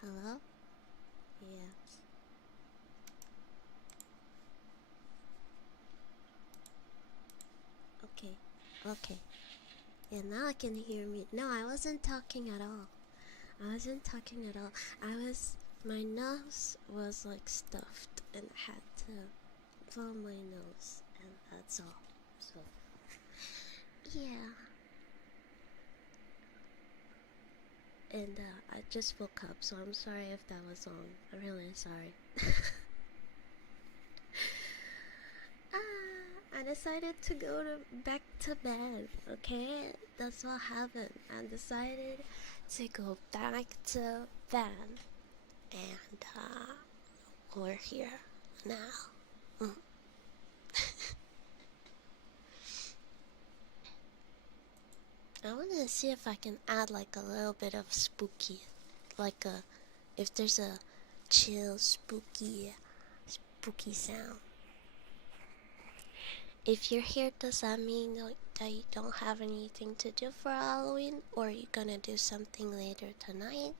Hello? Yes. Okay. Okay. Yeah, now I can hear me. No, I wasn't talking at all. I wasn't talking at all. My nose was like stuffed and I had to blow my nose, and that's all. So, yeah. And I just woke up, so I'm sorry if that was long. I'm really sorry. I decided to go back to bed, okay? That's what happened. I decided to go back to bed. And, we're here now. Mm. I want to see if I can add like a little bit of spooky. If there's a chill, spooky sound. If you're here, does that mean that you don't have anything to do for Halloween? Or are you gonna do something later tonight?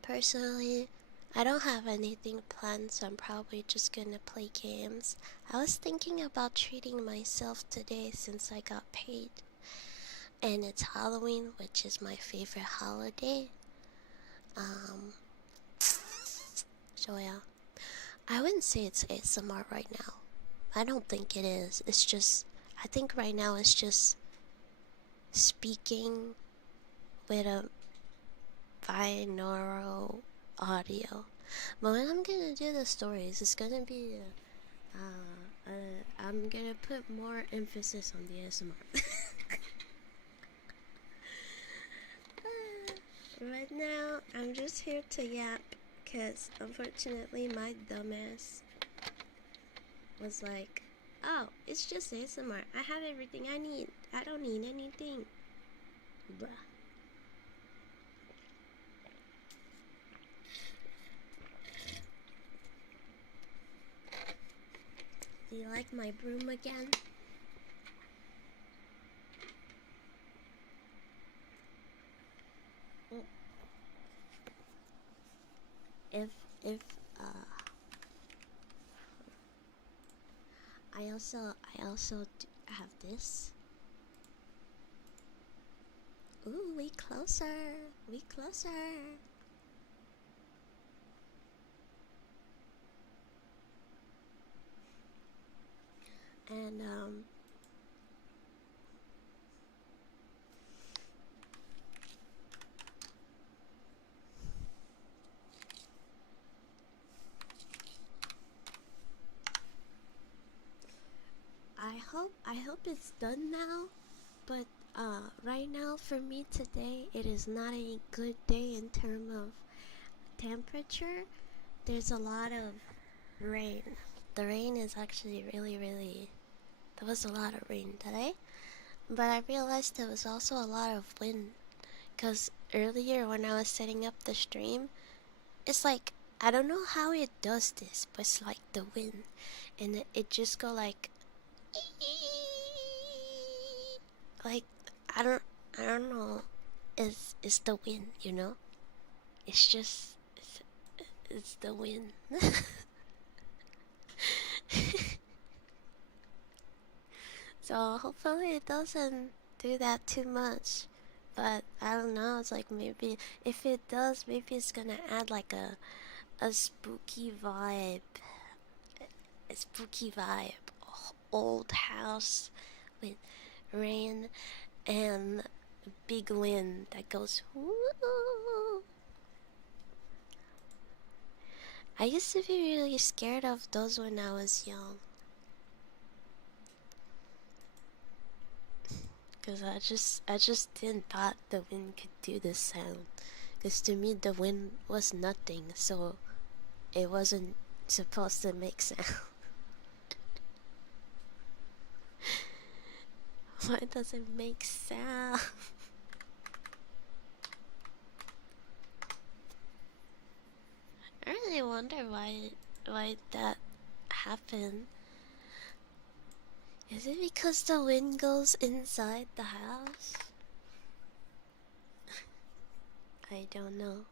Personally, I don't have anything planned, so I'm probably just gonna play games. I was thinking about treating myself today since I got paid. And it's Halloween, which is my favorite holiday. So yeah. I wouldn't say it's ASMR right now. I don't think it is. It's just, I think right now it's just speaking with a binaural audio. But when I'm gonna do the stories, it's gonna be, I'm gonna put more emphasis on the ASMR. Right now, I'm just here to yap, because unfortunately my dumbass was like, oh, it's just ASMR. I have everything I need. I don't need anything. Bruh. Do you like my broom again? If, if, I also have this. Ooh, we closer. We closer. And, I hope it's done now, but right now for me today it is not a good day in terms of temperature. There's a lot of rain. The rain is actually really there was a lot of rain today, but I realized there was also a lot of wind, cuz earlier when I was setting up the stream, it's like I don't know how it does this, but it's like the wind, and it just go like like I don't know. It's the wind, you know? It's just it's the wind. So hopefully it doesn't do that too much. But I don't know, it's like maybe if it does, maybe it's gonna add like a spooky vibe. A spooky vibe. Old house with rain and big wind that goes woo. I used to be really scared of those when I was young. Cause I just didn't thought the wind could do this sound. Cause to me the wind was nothing, so it wasn't supposed to make sound. Why does it make sound? I really wonder why that happened. Is it because the wind goes inside the house? I don't know.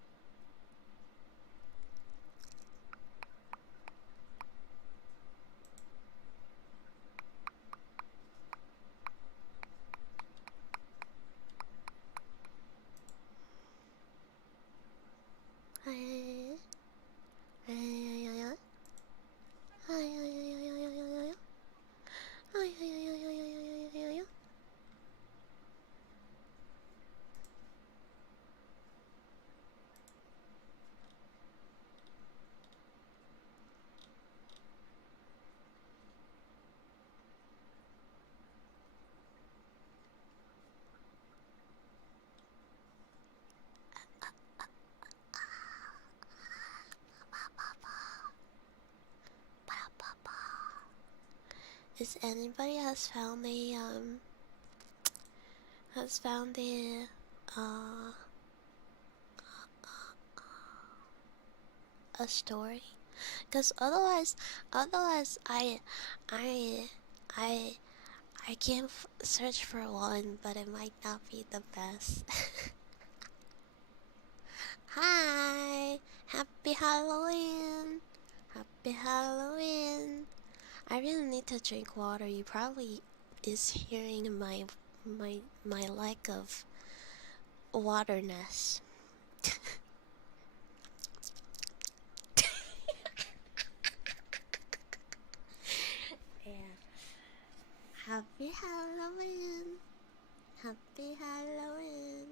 Is anybody has found uh a story? Cause otherwise I I I can search for one, but it might not be the best. Hi, happy Halloween, happy Halloween. I really need to drink water. You probably is hearing my lack of waterness. Yeah. Happy Halloween. Happy Halloween.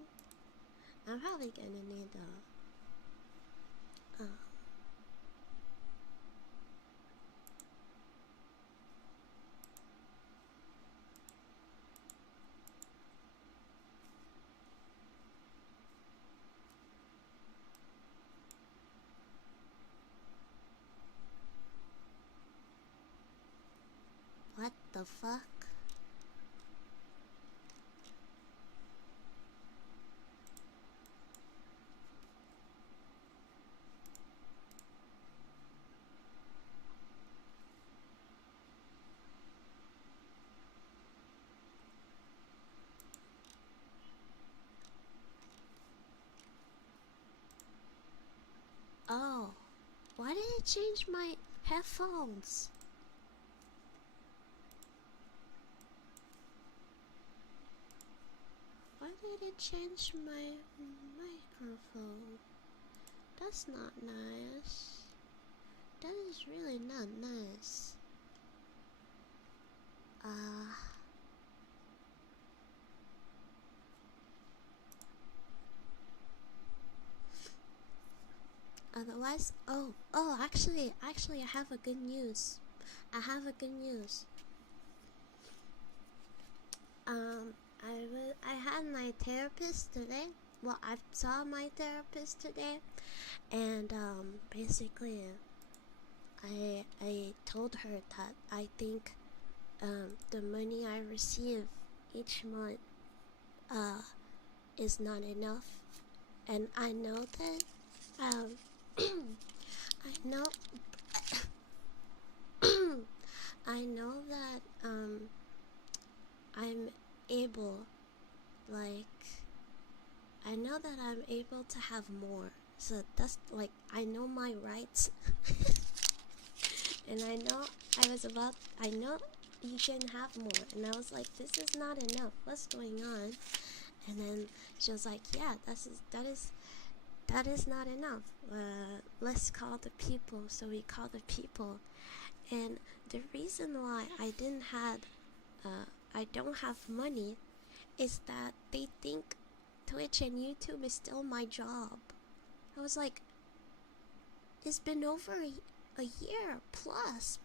I'm probably gonna need a. What the fuck? Oh, why did it change my headphones? Why did it change my microphone? That's not nice. That is really not nice. Otherwise, actually, I have a good news. I have a good news. I had my therapist today. Well, I saw my therapist today, and basically, I told her that I think the money I receive each month is not enough, and I know that I know I know that I'm able, like, I know that I'm able to have more. So that's like, I know my rights. And I know I know you can have more. And I was like, this is not enough. What's going on? And then she was like, yeah, that is not enough. Let's call the people. So we call the people. And the reason why I don't have money is that they think Twitch and YouTube is still my job. I was like, it's been over a year plus.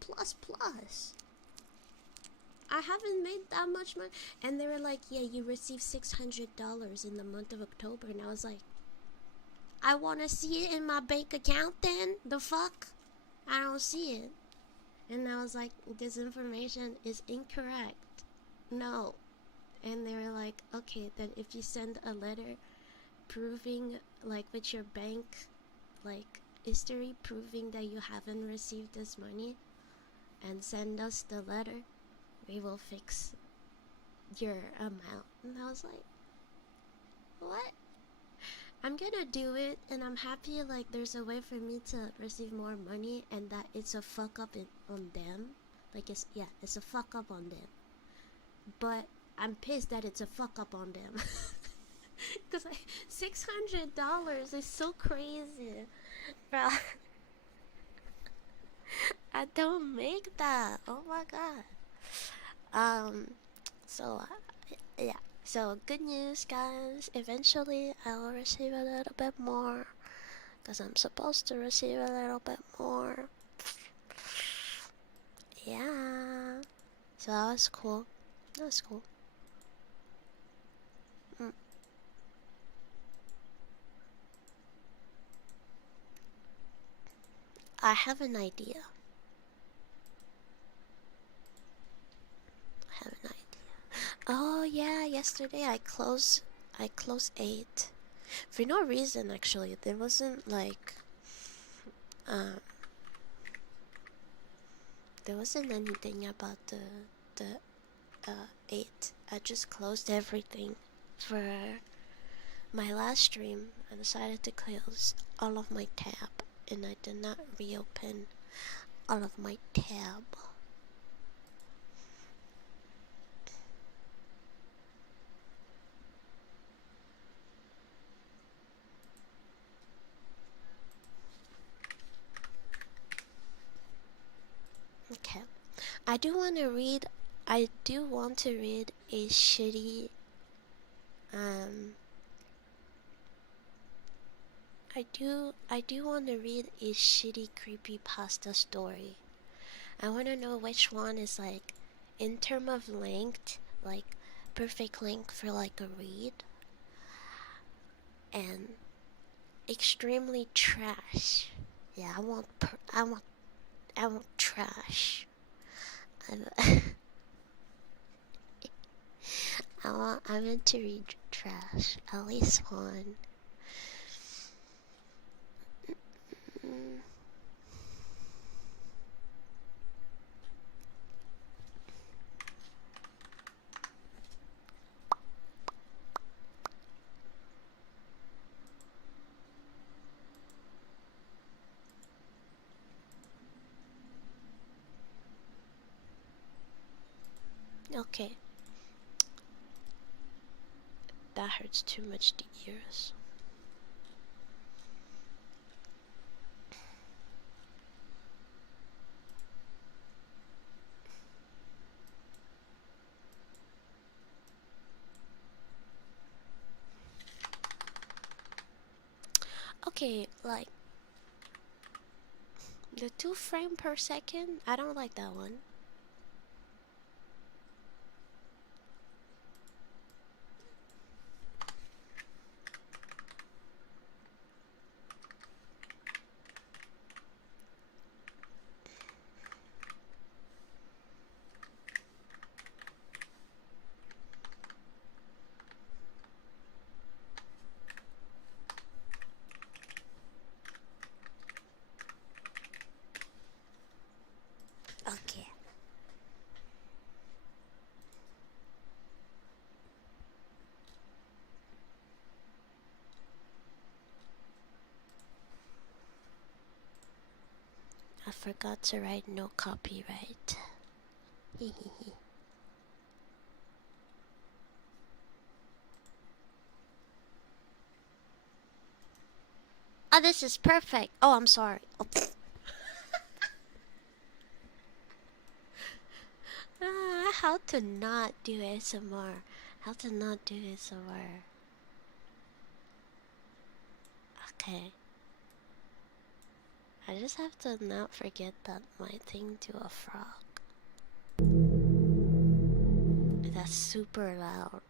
I haven't made that much money. And they were like, yeah, you received $600 in the month of October. And I was like, I want to see it in my bank account then? The fuck? I don't see it. And I was like, this information is incorrect. No. And they were like, okay, then if you send a letter proving, like, with your bank, like, history proving that you haven't received this money, and send us the letter, we will fix your amount. And I was like, what? I'm gonna do it, and I'm happy, like, there's a way for me to receive more money, and that it's a fuck up on them. Like, it's a fuck up on them. But I'm pissed that it's a fuck up on them. Because, like, $600 is so crazy. Bro. I don't make that. Oh my god. So, yeah. So, good news, guys. Eventually, I'll receive a little bit more. Because I'm supposed to receive a little bit more. Yeah. So, that was cool. That was cool. I have an idea. have an idea. Oh yeah, yesterday I closed 8 for no reason actually. There wasn't like um there wasn't anything about the 8. I just closed everything for my last stream. I decided to close all of my tab and I did not reopen all of my tab. Okay. I do want to read a shitty I do want to read a shitty creepypasta story. I want to know which one is like in term of length, like perfect length for like a read, and extremely trash. Yeah, I want trash. I meant to read trash. At least one. Okay. That hurts too much to ears. Okay, like the 2 frame per second, I don't like that one. Okay. I forgot to write no copyright. Oh, this is perfect. Oh, I'm sorry. Oh. How to not do ASMR. How to not do ASMR. Okay. I just have to not forget that my thing to a frog. That's super loud.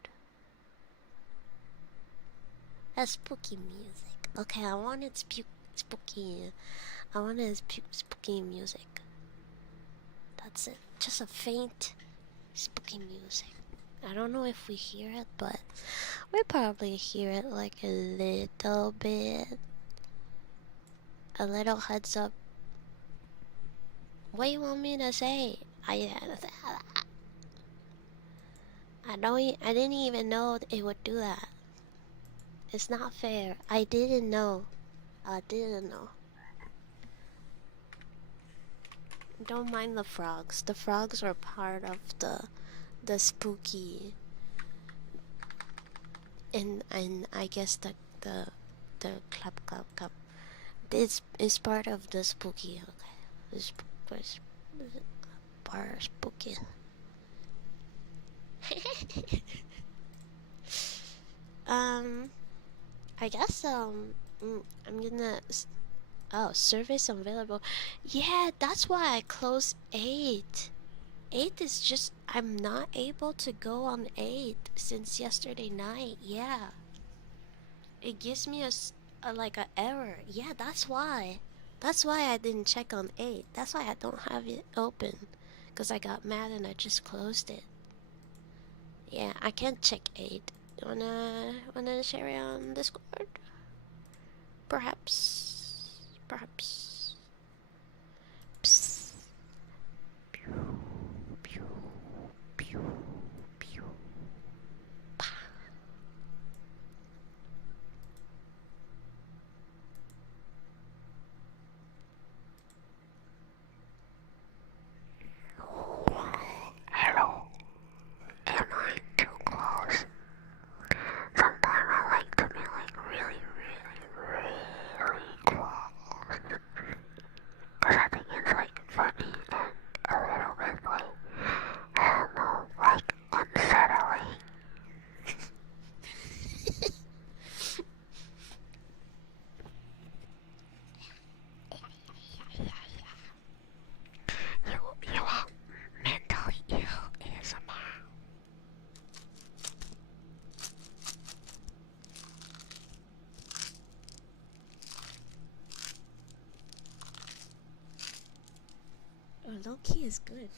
That's spooky music. Okay, I wanted spooky. I wanted spooky music. That's it. Just a faint spooky music. I don't know if we hear it, but we probably hear it like a little bit. A little heads up. What do you want me to say? I didn't even know it would do that. It's not fair. I didn't know. Don't mind the frogs. The frogs are part of the spooky, and I guess the clap clap clap. It's part of the spooky. Okay, it's part of spooky. I guess I'm gonna. Oh, service available. Yeah, that's why I closed 8. 8 is just I'm not able to go on 8 since yesterday night. Yeah, it gives me a like a error. Yeah, that's why. That's why I didn't check on 8. That's why I don't have it open, cause I got mad and I just closed it. Yeah, I can't check 8. Wanna share it on Discord? Perhaps. Perhaps. Psst. Pew, pew, pew, pew. Pa. Hello. Am I too close? Sometimes I like to be like really, really, really close. Cause I think it's like funny and a little bit like, I don't know, like unsettling. You are mentally ill ASMR. Oh, low key is good.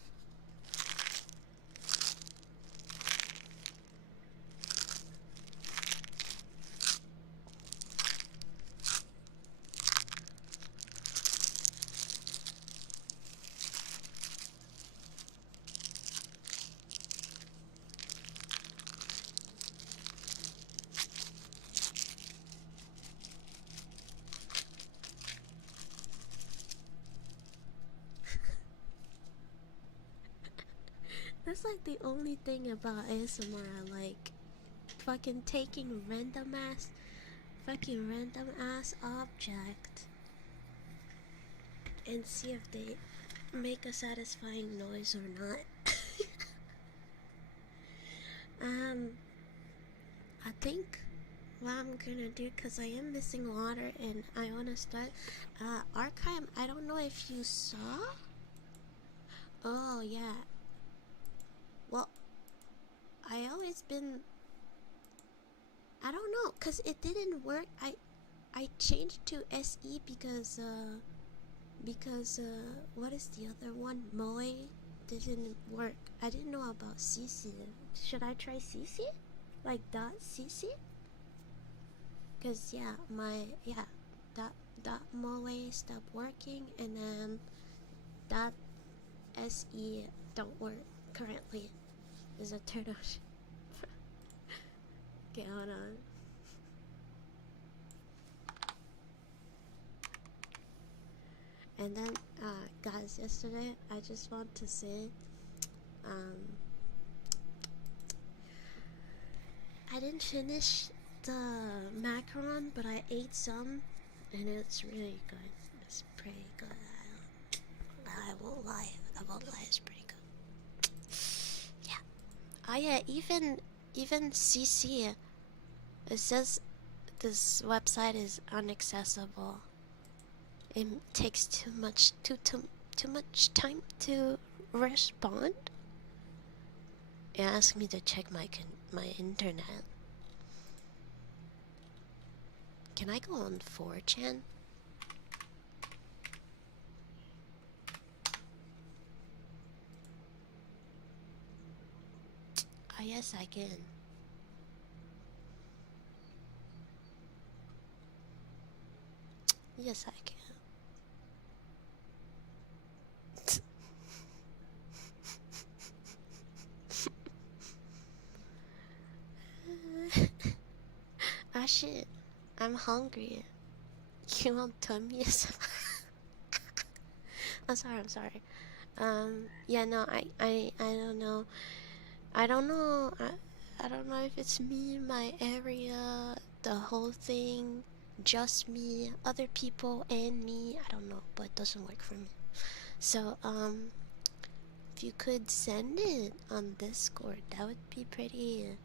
That's like the only thing about ASMR I like. Fucking taking random ass object and see if they make a satisfying noise or not. I think what I'm gonna do, cause I am missing water and I wanna start archive. I don't know if you saw. Oh yeah. Well, I always been. I don't know, cause it didn't work. I changed to SE because what is the other one? Moe didn't work. I didn't know about CC. Should I try CC? Like .cc? Cause yeah, dot Moe stopped working and then dot SE don't work currently. Is a turtle. Okay, hold on. And then, guys, yesterday I just want to say, I didn't finish the macaron, but I ate some, and it's really good. It's pretty good. I won't lie. It's pretty good. Yeah. Oh yeah. Even CC. It says this website is inaccessible. It takes too much time to respond. It asked me to check my internet. Can I go on 4chan? Ah, yes, I can. Yes, I can. Ah shit, I'm hungry. You want tummy? I'm sorry. Yeah, no, I don't know. I don't know. I don't know if it's me, my area, the whole thing, just me, other people, and me. I don't know, but it doesn't work for me. So, if you could send it on Discord, that would be pretty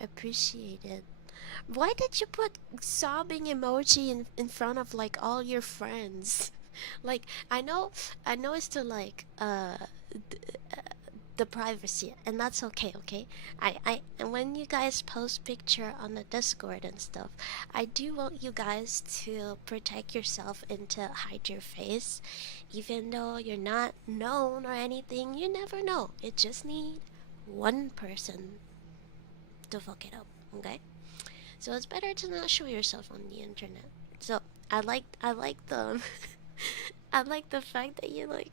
appreciated. Why did you put sobbing emoji in front of like all your friends? Like I know it's to like the privacy, and that's okay. Okay, and when you guys post picture on the Discord and stuff, I do want you guys to protect yourself and to hide your face, even though you're not known or anything. You never know. It just need one person have to fuck it up, okay? So it's better to not show yourself on the internet. So I like the I like the fact that you like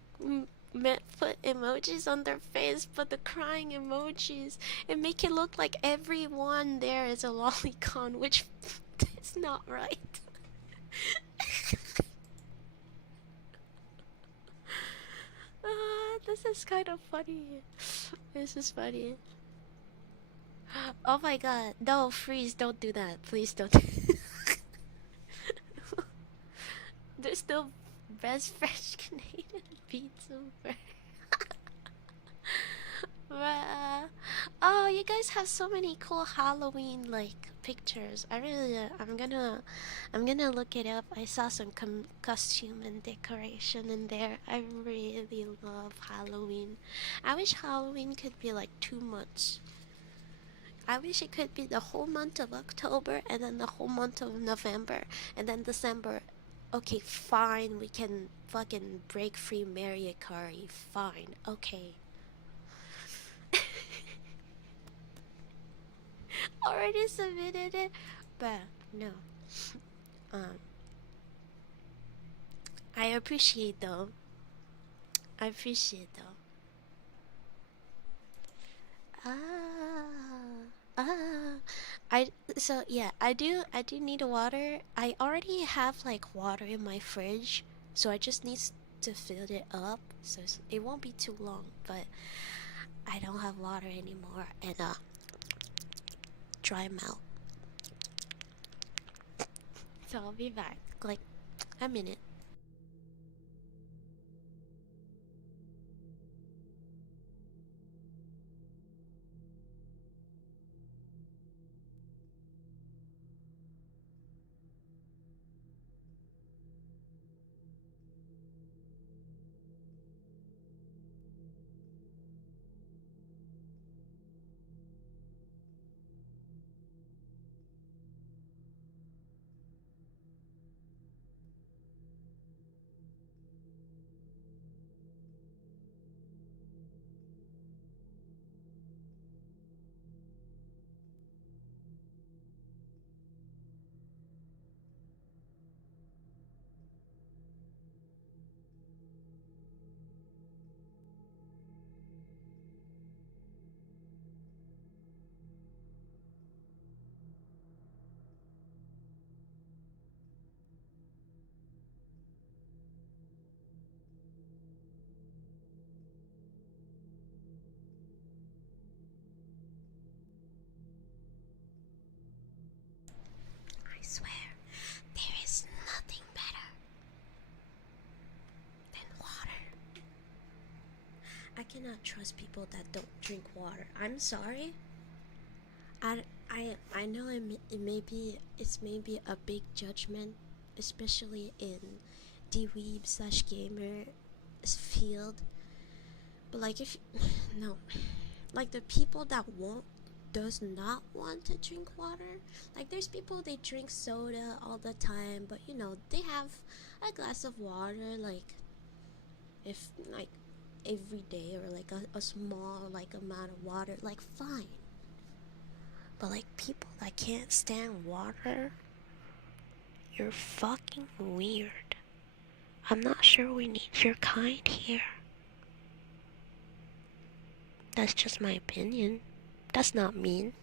put emojis on their face, but the crying emojis and make it look like everyone there is a lolicon, which is not right. This is kind of funny. This is funny. Oh my god. No, freeze, don't do that. Please don't. There's no best French Canadian VTuber. Oh, you guys have so many cool Halloween like pictures. I really, I'm gonna look it up. I saw some costume and decoration in there. I really love Halloween. I wish Halloween could be like 2 months. I wish it could be the whole month of October and then the whole month of November and then December. Okay, fine, we can fucking break free Mary Akari. Fine, okay. Already submitted it, but no. Um, I appreciate though. I appreciate though. Ah. I so yeah, I do need water. I already have like water in my fridge, so I just need to fill it up. So it won't be too long, but I don't have water anymore, and dry mouth. So I'll be back like a minute. I swear, there is nothing better than water. I cannot trust people that don't drink water. I'm sorry. I know it's maybe a big judgment, especially in the weeb slash gamer field. But like if no, like the people that does not want to drink water. Like there's people they drink soda all the time, but they have a glass of water like if like every day, or like a small like amount of water, like fine. But like people that can't stand water, you're fucking weird. I'm not sure we need your kind here. That's just my opinion. That's not mean.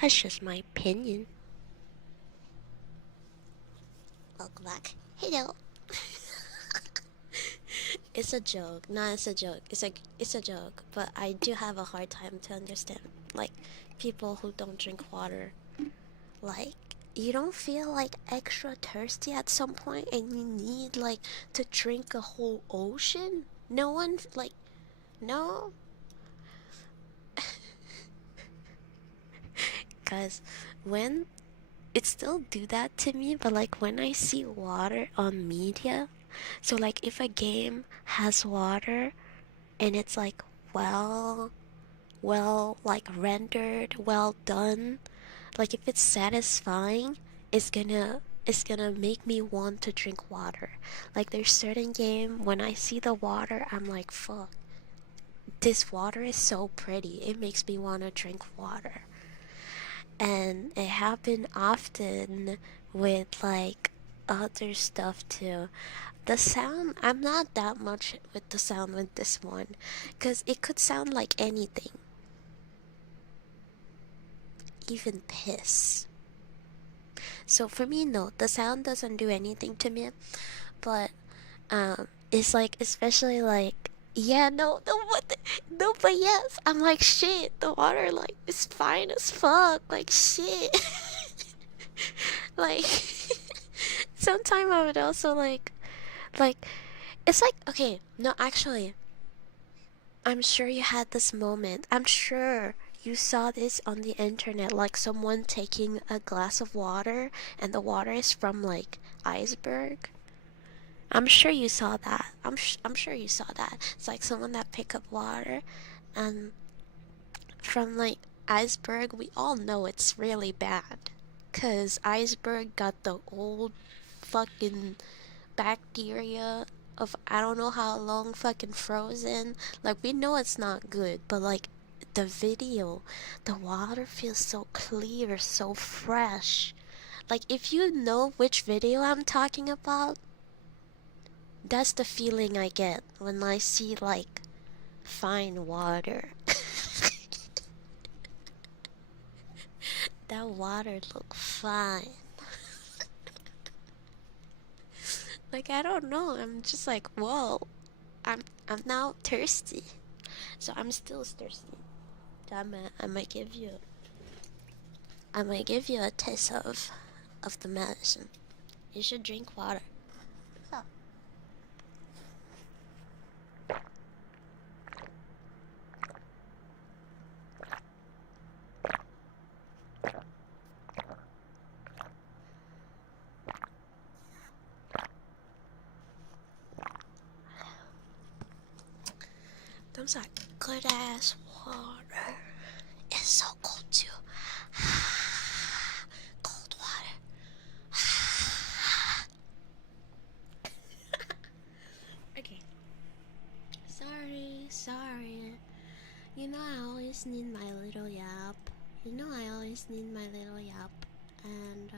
That's just my opinion. Welcome back. Hello. It's a joke. No, it's a joke. It's a joke. But I do have a hard time to understand like people who don't drink water. Like you don't feel like extra thirsty at some point and you need like to drink a whole ocean? No one like no. Cause when it still do that to me, but like when I see water on media, so like if a game has water and it's like well like rendered, well done, like if it's satisfying, it's gonna make me want to drink water. Like there's certain game when I see the water, I'm like fuck, this water is so pretty, it makes me want to drink water. and it happened often with like other stuff too. The sound, I'm not that much with the sound with this one, because it could sound like anything, even piss. So for me, no, the sound doesn't do anything to me, but it's like, especially like, yeah, no, no, but yes, I'm like, shit, the water, like, is fine as fuck, like, shit. Like, sometimes I would also like, it's like, okay, no, actually, I'm sure you had this moment. I'm sure you saw this on the internet, like someone taking a glass of water and the water is from like iceberg. I'm sure you saw that. I'm sure you saw that. It's like someone that pick up water and from like iceberg, we all know it's really bad. 'Cause iceberg got the old fucking bacteria of I don't know how long fucking frozen. Like we know it's not good, but like the video, the water feels so clear, so fresh. Like if you know which video I'm talking about, that's the feeling I get when I see like fine water. That water look fine. Like I don't know, I'm just like, whoa. I'm now thirsty. So I'm still thirsty. So I might give you a taste of the medicine. You should drink water. So. Those are good ass water. It's so cold too. Cold water. Okay. Sorry. You know I always need my little yap. And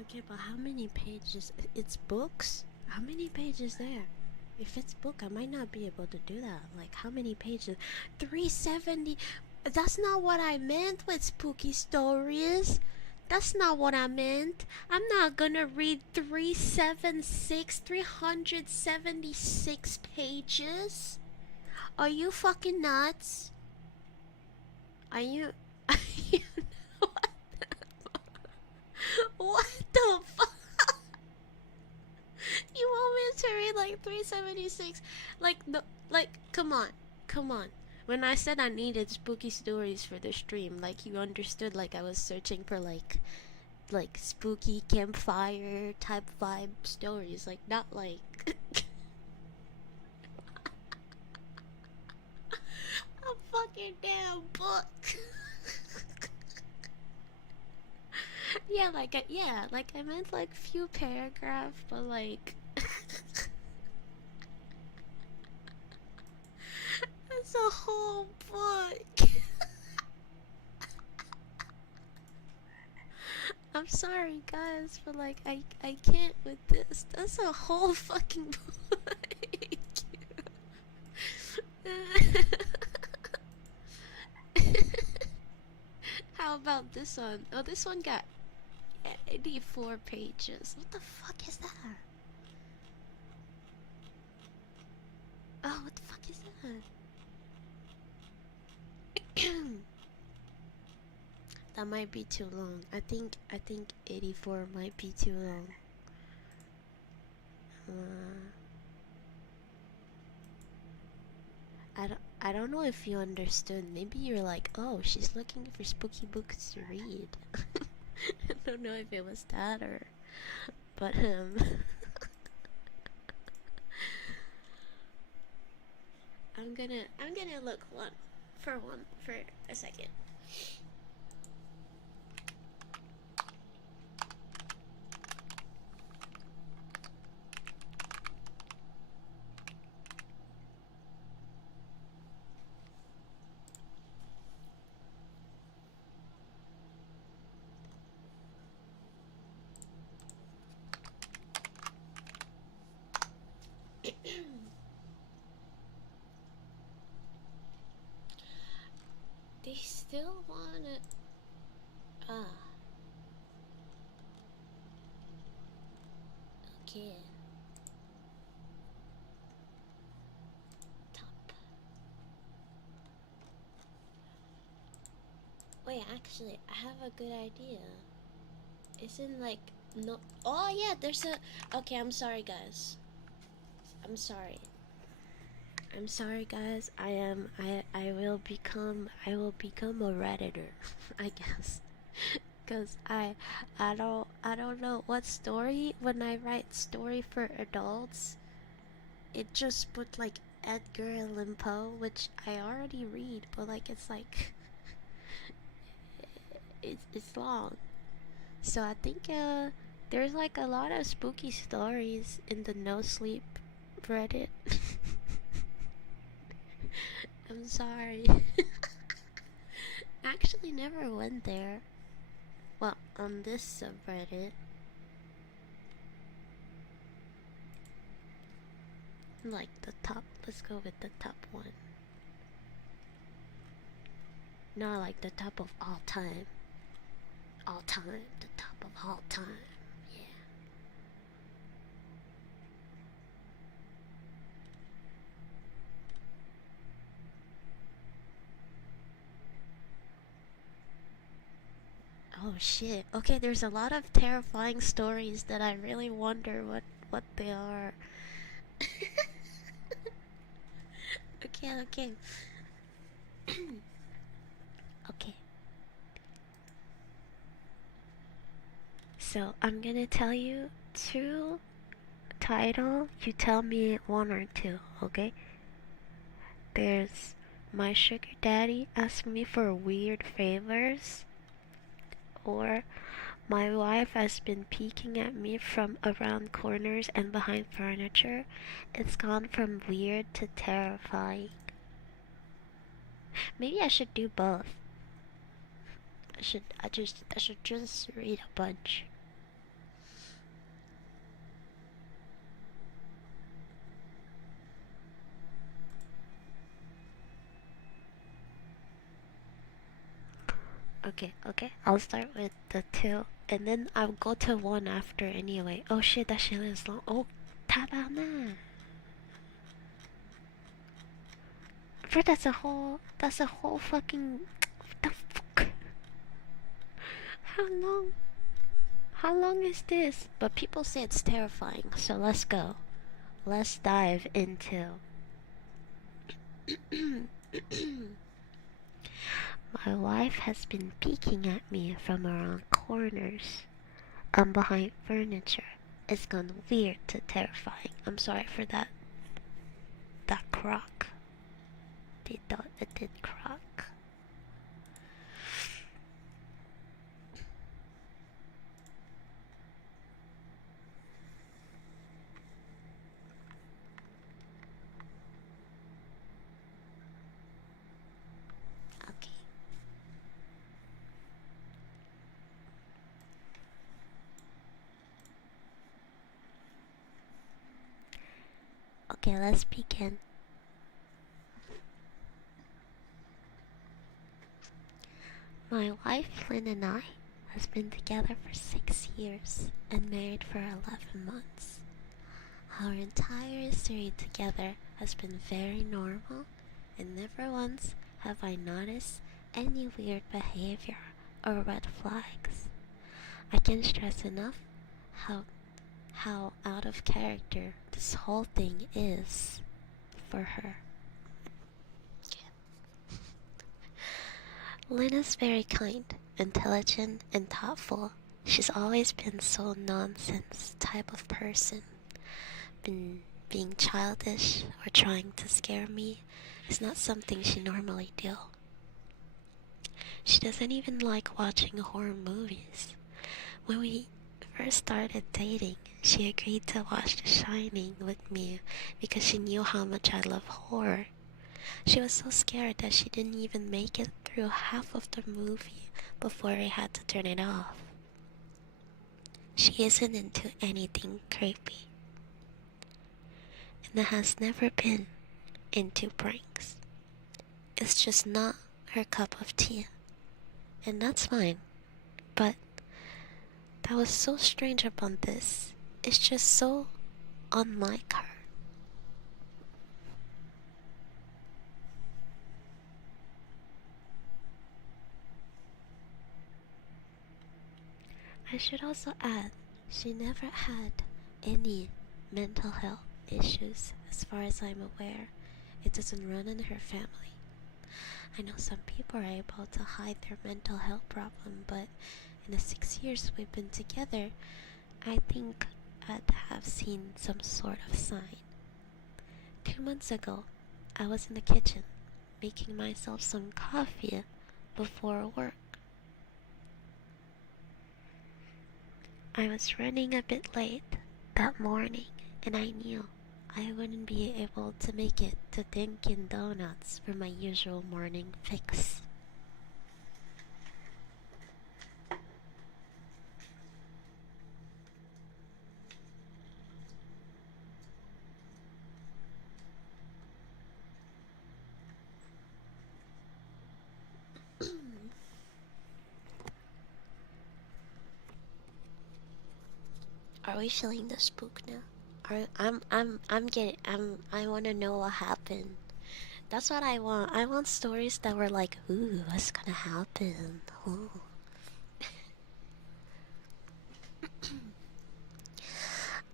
okay, but how many pages? It's books? How many pages there? If it's book, I might not be able to do that. Like, how many pages? 370. That's not what I meant with spooky stories. That's not what I meant. I'm not gonna read 376 pages. Are you fucking nuts? Are you... What the fuck? You want me to read like 376? Like, no, like, come on. When I said I needed spooky stories for the stream, like, you understood, like, I was searching for, like spooky campfire type vibe stories, like, not like a fucking damn book. Yeah, like, I meant, like, few paragraphs, but, like, that's a whole book. I'm sorry, guys, but, like, I can't with this. That's a whole fucking book. How about this one? Oh, this one got 84 pages. What the fuck is that? Oh, what the fuck is that? That might be too long. I think 84 might be too long. I don't know if you understood. Maybe you're like, oh, she's looking for spooky books to read. I don't know if it was that or, but I'm gonna look for a second. They still wanna. Okay. Top. Wait, actually, I have a good idea. Isn't like no. Oh yeah, there's a. Okay, I'm sorry, guys. I'm sorry. I'm sorry, guys. I will become a redditor, I guess. Cause I don't know what story. When I write story for adults, it just put like Edgar Allan Poe, which I already read, but like it's like it's long. So I think there's like a lot of spooky stories in the no sleep Reddit. I'm sorry. Actually never went there. Well, on this subreddit. Like the top, let's go with the top one. No, like the top of all time. All time, the top of all time. Yeah. Oh shit. Okay, there's a lot of terrifying stories that I really wonder what they are. Okay. Okay. So I'm gonna tell you two title. You tell me one or two, okay? There's my sugar daddy asking me for weird favors, or my wife has been peeking at me from around corners and behind furniture. It's gone from weird to terrifying. Maybe I should do both. I should just read a bunch. Okay. I'll start with the two, and then I'll go to one after anyway. Oh shit, that shit is long. Oh, tabana. Bro, that's a whole fucking. What the fuck? How long? How long is this? But people say it's terrifying, so let's go. Let's dive into. My wife has been peeking at me from around corners and behind furniture. It's gone weird to terrifying. I'm sorry for that. That crock. It did crock. Okay. Okay, let's begin. My wife Lynn and I has been together for 6 years and married for 11 months. Our entire history together has been very normal, and never once have I noticed any weird behavior or red flags. I can't stress enough how out of character this whole thing is for her. Lena's very kind, intelligent, and thoughtful. She's always been so nonsense type of person. Been being childish or trying to scare me, is not something she normally do. She doesn't even like watching horror movies. When we first started dating, she agreed to watch The Shining with me because she knew how much I love horror. She was so scared that she didn't even make it through half of the movie before I had to turn it off. She isn't into anything creepy, and has never been into pranks. It's just not her cup of tea, and that's fine. But that was so strange upon this. It's just so unlike her. I should also add, she never had any mental health issues as far as I'm aware. It doesn't run in her family. I know some people are able to hide their mental health problem, but in the 6 years we've been together, I think I'd have seen some sort of sign. 2 months ago, I was in the kitchen making myself some coffee before work. I was running a bit late that morning, and I knew I wouldn't be able to make it to Dunkin' Donuts for my usual morning fix. Are we feeling the spook now? I want to know what happened. That's what I want. I want stories that were like, ooh, what's gonna happen? Ooh.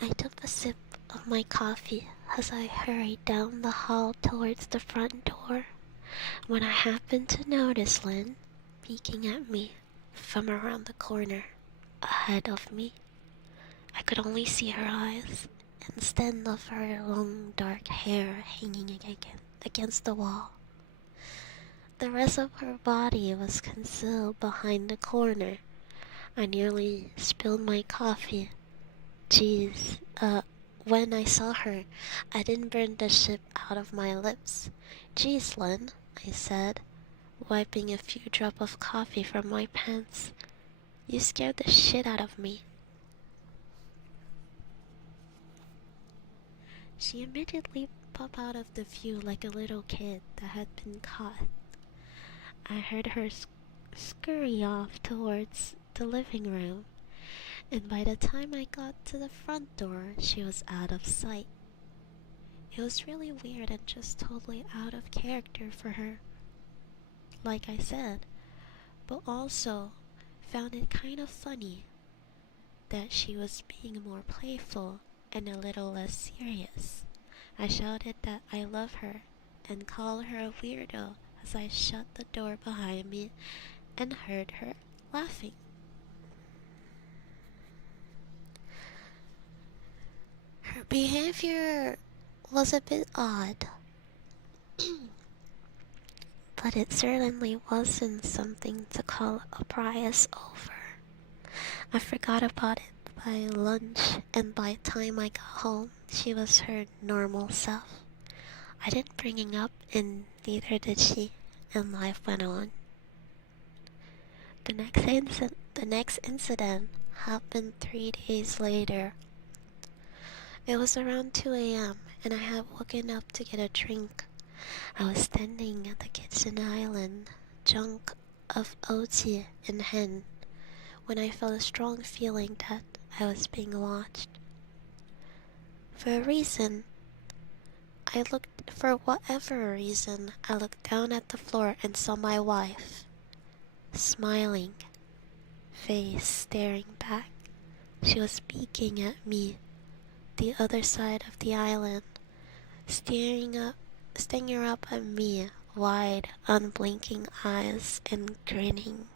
I took a sip of my coffee as I hurried down the hall towards the front door when I happened to notice Lynn peeking at me from around the corner ahead of me. I could only see her eyes instead of her long dark hair hanging against the wall. The rest of her body was concealed behind the corner. I nearly spilled my coffee. Jeez, when I saw her, I didn't burn the chip out of my lips. Jeez, Lynn, I said, wiping a few drops of coffee from my pants. You scared the shit out of me. She immediately popped out of the view like a little kid that had been caught. I heard her scurry off towards the living room, and by the time I got to the front door, she was out of sight. It was really weird and just totally out of character for her, like I said, but also found it kind of funny that she was being more playful and a little less serious. I shouted that I love her and called her a weirdo as I shut the door behind me and heard her laughing. Her behavior was a bit odd, but it certainly wasn't something to call a prize over. I forgot about it by lunch, and by the time I got home, she was her normal self. I didn't bring it up, and neither did she, and life went on. The next incident happened 3 days later. It was around 2 a.m., and I had woken up to get a drink. I was standing at the kitchen island, junk of ochi in hand, when I felt a strong feeling that I was being watched. For whatever reason, I looked down at the floor and saw my wife, smiling, face staring back. She was peeking at me, the other side of the island, staring up at me, wide, unblinking eyes, and grinding,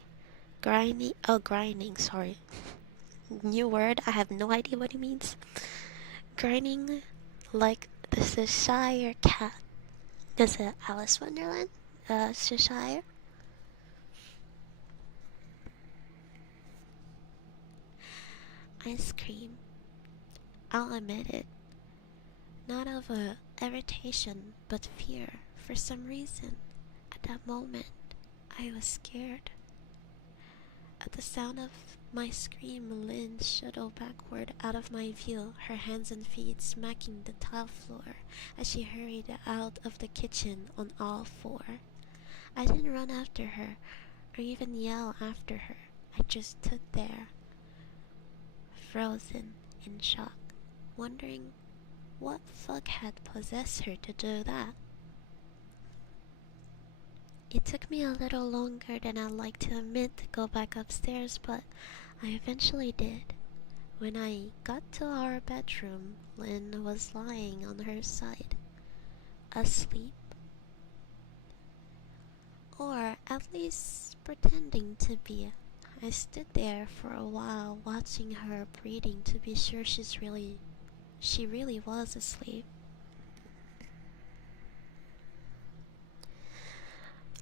sorry. New word, I have no idea what it means. Grinding like the Cheshire cat. Is it Alice Wonderland? Cheshire? I scream. I'll admit it. Not of irritation, but fear. For some reason, at that moment, I was scared. At the sound of my scream, Lynn shuttled backward out of my view, her hands and feet smacking the tile floor as she hurried out of the kitchen on all four. I didn't run after her, or even yell after her. I just stood there, frozen in shock, wondering what fuck had possessed her to do that. It took me a little longer than I'd like to admit to go back upstairs, but I eventually did. When I got to our bedroom, Lynn was lying on her side, asleep. Or at least pretending to be. I stood there for a while watching her breathing to be sure she really was asleep.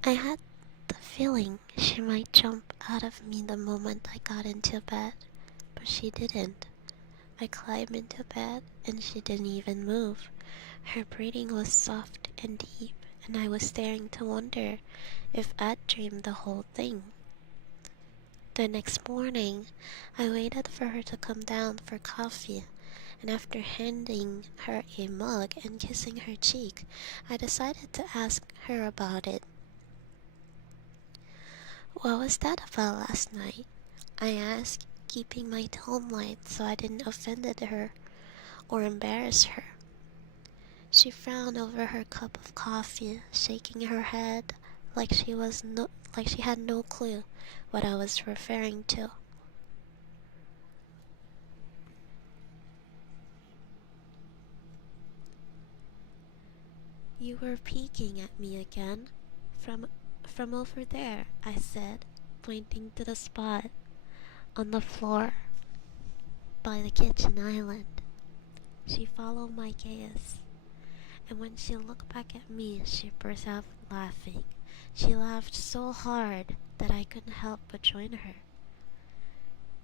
I had the feeling she might jump out of me the moment I got into bed, but she didn't. I climbed into bed and she didn't even move. Her breathing was soft and deep, and I was staring to wonder if I'd dreamed the whole thing. The next morning, I waited for her to come down for coffee, and after handing her a mug and kissing her cheek, I decided to ask her about it. "What was that about last night?" I asked, keeping my tone light so I didn't offend her or embarrass her. She frowned over her cup of coffee, shaking her head like she had no clue what I was referring to. "You were peeking at me again. From over there," I said, pointing to the spot on the floor by the kitchen island. She followed my gaze, and when she looked back at me, she burst out laughing. She laughed so hard that I couldn't help but join her.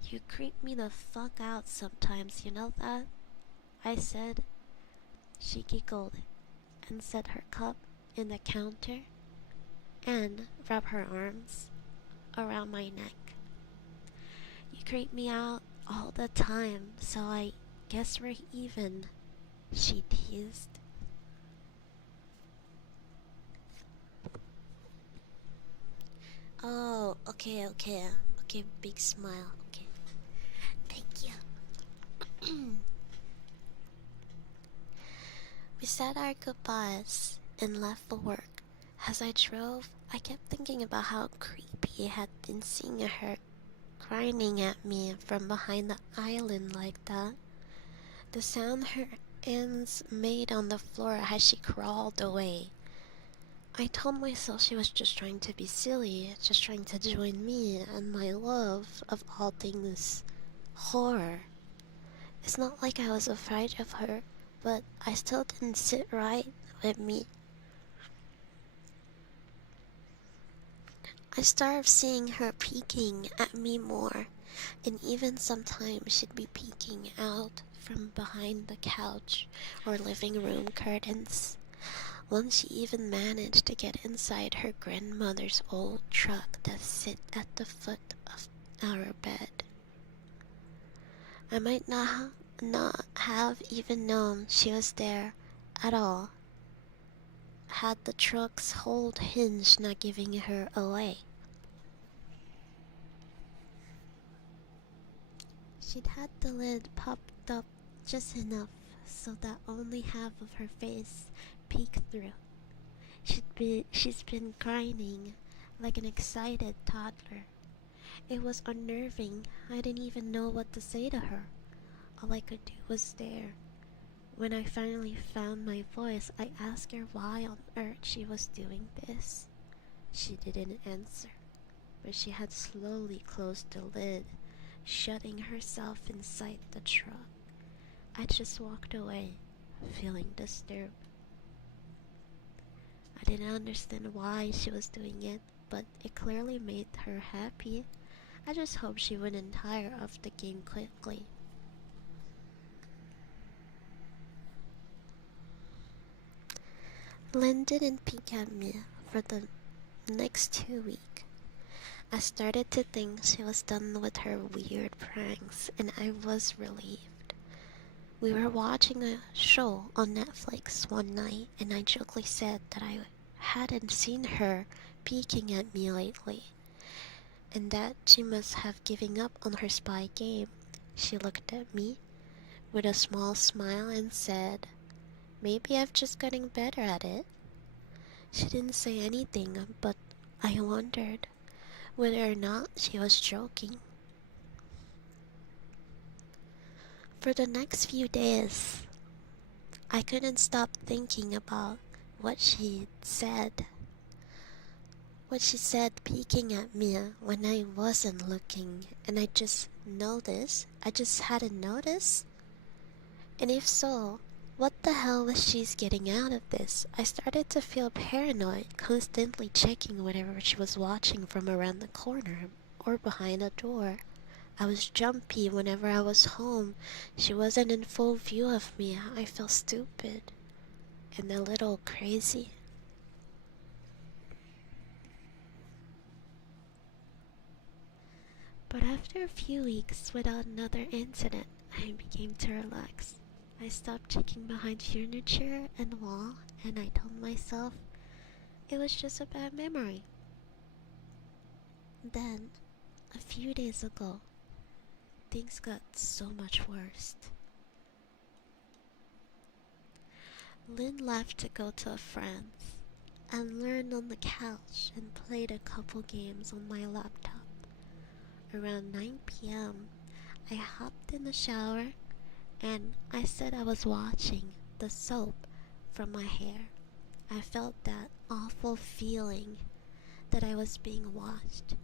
"You creep me the fuck out sometimes, you know that?" I said. She giggled and set her cup in the counter and rubbed her arms around my neck. "You creep me out all the time, so I guess we're even," she teased. "Oh, okay, big smile, okay. Thank you." We said our goodbyes and left for work. As I drove, I kept thinking about how creepy it had been seeing her grinding at me from behind the island like that. The sound her hands made on the floor as she crawled away. I told myself she was just trying to be silly, just trying to join me and my love of all things horror. It's not like I was afraid of her, but I still didn't sit right with me. I started seeing her peeking at me more, and even sometimes she'd be peeking out from behind the couch or living room curtains. Once she even managed to get inside her grandmother's old truck that sit at the foot of our bed. I might not have even known she was there at all had the truck's hold hinge not giving her away. She'd had the lid popped up just enough so that only half of her face peeked through. She's been grinding like an excited toddler. It was unnerving. I didn't even know what to say to her. All I could do was stare. When I finally found my voice, I asked her why on earth she was doing this. She didn't answer, but she had slowly closed the lid, shutting herself inside the truck. I just walked away, feeling disturbed. I didn't understand why she was doing it, but it clearly made her happy. I just hope she wouldn't tire of the game quickly. Lynn didn't peek at me for the next 2 weeks. I started to think she was done with her weird pranks, and I was relieved. We were watching a show on Netflix one night, and I jokingly said that I hadn't seen her peeking at me lately, and that she must have given up on her spy game. She looked at me with a small smile and said, "Maybe I'm just getting better at it." She didn't say anything, but I wondered whether or not she was joking. For the next few days, I couldn't stop thinking about what she said. What she said peeking at me when I wasn't looking, and I just hadn't noticed. And if so, what the hell was she getting out of this? I started to feel paranoid, constantly checking whatever she was watching from around the corner or behind a door. I was jumpy whenever I was home. She wasn't in full view of me. I felt stupid and a little crazy. But after a few weeks without another incident, I began to relax. I stopped checking behind furniture and wall, and I told myself it was just a bad memory. Then, a few days ago, things got so much worse. Lynn left to go to a friend's. I learned on the couch and played a couple games on my laptop. Around 9 p.m., I hopped in the shower and I said I was watching the soap from my hair. I felt that awful feeling that I was being watched.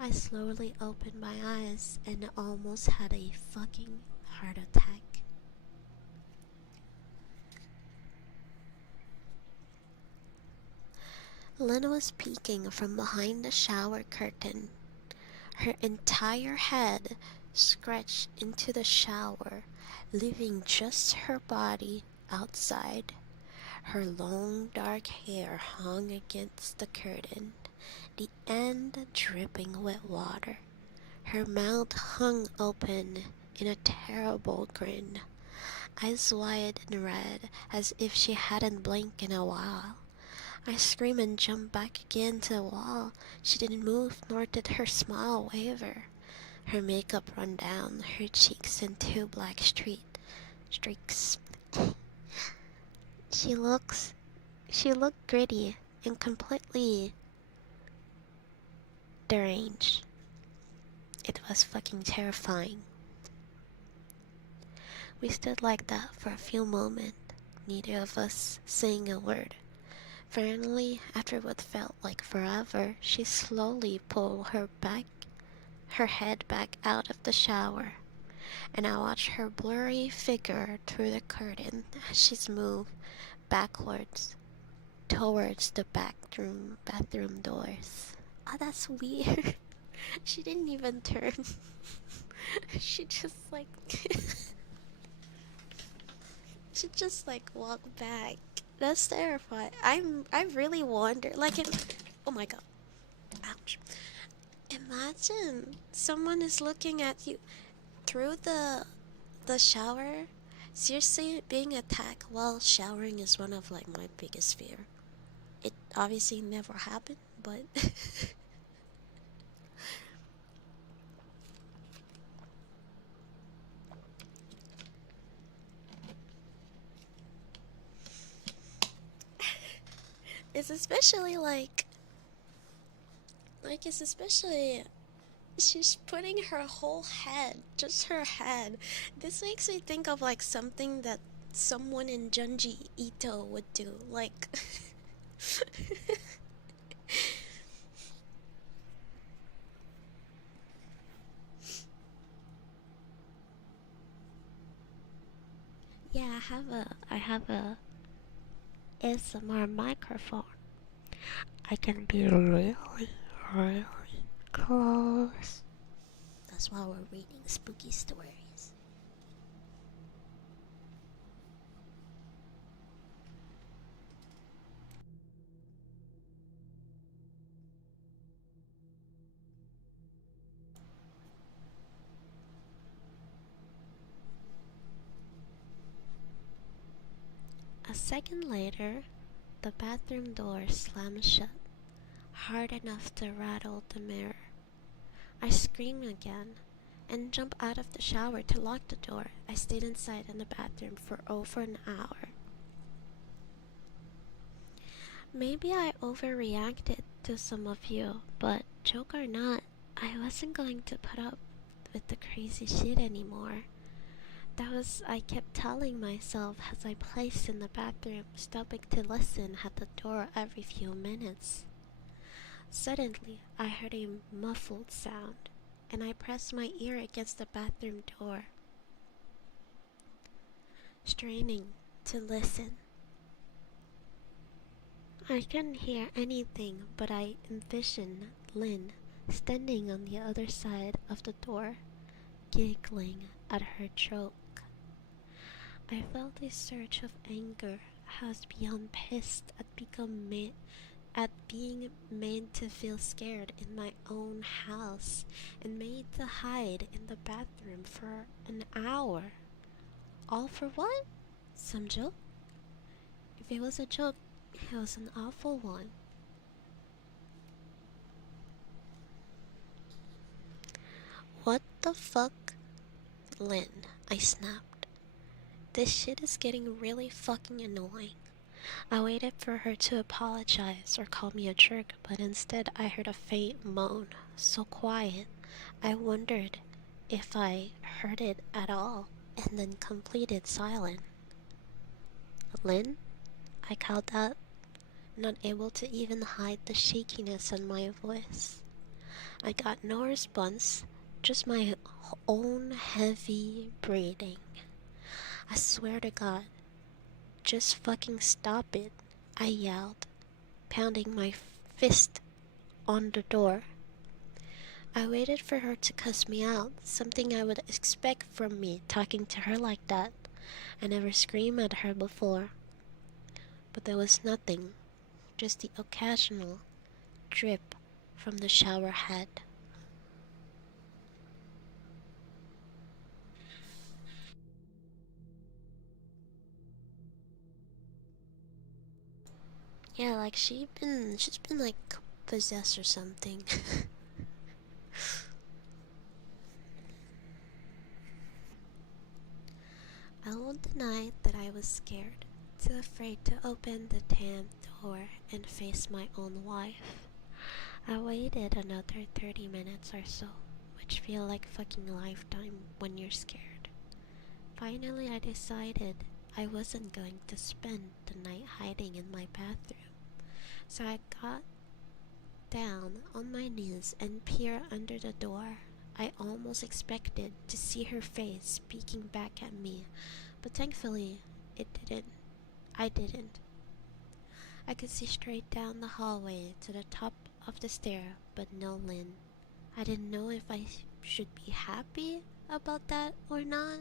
I slowly opened my eyes and almost had a fucking heart attack. Lynn was peeking from behind the shower curtain. Her entire head scratched into the shower, leaving just her body outside. Her long dark hair hung against the curtain, the end dripping with water. Her mouth hung open in a terrible grin, eyes wide and red as if she hadn't blinked in a while. I screamed and jumped back again to the wall. She didn't move, nor did her smile waver. Her makeup run down her cheeks in two black streaks. She looked gritty and completely deranged. It was fucking terrifying. We stood like that for a few moments, neither of us saying a word. Finally, after what felt like forever, she slowly pulled her head back out of the shower, and I watched her blurry figure through the curtain as she moved backwards towards the bathroom doors. Oh, that's weird. She didn't even turn. She just like she just like walked back. That's terrifying. I really wonder, like, oh my god, ouch. Imagine someone is looking at you through the shower. Seriously, being attacked while showering is one of like my biggest fear. It obviously never happened, but it's especially it's especially she's putting her whole head, just her head. This makes me think of like something that someone in Junji Ito would do, like yeah, I have a ASMR microphone. I can be really, really close. That's why we're reading spooky stories. A second later, the bathroom door slammed shut, hard enough to rattle the mirror. I screamed again and jumped out of the shower to lock the door. I stayed inside in the bathroom for over an hour. Maybe I overreacted to some of you, but joke or not, I wasn't going to put up with the crazy shit anymore. I kept telling myself as I placed in the bathroom, stopping to listen at the door every few minutes. Suddenly, I heard a muffled sound, and I pressed my ear against the bathroom door, straining to listen. I couldn't hear anything, but I envisioned Lynn standing on the other side of the door, giggling at her joke. I felt a surge of anger. I was beyond pissed at being made to feel scared in my own house and made to hide in the bathroom for an hour. All for what? Some joke? If it was a joke, it was an awful one. What the fuck? Lynn, I snapped. This shit is getting really fucking annoying. I waited for her to apologize or call me a jerk, but instead I heard a faint moan, so quiet I wondered if I heard it at all, and then completed silent. Lynn? I called out, not able to even hide the shakiness in my voice. I got no response, just my own heavy breathing. I swear to God, just fucking stop it, I yelled, pounding my fist on the door. I waited for her to cuss me out, something I would expect from me talking to her like that. I never screamed at her before. But there was nothing, just the occasional drip from the shower head. Yeah, like she's been like possessed or something. I won't deny that I was scared, too afraid to open the damn door and face my own wife. I waited another 30 minutes or so, which feel like fucking lifetime when you're scared. Finally, I decided I wasn't going to spend the night hiding in my bathroom, so I got down on my knees and peered under the door. I almost expected to see her face peeking back at me, but thankfully, it didn't. I didn't. I could see straight down the hallway to the top of the stair, but no Lynn. I didn't know if I should be happy about that or not.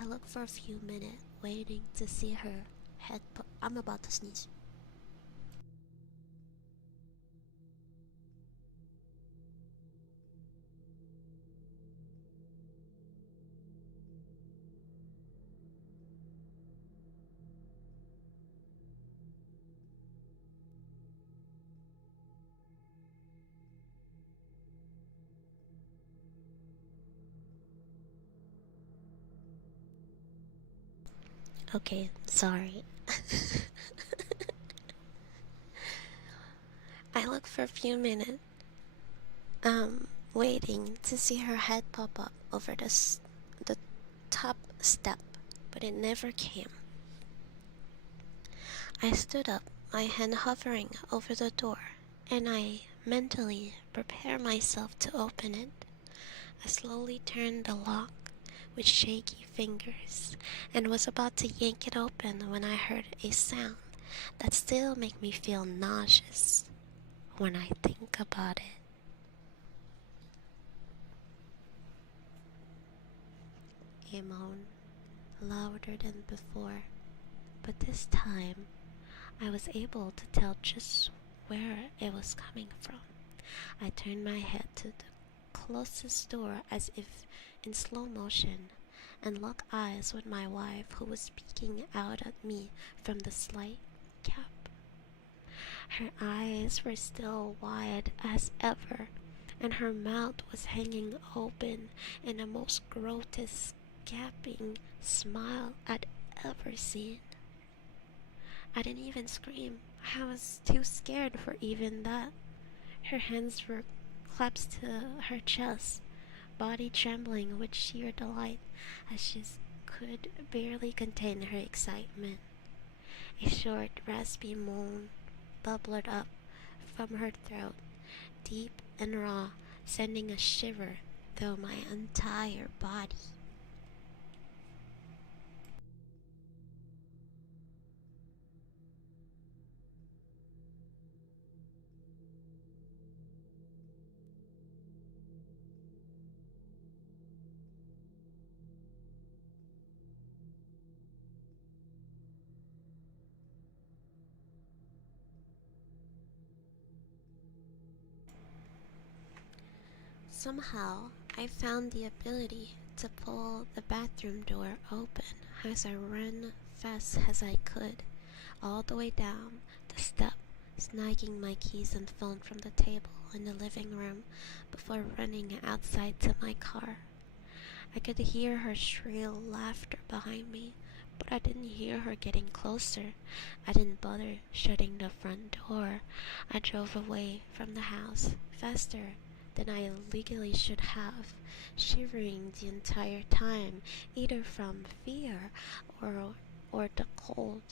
I looked for a few minutes, waiting to see her head. I'm about to sneeze. Okay, sorry. I looked for a few minutes, waiting to see her head pop up over the top step, but it never came. I stood up, my hand hovering over the door, and I mentally prepared myself to open it. I slowly turned the lock with shaky fingers and was about to yank it open when I heard a sound that still make me feel nauseous when I think about it. A moan, louder than before, but this time I was able to tell just where it was coming from. I turned my head to the closest door as if in slow motion and locked eyes with my wife, who was peeking out at me from the slight gap. Her eyes were still wide as ever, and her mouth was hanging open in the most grotesque gaping smile I'd ever seen. I didn't even scream. I was too scared for even that. Her hands were clasped to her chest, body trembling with sheer delight as she could barely contain her excitement. A short, raspy moan bubbled up from her throat, deep and raw, sending a shiver through my entire body. Somehow, I found the ability to pull the bathroom door open as I ran fast as I could, all the way down the step, snagging my keys and phone from the table in the living room before running outside to my car. I could hear her shrill laughter behind me, but I didn't hear her getting closer. I didn't bother shutting the front door. I drove away from the house faster than I legally should have, shivering the entire time, either from fear or the cold,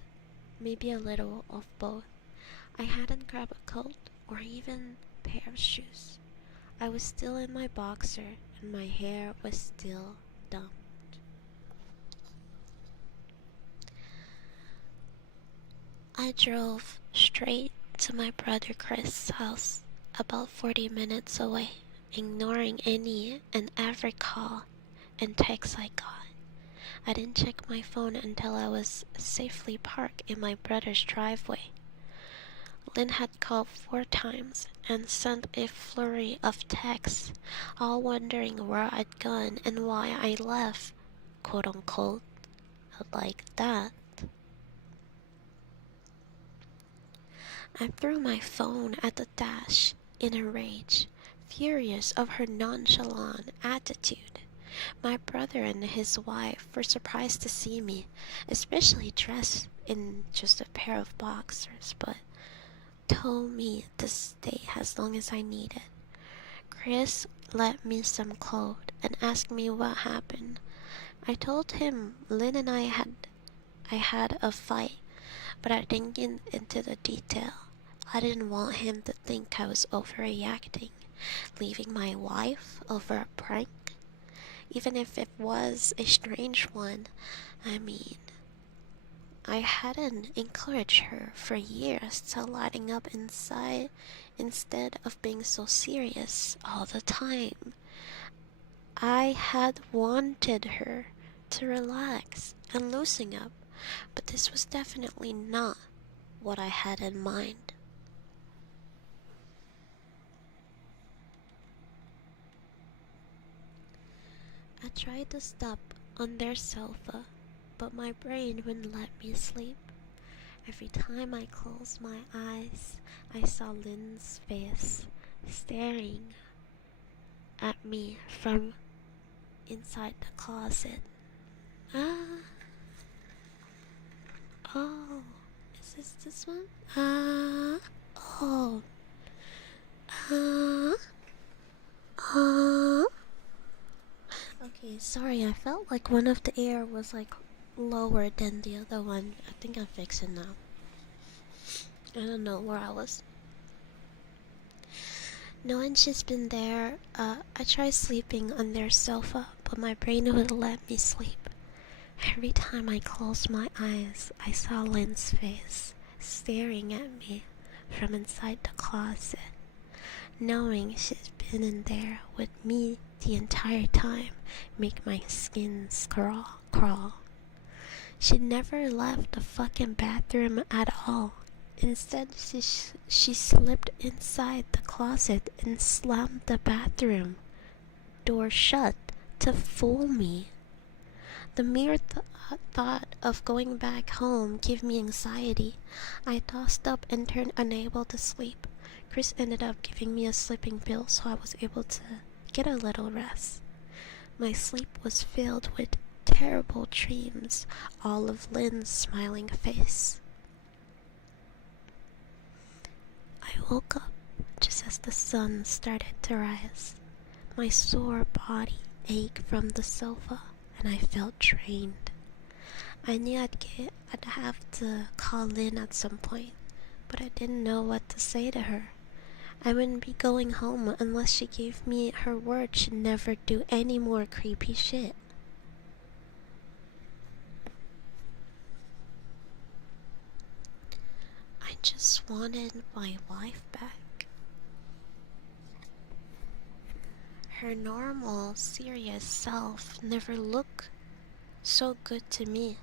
maybe a little of both. I hadn't grabbed a coat or even a pair of shoes. I was still in my boxer and my hair was still dumped. I drove straight to my brother Chris' house, about 40 minutes away, ignoring any and every call and text I got. I didn't check my phone until I was safely parked in my brother's driveway. Lynn had called 4 times and sent a flurry of texts, all wondering where I'd gone and why I left, quote unquote, like that. I threw my phone at the dash in a rage, furious of her nonchalant attitude. My brother and his wife were surprised to see me, especially dressed in just a pair of boxers, but told me to stay as long as I needed. Chris lent me some clothes and asked me what happened. I told him Lynn and I had a fight, but I didn't get into the detail. I didn't want him to think I was overreacting, leaving my wife over a prank, even if it was a strange one. I mean, I hadn't encouraged her for years to lighting up inside instead of being so serious all the time. I had wanted her to relax and loosen up, but this was definitely not what I had in mind. I tried to stop on their sofa, but my brain wouldn't let me sleep. Every time I closed my eyes, I saw Lynn's face staring at me from inside the closet. Ah, oh, is this one? Oh, ah, ah. Okay, sorry, I felt like one of the air was like lower than the other one. I think I'm fixing now. I don't know where I was. Knowing she's been there, I tried sleeping on their sofa, but my brain wouldn't let me sleep. Every time I closed my eyes, I saw Lynn's face staring at me from inside the closet, knowing she's been in there with me the entire time make my skin crawl. She never left the fucking bathroom at all. Instead, she slipped inside the closet and slammed the bathroom door shut to fool me. The mere thought of going back home gave me anxiety. I tossed up and turned unable to sleep. Chris ended up giving me a sleeping pill so I was able to get a little rest. My sleep was filled with terrible dreams, all of Lynn's smiling face. I woke up just as the sun started to rise. My sore body ached from the sofa and I felt drained. I knew I'd have to call Lynn at some point, but I didn't know what to say to her. I wouldn't be going home unless she gave me her word she'd never do any more creepy shit. I just wanted my wife back. Her normal, serious self never looked so good to me.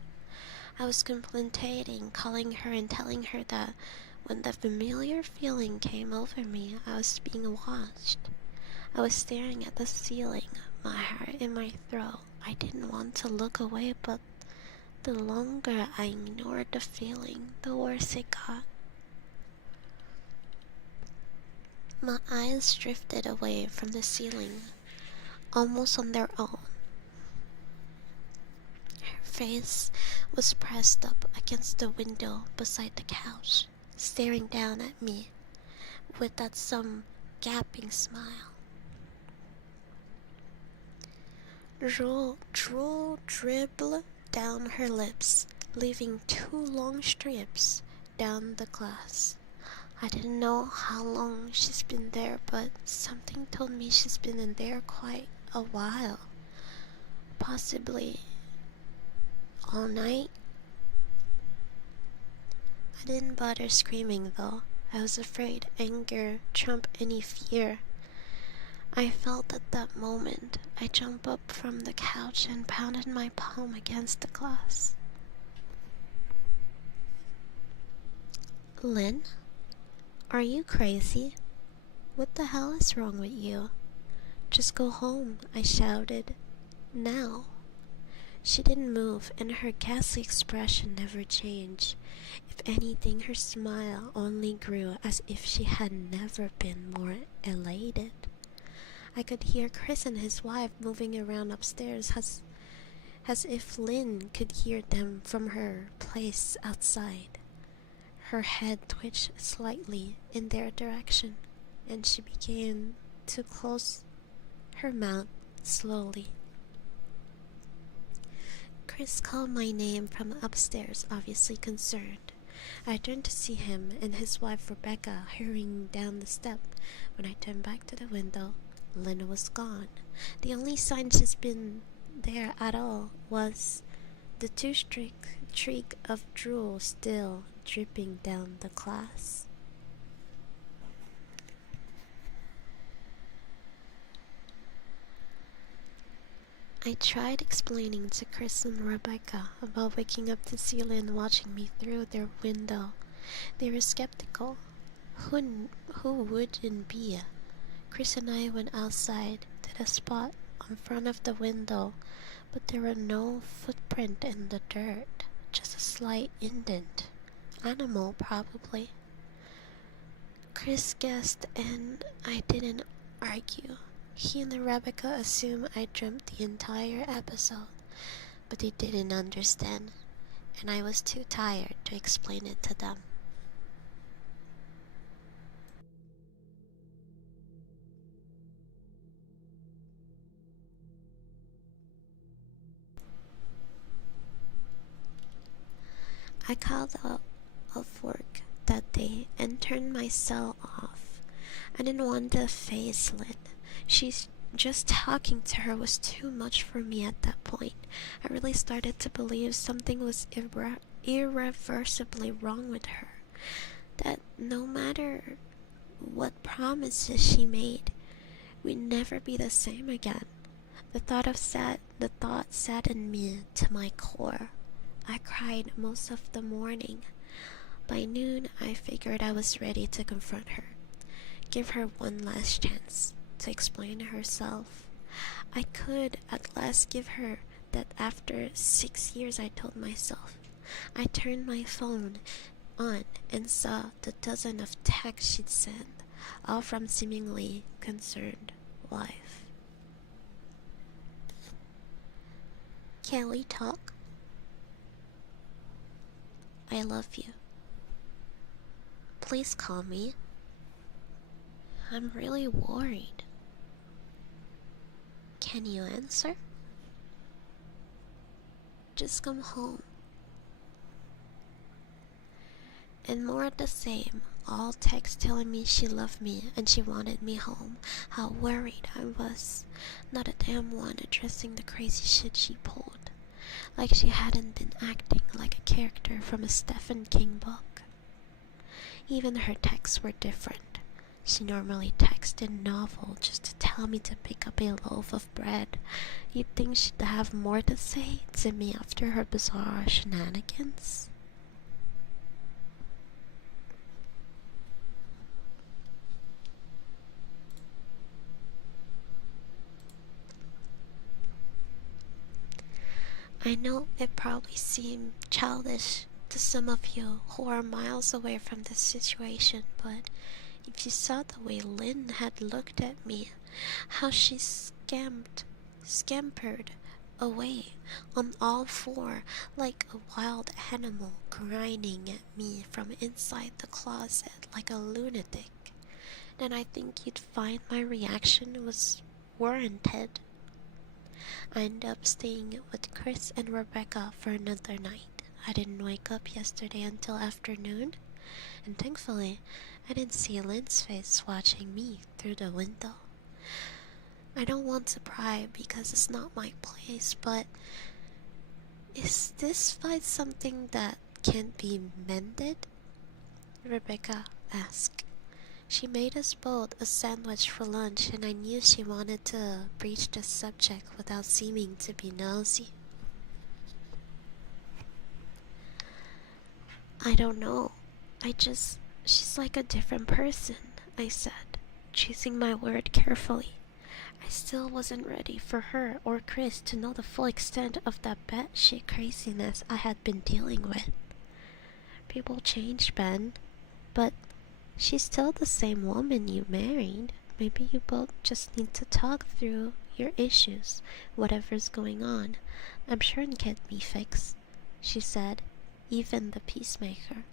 I was contemplating calling her and telling her that when the familiar feeling came over me, I was being watched. I was staring at the ceiling, my heart in my throat. I didn't want to look away, but the longer I ignored the feeling, the worse it got. My eyes drifted away from the ceiling, almost on their own. Her face was pressed up against the window beside the couch, staring down at me with that some gaping smile. Drool dribbled down her lips, leaving 2 long strips down the glass. I didn't know how long she's been there, but something told me she's been in there quite a while. Possibly all night. I didn't bother screaming though. I was afraid anger trumped any fear. I felt at that moment. I jumped up from the couch and pounded my palm against the glass. Lynn? Are you crazy? What the hell is wrong with you? Just go home, I shouted. Now. She didn't move, and her ghastly expression never changed. If anything, her smile only grew, as if she had never been more elated. I could hear Chris and his wife moving around upstairs as if Lynn could hear them from her place outside. Her head twitched slightly in their direction, and she began to close her mouth slowly. Chris called my name from upstairs, obviously concerned. I turned to see him and his wife Rebecca hurrying down the step. When I turned back to the window, Lynn was gone. The only sign she's been there at all was the 2 streak of drool still dripping down the glass. I tried explaining to Chris and Rebecca about waking up to see Lynn watching me through their window. They were skeptical. Who wouldn't be? Chris and I went outside to the spot in front of the window, but there were no footprint in the dirt, just a slight indent. Animal, probably. Chris guessed, and I didn't argue. He and Rebecca assumed I dreamt the entire episode, but they didn't understand, and I was too tired to explain it to them. I called out of work that day and turned my cell off. I didn't want to face Lynn. Just talking to her was too much for me at that point. I really started to believe something was irreversibly wrong with her. That no matter what promises she made, we'd never be the same again. The thought saddened me to my core. I cried most of the morning. By noon, I figured I was ready to confront her, give her one last chance to explain herself. I could at last give her that after 6 years. I told myself. I turned my phone on and saw the dozen of texts she'd sent, all from seemingly concerned wife. Can we talk? I love you. Please call me. I'm really worried. Can you answer? Just come home. And more of the same, all texts telling me she loved me and she wanted me home, how worried I was. Not a damn one addressing the crazy shit she pulled, like she hadn't been acting like a character from a Stephen King book. Even her texts were different. She normally texted novel just to tell me to pick up a loaf of bread. You'd think she'd have more to say to me after her bizarre shenanigans. I know it probably seemed childish to some of you who are miles away from this situation, but if you saw the way Lynn had looked at me, how she scampered away on all four like a wild animal, grinding at me from inside the closet like a lunatic, then I think you'd find my reaction was warranted. I ended up staying with Chris and Rebecca for another night. I didn't wake up yesterday until afternoon, and thankfully, I didn't see Lynn's face watching me through the window. I don't want to pry because it's not my place, but is this fight something that can't be mended? Rebecca asked. She made us both a sandwich for lunch, and I knew she wanted to breach the subject without seeming to be nosy. I don't know. She's like a different person, I said, choosing my word carefully. I still wasn't ready for her or Chris to know the full extent of that batshit craziness I had been dealing with. People change, Ben, but she's still the same woman you married. Maybe you both just need to talk through your issues, whatever's going on. I'm sure it can be fixed, she said, even the peacemaker.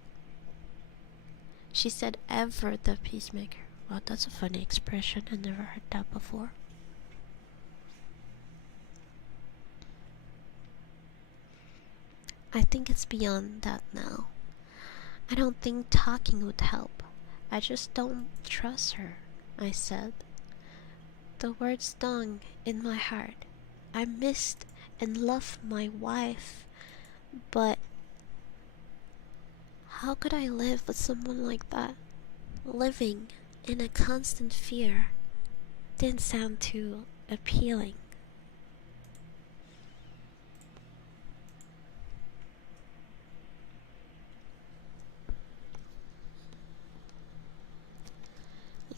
She said ever the peacemaker. Wow, that's a funny expression. I never heard that before. I think it's beyond that now. I don't think talking would help. I just don't trust her, I said. The words stung in my heart. I missed and loved my wife, but how could I live with someone like that? Living in a constant fear didn't sound too appealing.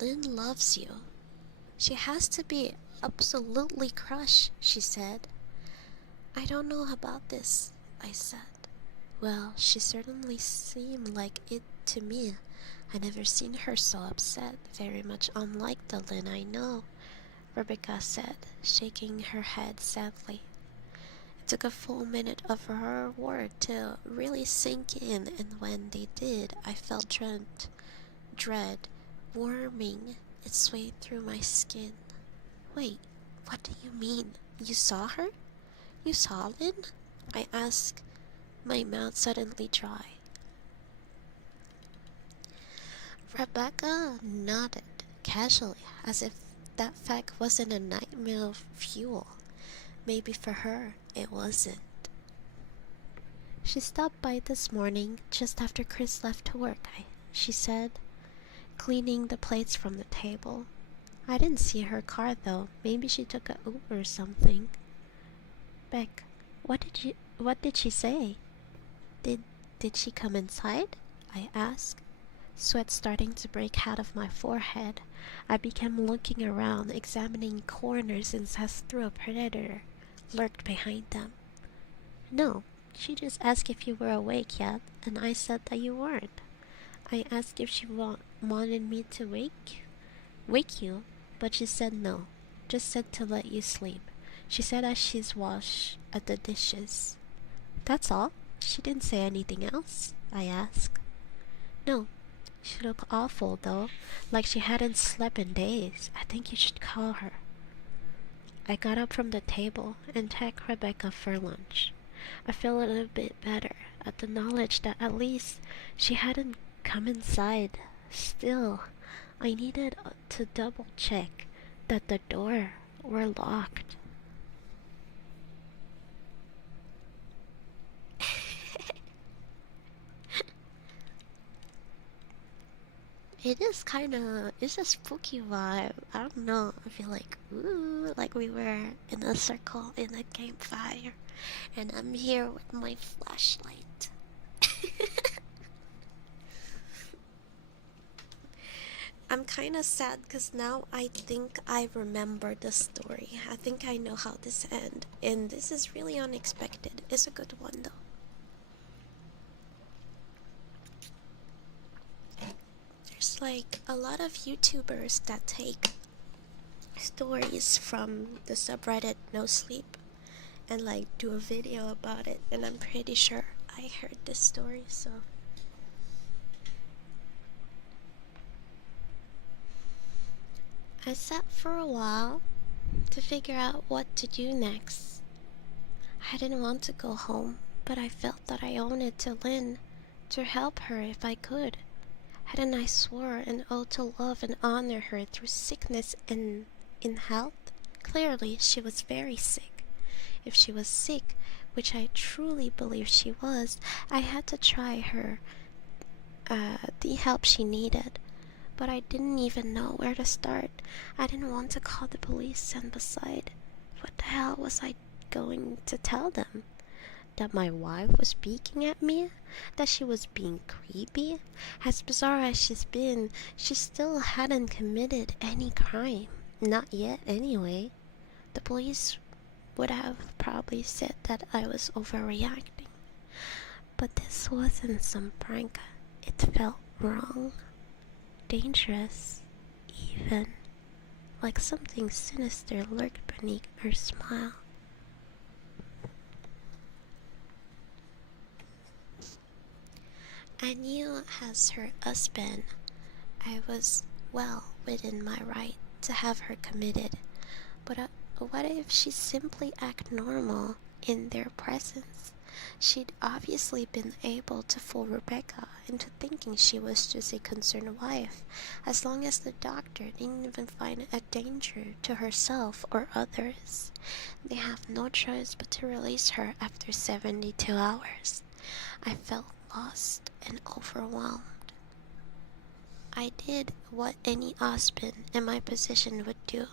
Lynn loves you. She has to be absolutely crushed, she said. I don't know about this, I said. Well, she certainly seemed like it to me. I never seen her so upset, very much unlike the Lynn I know, Rebecca said, shaking her head sadly. It took a full minute of her word to really sink in, and when they did, I felt dread worming its way through my skin. Wait, what do you mean? You saw her? You saw Lynn? I asked, my mouth suddenly dry. Rebecca nodded casually, as if that fact wasn't a nightmare fuel. Maybe for her, it wasn't. She stopped by this morning, just after Chris left to work, she said, cleaning the plates from the table. I didn't see her car though. Maybe she took a Uber or something. Beck, what did she say? Did she come inside? I asked. Sweat starting to break out of my forehead. I began looking around, examining corners and as through a predator lurked behind them. No, she just asked if you were awake yet, and I said that you weren't. I asked if she wanted me to wake you, but she said no, just said to let you sleep. She said as she's washed at the dishes. That's all? She didn't say anything else? I asked. No. She looked awful though, like she hadn't slept in days. I think you should call her. I got up from the table and tagged Rebecca for lunch. I feel a little bit better at the knowledge that at least she hadn't come inside. Still, I needed to double check that the door were locked. It's a spooky vibe. I don't know. I feel like, ooh, like we were in a circle in a campfire, and I'm here with my flashlight. I'm kind of sad because now I think I remember the story. I think I know how this ends, and this is really unexpected. It's a good one though. There's like a lot of YouTubers that take stories from the subreddit No Sleep and like do a video about it, and I'm pretty sure I heard this story, so I sat for a while to figure out what to do next. I didn't want to go home, but I felt that I owed it to Lynn to help her if I could. Hadn't I swore an oath to love and honor her through sickness and in health? Clearly, she was very sick. If she was sick, which I truly believe she was, I had to try her the help she needed. But I didn't even know where to start. I didn't want to call the police, and beside, what the hell was I going to tell them? That my wife was peeking at me? That she was being creepy? As bizarre as she's been, she still hadn't committed any crime. Not yet, anyway. The police would have probably said that I was overreacting. But this wasn't some prank. It felt wrong. Dangerous, even. Like something sinister lurked beneath her smile. I knew as her husband, I was well within my right to have her committed, but what if she simply acted normal in their presence? She'd obviously been able to fool Rebecca into thinking she was just a concerned wife, as long as the doctor didn't even find a danger to herself or others. They have no choice but to release her after 72 hours. I felt lost and overwhelmed. I did what any husband in my position would do.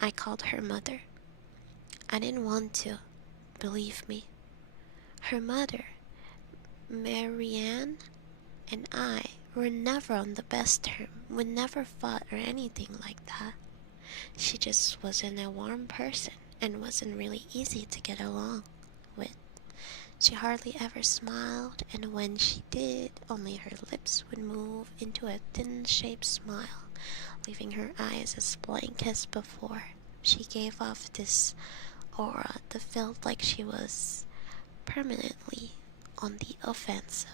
I called her mother. I didn't want to, believe me. Her mother, Marianne, and I were never on the best terms. We never fought or anything like that. She just wasn't a warm person and wasn't really easy to get along with. She hardly ever smiled, and when she did, only her lips would move into a thin-shaped smile, leaving her eyes as blank as before. She gave off this aura that felt like she was permanently on the offensive.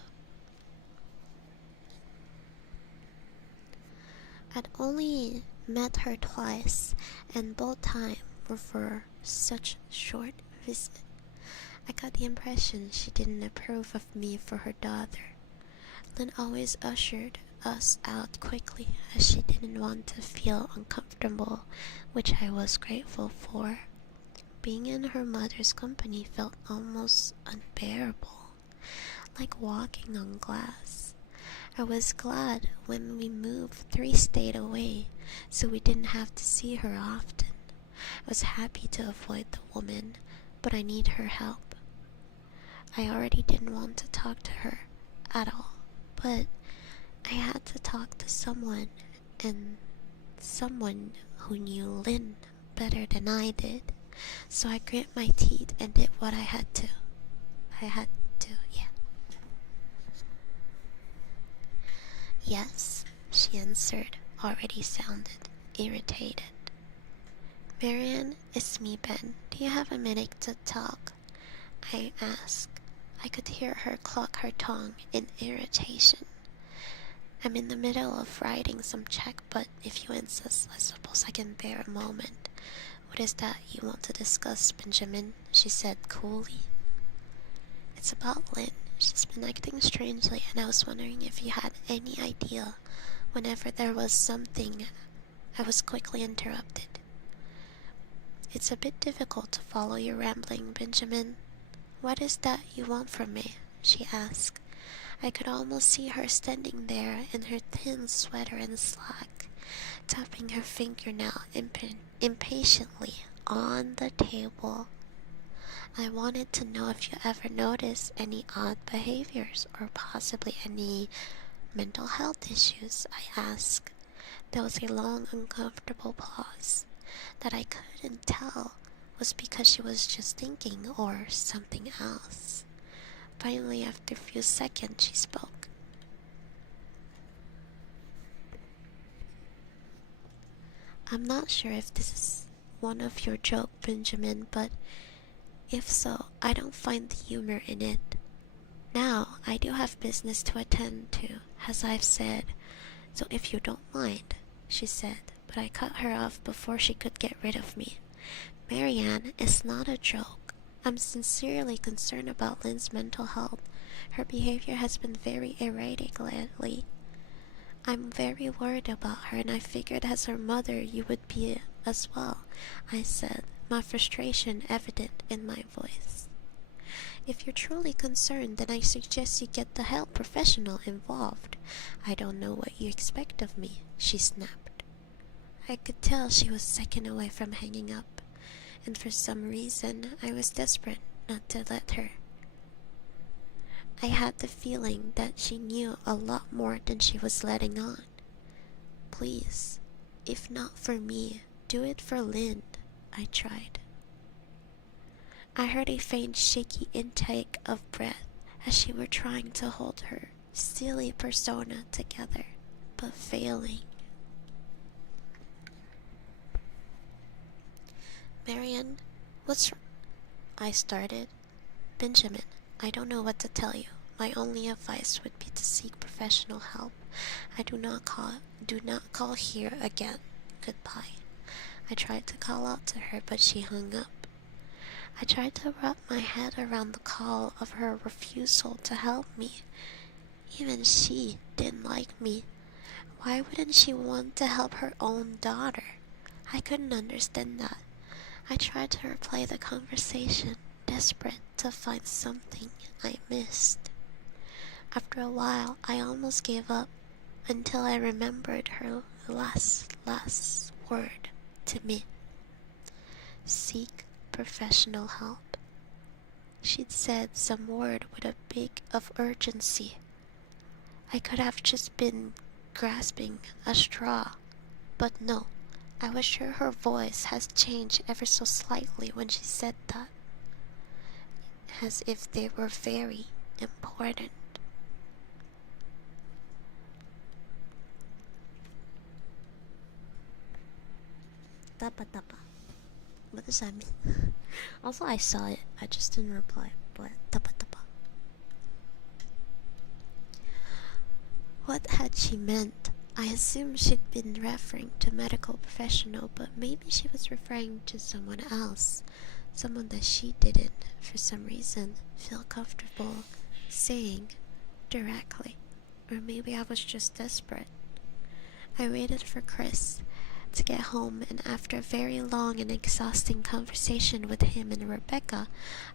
I'd only met her twice, and both times were for such short visits. I got the impression she didn't approve of me for her daughter. Lynn always ushered us out quickly, as she didn't want to feel uncomfortable, which I was grateful for. Being in her mother's company felt almost unbearable, like walking on glass. I was glad when we moved 3 states away, so we didn't have to see her often. I was happy to avoid the woman, but I need her help. I already didn't want to talk to her at all, but I had to talk to someone, and someone who knew Lynn better than I did. So I grit my teeth and did what I had to. Yeah. Yes, she answered, already sounded irritated. Marianne, it's me, Ben. Do you have a minute to talk? I asked. I could hear her cluck her tongue in irritation. I'm in the middle of writing some check, but if you insist, I suppose I can bear a moment. What is that you want to discuss, Benjamin? She said coolly. It's about Lynn. She's been acting strangely, and I was wondering if you had any idea. Whenever there was something, I was quickly interrupted. It's a bit difficult to follow your rambling, Benjamin. What is that you want from me? She asked. I could almost see her standing there in her thin sweater and slack, tapping her fingernail impatiently on the table. I wanted to know if you ever noticed any odd behaviors or possibly any mental health issues, I asked. There was a long, uncomfortable pause that I couldn't tell was because she was just thinking or something else. Finally, after a few seconds, she spoke. I'm not sure if this is one of your jokes, Benjamin, but if so, I don't find the humor in it. Now, I do have business to attend to, as I've said, so if you don't mind, she said, but I cut her off before she could get rid of me. Marianne, it's not a joke. I'm sincerely concerned about Lynn's mental health. Her behavior has been very erratic lately. I'm very worried about her, and I figured as her mother you would be as well, I said, my frustration evident in my voice. If you're truly concerned, then I suggest you get the health professional involved. I don't know what you expect of me, she snapped. I could tell she was seconds away from hanging up, and for some reason I was desperate not to let her. I had the feeling that she knew a lot more than she was letting on. Please, if not for me, do it for Lynn, I tried. I heard a faint shaky intake of breath as she were trying to hold her silly persona together, but failing. Marianne, what's wrong? I started. Benjamin, I don't know what to tell you. My only advice would be to seek professional help. Do not call here again. Goodbye. I tried to call out to her, but she hung up. I tried to wrap my head around the call of her refusal to help me. Even she didn't like me. Why wouldn't she want to help her own daughter? I couldn't understand that. I tried to replay the conversation, desperate to find something I missed. After a while, I almost gave up until I remembered her last word to me. Seek professional help. She'd said some word with a bit of urgency. I could have just been grasping a straw, but no, I was sure her voice has changed ever so slightly when she said that, as if they were very important. Tapa tapa. What does that mean? Also, I saw it. I just didn't reply. But tapa tapa. What had she meant? I assumed she'd been referring to a medical professional, but maybe she was referring to someone else. Someone that she didn't, for some reason, feel comfortable saying directly. Or maybe I was just desperate. I waited for Chris, to get home, and after a very long and exhausting conversation with him and Rebecca,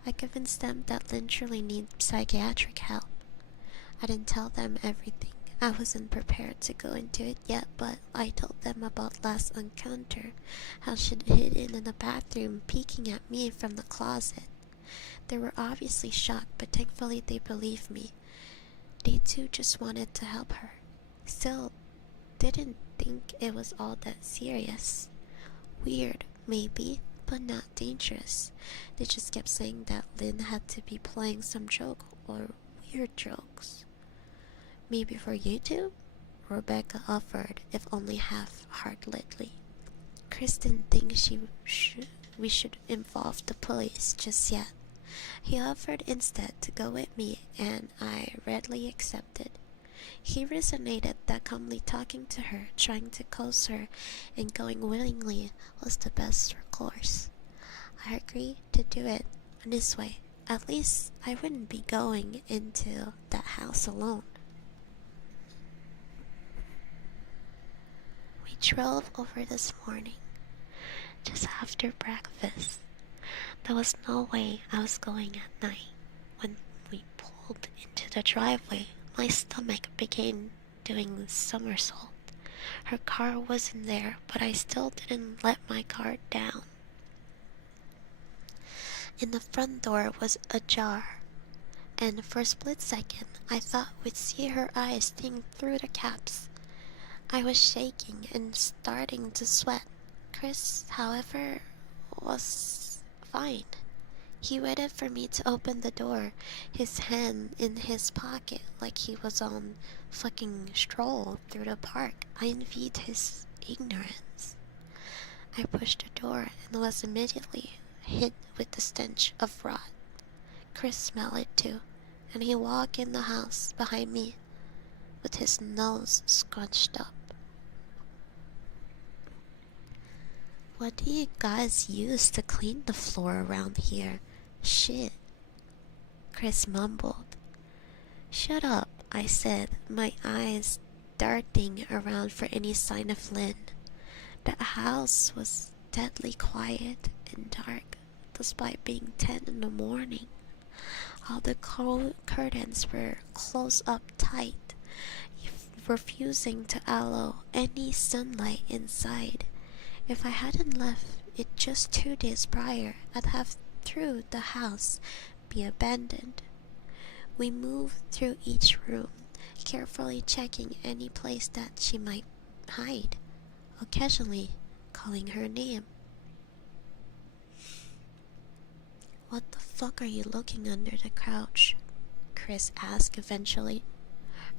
I convinced them that Lynn truly needs psychiatric help. I didn't tell them everything. I wasn't prepared to go into it yet, but I told them about last encounter, how she'd hidden in the bathroom peeking at me from the closet. They were obviously shocked, but thankfully they believed me. They too just wanted to help her. Still, didn't think it was all that serious. Weird, maybe, but not dangerous. They just kept saying that Lynn had to be playing some joke or weird jokes. Maybe for you two? Rebecca offered, if only half-heartedly. Chris didn't think we should involve the police just yet. He offered instead to go with me, and I readily accepted. He resonated that calmly talking to her, trying to coax her, and going willingly was the best course. I agreed to do it this way. At least I wouldn't be going into that house alone. We drove over this morning, just after breakfast. There was no way I was going at night. When we pulled into the driveway, my stomach began doing somersault. Her car wasn't there, but I still didn't let my guard down. And the front door was ajar, and for a split second, I thought we'd see her eyes sting through the caps. I was shaking and starting to sweat. Chris, however, was fine. He waited for me to open the door, his hand in his pocket like he was on fucking stroll through the park. I envied his ignorance. I pushed the door and was immediately hit with the stench of rot. Chris smelled it too, and he walked in the house behind me with his nose scrunched up. What do you guys use to clean the floor around here? Shit, Chris mumbled. Shut up, I said, my eyes darting around for any sign of Lynn. The house was deadly quiet and dark, despite being 10 in the morning. All the curtains were closed up tight, refusing to allow any sunlight inside. If I hadn't left it just 2 days prior, I'd have through the house be abandoned. We moved through each room, carefully checking any place that she might hide, occasionally calling her name. What the fuck are you looking under the couch? Chris asked eventually.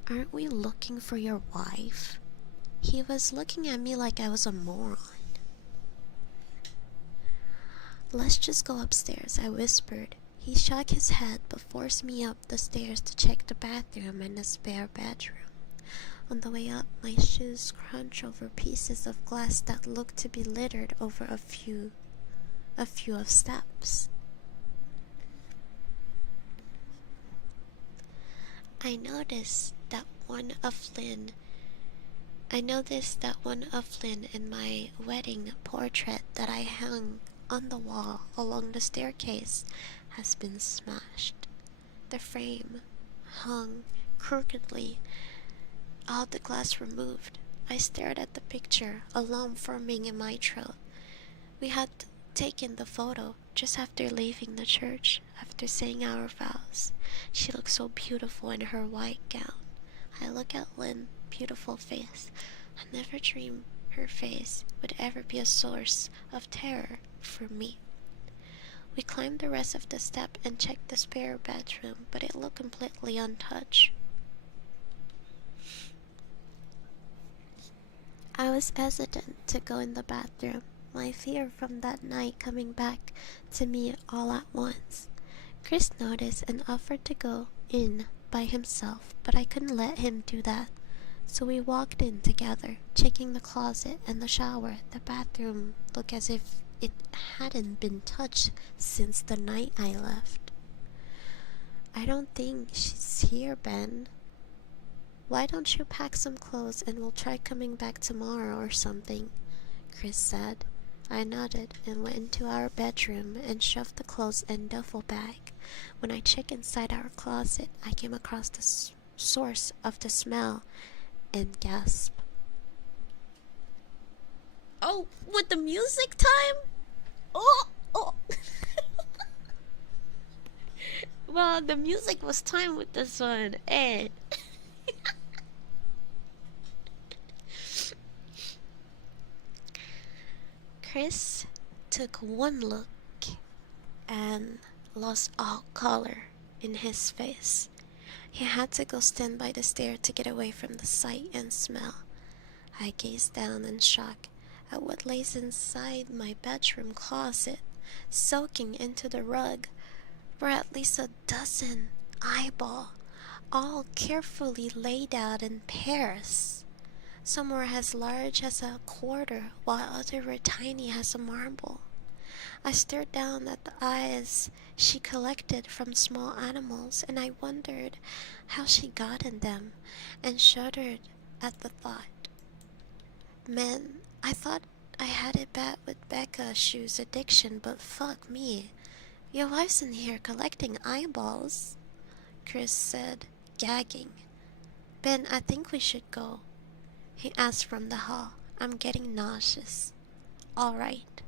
Aren't we looking for your wife? He was looking at me like I was a moron. Let's just go upstairs, I whispered. He shook his head but forced me up the stairs to check the bathroom and the spare bedroom. On the way up, my shoes crunched over pieces of glass that looked to be littered over a few of steps. I noticed that one of Lynn in my wedding portrait that I hung on the wall along the staircase has been smashed. The frame hung crookedly, all the glass removed. I stared at the picture, a lump forming in my throat. We had taken the photo just after leaving the church, after saying our vows. She looked so beautiful in her white gown. I look at Lynn's beautiful face. I never dreamed her face would ever be a source of terror for me. We climbed the rest of the step and checked the spare bedroom, but it looked completely untouched. I was hesitant to go in the bathroom, my fear from that night coming back to me all at once. Chris noticed and offered to go in by himself, but I couldn't let him do that. So we walked in together, checking the closet and the shower. The bathroom looked as if it hadn't been touched since the night I left. I don't think she's here, Ben. Why don't you pack some clothes and we'll try coming back tomorrow or something? Chris said. I nodded and went into our bedroom and shoved the clothes in duffel bag. When I checked inside our closet, I came across the source of the smell and gasped. Oh, with the music time? Oh. Well, the music was timed with this one, and Chris took one look and lost all color in his face. He had to go stand by the stair to get away from the sight and smell. I gazed down in shock at what lays inside my bedroom closet. Soaking into the rug were at least a dozen eyeballs, all carefully laid out in pairs. Some were as large as a quarter, while others were tiny as a marble. I stared down at the eyes she collected from small animals, and I wondered how she got in them, and shuddered at the thought. Man, I thought I had it bad with Becca Shoe's addiction, but fuck me. Your wife's in here collecting eyeballs, Chris said, gagging. Ben, I think we should go, he asked from the hall. I'm getting nauseous. All right.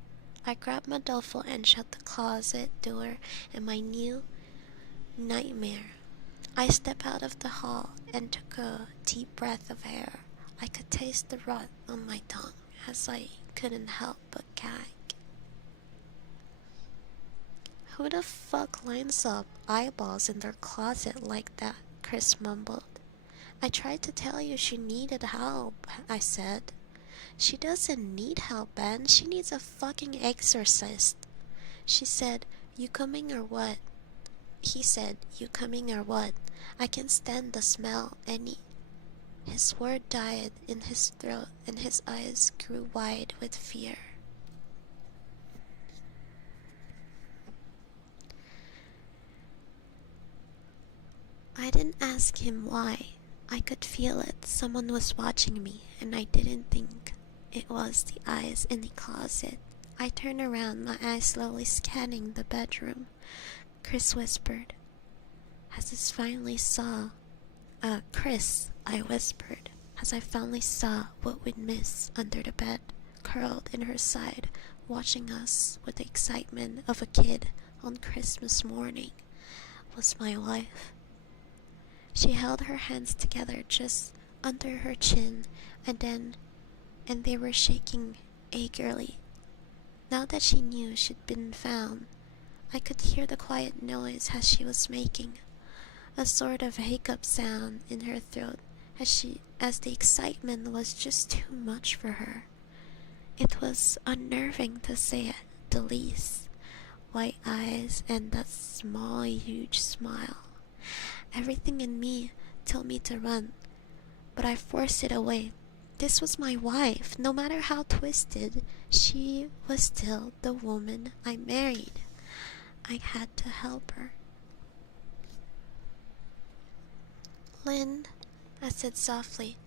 I grabbed my duffel and shut the closet door in my new nightmare. I stepped out of the hall and took a deep breath of air. I could taste the rot on my tongue as I couldn't help but gag. Who the fuck lines up eyeballs in their closet like that? Chris mumbled. I tried to tell you she needed help, I said. She doesn't need help, Ben. She needs a fucking exorcist. She said, you coming or what? He said, you coming or what? I can stand the smell any. His word died in his throat and his eyes grew wide with fear. I didn't ask him why. I could feel it. Someone was watching me, and I didn't think it was the eyes in the closet. I turned around, my eyes slowly scanning the bedroom. Chris whispered. Chris, I whispered, as I finally saw what we'd miss under the bed, curled in her side, watching us with the excitement of a kid on Christmas morning, was my wife. She held her hands together just under her chin, and they were shaking eagerly. Now that she knew she'd been found, I could hear the quiet noise as she was making, a sort of hiccup sound in her throat as the excitement was just too much for her. It was unnerving to say the least. White eyes and that small, huge smile. Everything in me told me to run, but I forced it away. This was my wife. No matter how twisted, she was still the woman I married. I had to help her. Lynn, I said softly.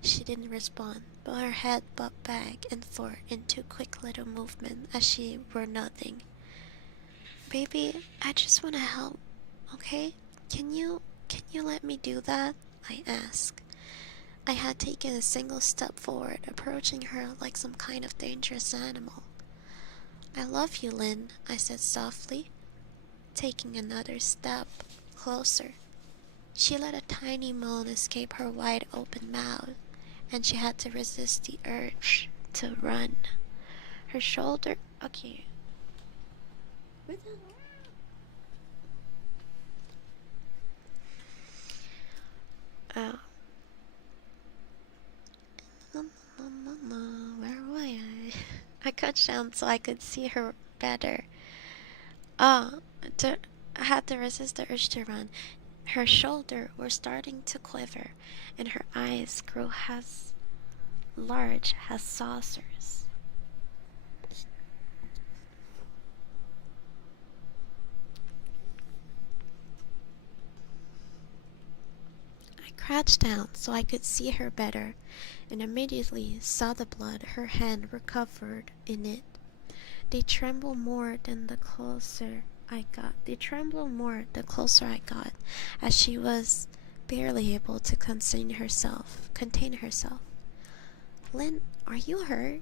She didn't respond, but her head bobbed back and forth in two quick little movements as she were nothing. Baby, I just want to help, okay? Can you let me do that? I asked. I had taken a single step forward, approaching her like some kind of dangerous animal. I love you, Lynn, I said softly, taking another step closer. She let a tiny moan escape her wide open mouth, and she had to resist the urge to run. Her shoulder... Okay. Where were I? I cut down so I could see her better. I had to resist the urge to run. Her shoulders were starting to quiver, and her eyes grew as large as saucers. I crouched down so I could see her better, and immediately saw the blood her hand recovered in it. They trembled more the closer I got. As she was barely able to contain herself. Lynn, are you hurt?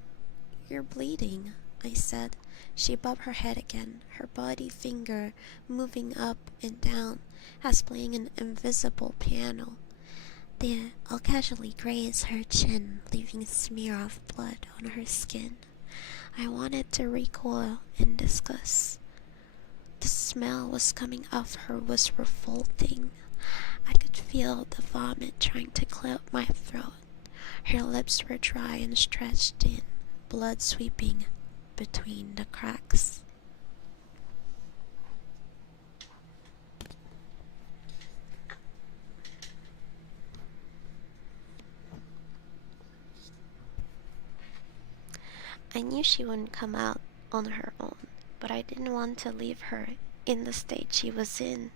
You're bleeding, I said. She bobbed her head again, her body finger moving up and down as playing an invisible piano. Then I'll casually graze her chin, leaving a smear of blood on her skin. I wanted to recoil in disgust. The smell was coming off her was revolting. I could feel the vomit trying to clear up my throat. Her lips were dry and stretched in, blood sweeping between the cracks. I knew she wouldn't come out on her own, but I didn't want to leave her in the state she was in.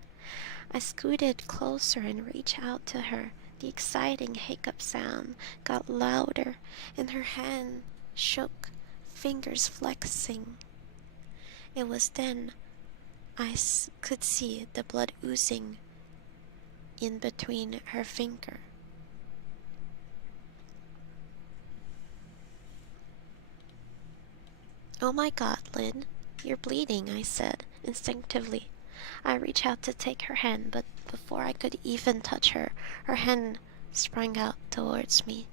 I scooted closer and reached out to her. The exciting hiccup sound got louder, and her hand shook, fingers flexing. It was then I could see the blood oozing in between her finger. Oh my God, Lynn, you're bleeding, I said, instinctively. I reached out to take her hand, but before I could even touch her, her hand sprang out towards me.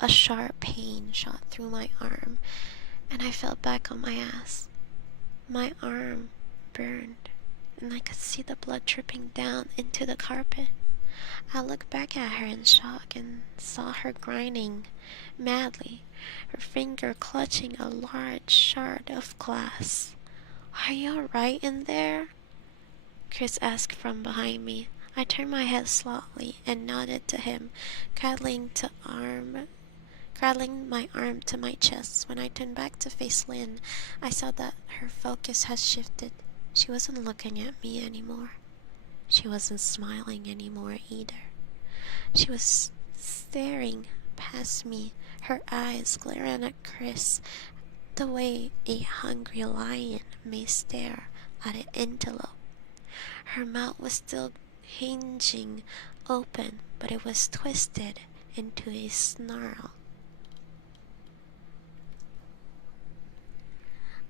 A sharp pain shot through my arm, and I fell back on my ass. My arm burned, and I could see the blood dripping down into the carpet. I looked back at her in shock and saw her grinding madly, her finger clutching a large shard of glass. Are you alright in there? Chris asked from behind me. I turned my head slightly and nodded to him, cuddling my arm to my chest. When I turned back to face Lynn, I saw that her focus had shifted. She wasn't looking at me anymore. She wasn't smiling anymore either. She was staring past me, her eyes glaring at Chris the way a hungry lion may stare at an antelope. Her mouth was still hinging open, but it was twisted into a snarl.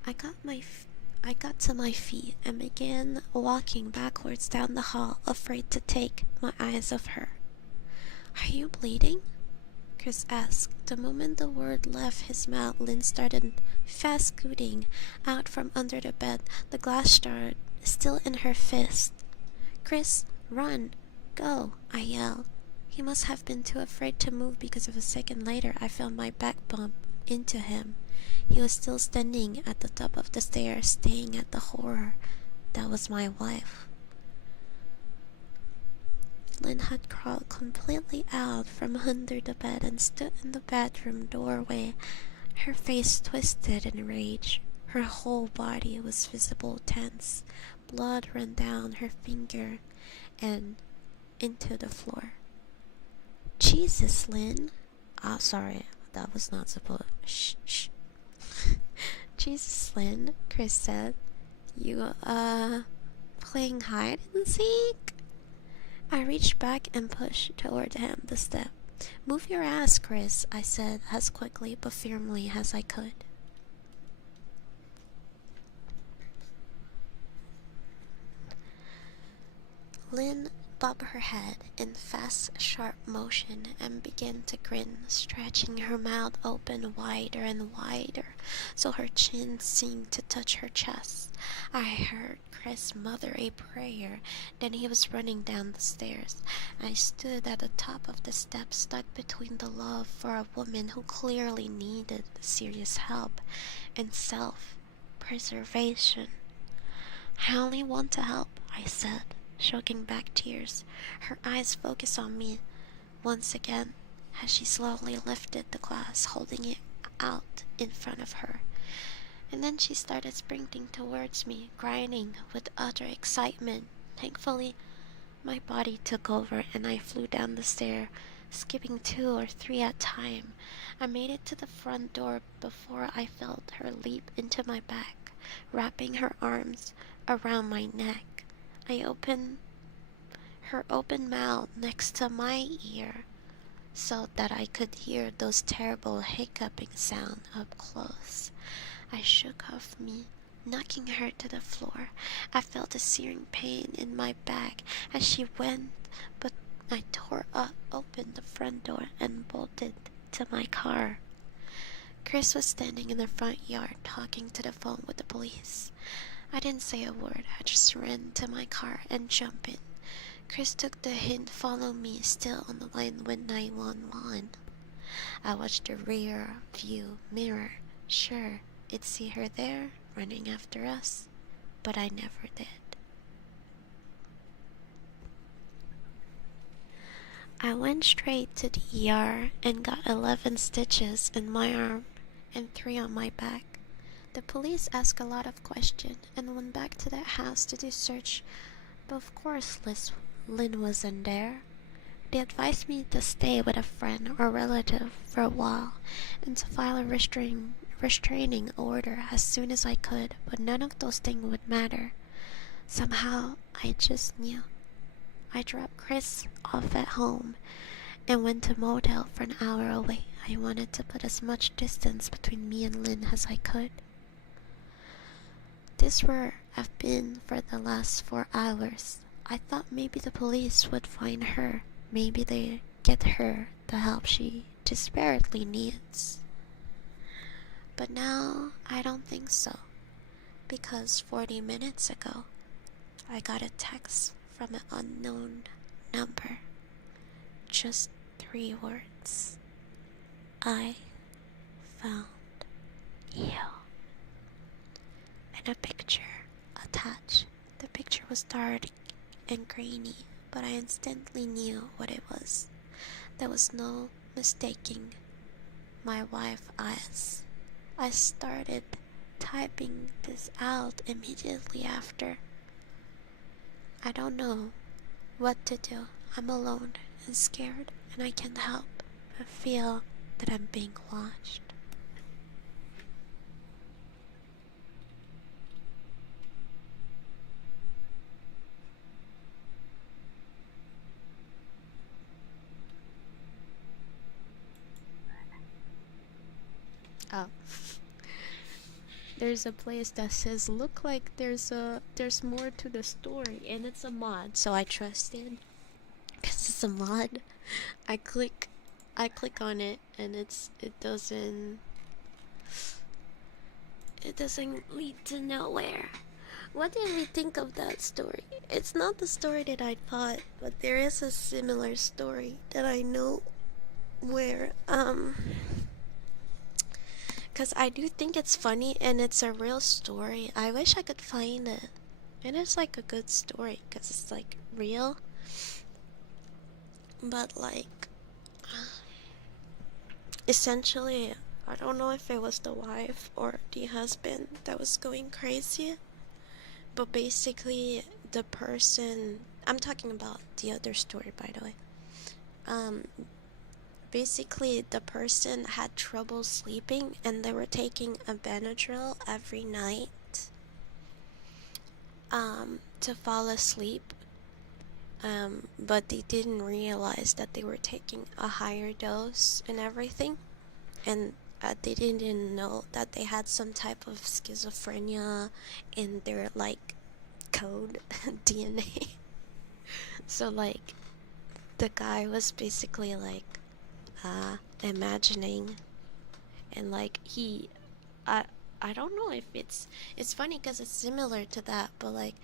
I got to my feet and began walking backwards down the hall, afraid to take my eyes off her. Are you bleeding? Chris asked. The moment the word left his mouth, Lynn started fast scooting out from under the bed, the glass shard still in her fist. Chris, run! Go! I yelled. He must have been too afraid to move because a second later I felt my back bump into him. He was still standing at the top of the stairs, staring at the horror that was my wife. Lynn had crawled completely out from under the bed and stood in the bedroom doorway, her face twisted in rage. Her whole body was visible tense. Blood ran down her finger and into the floor. Jesus, Lynn. Sorry, that was not supposed. Shh. Jesus, Lynn, Chris said. You, playing hide and seek? I reached back and pushed toward him the step. Move your ass, Chris, I said as quickly but firmly as I could. Lynn bobbed her head in fast, sharp motion and began to grin, stretching her mouth open wider and wider, so her chin seemed to touch her chest. I heard Chris muther a prayer, then he was running down the stairs. I stood at the top of the steps, stuck between the love for a woman who clearly needed serious help and self-preservation. I only want to help, I said, choking back tears. Her eyes focused on me once again as she slowly lifted the glass, holding it out in front of her. And then she started sprinting towards me, grinding with utter excitement. Thankfully, My body took over and I flew down the stair, skipping 2 or 3 at a time. I made it to the front door before I felt her leap into my back, wrapping her arms around my neck. I opened her open mouth next to my ear so that I could hear those terrible hiccuping sounds up close. I shook off me, knocking her to the floor. I felt a searing pain in my back as she went, but I tore open the front door and bolted to my car. Chris was standing in the front yard talking to the phone with the police. I didn't say a word. I just ran to my car and jumped in. Chris took the hint, follow me, still on the line with 911. I watched the rear view mirror. Sure, I'd see her there, running after us, but I never did. I went straight to the ER and got 11 stitches in my arm and 3 on my back. The police asked a lot of questions and went back to that house to do search, but of course Lynn wasn't there. They advised me to stay with a friend or relative for a while and to file a restraining order as soon as I could, but none of those things would matter. Somehow, I just knew. I dropped Chris off at home and went to a motel for an hour away. I wanted to put as much distance between me and Lynn as I could. This where I've been for the last 4 hours. I thought maybe the police would find her. Maybe they'd get her the help she desperately needs. But now, I don't think so. Because 40 minutes ago, I got a text from an unknown number. Just 3 words. I found you. And a picture attached. The picture was dark and grainy, but I instantly knew what it was. There was no mistaking my wife's eyes. I started typing this out immediately after. I don't know what to do. I'm alone and scared, and I can't help but feel that I'm being watched. Oh. There's a place that says look like there's more to the story, and it's a mod, so I trust it because it's a mod. I click on it and it doesn't lead to nowhere. What did we think of that story? It's not the story that I thought, but there is a similar story that I know where because I do think it's funny and it's a real story. I wish I could find it. And it's like a good story because it's like real. But like, essentially, I don't know if it was the wife or the husband that was going crazy. But basically, the person, I'm talking about the other story, by the way. Basically, the person had trouble sleeping and they were taking a Benadryl every night to fall asleep. But they didn't realize that they were taking a higher dose and everything. And they didn't know that they had some type of schizophrenia in their, like, code DNA. So, like, the guy was basically, like, imagining, and like I don't know if it's funny because it's similar to that, but like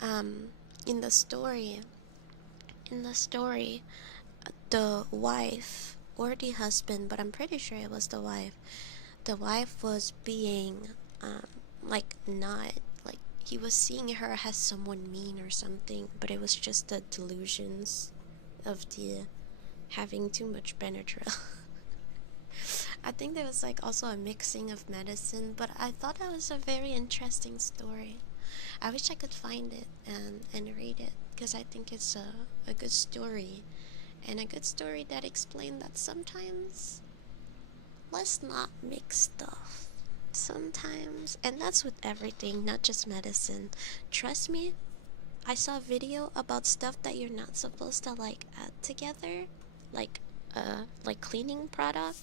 in the story the wife or the husband, but I'm pretty sure it was the wife was being like, not like, he was seeing her as someone mean or something, but it was just the delusions of the having too much Benadryl. I think there was like also a mixing of medicine, but I thought that was a very interesting story. I wish I could find it and read it, because I think it's a good story, and a good story that explained that sometimes let's not mix stuff. Sometimes, and that's with everything, not just medicine. Trust me, I saw a video about stuff that you're not supposed to like add together, like cleaning product.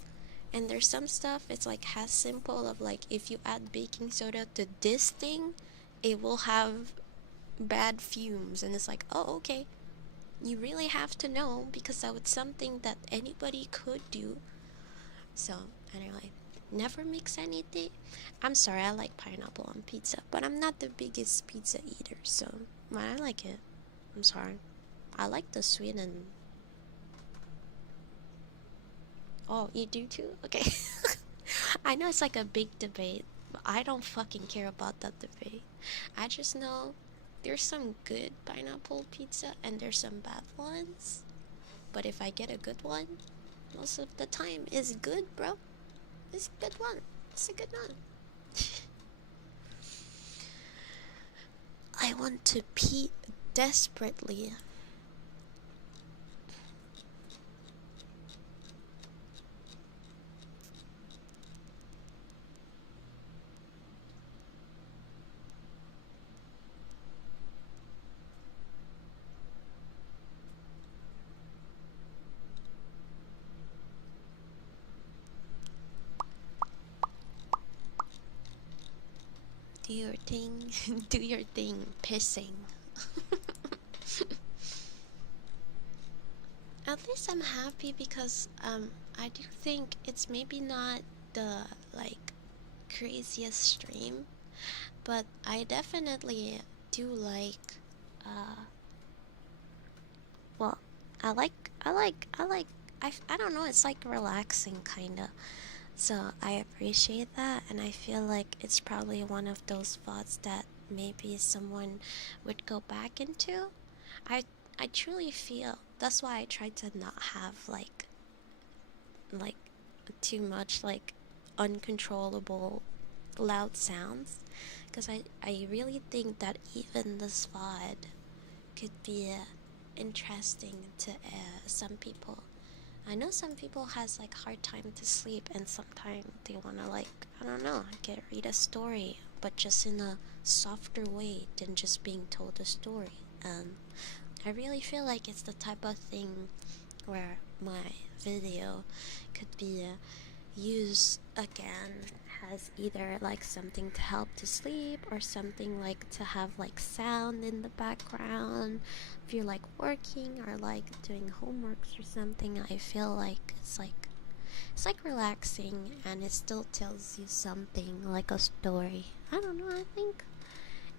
And there's some stuff it's like has simple of like, if you add baking soda to this thing, it will have bad fumes, and it's like, oh, okay. You really have to know, because that was something that anybody could do. So anyway, never mix anything. I'm sorry, I like pineapple on pizza, but I'm not the biggest pizza eater, so I like it. I'm sorry. I like the sweet and... Oh, you do too? Okay. I know it's like a big debate, but I don't fucking care about that debate. I just know there's some good pineapple pizza and there's some bad ones. But if I get a good one, most of the time it's good, bro. It's a good one. It's a good one. I want to pee desperately. Do your thing. Do your thing. Pissing. At least I'm happy because I do think it's maybe not the like craziest stream, but I definitely do like well, I don't know, it's like relaxing kinda. So I appreciate that, and I feel like it's probably one of those thoughts that maybe someone would go back into. I I truly feel that's why I try to not have like too much like uncontrollable loud sounds, because I really think that even this VOD could be interesting to some people. I know some people has like hard time to sleep, and sometimes they wanna like, I don't know, read a story, but just in a softer way than just being told a story. I really feel like it's the type of thing where my video could be used again as either like something to help to sleep, or something like to have like sound in the background if you're like working or like doing homeworks or something. I feel like it's like relaxing, and it still tells you something like a story. I don't know, I think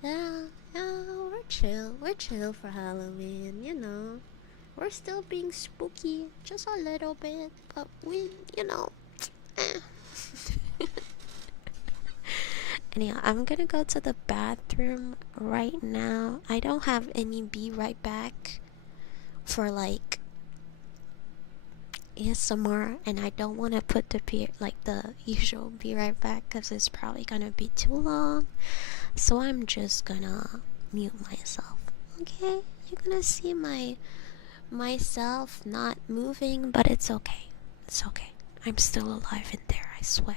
yeah, we're chill for Halloween, you know. We're still being spooky, just a little bit, but we, you know, eh. Anyhow, I'm gonna go to the bathroom right now. I don't have any be right back for like ASMR, and I don't want to put the usual be right back, because it's probably gonna be too long. So I'm just gonna mute myself. Okay, you're gonna see myself not moving, but it's okay. It's okay. I'm still alive in there, I swear.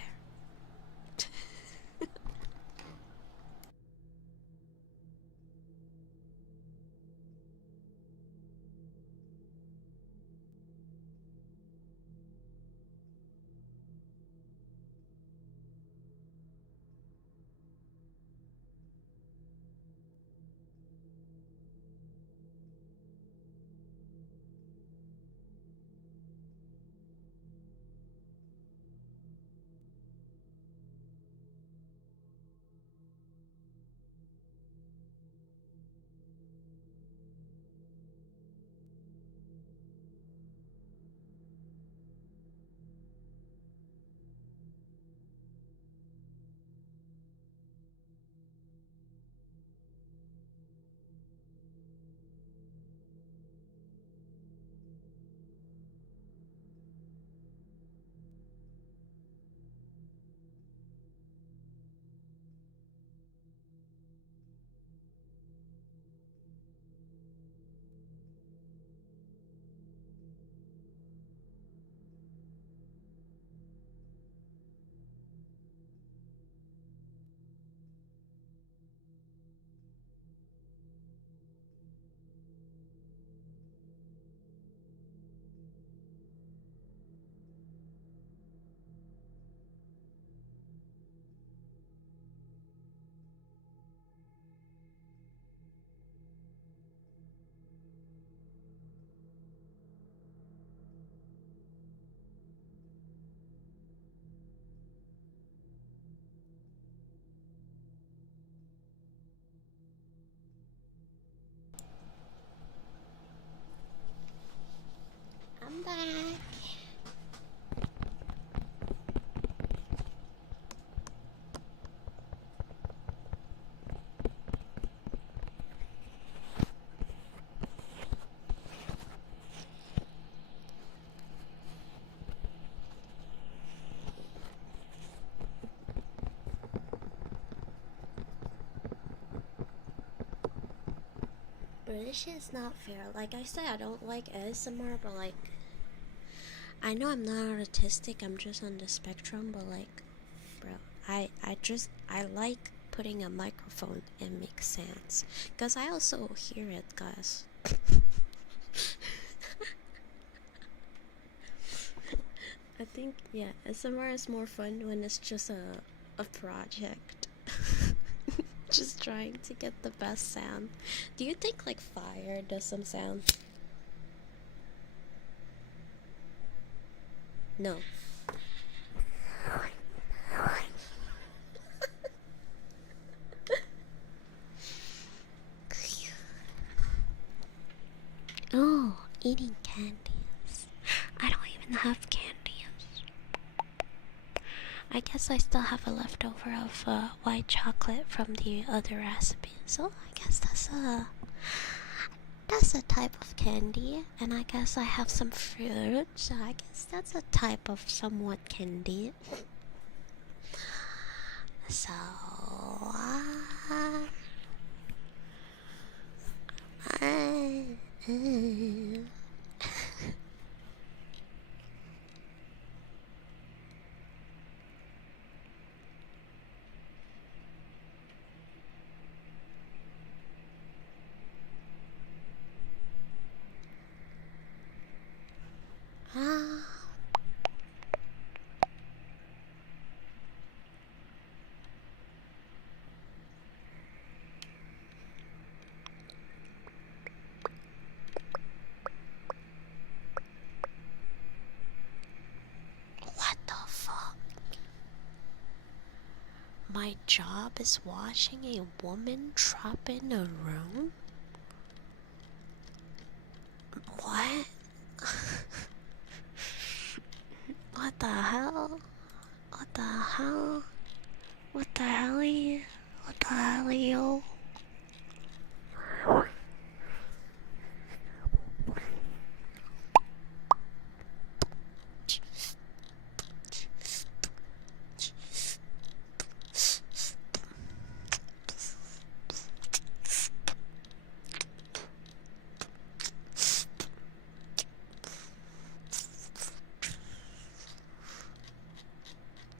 Bro, this shit is not fair. Like I said, I don't like ASMR, but like, I know I'm not autistic, I'm just on the spectrum, but like, bro, I like putting a microphone and make sounds. Because I also hear it, guys. I think, yeah, ASMR is more fun when it's just a project. Just trying to get the best sound. Do you think like fire does some sound? No. Oh, eating candies. I don't even have candies. I guess I still have a leftover of white chocolate from the other recipe. So I guess that's a type of candy. And I guess I have some fruit. So I guess that's a type of somewhat candy. So what the fuck? My job is watching a woman drop in a room? What? What the hell? What the hell? What the hell? What the hell, yo?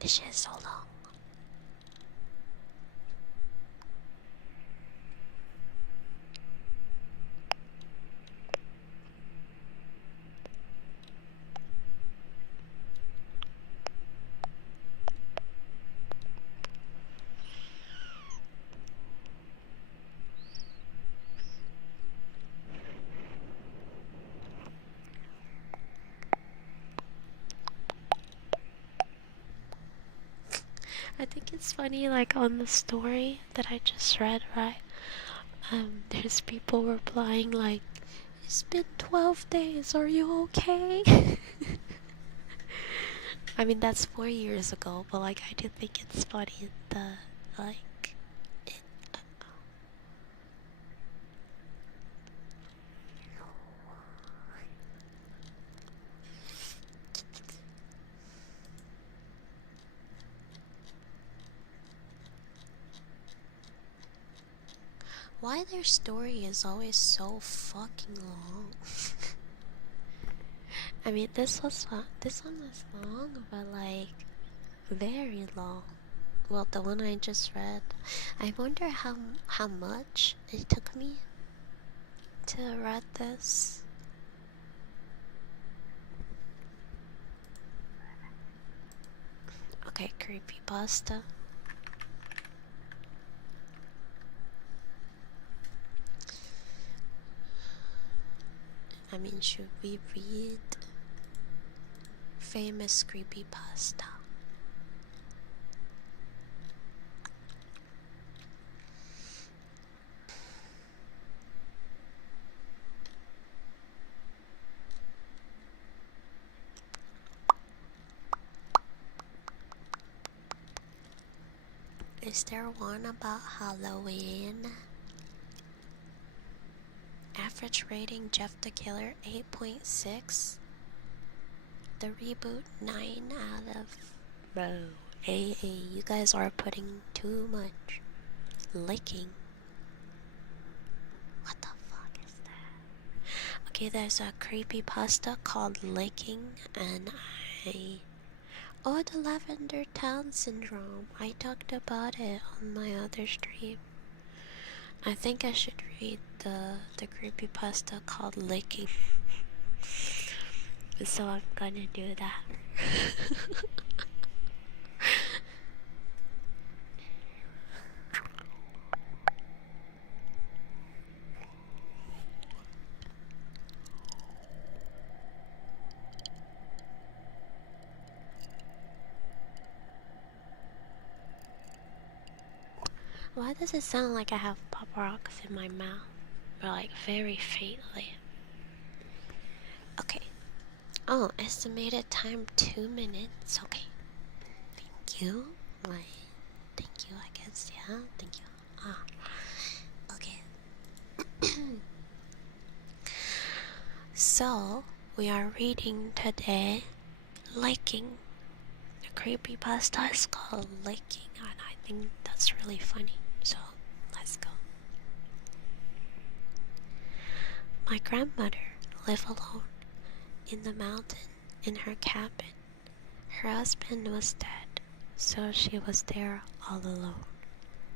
This shit is so long. I think it's funny, like on the story that I just read, right? There's people replying like, "It's been 12 days, are you okay?" I mean, that's 4 years ago, but like, I do think it's funny, like, it, why their story is always so fucking long. I mean, this one was long, but like, very long. Well, the one I just read, I wonder how much it took me to read this. Okay, creepypasta. I mean, should we read famous creepypasta? Is there one about Halloween? Average rating Jeff the Killer 8.6. The reboot 9 out of... Bro, hey, you guys are putting too much licking. What the fuck is Okay, there's a creepypasta called Licking, and Oh, the Lavender Town Syndrome. I talked about it on my other stream. I think I should read the creepypasta called Licking. So I'm gonna do that. Why does it sound like I have pop rocks in my mouth? Or like very faintly. Okay. Oh, estimated time 2 minutes. Okay. Thank you. Thank you, I guess. Yeah, thank you. Okay. So, we are reading today Liking. The creepypasta is called Liking, and I think that's really funny. So, let's go. My grandmother lived alone in the mountain in her cabin. Her husband was dead, so she was there all alone.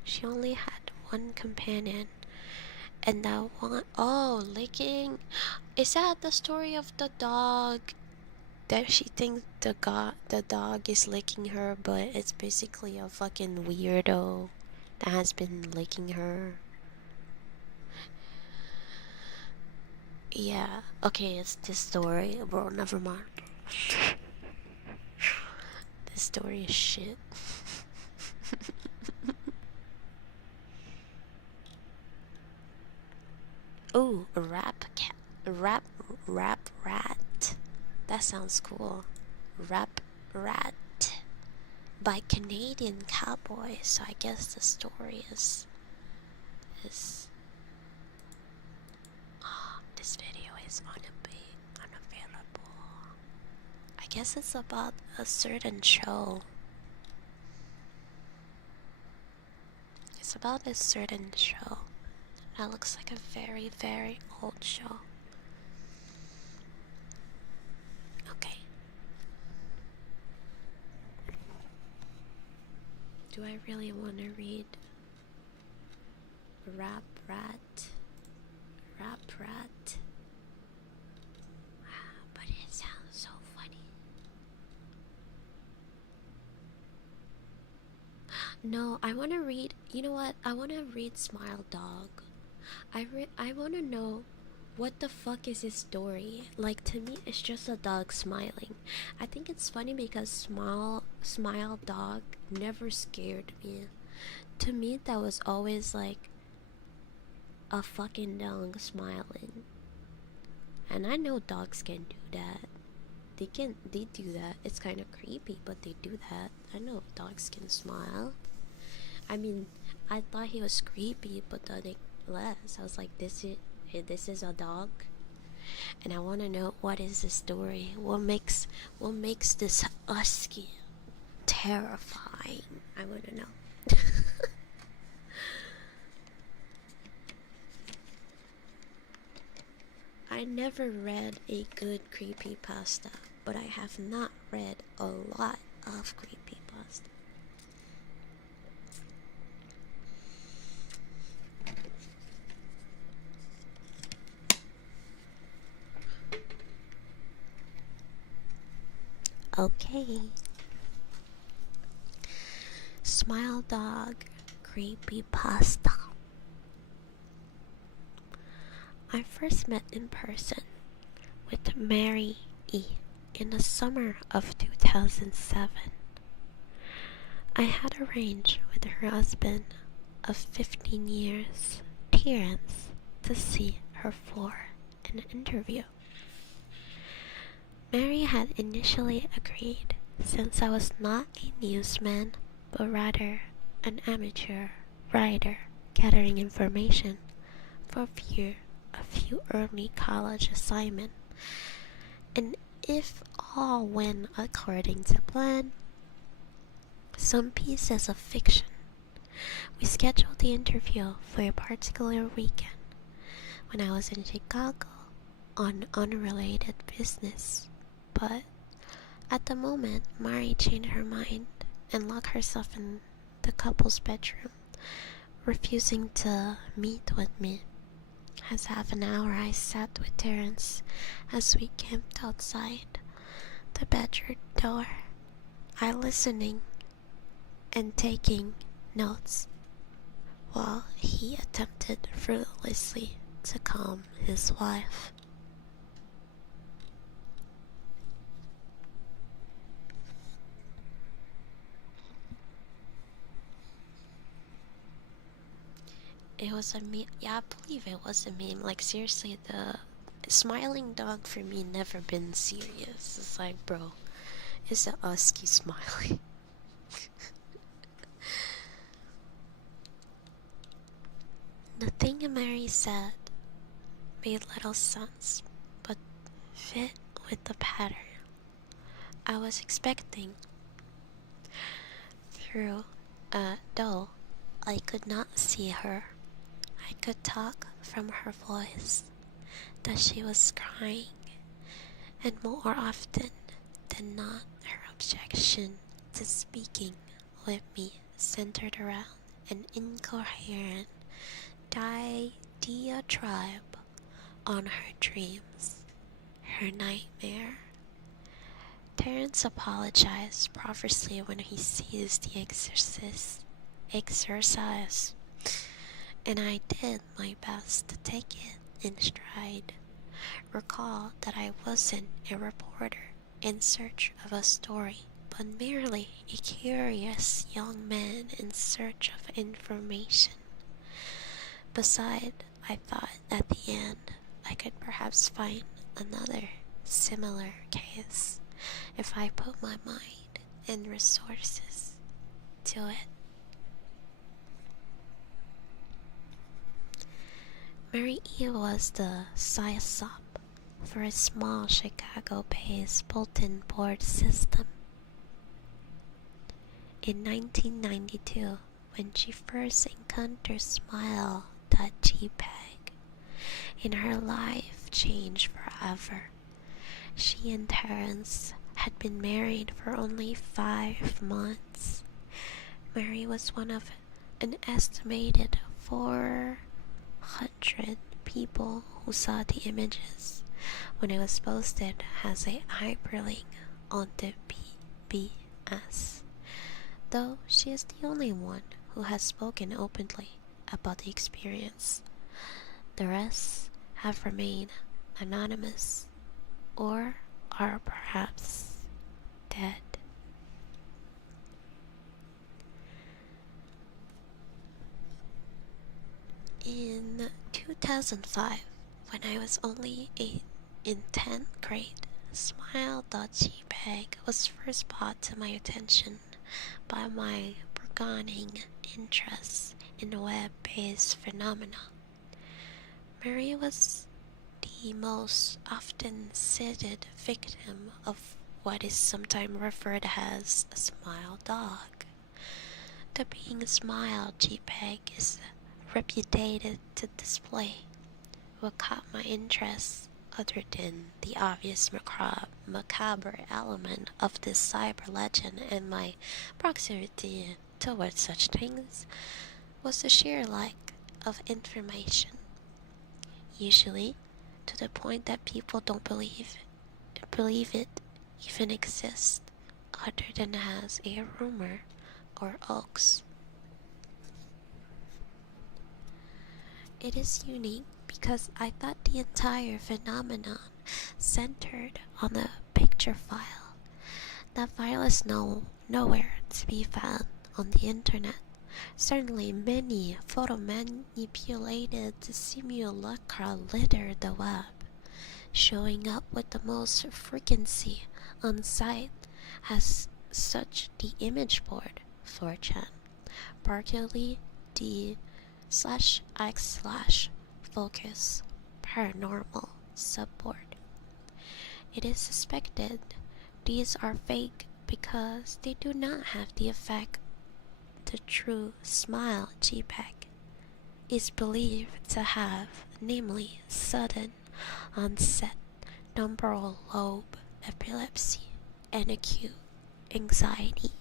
She only had one companion, and that one, oh, licking. Is that the story of the dog? That she thinks the dog is licking her, but it's basically a fucking weirdo that has been licking her. Yeah, okay, it's this story. Bro, never mind. This story is shit. Ooh, a rap rat. That sounds cool. Rap rat by Canadian cowboys. So I guess the story is this video is gonna be unavailable. I guess it's about a certain show. It's about a certain show. That looks like a very, very old show. Okay. Do I really want to read Rap Rat? But it sounds so funny. No, I want to read. You know what? I want to read Smile Dog. I want to know what the fuck is his story. Like, to me, it's just a dog smiling. I think it's funny because Smile Dog never scared me. To me, that was always like a fucking dog smiling. And I know dogs can do that. They do that. It's kind of creepy, but they do that. I know dogs can smile. I mean, I thought he was creepy, but then it less. I was like, this is a dog, and I want to know what is the story. What makes this husky terrifying? I want to know. I never read a good creepypasta, but I have not read a lot of creepypasta. Okay. Smile Dog creepypasta. I first met in person with Mary E. in the summer of 2007. I had arranged with her husband of 15 years, Terence, to see her for an interview. Mary had initially agreed, since I was not a newsman, but rather an amateur writer gathering information for a few early college assignments, and if all went according to plan, some pieces of fiction. We scheduled the interview for a particular weekend when I was in Chicago, on unrelated business. But at the moment, Mari changed her mind and locked herself in the couple's bedroom, refusing to meet with me. As half an hour I sat with Terence as we camped outside the bedroom door, I listening and taking notes while he attempted fruitlessly to calm his wife. It was a meme. Yeah, I believe it was a meme. Like, seriously, the smiling dog for me never been serious. It's like, bro, it's a husky smiling. The thing Mary said made little sense, but fit with the pattern I was expecting. Though I could not see her, I could talk from her voice that she was crying, and more often than not, her objection to speaking with me centered around an incoherent diatribe on her dreams, her nightmare. Terence apologized profusely when he seized the exercise, and I did my best to take it in stride. Recall that I wasn't a reporter in search of a story, but merely a curious young man in search of information. Besides, I thought at the end I could perhaps find another similar case if I put my mind and resources to it. Mary E. was the psyop for a small Chicago-based bulletin board system. In 1992, when she first encountered Smile.jpg, and her life changed forever. She and Terence had been married for only 5 months. Mary was one of an estimated 400 people who saw the images when it was posted as a hyperlink on the BBS, though she is the only one who has spoken openly about the experience. The rest have remained anonymous or are perhaps dead. In 2005, when I was only in 10th grade, Smile.jpg was first brought to my attention by my burgeoning interest in web-based phenomena. Mary was the most often cited victim of what is sometimes referred as a smile dog. The being smile JPEG is reputed to display what caught my interest, other than the obvious macabre element of this cyber legend and my proximity towards such things, was the sheer lack of information. Usually, to the point that people don't believe it even exists, other than as a rumor or hoax. It is unique because I thought the entire phenomenon centered on a picture file. That file is nowhere to be found on the internet. Certainly many photo-manipulated simulacra litter the web, showing up with the most frequency on site as such the image board 4chan, particularly the /x/focus paranormal subboard. It is suspected these are fake because they do not have the effect the true smile JPEG is believed to have, namely sudden, onset temporal lobe epilepsy, and acute anxiety.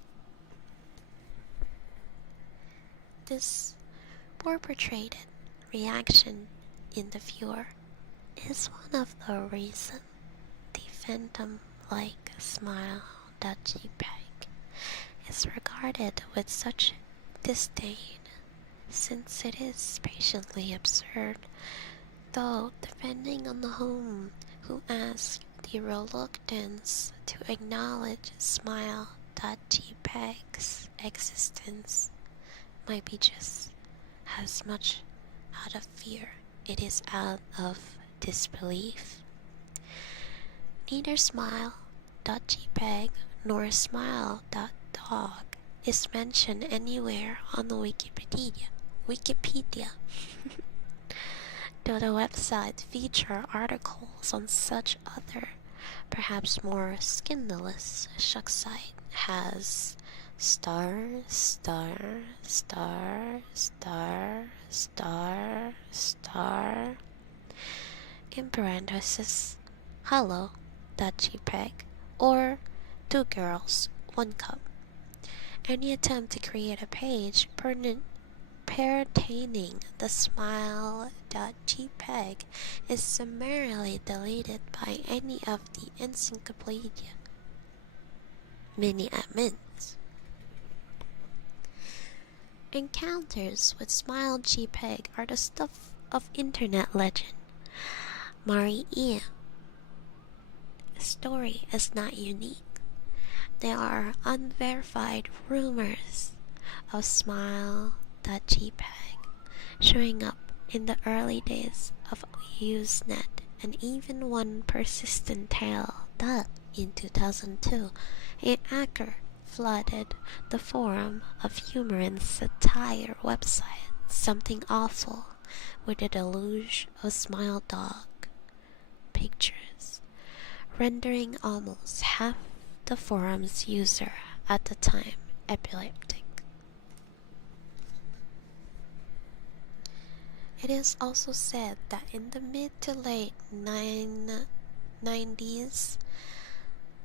This poor portrayed reaction in the viewer is one of the reasons the phantom-like smile.jpg is regarded with such disdain, since it is patiently absurd, though depending on whom who asks, the reluctance to acknowledge smile.jpg's existence might be just as much out of fear it is out of disbelief. Neither smile.jpg nor smile.dog is mentioned anywhere on the Wikipedia. Though the website feature articles on such other, perhaps more scandalous site has star in parenthesis hello.jpg or 2 girls 1 cup. Any attempt to create a page pertaining the smile.jpg is summarily deleted by any of the encyclopedia mini admins. Encounters with smile.jpg are the stuff of internet legend. Marie story is not unique. There are unverified rumors of smile.jpg showing up in the early days of Usenet, and even one persistent tale that in 2002 a hacker flooded the forum of humor and satire website Something Awful with a deluge of smile dog pictures, rendering almost half the forum's user at the time epileptic. It is also said that in the mid to late 90s,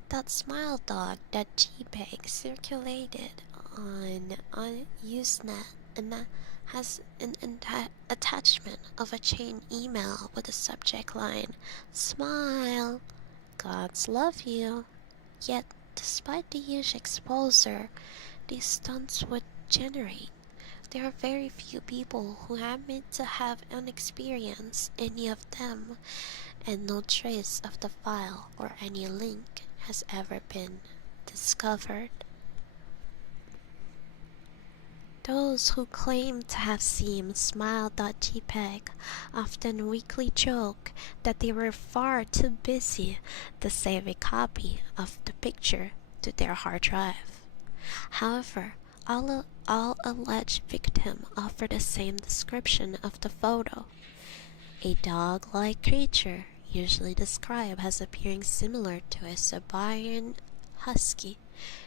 that smiledog.jpg circulated on Usenet, and that has an attachment of a chain email with the subject line, "Smile, Gods love you." Yet, despite the huge exposure these stunts would generate, there are very few people who admit to have experienced any of them, and no trace of the file or any link has ever been discovered. Those who claim to have seen smile.jpg often weakly joke that they were far too busy to save a copy of the picture to their hard drive. However, all alleged victims offer the same description of the photo. A dog-like creature, usually described as appearing similar to a Siberian husky,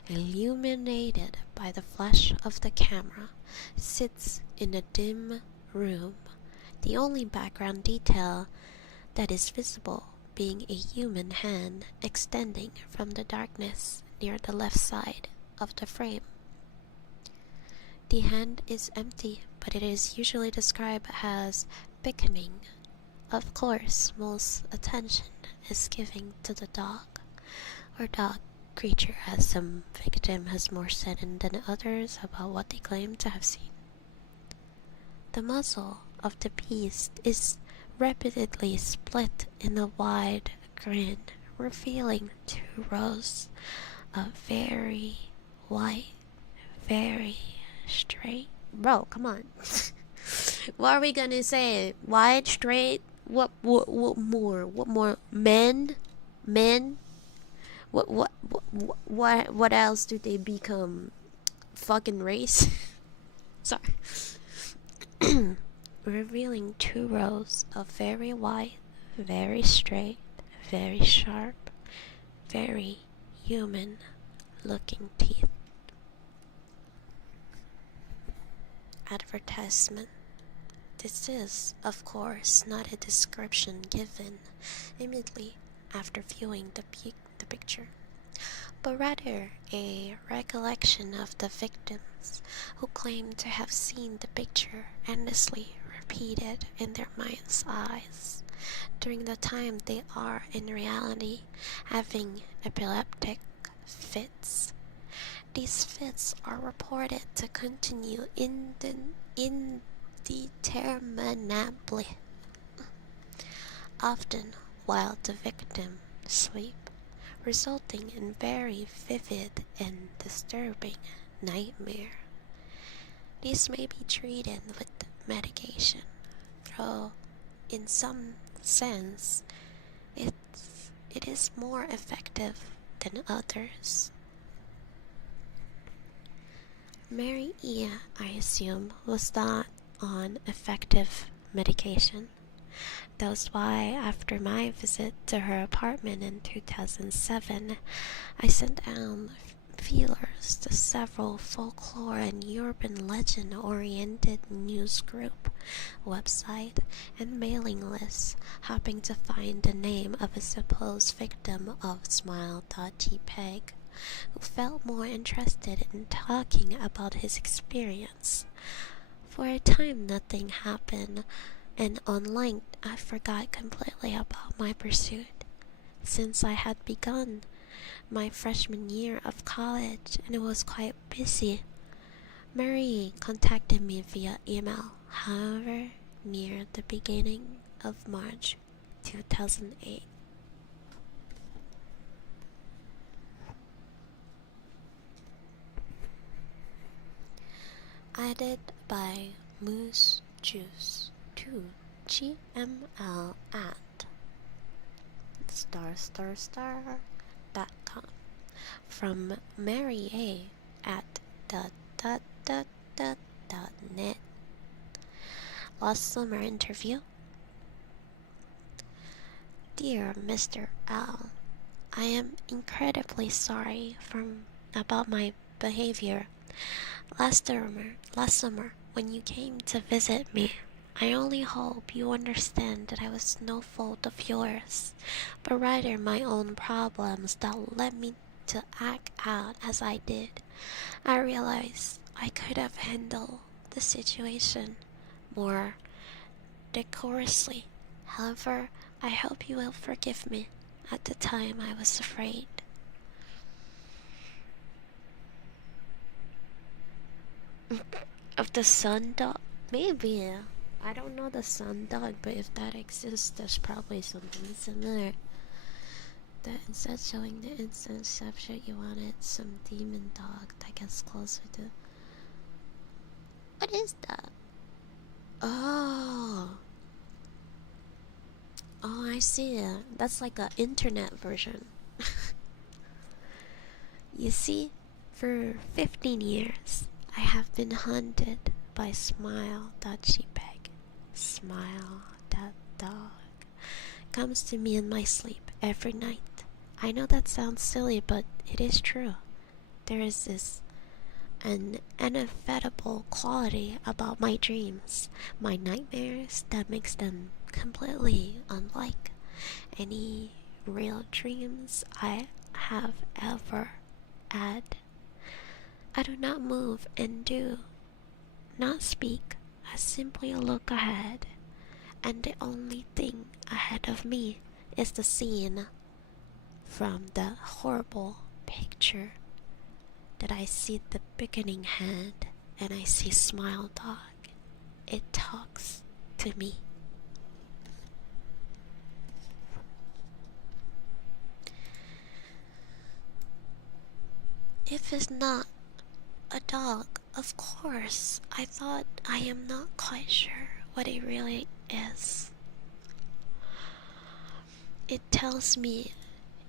illuminated by the flash of the camera, sits in a dim room, the only background detail that is visible being a human hand extending from the darkness near the left side of the frame. The hand is empty, but it is usually described as beckoning. Of course, most attention is given to the dog or dog creature, as some victim has more said than others about what they claim to have seen. The muzzle of the beast is repeatedly split in a wide grin, revealing 2 rows of very white, very straight. Bro, come on. What are we gonna say? Wide, straight? What more? What more? Men? What else do they become? Fucking race? Sorry. Revealing 2 rows of very white, very straight, very sharp, very human looking teeth. Advertisement. This is, of course, not a description given immediately after viewing the picture, but rather a recollection of the victims who claim to have seen the picture endlessly repeated in their mind's eyes during the time they are in reality having epileptic fits. These fits are reported to continue indeterminably, often while the victim sleep, resulting in very vivid and disturbing nightmare. These may be treated with medication, though in some sense it is more effective than others. Mary E., I assume, was not on effective medication. That was why, after my visit to her apartment in 2007, I sent out feelers to several folklore and urban legend-oriented news group, website, and mailing lists, hoping to find the name of a supposed victim of Smile.jpg, who felt more interested in talking about his experience. For a time nothing happened, and online I forgot completely about my pursuit, since I had begun my freshman year of college and it was quite busy. Mary contacted me via email, however, near the beginning of March 2008. Added by Moose Juice to GML at **.com from Mary A at .net. Last summer interview. Dear Mr. L, I am incredibly sorry about my behavior. Last summer, when you came to visit me, I only hope you understand that I was no fault of yours, but rather my own problems that led me to act out as I did. I realize I could have handled the situation more decorously. However, I hope you will forgive me. At the time, I was afraid. Of the sun dog? Maybe. I don't know the sun dog, but if that exists, there's probably something similar. That instead showing the instant subject, you wanted some demon dog that gets closer to. What is that? Oh, I see it. That's like an internet version. You see, for 15 years, I have been haunted by Smile.jpg. Smile.dog comes to me in my sleep every night. I know that sounds silly, but it is true. There is an inevitable quality about my dreams, my nightmares, that makes them completely unlike any real dreams I have ever had. I do not move and do not speak. I simply look ahead, and the only thing ahead of me is the scene from the horrible picture that I see the beginning hand and I see Smile Dog. It talks to me. If it's not a dog, of course, I thought. I am not quite sure what it really is. It tells me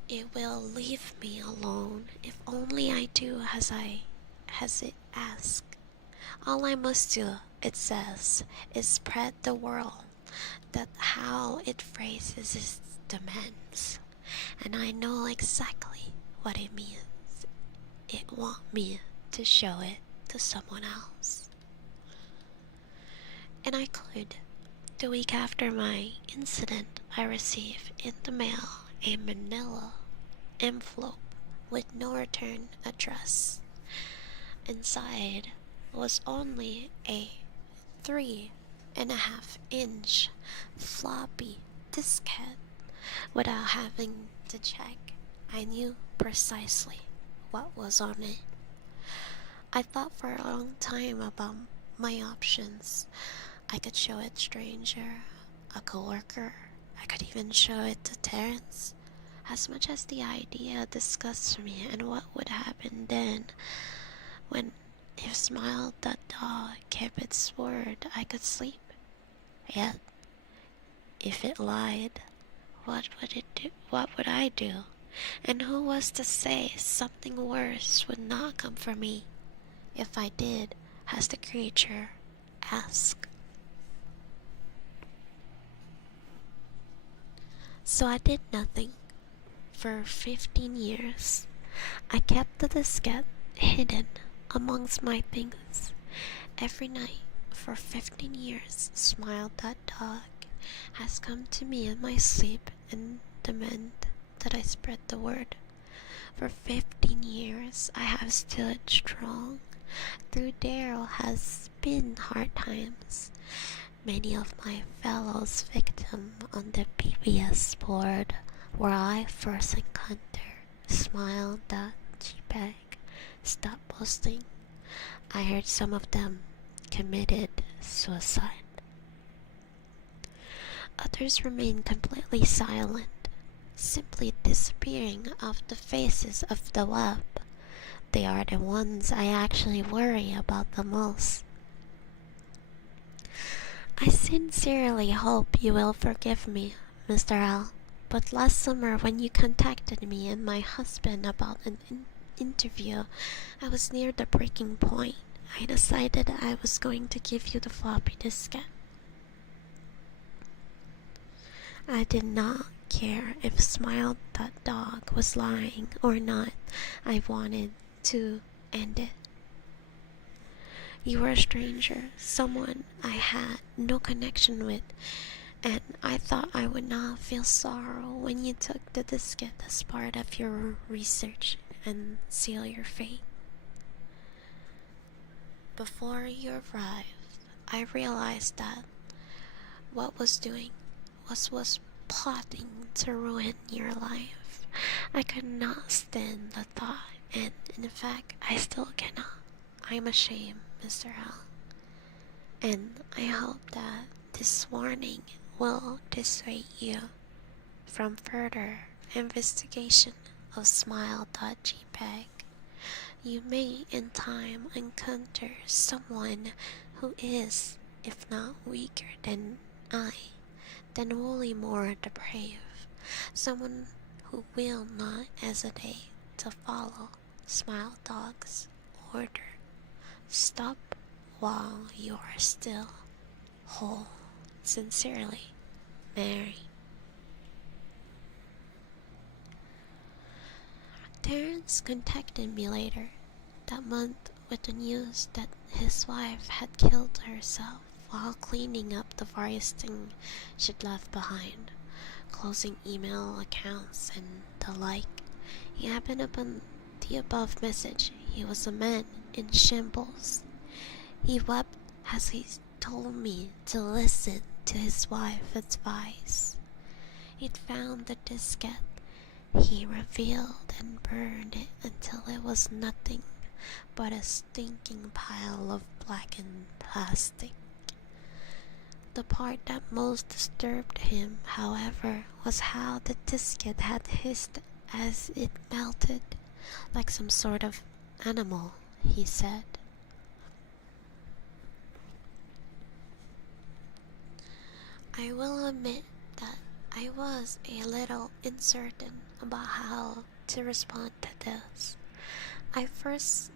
it will leave me alone if only I do as it asks. All I must do, it says, is spread the word. That how it phrases its demands, and I know exactly what it means. It wants me to show it to someone else. And I could The week after my incident, I received in the mail a manila envelope with no return address. Inside was only a 3.5-inch floppy diskette. Without having to check, I knew precisely what was on it. I thought for a long time about my options. I could show it stranger, a coworker. I could even show it to Terrence. As much as the idea disgusts me and what would happen then when if Smile that dog kept its word, I could sleep. Yet, if it lied, what would it do? What would I do? And who was to say something worse would not come for me if I did as the creature asked? So I did nothing for 15 years. I kept the diskette hidden amongst my things. Every night for 15 years, Smile that dog has come to me in my sleep and demanded that I spread the word. For 15 years, I have stood strong. Through there has been hard times. Many of my fellows victim on the PBS board where I first encountered Smile that JPEG stopped posting. I heard some of them committed suicide. Others remain completely silent, simply disappearing off the faces of the web. They are the ones I actually worry about the most. I sincerely hope you will forgive me, Mr. L. But last summer when you contacted me and my husband about an interview, I was near the breaking point. I decided I was going to give you the floppy diskette. I did not care if Smile that dog was lying or not. I wanted to end it. You were a stranger, someone I had no connection with, and I thought I would not feel sorrow when you took the diskette as part of your research and seal your fate. Before you arrived, I realized that what was doing was plotting to ruin your life. I could not stand the thought, and in fact, I still cannot. I'm ashamed, Mr. L. And I hope that this warning will dissuade you from further investigation of Smile.jpg. You may in time encounter someone who is, if not weaker than I, then only more depraved. Someone who will not hesitate to follow Smile Dog's order. Stop while you are still whole. Sincerely, Mary. Terrence contacted me later that month with the news that his wife had killed herself while cleaning up the various things she'd left behind, closing email accounts and the like. He happened upon the above message. He was a man in shambles. He wept as he told me to listen to his wife's advice. He'd found the diskette. He revealed and burned it until it was nothing but a stinking pile of blackened plastic. The part that most disturbed him, however, was how the diskette had hissed as it melted, like some sort of animal, he said. I will admit that I was a little uncertain about how to respond to this. At first,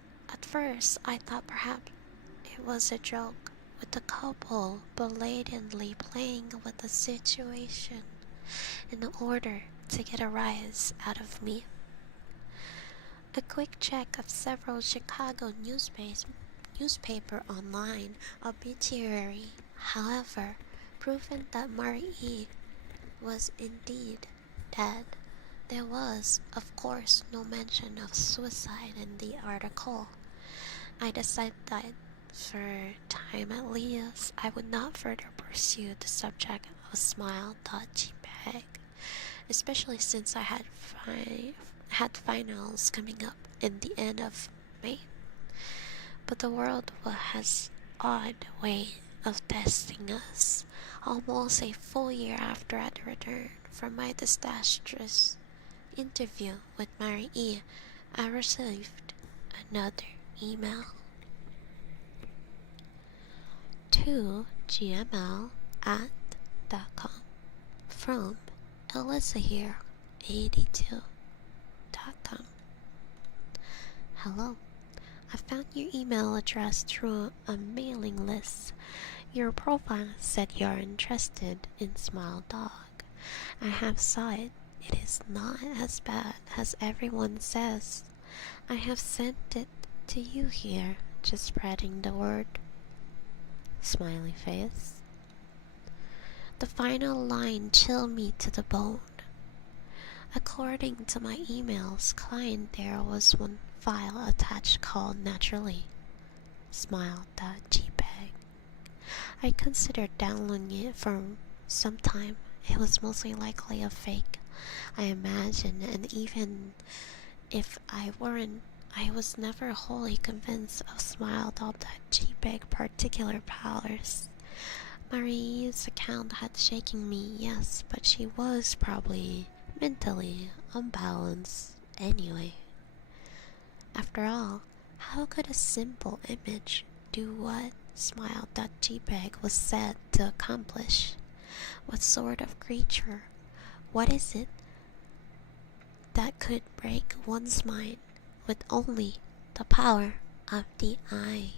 I thought perhaps it was a joke, with the couple blatantly playing with the situation in order to get a rise out of me. A quick check of several Chicago newspaper online obituary, however, proving that Marie was indeed dead. There was, of course, no mention of suicide in the article. I decided that for time at least, I would not further pursue the subject of smile.jpg, especially since I had finals coming up in the end of May. But the world has odd way of testing us. Almost a full year after I returned from my disastrous interview with Marie, I received another email. To gml@.com from Alyssa here, 82.com. Hello. I found your email address through a mailing list. Your profile said you're interested in Smile Dog. I have saw it. It is not as bad as everyone says. I have sent it to you here, just spreading the word. Smiley face. The final line chilled me to the bone. According to my email's client, there was one file attached called naturally smile.jpg. I considered downloading it for some time. It was mostly likely a fake, I imagine, and even if I weren't, I was never wholly convinced of smile.jpg particular powers. Marie's account had shaken me, yes, but she was probably mentally unbalanced anyway. After all, how could a simple image do what smile.jpg was said to accomplish? What sort of creature? What is it that could break one's mind with only the power of the eye?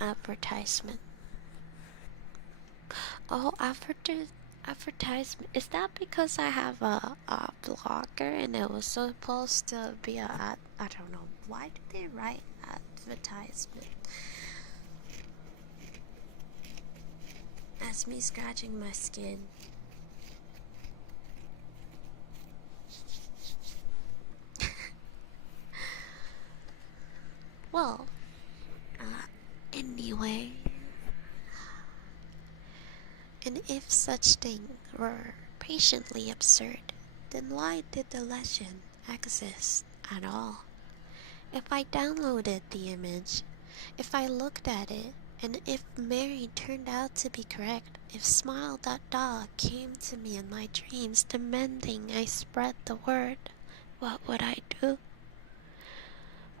Advertisement. Oh, advertisement. Is that because I have a blogger and it was supposed to be a ad? I don't know. Why did they write advertisement? That's me scratching my skin. Well, anyway. And if such thing were patiently absurd, then why did the legend exist at all? If I downloaded the image, if I looked at it, and if Mary turned out to be correct, if Smile.dog came to me in my dreams demanding I spread the word, what would I do?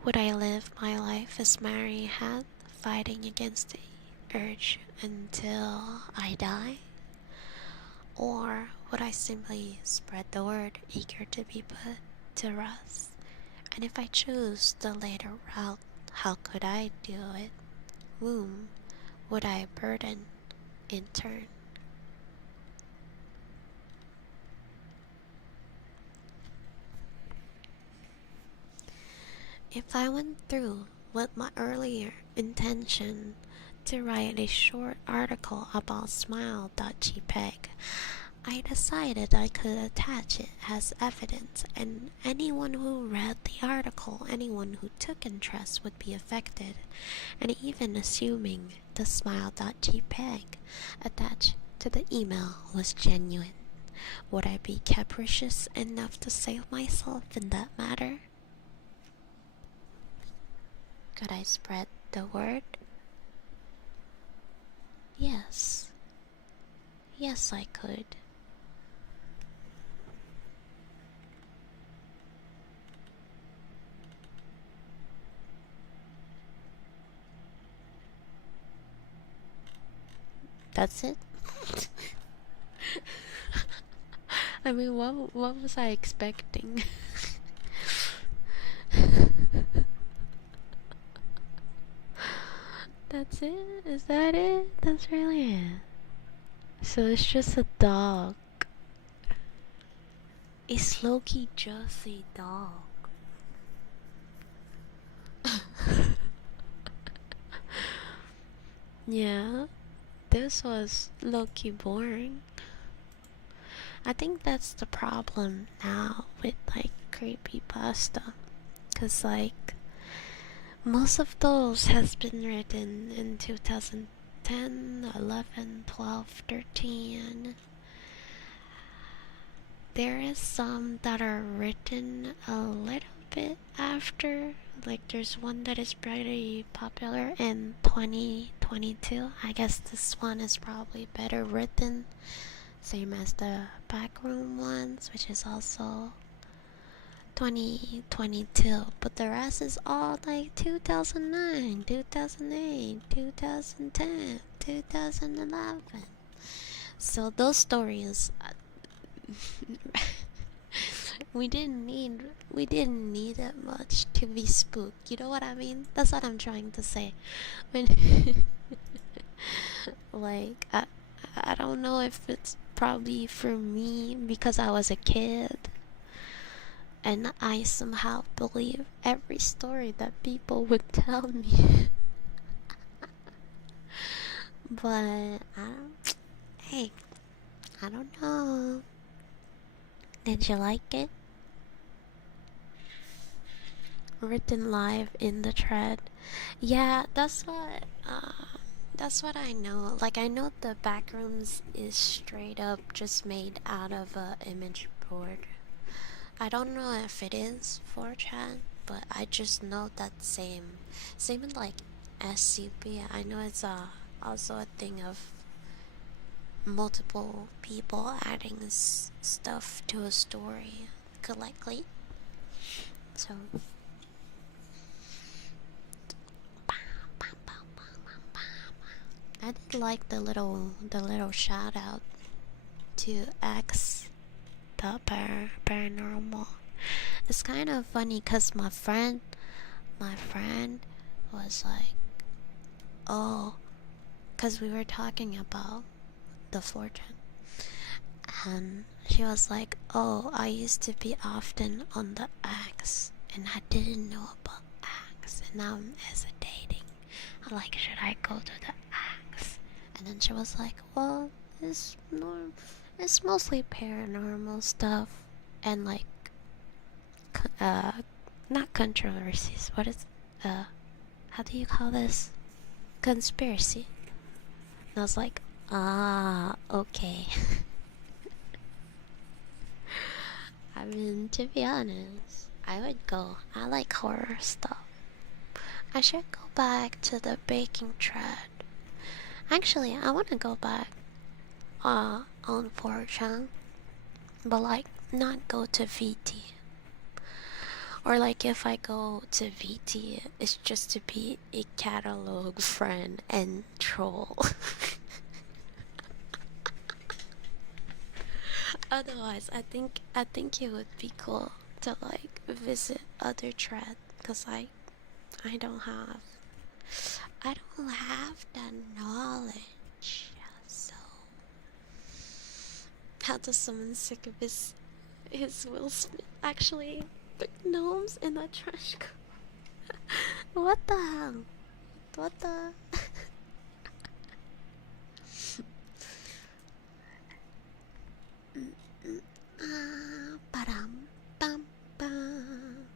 Would I live my life as Mary had, fighting against the urge until I die? Or would I simply spread the word, eager to be put to rest? And if I choose the later route, how could I do it? Whom would I burden in turn? If I went through with my earlier intention to write a short article about smile.jpg, I decided I could attach it as evidence, and anyone who read the article, anyone who took interest would be affected, and even assuming the smile.jpg attached to the email was genuine, would I be capricious enough to save myself in that matter? Could I spread the word? Yes. Yes, I could. That's it? I mean, what was I expecting? That's it? Is that it? That's really it. So it's just a dog. It's low-key just a dog. Yeah. this was low-key boring. I think that's the problem now with like creepypasta, cause like most of those has been written in 2010, 11, 12, 13. There is some that are written a little bit after. Like there's one that is pretty popular in 2022. I guess this one is probably better written. Same as the backroom ones, which is also 2022. But the rest is all like 2009, 2008, 2010, 2011. So those stories we didn't need that much to be spooked. You know what I mean? That's what I'm trying to say. When like I don't know if it's probably for me because I was a kid and I somehow believe every story that people would tell me. But hey, I don't know. Did you like it? Written live in the thread. Yeah, that's what I know. Like I know the backrooms is straight up just made out of a image board. I don't know if it is 4chan, but I just know that same in like SCP. I know it's also a thing of multiple people adding stuff to a story collectively. So I did like the little shout out to X the paranormal. It's kind of funny cause my friend was like, oh, cause we were talking about the fortune, and she was like, oh, I used to be often on the X, and I didn't know about X, and now I'm hesitating. I'm like, should I go to the X? And then she was like, well, it's mostly paranormal stuff, and like, not controversies. What is, how do you call this? Conspiracy. And I was like, ah, okay. I mean, to be honest, I would go. I like horror stuff. I should go back to the baking thread. Actually, I want to go back on 4chan, but like not go to VT. Or like if I go to VT, it's just to be a catalog friend and troll. Otherwise, I think it would be cool to like visit other thread, cause I don't have that knowledge. So how does someone sick of his Will Smith actually put gnomes in a trash can? What the hell? What the? Ba-dum, bum, bum.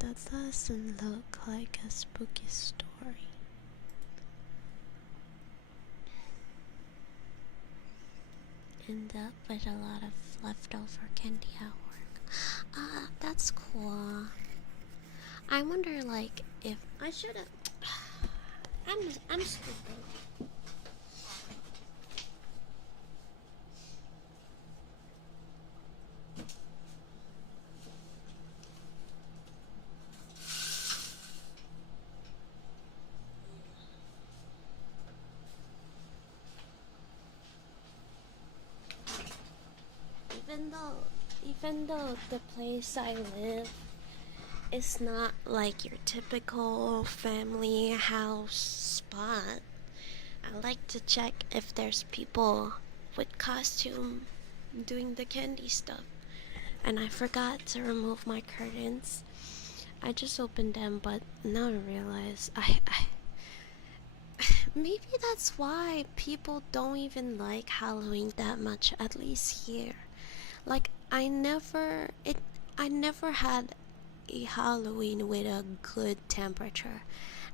That doesn't look like a spooky story. End up with a lot of leftover candy at work. That's cool. I wonder, like, if I should have. I'm stupid. Even though the place I live is not like your typical family house spot, I like to check if there's people with costume doing the candy stuff. And I forgot to remove my curtains. I just opened them, but now I realize I maybe that's why people don't even like Halloween that much, at least here. Like I never had a Halloween with a good temperature.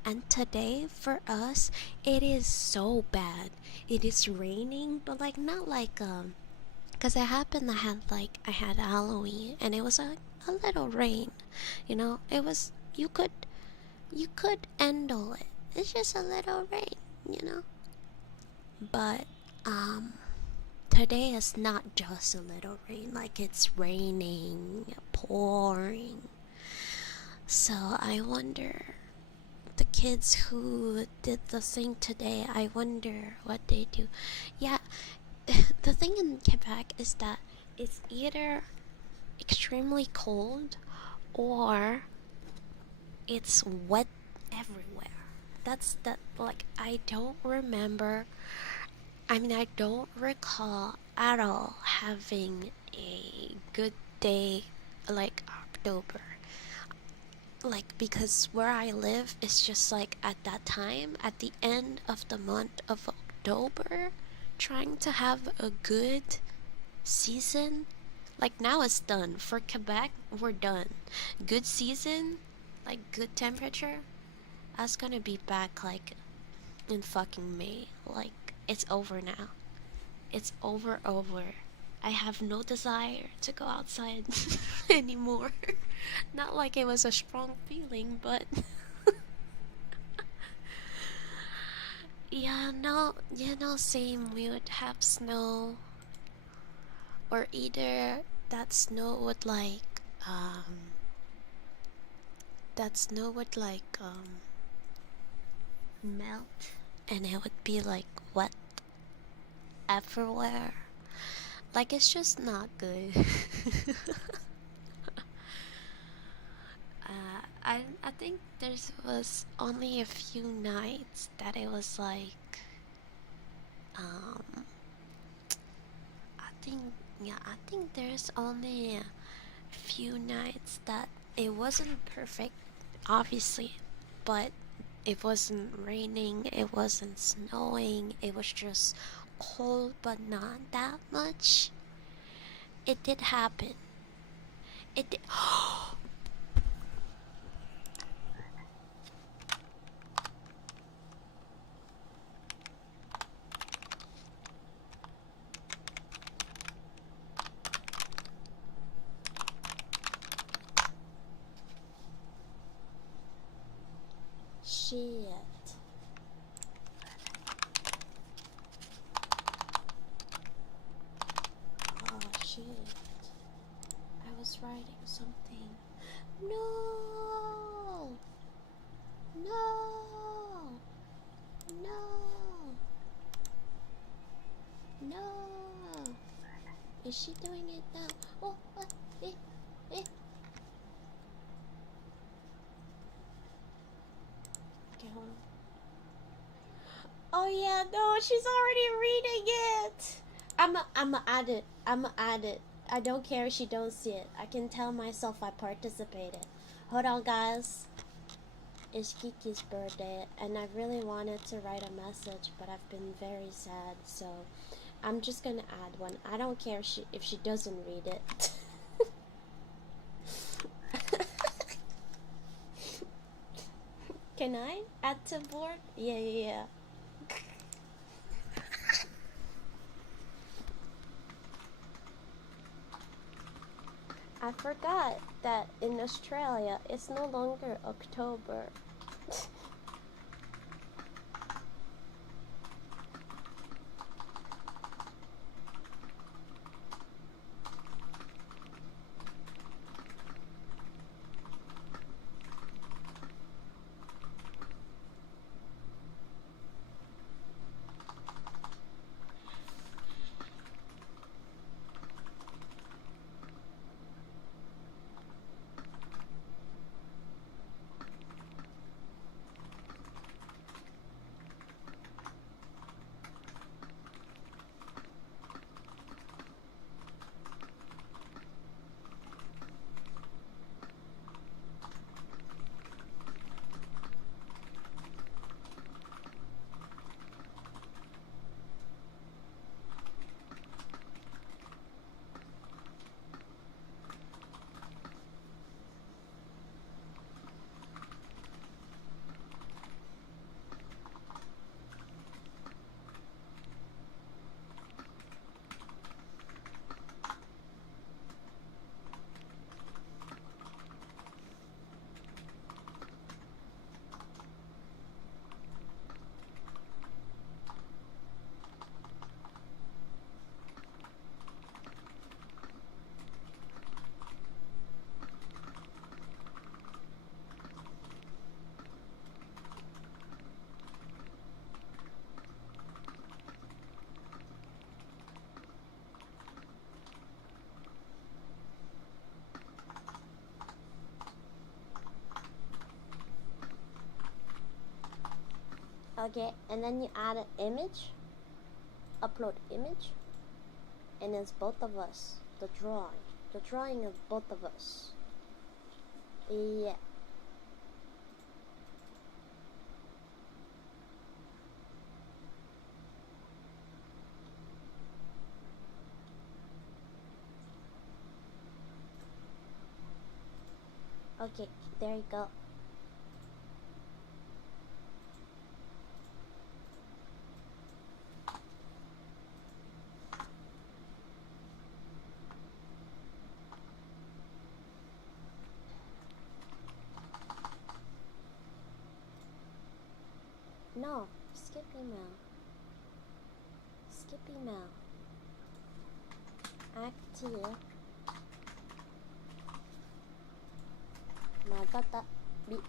And today for us it is so bad. It is raining, but like not like cuz it happened I had Halloween and it was a little rain. You know, it was you could handle it. It's just a little rain, you know. But today is not just a little rain, like it's raining, pouring. So I wonder, the kids who did the thing today, I wonder what they do. Yeah, the thing in Quebec is that it's either extremely cold or it's wet everywhere. That's that, like, I don't remember. I mean, I don't recall at all having a good day like October. Like, because where I live is just like at that time, at the end of the month of October, trying to have a good season. Like, now it's done. For Quebec, we're done. Good season, like good temperature, that's gonna be back like in fucking May. Like, it's over now. It's over. I have no desire to go outside anymore. Not like it was a strong feeling, but yeah, no, same. We would have snow, or either that snow would um, that snow would melt, and it would be like wet everywhere. Like, it's just not good. I think there was only a few nights that it was like, um, I think there's only a few nights that it wasn't perfect, obviously, but it wasn't raining, it wasn't snowing, it was just cold, but not that much. It did happen. It did. Shit. Oh shit. I was writing something. No! No! No! No! Is she doing it now? Oh, what? Eh. Okay, hold on. Oh yeah, no, she's already reading it. I'ma add it. I'ma add it. I don't care if she don't see it. I can tell myself I participated. Hold on, guys. It's Kiki's birthday, and I really wanted to write a message, but I've been very sad, so I'm just gonna add one. I don't care if she doesn't read it. Can I add to board? Yeah. I forgot that in Australia it's no longer October. Okay, and then you add an image, upload image, and it's both of us. The drawing of both of us. Yeah. Okay, there you go. No, skip email. Skip email. Active. Matatabi.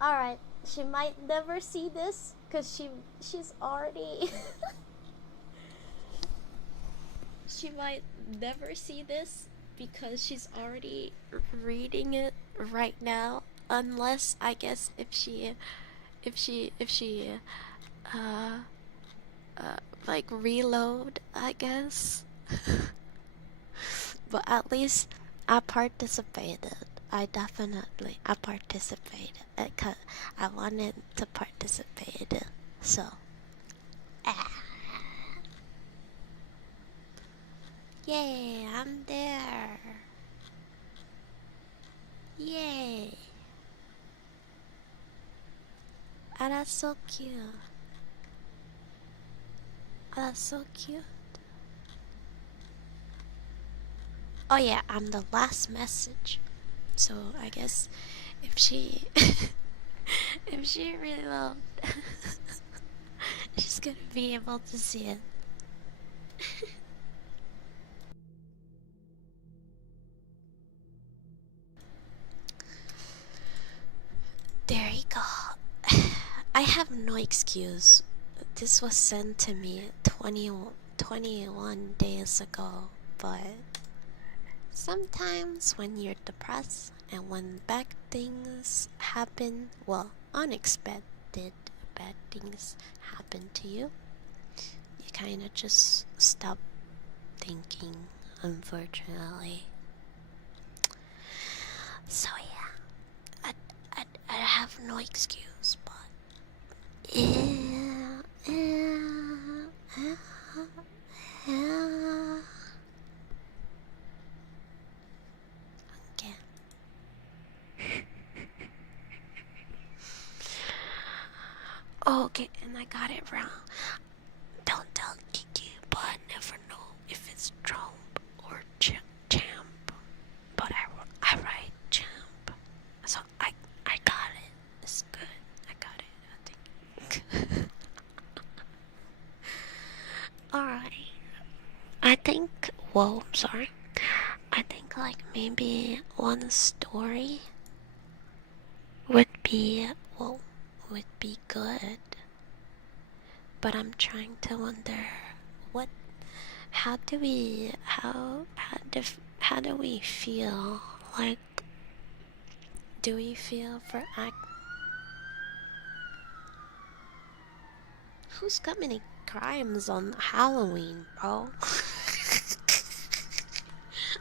Alright, she might never see this because she's already she might never see this because she's already reading it right now, unless I guess if she uh like reload, I guess. But at least I participated. I participated because I wanted to participate. So, ah. Yay, I'm there. Yay. Ah, that's so cute. Ah, that's so cute. Oh yeah, I'm the last message. So I guess if she if she reload, she's gonna be able to see it. There you go. I have no excuse. This was sent to me 21 days ago, but sometimes when you're depressed and when bad things happen, well, unexpected bad things happen to you, you kind of just stop thinking, unfortunately. So yeah, I have no excuse, but yeah, okay. Oh, okay, and I got it wrong. Don't tell Kiki, but I never know if it's Trump or Champ. But I write Champ, so I got it. It's good. I got it. I think. Alright. I think. Whoa, I'm sorry. I think like maybe one story would be good. But I'm trying to wonder what how do we feel like, do we feel for who's committing crimes on Halloween, bro?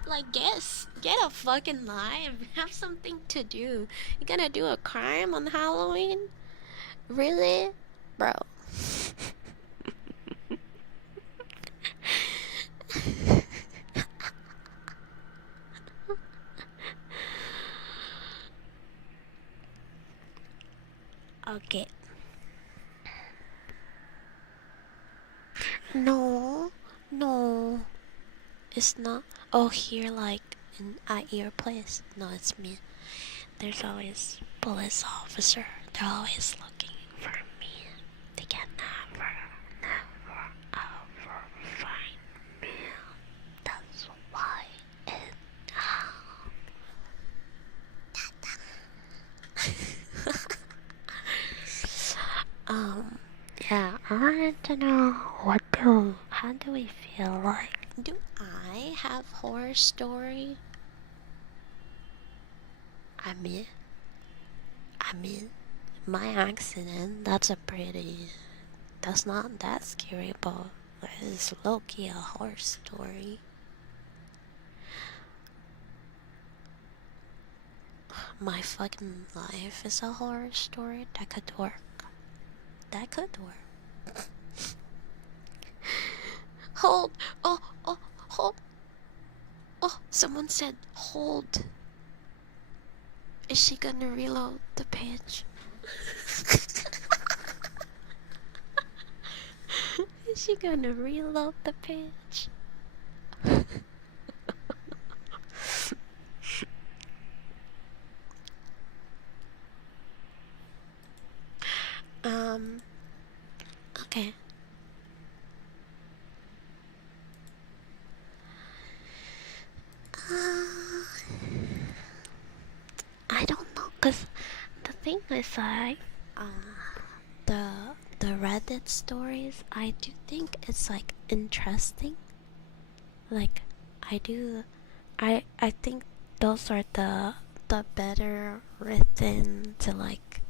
Like, get a fucking life. Have something to do. You gonna do a crime on Halloween? Really? Bro. Okay. No. No. It's not. Oh, here, like, at your place. No, it's me. There's always police officer. They're always looking for me. They can never ever find me. That's why it. Yeah, I wanted to know how do we feel like? Do I have horror story? I mean, I mean, my accident, that's not that scary, but it's low-key a horror story. My fucking life is a horror story. That could work. That could work. Hold! Oh, oh, hold! Oh, someone said hold. Is she gonna reload the page? Is she gonna reload the page? Okay. I don't know, cause the thing is like, the Reddit stories, I do think it's like interesting. Like, I think those are the better written to like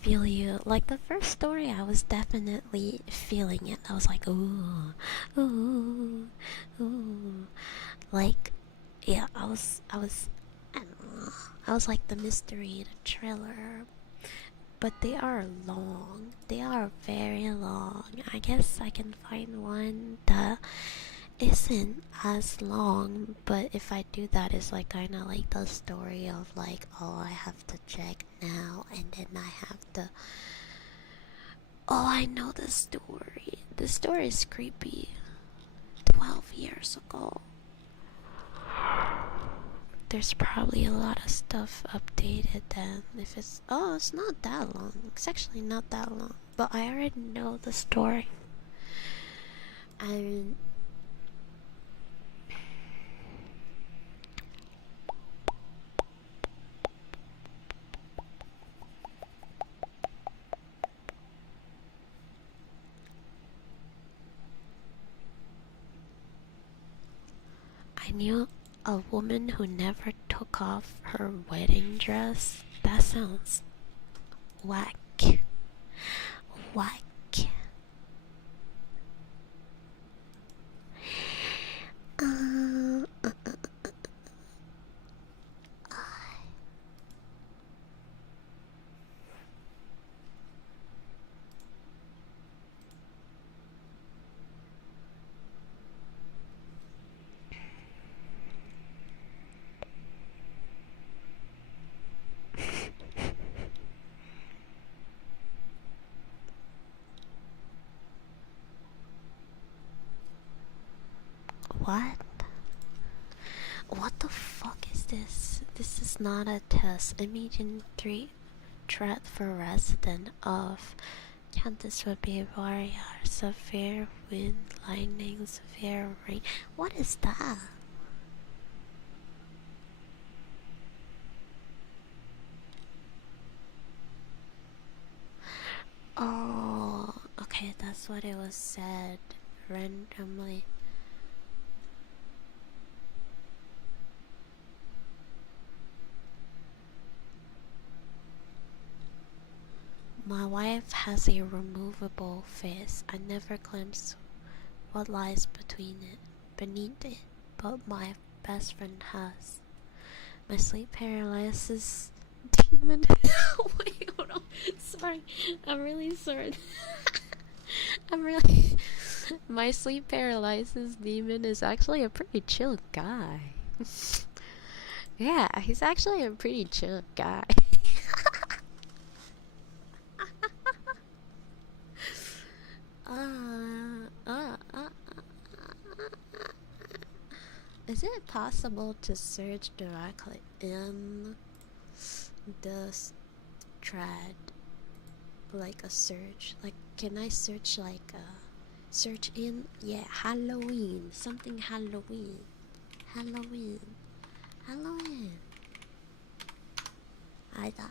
feel you. Like the first story, I was definitely feeling it. I was like, ooh, ooh, ooh. Like, yeah, I was, I don't know. I was like the mystery, the thriller. But they are long. They are very long. I guess I can find one that isn't as long, but if I do that, it's like kind of like the story of like, oh, I have to check now, and then I have to. Oh, I know the story. The story is creepy. 12 years ago. There's probably a lot of stuff updated then. If it's. Oh, it's not that long. It's actually not that long. But I already know the story. I mean. I knew a woman who never took off her wedding dress. That sounds whack. Whack. Uh, uh, uh, what? What the fuck is this? This is not a test. Imagine 3 threat for resident of Cantus would be warrior. Severe wind, lightning, severe rain. What is that? Oh, okay, that's what it was said randomly. My wife has a removable face. I never glimpse what lies beneath it, but my best friend has. My sleep paralysis demon. Wait, hold on. Sorry, I'm really sorry. I'm really. My sleep paralysis demon is actually a pretty chill guy. Yeah, he's actually a pretty chill guy. Is it possible to search directly in the thread? Like a search? Like, can I search like search in? Yeah, Halloween. Something Halloween. Halloween. Halloween. I thought.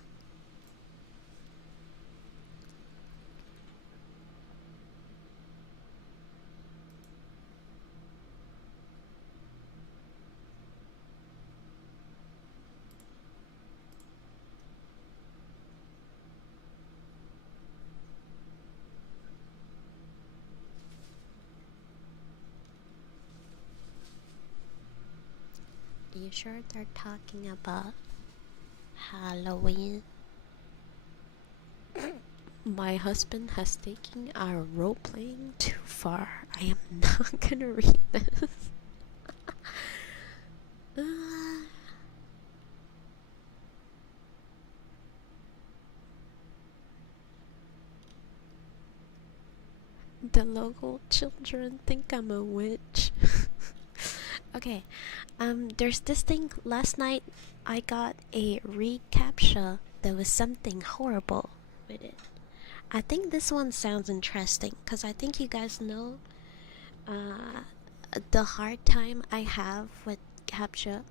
You sure they're talking about Halloween? My husband has taken our role playing too far. I am not gonna read this. The local children think I'm a witch. Okay, there's this thing. Last night I got a recaptcha. There was something horrible with it. I think this one sounds interesting because I think you guys know the hard time I have with captcha,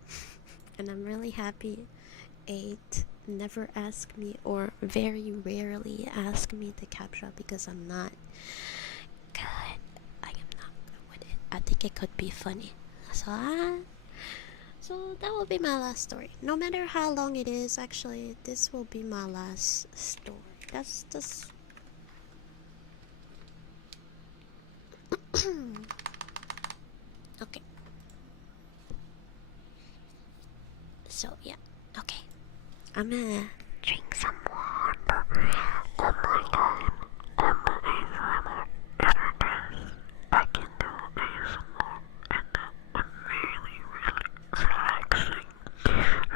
and I'm really happy 8 never ask me, or very rarely ask me the captcha, because I'm not good. I am not good with it. I think it could be funny. So that will be my last story. No matter how long it is, actually, this will be my last story. That's just. Okay. So yeah. Okay. I'm gonna drink some water. Oh my god. I can do ASMR, and I'm really, really relaxing.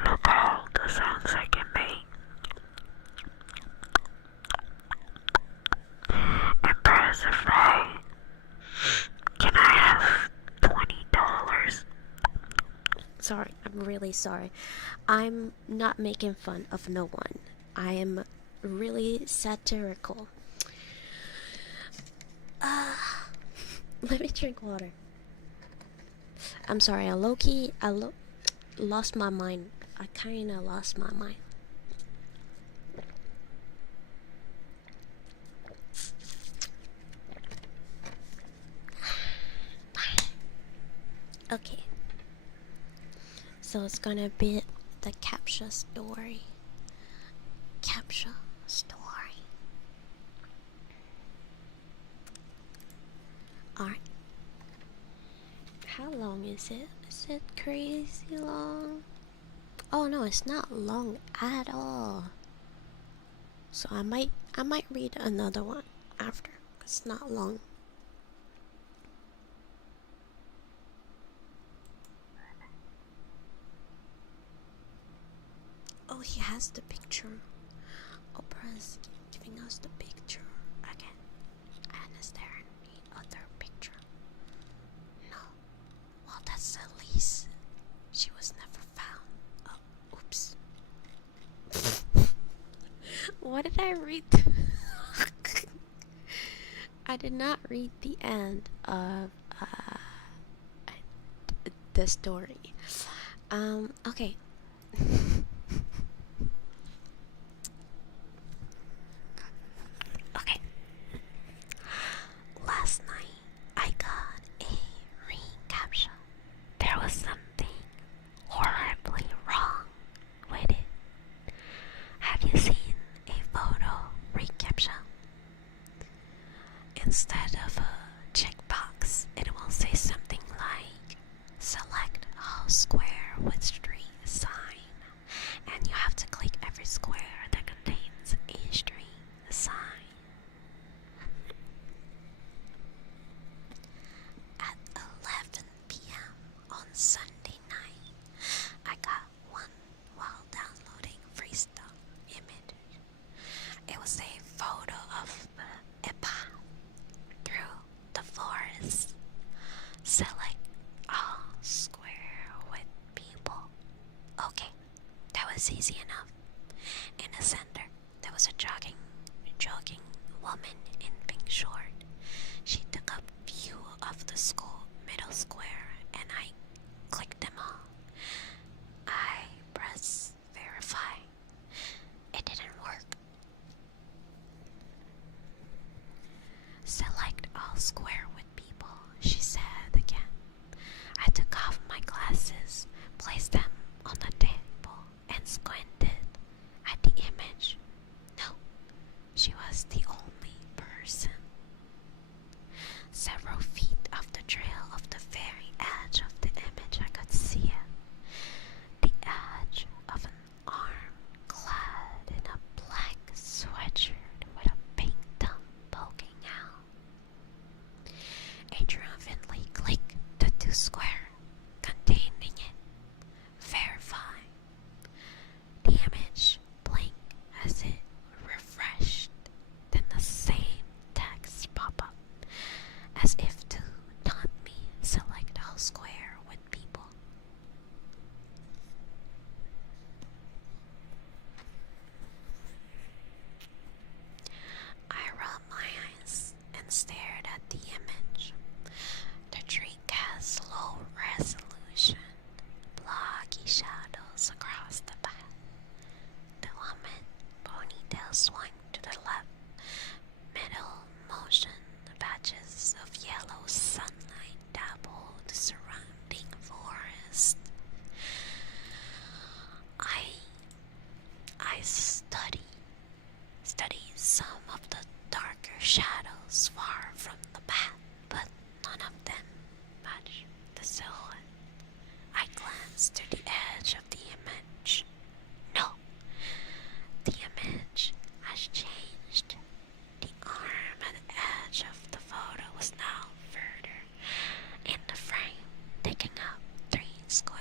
Look at all the sounds I can make. Impressive, right? Can I have $20? Sorry, I'm really sorry. I'm not making fun of no one. I am really satirical. Let me drink water. I'm sorry, I lost my mind. I kinda lost my mind. Okay. So it's gonna be the captcha story. Captcha story. Alright. How long is it? Is it crazy long? Oh no, it's not long at all. So I might read another one after. It's not long. Oh, he has the picture. Oprah's giving us the picture again. And is there any other picture? No. Well, that's Elise. She was never found. Oh, oops. What did I read? I did not read the end of the story. Okay. Okay. Last night I got a recaptcha. There was something horribly wrong with it. Have you seen a photo recaptcha? Instead of a checkbox, it will say something like select all square with street sign, and you have to click every square that contains a street sign. At 11 p.m. on Sunday night, I got one while downloading freestyle image. It was a photo of a path through the forest. Select all square with people. Okay, that was easy enough. In the center, there was a jogging woman in pink short. She took up view of the school middle square, and I clicked them all. I pressed verify. It didn't work. Select all square with people, she said again. I took off my glasses, placed them on the table, and squinted at the image. No, she was the only person. Several feet off the trail of the very edge of the hands to the edge of the image. No, the image has changed. The arm and edge of the photo was now further in the frame, taking up 3 square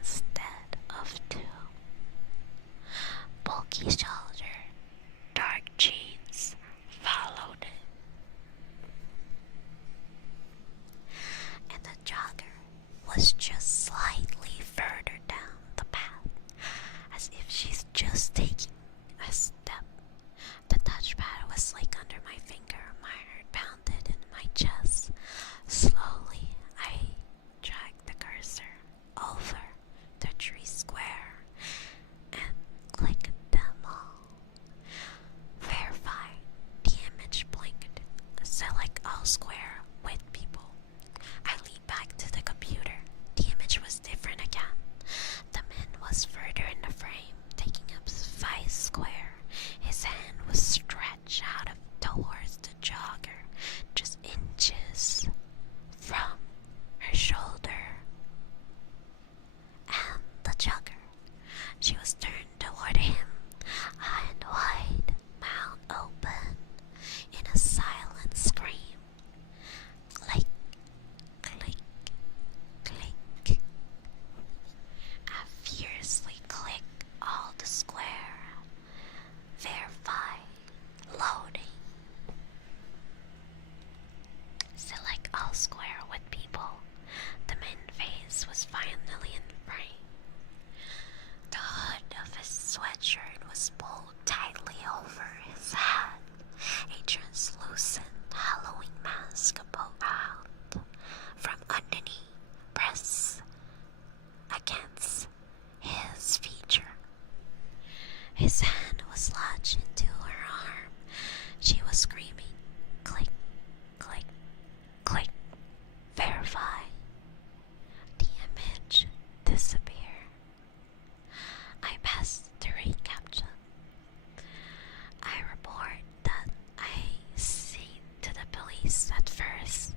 instead of 2. Bulky shoulder, dark jeans followed it, and the jogger was just slightly further down the path, as if she's just taking a step. The touchpad was like under my finger. My heart pounded in my chest. Slowly, I dragged the cursor over the 3 square and clicked them all. Verify. The image blinked. Select all square with people. I leaned back to the computer. The image was different again. The man was further in the frame, taking up 5 square. His hand was stretched out of towards the jogger, just inches from her shoulder. And the jogger, she was turned toward him, eye and wide, mouth open, in a silent scream. Click, click, click. I fiercely clicked all the square. Verify. Loading. Select all square with people. The man's face was finally in frame. The hood of his sweatshirt was pulled tightly over his head. A translucent Halloween mask poked out from underneath, pressed against his feature. His hand was latched into her arm. She was screaming. Click, click, click. Verify. The image disappeared. I passed the recaptcha. I report that I seen to the police at first.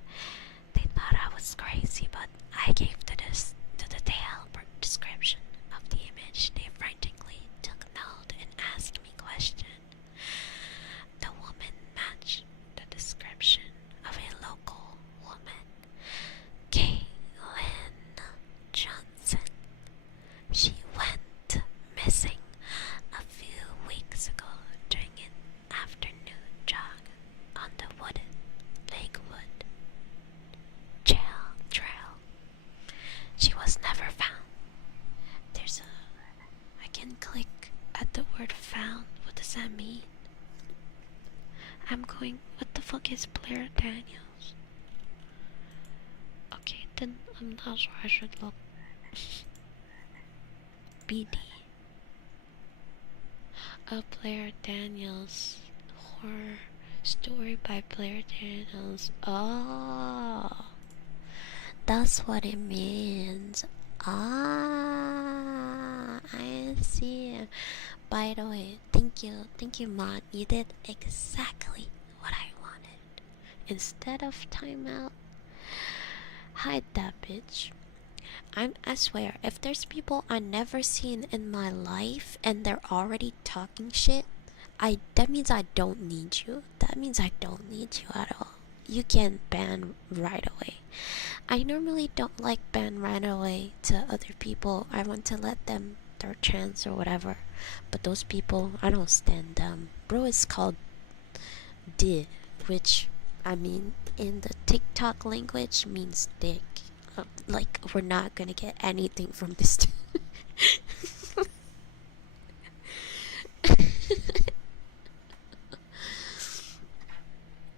They thought I was crazy, but I gave to the detailed description of the image. They frantically took note and asked me questions. The woman matched the description of a local woman, Kaylin Johnson. She went missing a few weeks ago during an afternoon jog on the wooded Lakewood trail. She was never found. I can click at the word found. What does that mean? I'm going, what the fuck is Blair Daniels? Okay, then I'm not sure I should look. BD. Blair Daniels. Horror story by Blair Daniels. Oh, that's what it means. Ah, I see. By the way, thank you, Mon. You did exactly what I wanted. Instead of timeout, hide that bitch. I swear, if there's people I never seen in my life and they're already talking shit, that means I don't need you. That means I don't need you at all. You can ban right away. I normally don't like ban right away to other people. I want to let them their chance or whatever. But those people, I don't stand them. Bro is called D, which I mean in the TikTok language means dick. Like, we're not gonna get anything from this.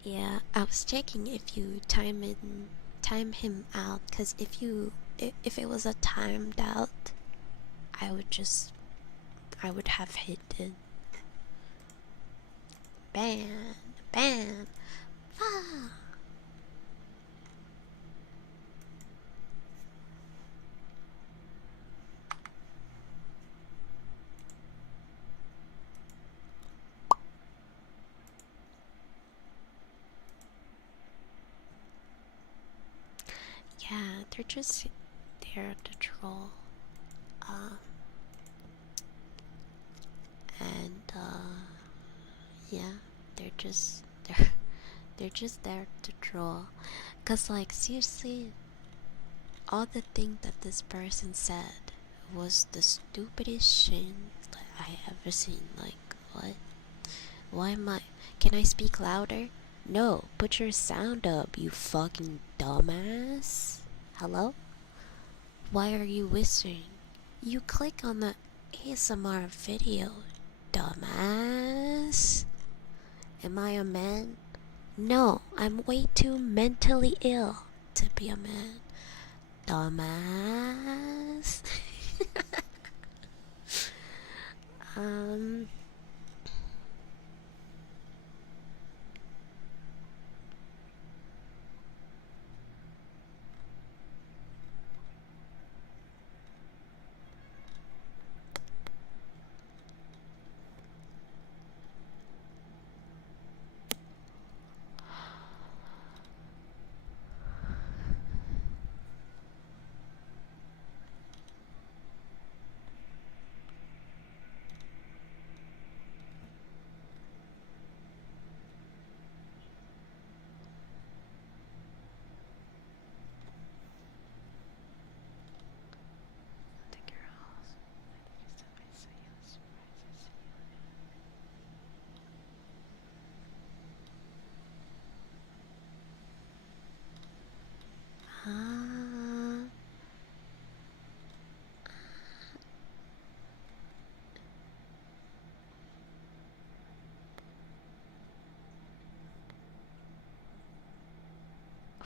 Yeah, I was checking if you time him out, cause if it was a timed out, I would have hit it. Ban. Ah. Yeah, they're just there to troll. Um, and yeah, they're just they're just there to troll. Cause like seriously, all the thing that this person said was the stupidest shit that I ever seen. Like what? Why am I? Can I speak louder? No, put your sound up, you fucking dumbass. Hello? Why are you whispering? You click on the ASMR video, dumbass. Am I a man? No, I'm way too mentally ill to be a man, dumbass. um.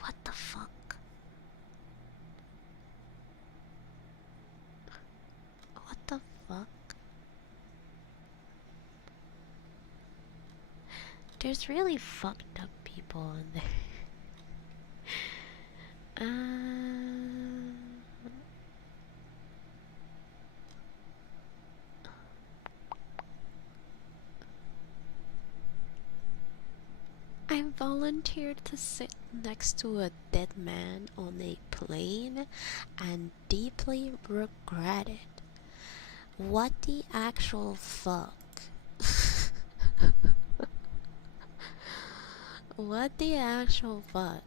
What the fuck? What the fuck? There's really fucked up people in there. I volunteered to sit next to a dead man on a plane and deeply regret it. What the actual fuck? What the actual fuck?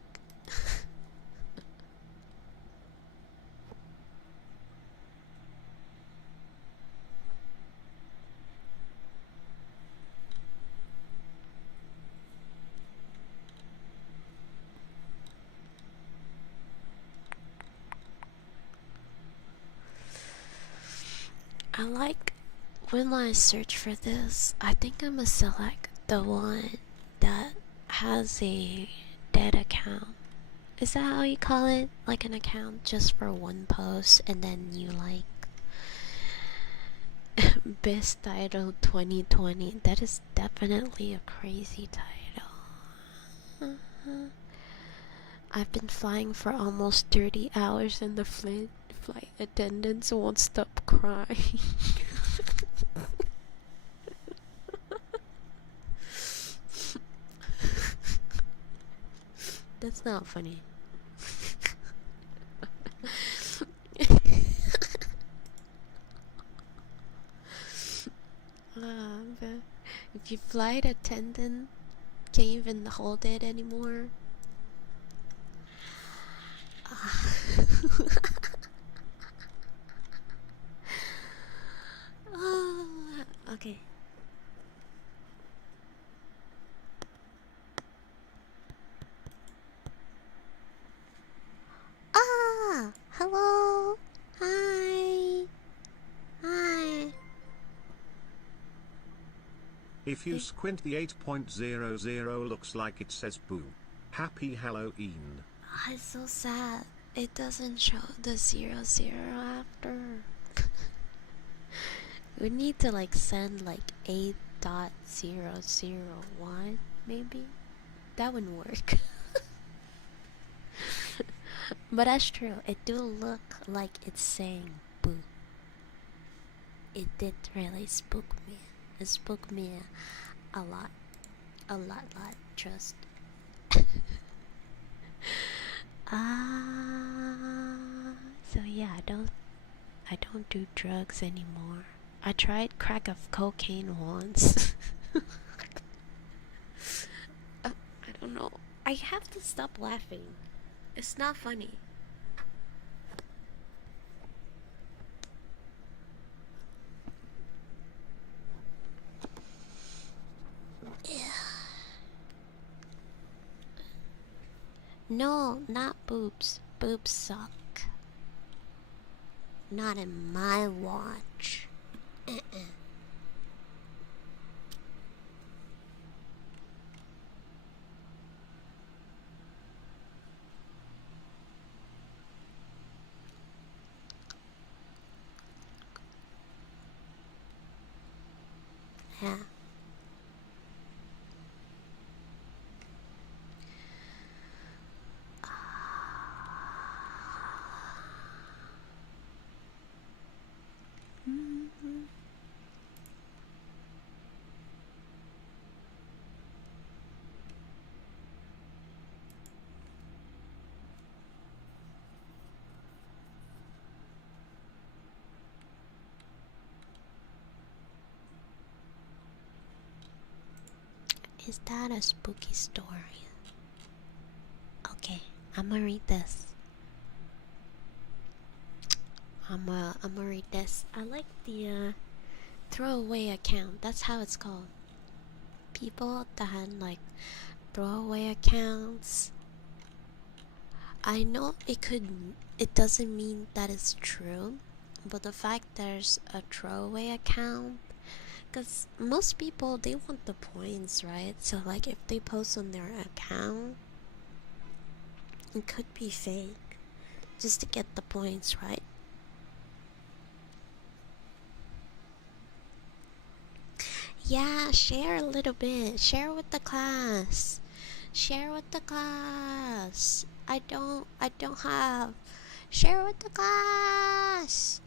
I like when I search for this, I think I'm gonna select the one that has a dead account. Is that how you call it? Like an account just for one post and then you like best title 2020. That is definitely a crazy title. I've been flying for almost 30 hours and the flight attendants won't stop crying. That's not funny. But if your flight attendant can't even hold it anymore. Okay. Hello. Hi. Hi. If you squint, the 8.00 looks like it says boo. Happy Halloween. It's so sad. It doesn't show the 00 after. We need to like send like 8.001 maybe. That wouldn't work. But that's true. It do look like it's saying boo. It did really spook me. It spooked me a lot. A lot. Trust. So yeah, I don't do drugs anymore. I tried crack of cocaine once. I don't know. I have to stop laughing. It's not funny. No, not boobs. Boobs suck. Not in my watch. Yeah. Is that a spooky story? Okay, I'm gonna read this. I'm gonna read this. I like the throwaway account. That's how it's called. People that had like throwaway accounts. I know it doesn't mean that it's true, but the fact there's a throwaway account, because most people, they want the points, right? So like if they post on their account, it could be fake just to get the points, right? Yeah, share a little bit. Share with the class. Share with the class. I don't have. Share with the class.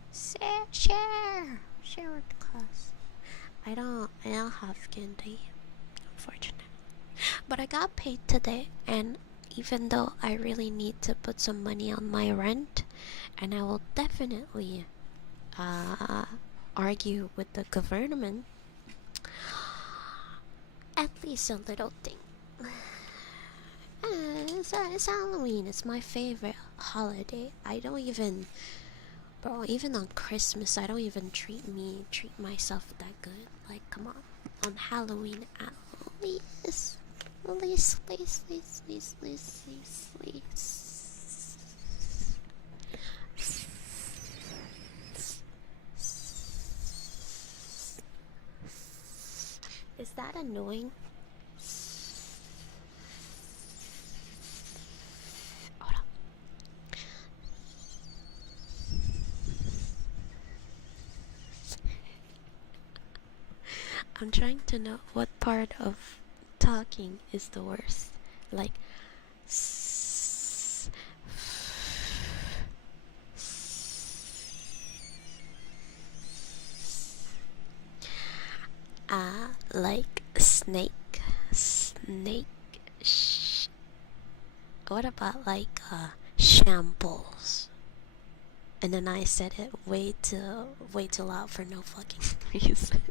Share with the class. I don't have candy, unfortunately. But I got paid today, and even though I really need to put some money on my rent, and I will definitely argue with the government, at least a little thing. It's Halloween. It's my favorite holiday. I don't even, bro. Even on Christmas, I don't even treat myself that good. Like, come on Halloween at least, please. Is that annoying? Hold on. I'm trying to know what part of talking is the worst. Like, like snake. What about like shambles? And then I said it way too loud for no fucking reason.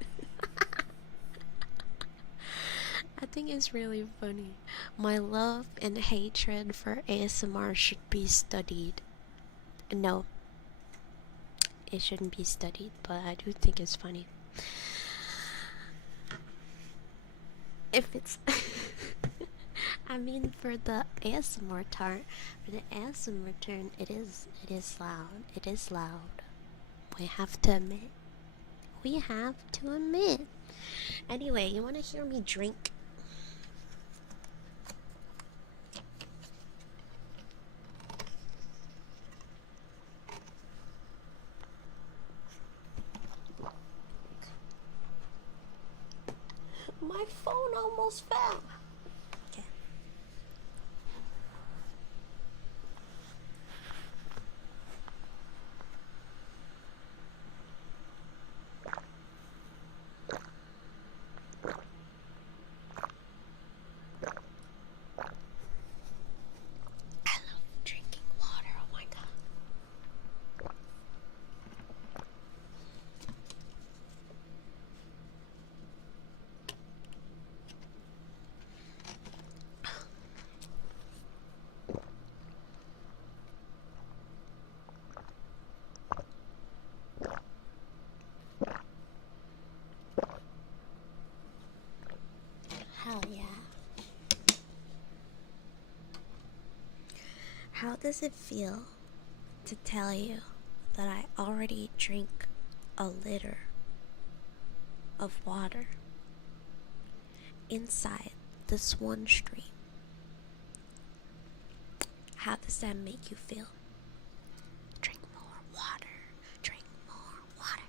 I think it's really funny. My love and hatred for ASMR should be studied. No, it shouldn't be studied, but I do think it's funny. If it's I mean, for the ASMR turn, it is loud. It is loud. We have to admit. Anyway, you wanna hear me drink? My phone almost fell. Okay. I love drinking water. Oh my god. How does it feel to tell you that I already drink a liter of water inside this one stream? How does that make you feel? Drink more water. Drink more water.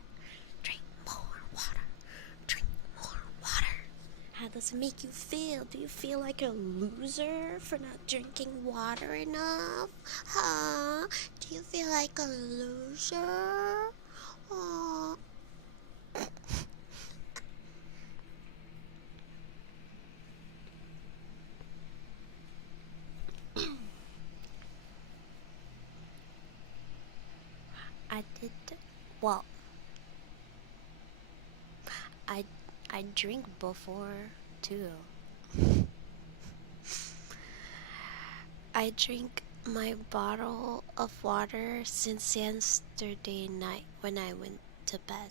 Drink more water. Drink more water. How does it make you feel? Do you feel like a loser for not drinking water enough? Huh? Do you feel like a loser? Aw. I did, well, I drink before too. I drink my bottle of water since yesterday night when I went to bed,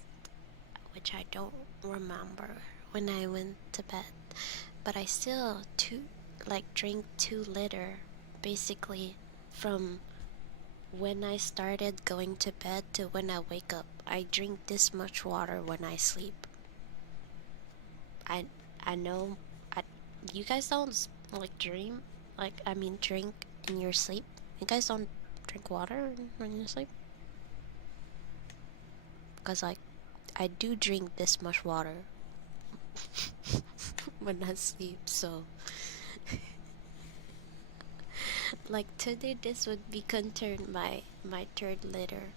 which I don't remember when I went to bed, but I still drink 2 liter basically from when I started going to bed to when I wake up. I drink this much water when I sleep. I know you guys don't drink in your sleep. You guys don't drink water when you sleep? Because I do drink this much water when I sleep, so today this would be considered my 3rd liter.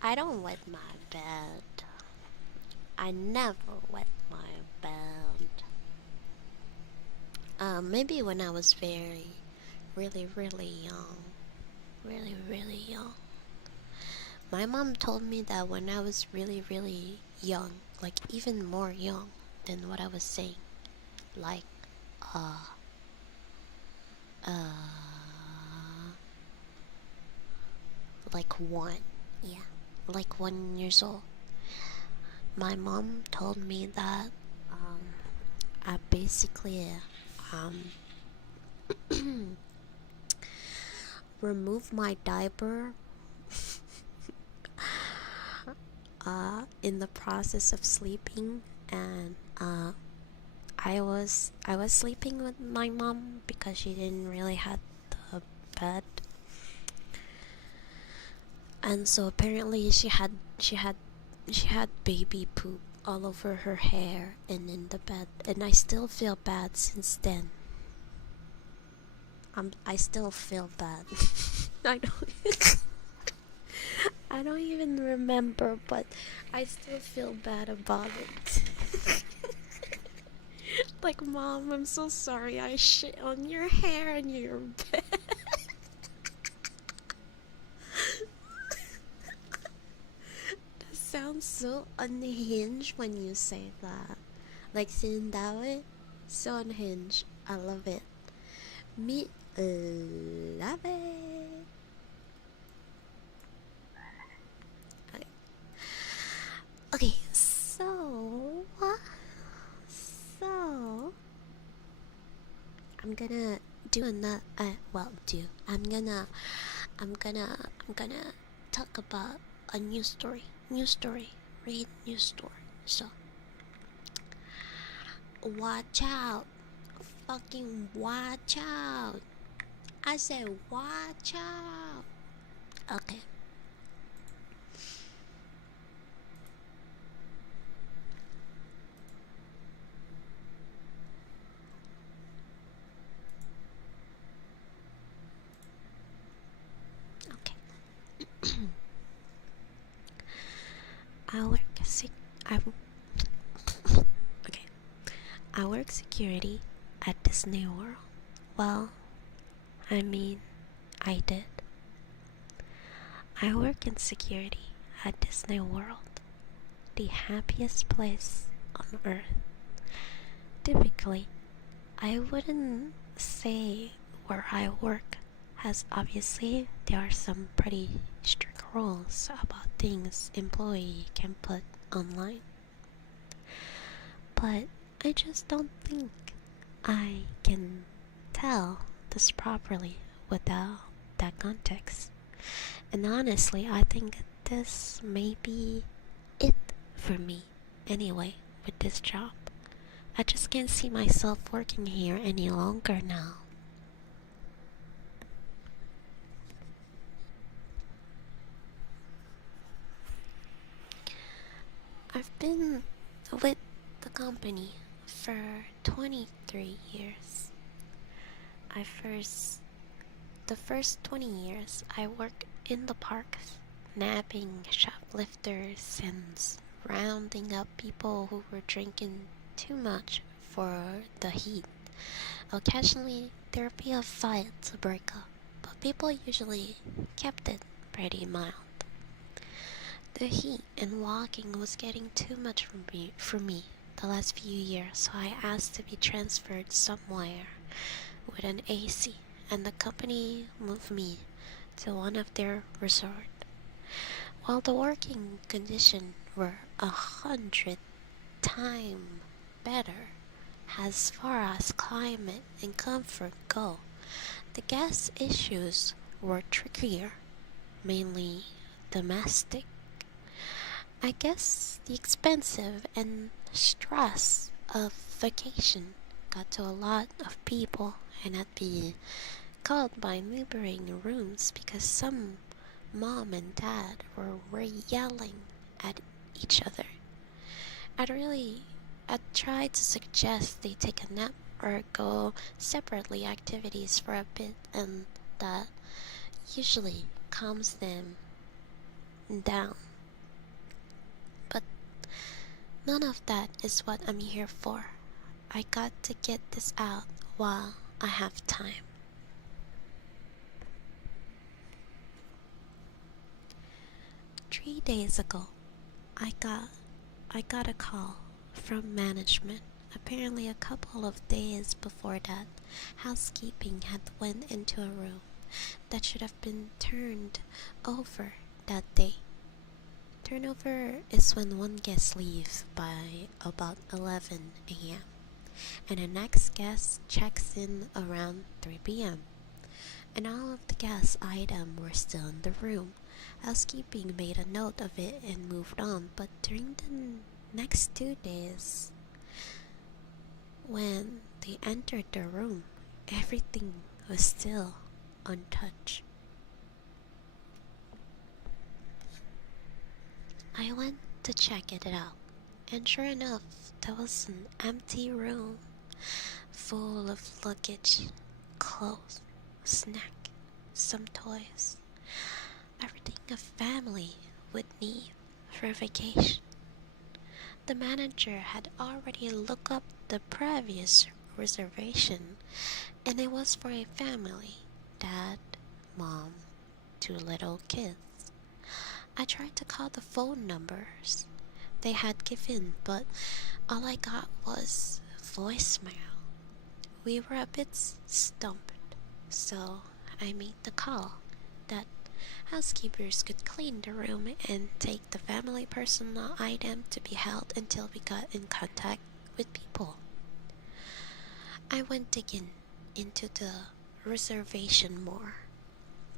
I don't wet my bed. I never wet my bed. Maybe when I was really young. Really young. My mom told me that when I was really young, even more young than what I was saying, like 1, yeah, 1 years old. My mom told me that I basically remove my diaper in the process of sleeping, and I was sleeping with my mom because she didn't really have the bed, and so apparently she had baby poop all over her hair and in the bed, and I still feel bad since then. I still feel bad. I don't even remember, but I still feel bad about it. Mom, I'm so sorry I shit on your hair and your bed. That sounds so unhinged when you say that. Saying that way, so unhinged. I love it. Me love it. Okay, so I'm gonna do another. I'm gonna talk about a news story. Read news story. So watch out, fucking watch out. I said watch out. Okay. I work security at Disney World. Well, I did. I work in security at Disney World, the happiest place on earth. Typically, I wouldn't say where I work, as obviously there are some pretty strict rules about things employee can put online. But I just don't think I can tell this properly without that context. And honestly, I think this may be it for me anyway with this job. I just can't see myself working here any longer now. I've been with the company for 23 years. The first 20 years I worked in the parks, nabbing shoplifters and rounding up people who were drinking too much for the heat. Occasionally there'd be a fight to break up, but people usually kept it pretty mild. The heat and walking was getting too much for me the last few years, so I asked to be transferred somewhere with an AC, and the company moved me to one of their resorts. While the working conditions were 100 times better as far as climate and comfort go, the gas issues were trickier, mainly domestic. I guess the expensive and stress of vacation got to a lot of people, and I'd be called by neighboring rooms because some mom and dad were yelling at each other. I'd try to suggest they take a nap or go separately activities for a bit, and that usually calms them down. But none of that is what I'm here for. I got to get this out while I have time. Three days ago, I got a call from management. Apparently a couple of days before that, housekeeping had went into a room that should have been turned over that day. Turnover is when one guest leaves by about 11 a.m. and the next guest checks in around 3 p.m. and all of the guest items were still in the room. Housekeeping made a note of it and moved on, but during the next 2 days, when they entered the room, everything was still untouched. I went to check it out, and sure enough, there was an empty room full of luggage, clothes, snack, some toys, everything a family would need for vacation. The manager had already looked up the previous reservation, and it was for a family: dad, mom, 2 little kids. I tried to call the phone numbers they had given, but all I got was voicemail. We were a bit stumped, so I made the call that housekeepers could clean the room and take the family personal item to be held until we got in contact with people. I went digging into the reservation more.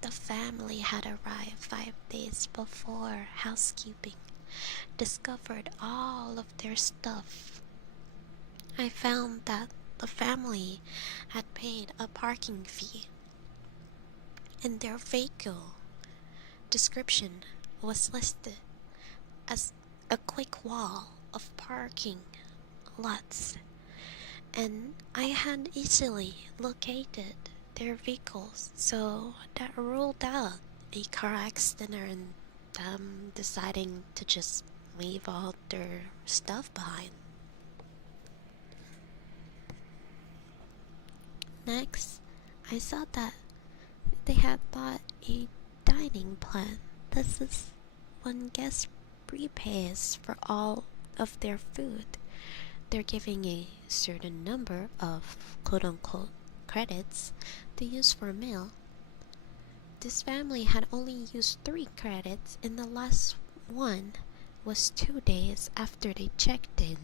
The family had arrived 5 days before housekeeping discovered all of their stuff. I found that the family had paid a parking fee, and their vehicle description was listed as a quick wall of parking lots, and I had easily located their vehicles, so that ruled out a car accident and them deciding to just leave all their stuff behind. Next, I saw that they had bought a dining plan. This is when guest prepays for all of their food. They're giving a certain number of quote-unquote credits to use for a meal. This family had only used 3 credits, and the last one was 2 days after they checked in.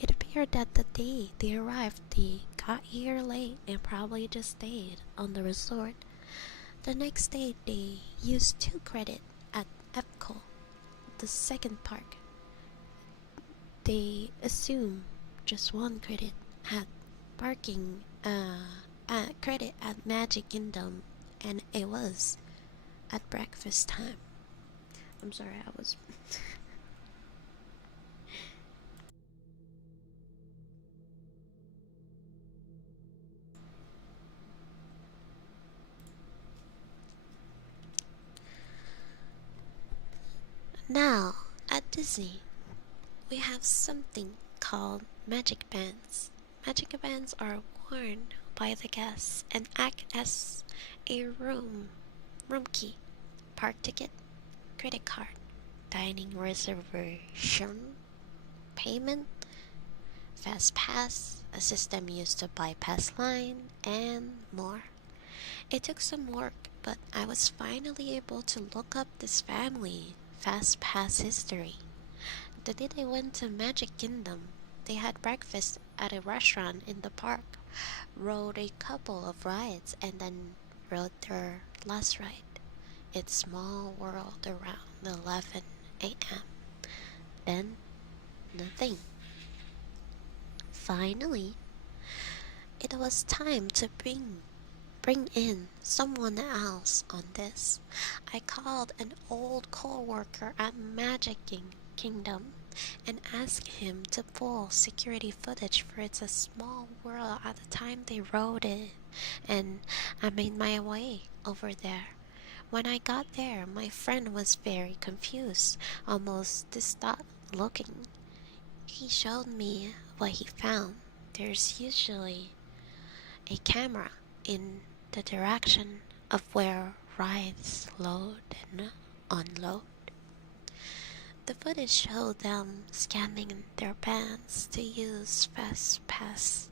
It appeared that the day they arrived, they got here late and probably just stayed on the resort The next day they used 2 credit at Epcot, the second park. They assume just 1 credit at parking credit at Magic Kingdom, and it was at breakfast time. I'm sorry, I was now at Disney. We have something called magic bands. Magic bands are worn by the guests and act as a room key, park ticket, credit card, dining reservation, payment, fast pass, a system used to bypass line, and more. It took some work, but I was finally able to look up this family fast pass history. The day they went to Magic Kingdom, they had breakfast at a restaurant in the park, rode a couple of rides, and then rode their last ride. It's Small World around 11 a.m. Then, nothing. Finally, it was time to bring in someone else on this. I called an old co-worker at Magic Kingdom and asked him to pull security footage for It's a Small World at the time they wrote it, and I made my way over there. When I got there, my friend was very confused, almost distraught looking. He showed me what he found. There's usually a camera in the direction of where rides load and unload. The footage showed them scanning their bands to use Fast Pass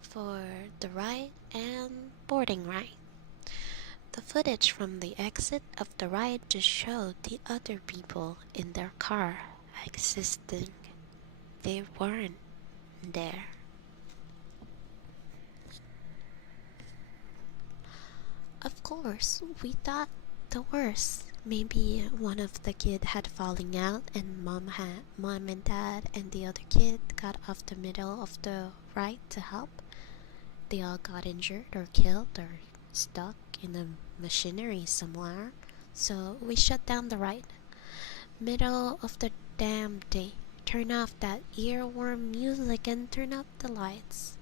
for the ride and boarding ride. The footage from the exit of the ride just showed the other people in their car existing. They weren't there. Of course, we thought the worst. Maybe one of the kid had fallen out and mom and dad and the other kid got off the middle of the ride to help. They all got injured or killed or stuck in the machinery somewhere. So we shut down the ride. Middle of the damn day. Turn off that earworm music and turn up the lights.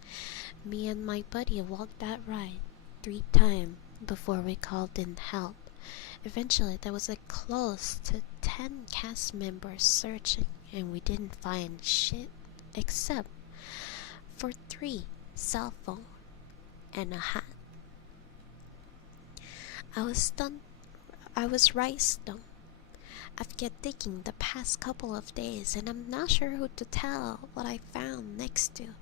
Me and my buddy walked that ride 3 times before we called in help. Eventually, there was close to 10 cast members searching, and we didn't find shit except for 3 cell phones and a hat. I was stunned. I was right stunned. I've kept thinking the past couple of days, and I'm not sure who to tell what I found next to.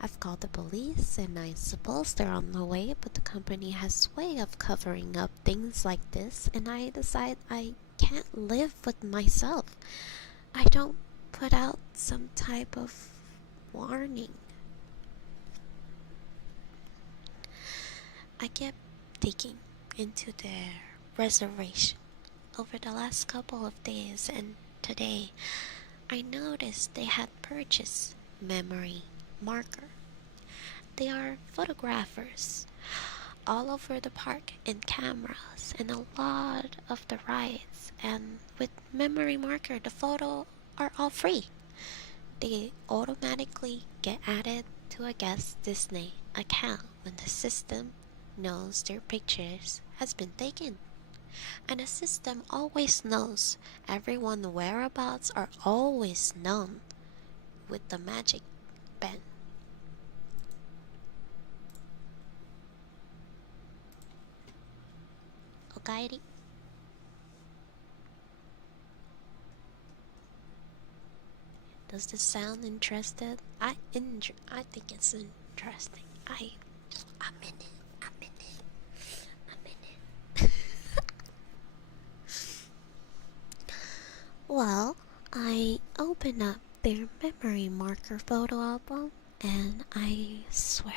I've called the police, and I suppose they're on the way, but the company has a way of covering up things like this, and I decide I can't live with myself. I don't put out some type of warning. I kept digging into their reservation over the last couple of days, and today I noticed they had purchased memory marker. They are photographers all over the park and cameras and a lot of the rides, and with memory marker the photo are all free. They automatically get added to a guest Disney account when the system knows their pictures has been taken. And the system always knows everyone's whereabouts are always known with the magic band. Okaeri. Does this sound interested? I think it's interesting. I'm in it. Well, I open up their memory marker photo album, and I swear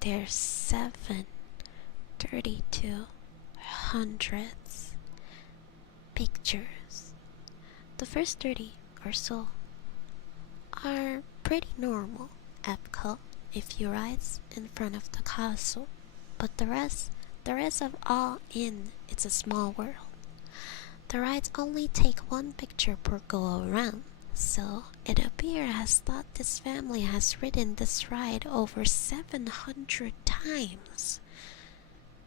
there's 732 hundreds pictures. The first 30 or so are pretty normal Epcot if you rise in front of the castle, but the rest of all in It's a Small World. The rides only take one picture per go around, so it appears that this family has ridden this ride over 700 times.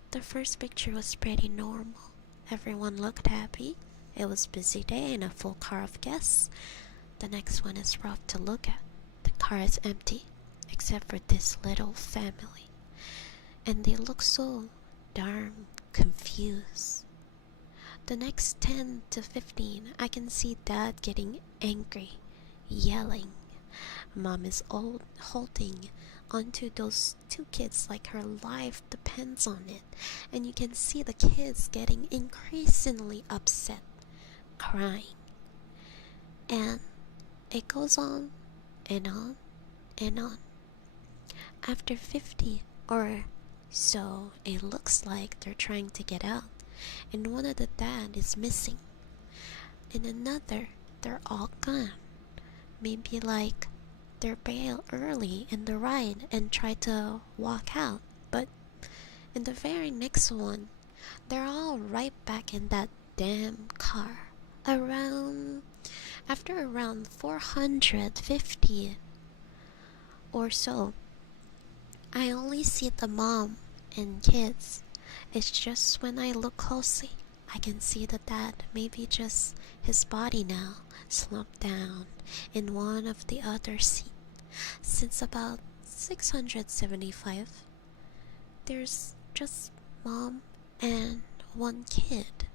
The first picture was pretty normal. Everyone looked happy. It was a busy day and a full car of guests. The next one is rough to look at. The car is empty, except for this little family. And they look so darn confused. The next 10 to 15, I can see Dad getting angry, yelling. Mom is holding onto those two kids like her life depends on it, and you can see the kids getting increasingly upset, crying. And it goes on and on and on. After 50 or so, it looks like they're trying to get out, and one of the dad is missing. In another, they're all gone. Maybe like they're bail early in the ride and try to walk out, but in the very next one, they're all right back in that damn car. After around 450 or so, I only see the mom and kids. It's just when I look closely, I can see the dad, maybe just his body now, slumped down in one of the other seats. Since about 675, there's just mom and one kid,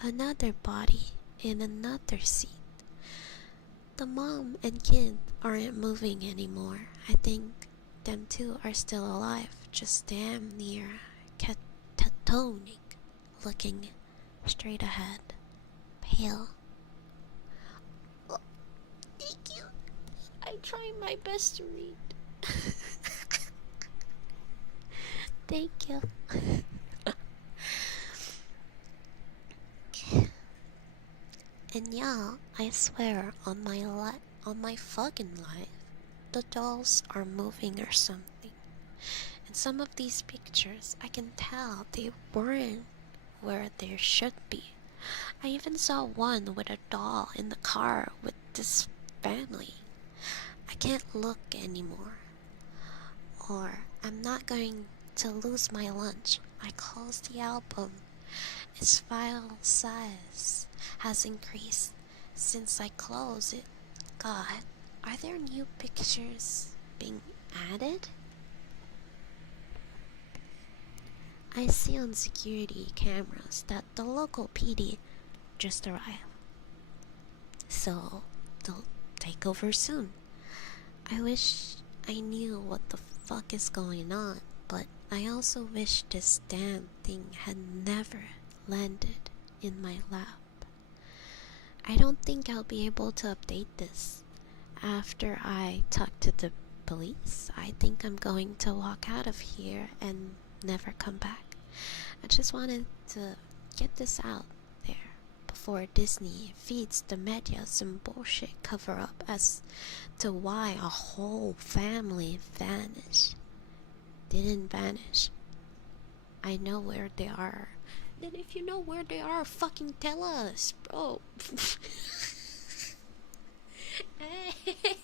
another body in another seat. The mom and kid aren't moving anymore. I think them two are still alive, just damn near catatonic, looking straight ahead, pale. Oh, thank you. I try my best to read. Thank you. And yeah, I swear on my fucking life, the dolls are moving or something. In some of these pictures, I can tell they weren't where they should be. I even saw one with a doll in the car with this family. I can't look anymore, or I'm not going to lose my lunch. I close the album. Its file size has increased since I closed it. God, are there new pictures being added? I see on security cameras that the local PD just arrived, so they'll take over soon. I wish I knew what the fuck is going on, but I also wish this damn thing had never landed in my lap. I don't think I'll be able to update this. After I talk to the police, I think I'm going to walk out of here and never come back. I just wanted to get this out there before Disney feeds the media some bullshit cover-up as to why a whole family vanished. Didn't vanish. I know where they are. Then if you know where they are, fucking tell us, bro.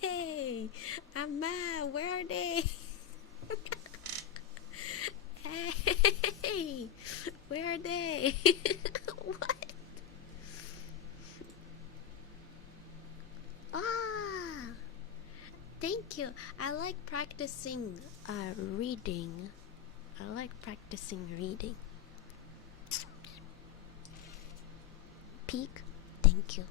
Hey, I'm mad. Where are they? Hey, where are they? What? Ah, thank you. I like practicing reading. I like practicing reading. Peek, thank you.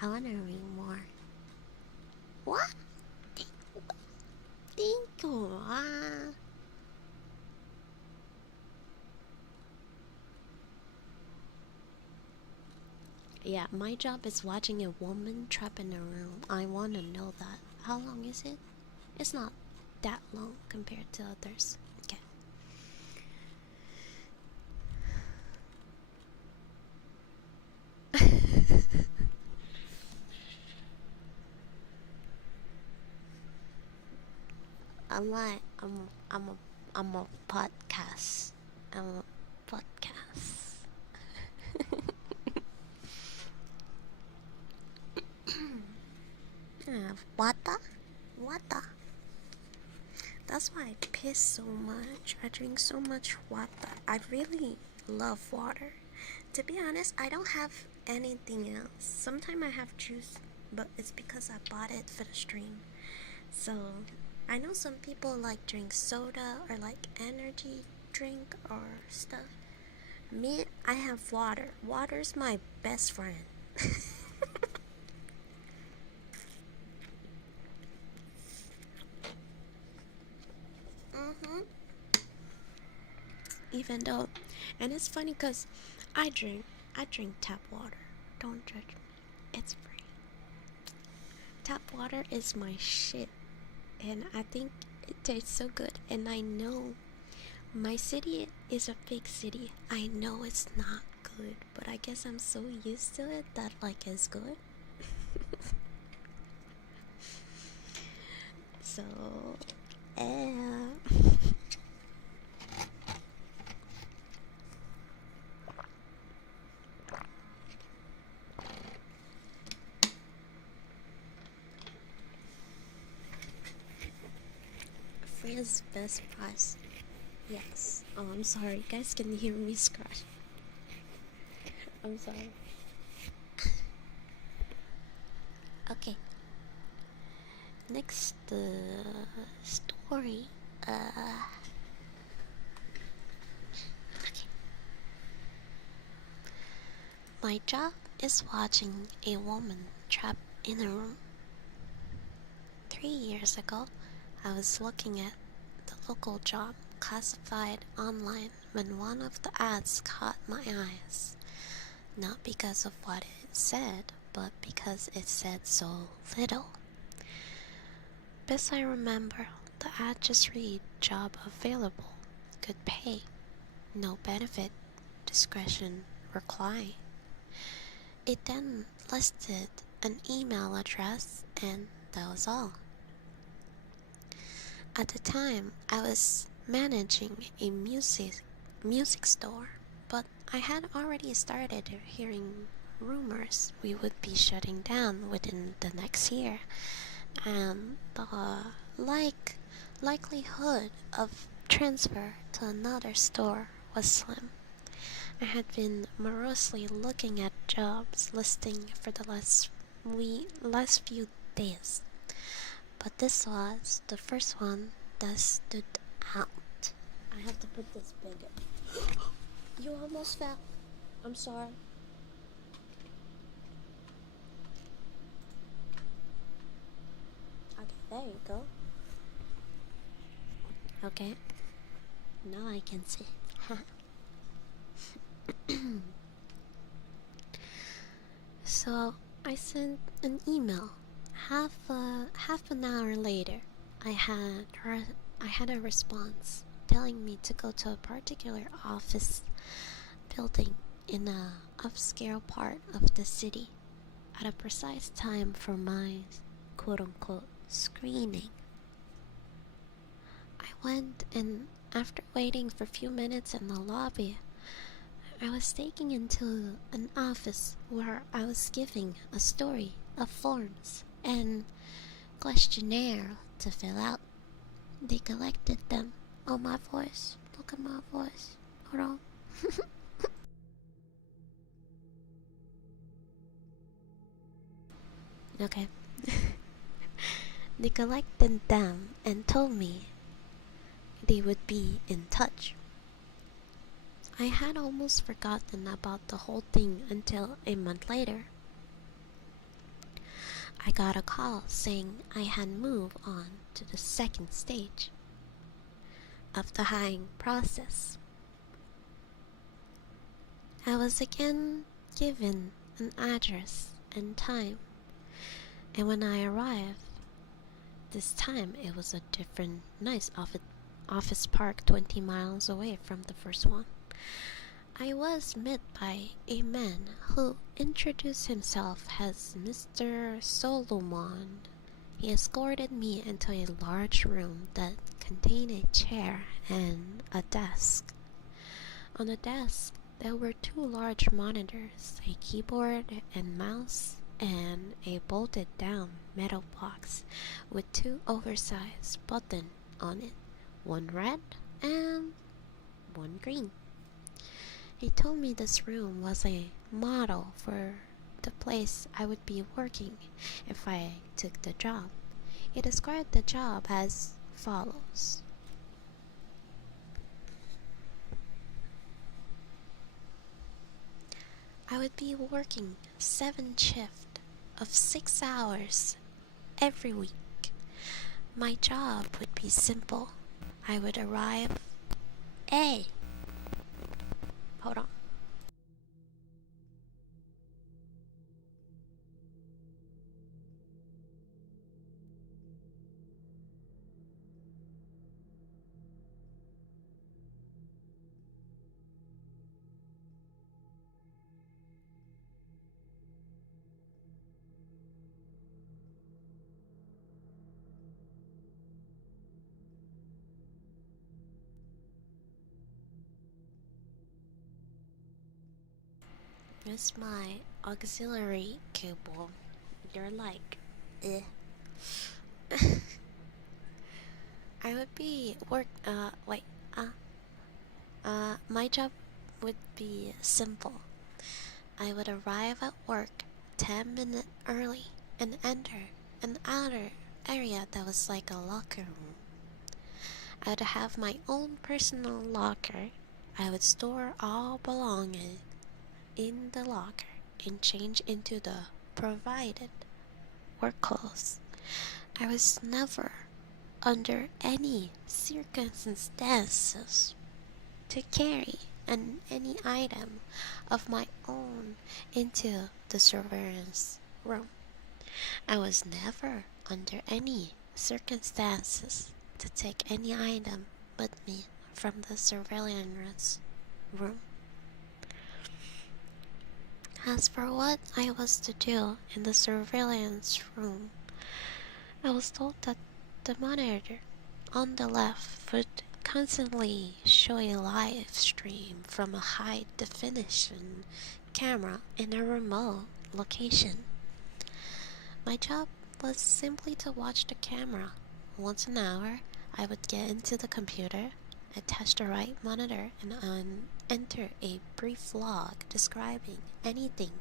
I wanna read more. What? Thank you. yeah, my job is watching a woman trapped in a room. I want to know that. How long is it? It's not that long compared to others. Okay. I'm like, I'm a podcast. I'm a podcast. Water? Water. That's why I piss so much. I drink so much water. I really love water. To be honest, I don't have anything else. Sometimes I have juice, but it's because I bought it for the stream. So, I know some people like drink soda or like energy drink or stuff. Me, I have water. Water's my best friend. Even though, and it's funny because I drink tap water. Don't judge me. It's free. Tap water is my shit, and I think it tastes so good. And I know my city is a big city. I know it's not good, but I guess I'm so used to it that like it's good. So, yeah. Free is best price. Yes. Oh, I'm sorry. Guys can hear me scratch. I'm sorry. Okay. Next story. Okay. My job is watching a woman trapped in a room. 3 years ago, I was looking at the local job classified online when one of the ads caught my eyes. Not because of what it said, but because it said so little. Best I remember, the ad just read job available, good pay, no benefit, discretion required. It then listed an email address and that was all. At the time, I was managing a music store, but I had already started hearing rumors we would be shutting down within the next year, and the likelihood of transfer to another store was slim. I had been morosely looking at jobs listing for the last few days, but this was the first one that stood out. I have to put this bigger. You almost fell. I'm sorry. Okay, there you go. Okay. Now I can see. So I sent an email. Half an hour later, I had a response telling me to go to a particular office building in a upscale part of the city at a precise time for my quote-unquote screening. I went, and after waiting for a few minutes in the lobby, I was taken into an office where I was given a story of forms and questionnaire to fill out. They collected them. Oh, my voice. Look at my voice. Hold on. Okay. They collected them and told me they would be in touch. I had almost forgotten about the whole thing until a month later. I got a call saying I had moved on to the second stage of the hiring process. I was again given an address and time. And when I arrived, this time it was a different nice office park 20 miles away from the first one. I was met by a man who introduced himself as Mr. Solomon. He escorted me into a large room that contained a chair and a desk. On the desk, there were 2 large monitors, a keyboard and mouse, and a bolted down metal box with 2 oversized buttons on it, one red and one green. He told me this room was a model for the place I would be working if I took the job. He described the job as follows. I would be working 7 shifts of 6 hours every week. My job would be simple. I would arrive. Hold on. Here's my auxiliary cable. You're like, eh. I would be my job would be simple. I would arrive at work 10 minutes early and enter an outer area that was like a locker room. I would have my own personal locker. I would store all belongings in the locker and change into the provided work clothes. I was never under any circumstances to carry any item of my own into the surveillance room. I was never under any circumstances to take any item with me from the surveillance room. As for what I was to do in the surveillance room, I was told that the monitor on the left would constantly show a live stream from a high definition camera in a remote location. My job was simply to watch the camera. Once an hour, I would get into the computer, attach the right monitor, and enter a brief log describing anything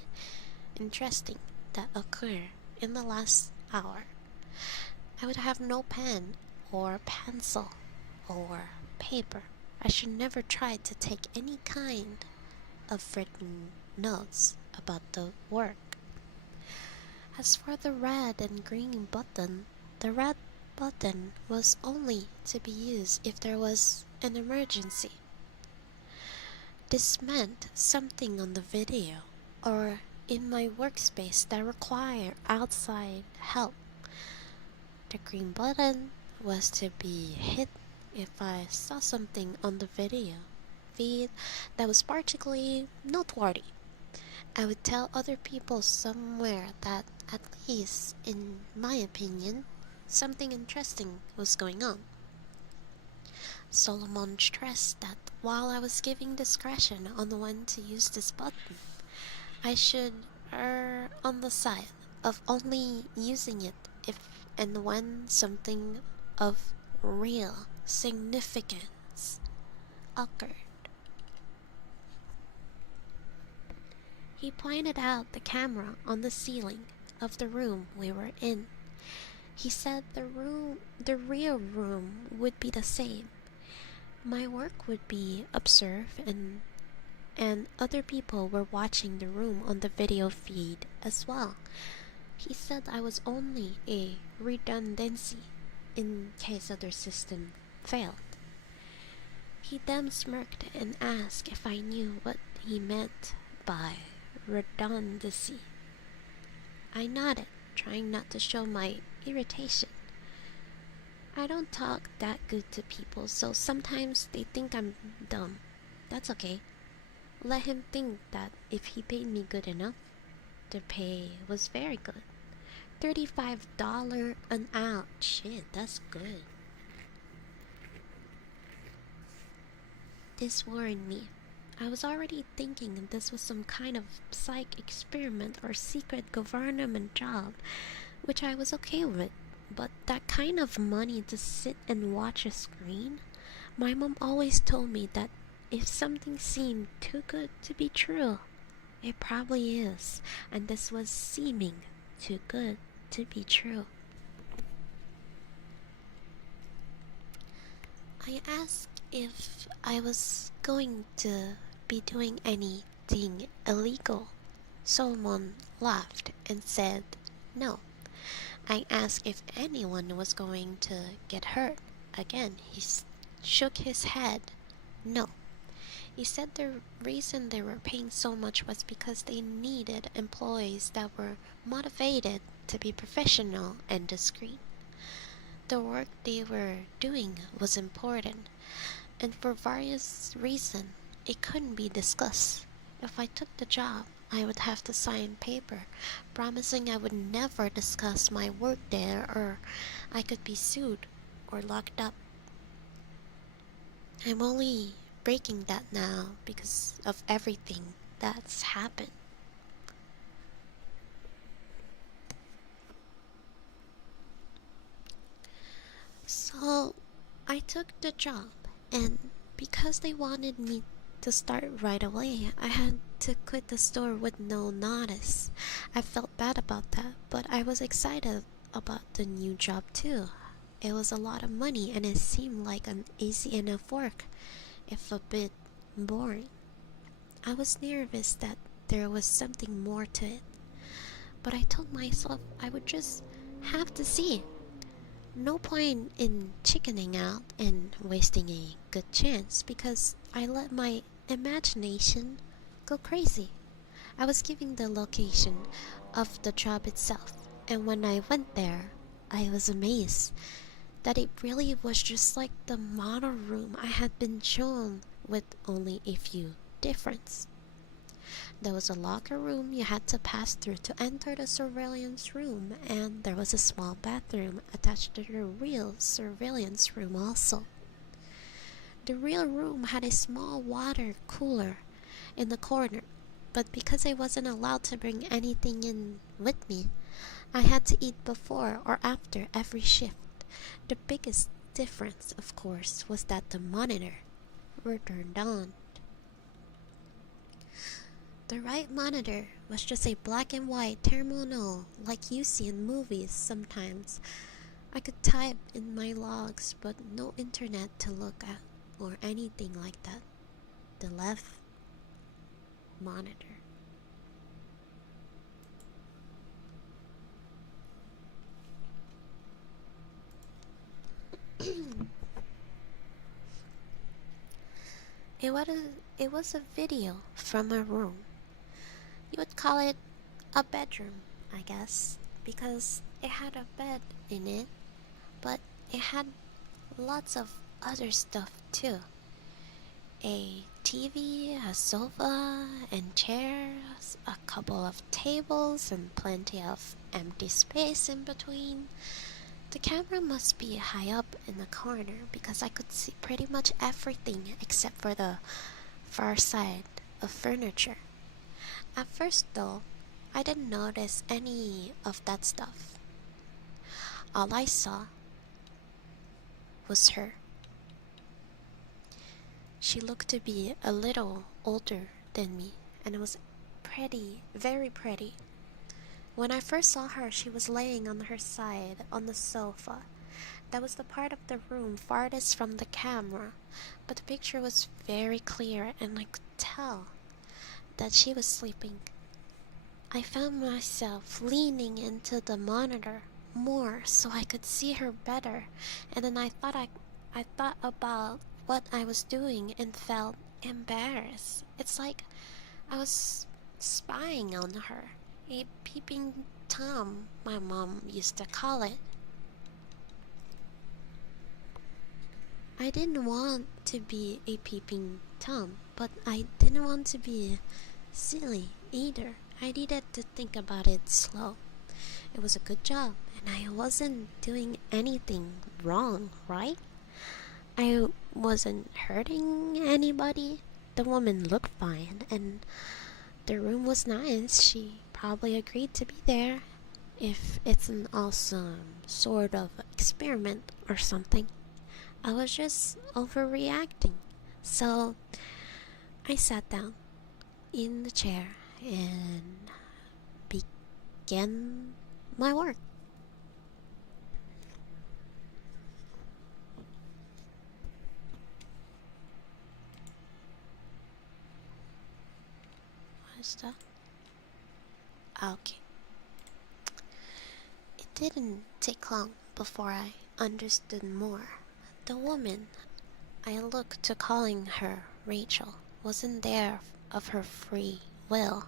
interesting that occurred in the last hour. I would have no pen or pencil or paper. I should never try to take any kind of written notes about the work. As for the red and green button, the red button was only to be used if there was an emergency. This meant something on the video or in my workspace that required outside help. The green button was to be hit if I saw something on the video feed that was particularly noteworthy. I would tell other people somewhere that, at least in my opinion, something interesting was going on. Solomon stressed that while I was giving discretion on when to use this button, I should err on the side of only using it if and when something of real significance occurred. He pointed out the camera on the ceiling of the room we were in. He said the real room would be the same. My work would be observed and other people were watching the room on the video feed as well. He said I was only a redundancy in case other system failed. He then smirked and asked if I knew what he meant by redundancy. I nodded, trying not to show my irritation. I don't talk that good to people, so sometimes they think I'm dumb. That's okay. Let him think that if he paid me good enough, the pay was very good. $35 an hour. Shit, that's good. This worried me. I was already thinking this was some kind of psych experiment or secret government job, which I was okay with. But that kind of money to sit and watch a screen? My mom always told me that if something seemed too good to be true, it probably is, and this was seeming too good to be true. I asked if I was going to be doing anything illegal. Someone laughed and said no. I asked if anyone was going to get hurt. Again, he shook his head. No. He said the reason they were paying so much was because they needed employees that were motivated to be professional and discreet. The work they were doing was important, and for various reasons, it couldn't be discussed. If I took the job, I would have to sign paper promising I would never discuss my work there, or I could be sued or locked up. I'm only breaking that now because of everything that's happened. So I took the job, and because they wanted me to start right away, I had to quit the store with no notice. I felt bad about that, but I was excited about the new job too. It was a lot of money and it seemed like an easy enough work, if a bit boring. I was nervous that there was something more to it, but I told myself I would just have to see. No point in chickening out and wasting a good chance because I let my imagination go crazy. I was giving the location of the job itself, and when I went there, I was amazed that it really was just like the model room I had been shown, with only a few differences. There was a locker room you had to pass through to enter the surveillance room, and there was a small bathroom attached to the real surveillance room also. The real room had a small water cooler in the corner, but because I wasn't allowed to bring anything in with me, I had to eat before or after every shift. The biggest difference, of course, was that the monitor were turned on. The right monitor was just a black and white terminal like you see in movies sometimes. I could type in my logs, but no internet to look at or anything like that. The left monitor. It was a video from a room. You would call it a bedroom, I guess, because it had a bed in it, but it had lots of other stuff too. A TV, a sofa, and chairs, a couple of tables, and plenty of empty space in between. The camera must be high up in the corner because I could see pretty much everything except for the far side of furniture. At first though, I didn't notice any of that stuff. All I saw was her. She looked to be a little older than me and was pretty, very pretty. When I first saw her, she was laying on her side on the sofa. That was the part of the room farthest from the camera, but the picture was very clear and I could tell that she was sleeping. I found myself leaning into the monitor more so I could see her better, and then I thought about what I was doing and felt embarrassed. It's like I was spying on her. A peeping Tom, my mom used to call it. I didn't want to be a peeping Tom, but I didn't want to be silly either. I needed to think about it slow. It was a good job, and I wasn't doing anything wrong, right? I wasn't hurting anybody. The woman looked fine, and the room was nice. She probably agreed to be there. If it's an awesome sort of experiment or something. I was just overreacting. So I sat down in the chair and began my work. What's that? Okay. It didn't take long before I understood more. The woman I looked to calling her Rachel wasn't there of her free will.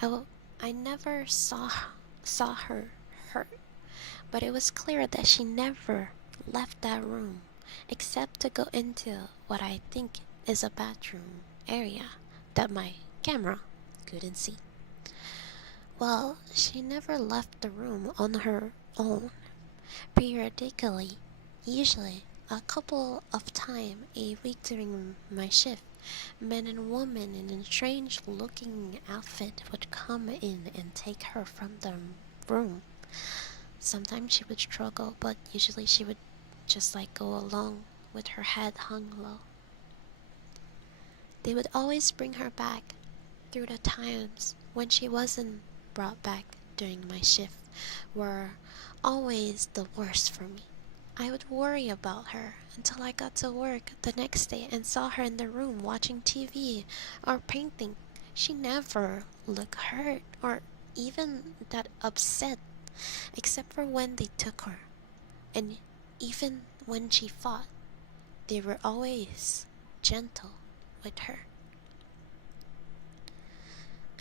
I never saw her hurt, but it was clear that she never left that room except to go into what I think is a bathroom area that my camera couldn't see. Well, she never left the room on her own. Periodically, usually a couple of times a week during my shift, men and women in a strange looking outfit would come in and take her from the room. Sometimes she would struggle, but usually she would just go along with her head hung low. They would always bring her back through the times when she wasn't brought back during my shift were always the worst for me. I would worry about her until I got to work the next day and saw her in the room watching TV or painting. She never looked hurt or even that upset, except for when they took her. And even when she fought, they were always gentle with her.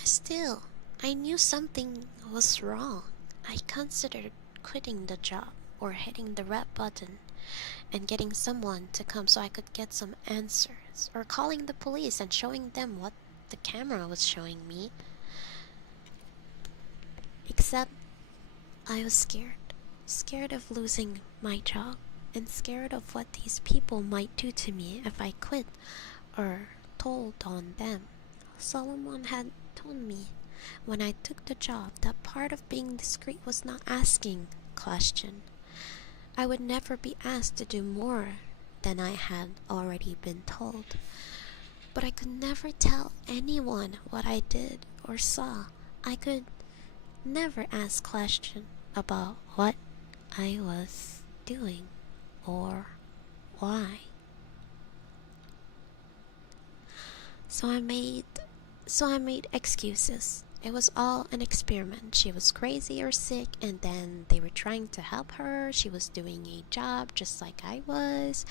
Still, I knew something was wrong. I considered quitting the job or hitting the red button and getting someone to come so I could get some answers, or calling the police and showing them what the camera was showing me. Except I was scared of losing my job and scared of what these people might do to me if I quit or told on them. Solomon had told me when I took the job that part of being discreet was not asking questions. I would never be asked to do more than I had already been told. But I could never tell anyone what I did or saw. I could never ask questions about what I was doing or why. So I made excuses. It was all an experiment. She was crazy or sick, and then they were trying to help her. She was doing a job just like I was.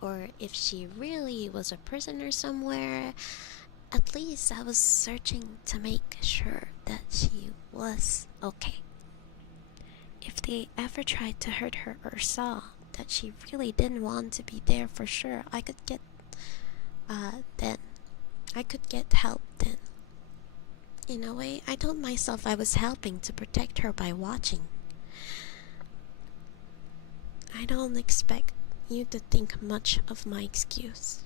Or if she really was a prisoner somewhere, at least I was searching to make sure that she was okay. If they ever tried to hurt her or saw that she really didn't want to be there for sure, I could get help then. In a way, I told myself I was helping to protect her by watching. I don't expect you to think much of my excuse.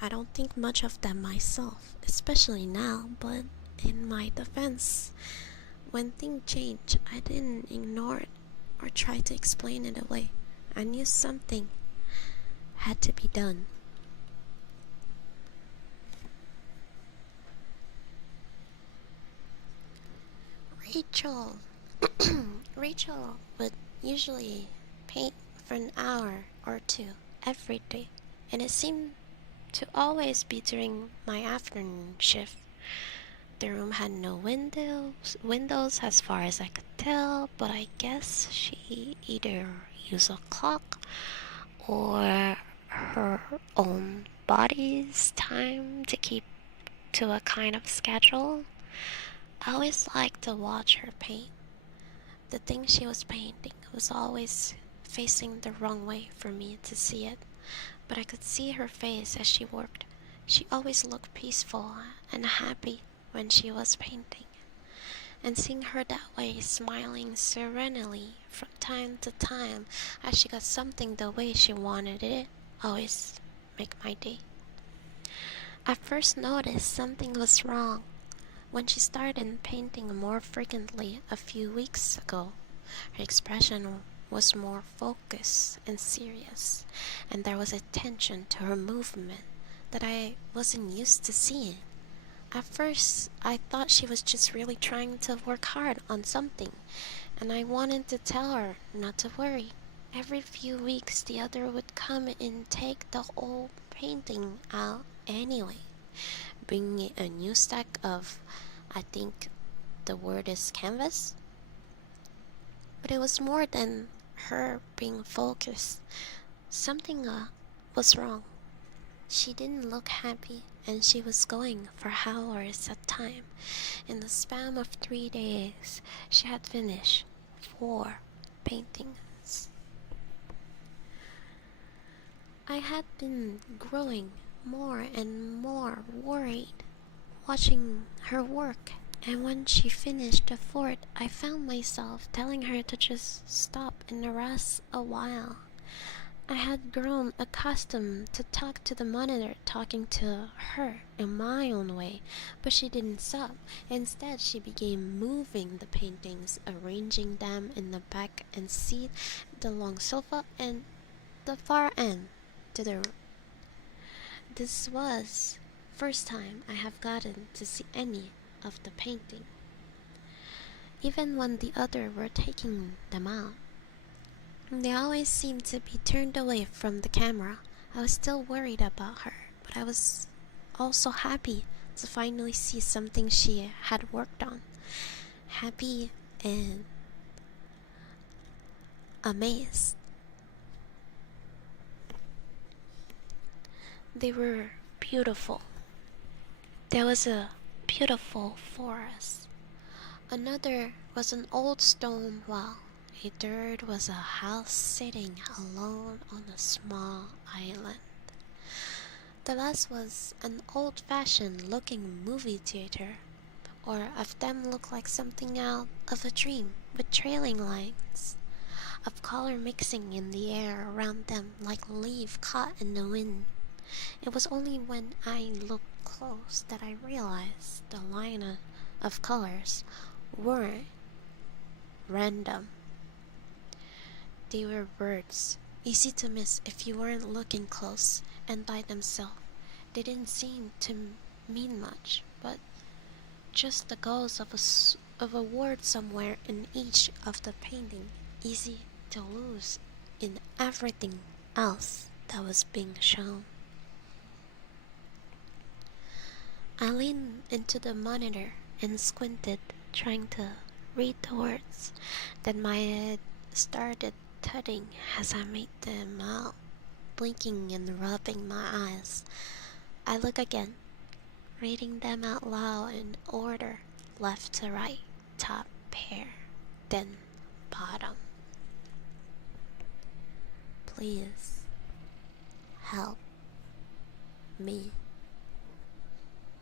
I don't think much of them myself, especially now, but in my defense, when things changed, I didn't ignore it or try to explain it away. I knew something had to be done. Rachel would usually paint for an hour or two every day, and it seemed to always be during my afternoon shift. The room had no windows as far as I could tell, but I guess she either used a clock or her own body's time to keep to a kind of schedule. I always liked to watch her paint. The thing she was painting was always facing the wrong way for me to see it, but I could see her face as she worked. She always looked peaceful and happy when she was painting. And seeing her that way, smiling serenely from time to time as she got something the way she wanted it, always make my day. I first noticed something was wrong when she started painting more frequently a few weeks ago. Her expression was more focused and serious, and there was a tension to her movement that I wasn't used to seeing. At first, I thought she was just really trying to work hard on something, and I wanted to tell her not to worry. Every few weeks, the other would come and take the old painting out anyway, bringing a new stack of, I think the word is canvas. But it was more than her being focused. Something was wrong. She didn't look happy, and she was going for hours at a time. In the span of 3 days, she had finished 4 paintings. I had been growing more and more worried watching her work, and when she finished the 4th, I found myself telling her to just stop and rest a while. I had grown accustomed to talk to the monitor, talking to her in my own way, but she didn't stop. Instead, she began moving the paintings, arranging them in the back and seat, the long sofa, and the far end to the room. This was first time I have gotten to see any of the painting. Even when the other were taking them out, they always seemed to be turned away from the camera. I was still worried about her, but I was also happy to finally see something she had worked on. Happy and amazed. They were beautiful. There was a beautiful forest. Another was an old stone wall. A third was a house sitting alone on a small island. The last was an old-fashioned looking movie theater, or of them looked like something out of a dream, with trailing lines of color mixing in the air around them like leaves caught in the wind. It was only when I looked close that I realized the line of colors weren't random. They were words, easy to miss if you weren't looking close, and by themselves, they didn't seem to mean much, but just the ghost of a word somewhere in each of the painting, easy to lose in everything else that was being shown. I leaned into the monitor and squinted, trying to read the words. Then my head started thudding as I made them out, blinking and rubbing my eyes. I look again, reading them out loud in order, left to right, top pair, then bottom. Please help me,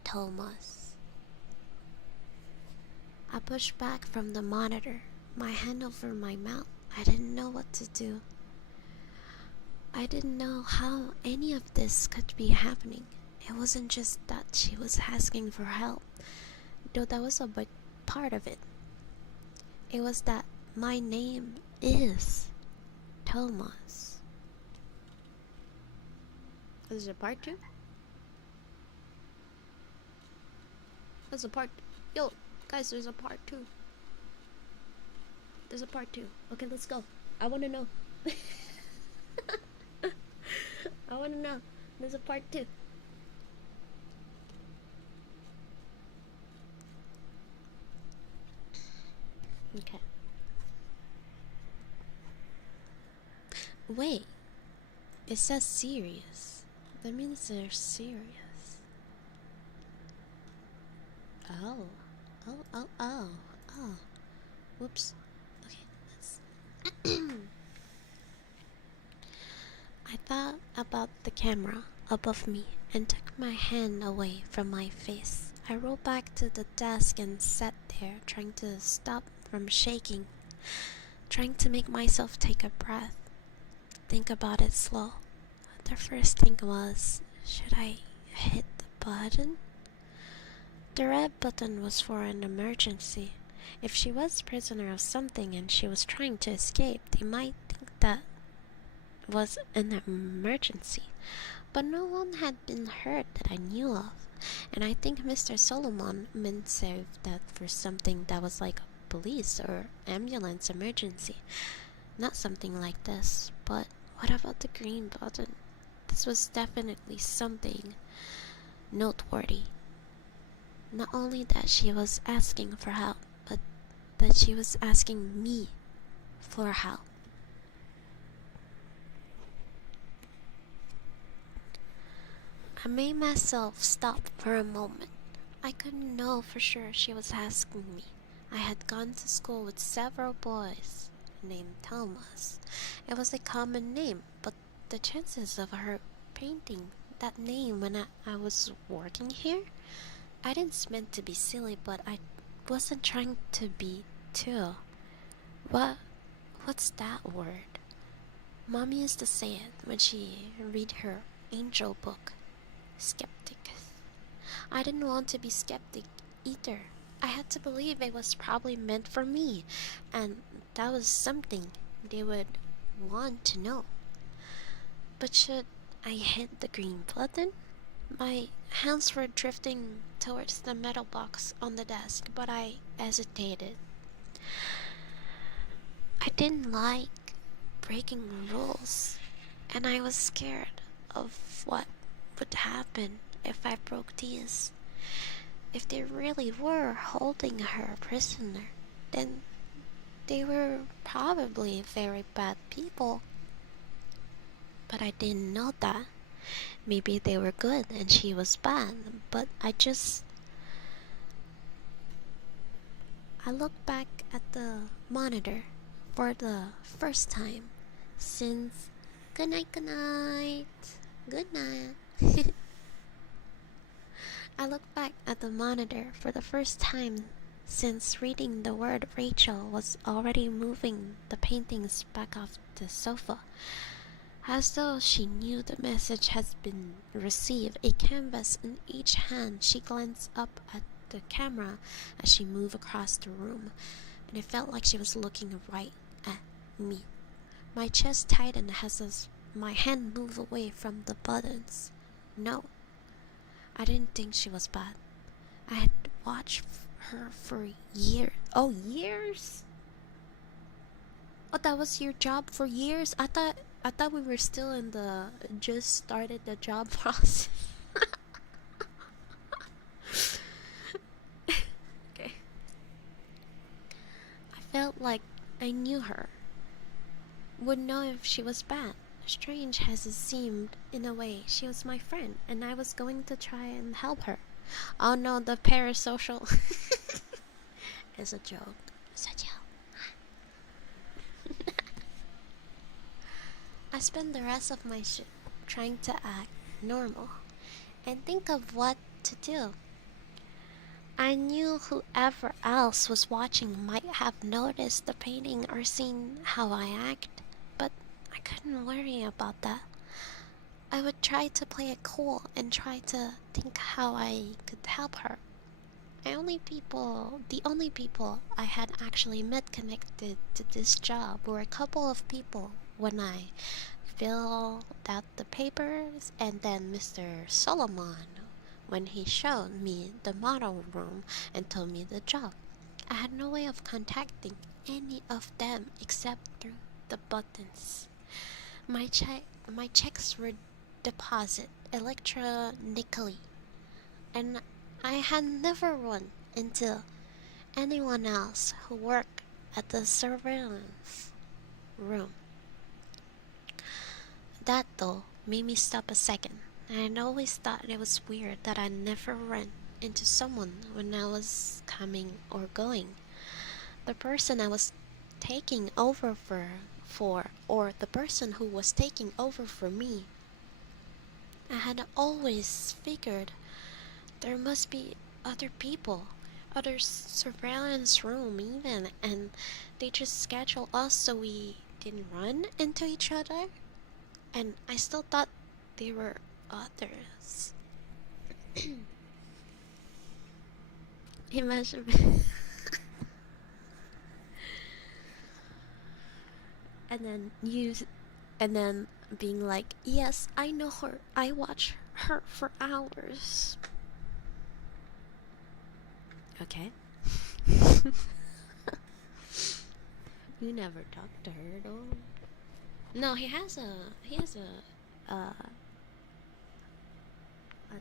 Thomas. I pushed back from the monitor, my hand over my mouth. I didn't know what to do. I didn't know how any of this could be happening. It wasn't just that she was asking for help, though that was a big part of it. It was that my name is Thomas. Is it part 2? There's a part. Yo, guys, there's a part 2. There's a part 2. Okay, let's go. I want to know. I want to know. There's a part 2. Okay. Wait. It says serious. That means they're serious. Oh. Oh. Whoops. Okay, let's... I thought about the camera above me and took my hand away from my face. I rolled back to the desk and sat there, trying to stop from shaking, trying to make myself take a breath, think about it slow. The first thing was, should I hit the button? The red button was for an emergency. If she was prisoner of something and she was trying to escape, they might think that was an emergency. But no one had been hurt that I knew of, and I think Mr. Solomon meant save that for something that was like a police or ambulance emergency, not something like this. But what about the green button? This was definitely something noteworthy. Not only that she was asking for help, but that she was asking me for help. I made myself stop for a moment. I couldn't know for sure she was asking me. I had gone to school with several boys named Thomas. It was a common name, but the chances of her painting that name when I was working here? I didn't mean to be silly, but I wasn't trying to be too. What's that word? Mom used to say it when she read her angel book. Skeptic. I didn't want to be skeptic either. I had to believe it was probably meant for me, and that was something they would want to know. But should I hit the green button? My hands were drifting towards the metal box on the desk, but I hesitated. I didn't like breaking rules, and I was scared of what would happen if I broke these. If they really were holding her prisoner, then they were probably very bad people. But I didn't know that. Maybe they were good and she was bad, but I looked back at the monitor for the first time since... Good night, good night. Good night. I looked back at the monitor for the first time since reading the word Rachel was already moving the paintings back off the sofa. As though she knew the message has been received, a canvas in each hand, she glanced up at the camera as she moved across the room, and it felt like she was looking right at me. My chest tightened as my hand moved away from the buttons. No, I didn't think she was bad. I had watched her for years. Oh, years? Oh, that was your job for years? I thought we were still in the just started the job process. Okay. I felt like I knew her. Would know if she was bad. Strange as it seemed, in a way, she was my friend, and I was going to try and help her. Oh no, the parasocial. It's a joke. It's a joke. I spent the rest of my shift trying to act normal and think of what to do. I knew whoever else was watching might have noticed the painting or seen how I act, but I couldn't worry about that. I would try to play it cool and try to think how I could help her. The only people I had actually met connected to this job were a couple of people when I filled out the papers, and then Mr. Solomon when he showed me the model room and told me the job. I had no way of contacting any of them except through the buttons. My checks were deposited electronically, and I had never run into anyone else who worked at the surveillance room. That, though, made me stop a second. I had always thought it was weird that I never ran into someone when I was coming or going. The person I was taking over for or the person who was taking over for me. I had always figured there must be other people, other surveillance room even, and they just schedule us so we didn't run into each other. And I still thought they were others. Imagine. and then you and then being like, yes, I know her, I watch her for hours. Okay. You never talked to her though. No, he has a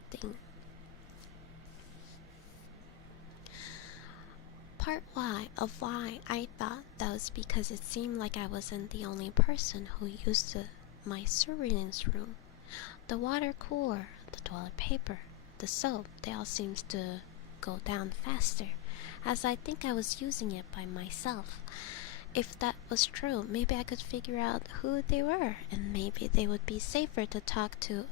thing. Part why I thought that was because it seemed like I wasn't the only person who used my surveillance room. The water cooler, the toilet paper, the soap, they all seemed to go down faster, as I think I was using it by myself. If that was true, maybe I could figure out who they were, and maybe they would be safer to talk to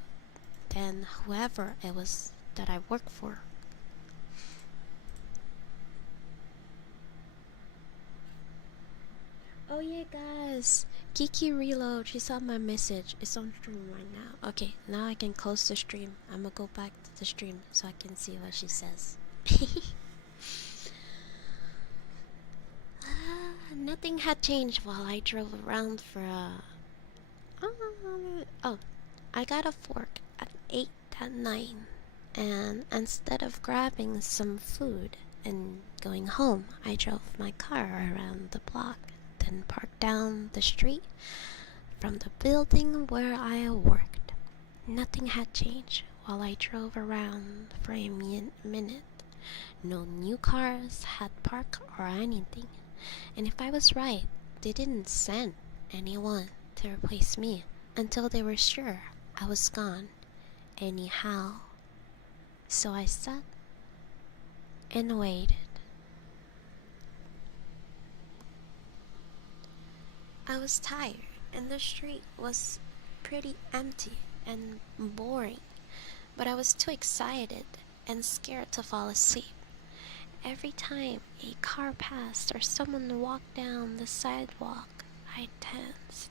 than whoever it was that I work for. Oh yeah, guys, Kiki Reload, she saw my message. It's on stream right now. Okay, now I can close the stream. I'm gonna go back to the stream so I can see what she says. Nothing had changed while I drove around for oh, I got a fork at 8 that night, and instead of grabbing some food and going home, I drove my car around the block, then parked down the street from the building where I worked. Nothing had changed while I drove around for a minute. No new cars had parked or anything. And if I was right, they didn't send anyone to replace me until they were sure I was gone anyhow. So I sat and waited. I was tired, and the street was pretty empty and boring, but I was too excited and scared to fall asleep. Every time a car passed or someone walked down the sidewalk, I tensed.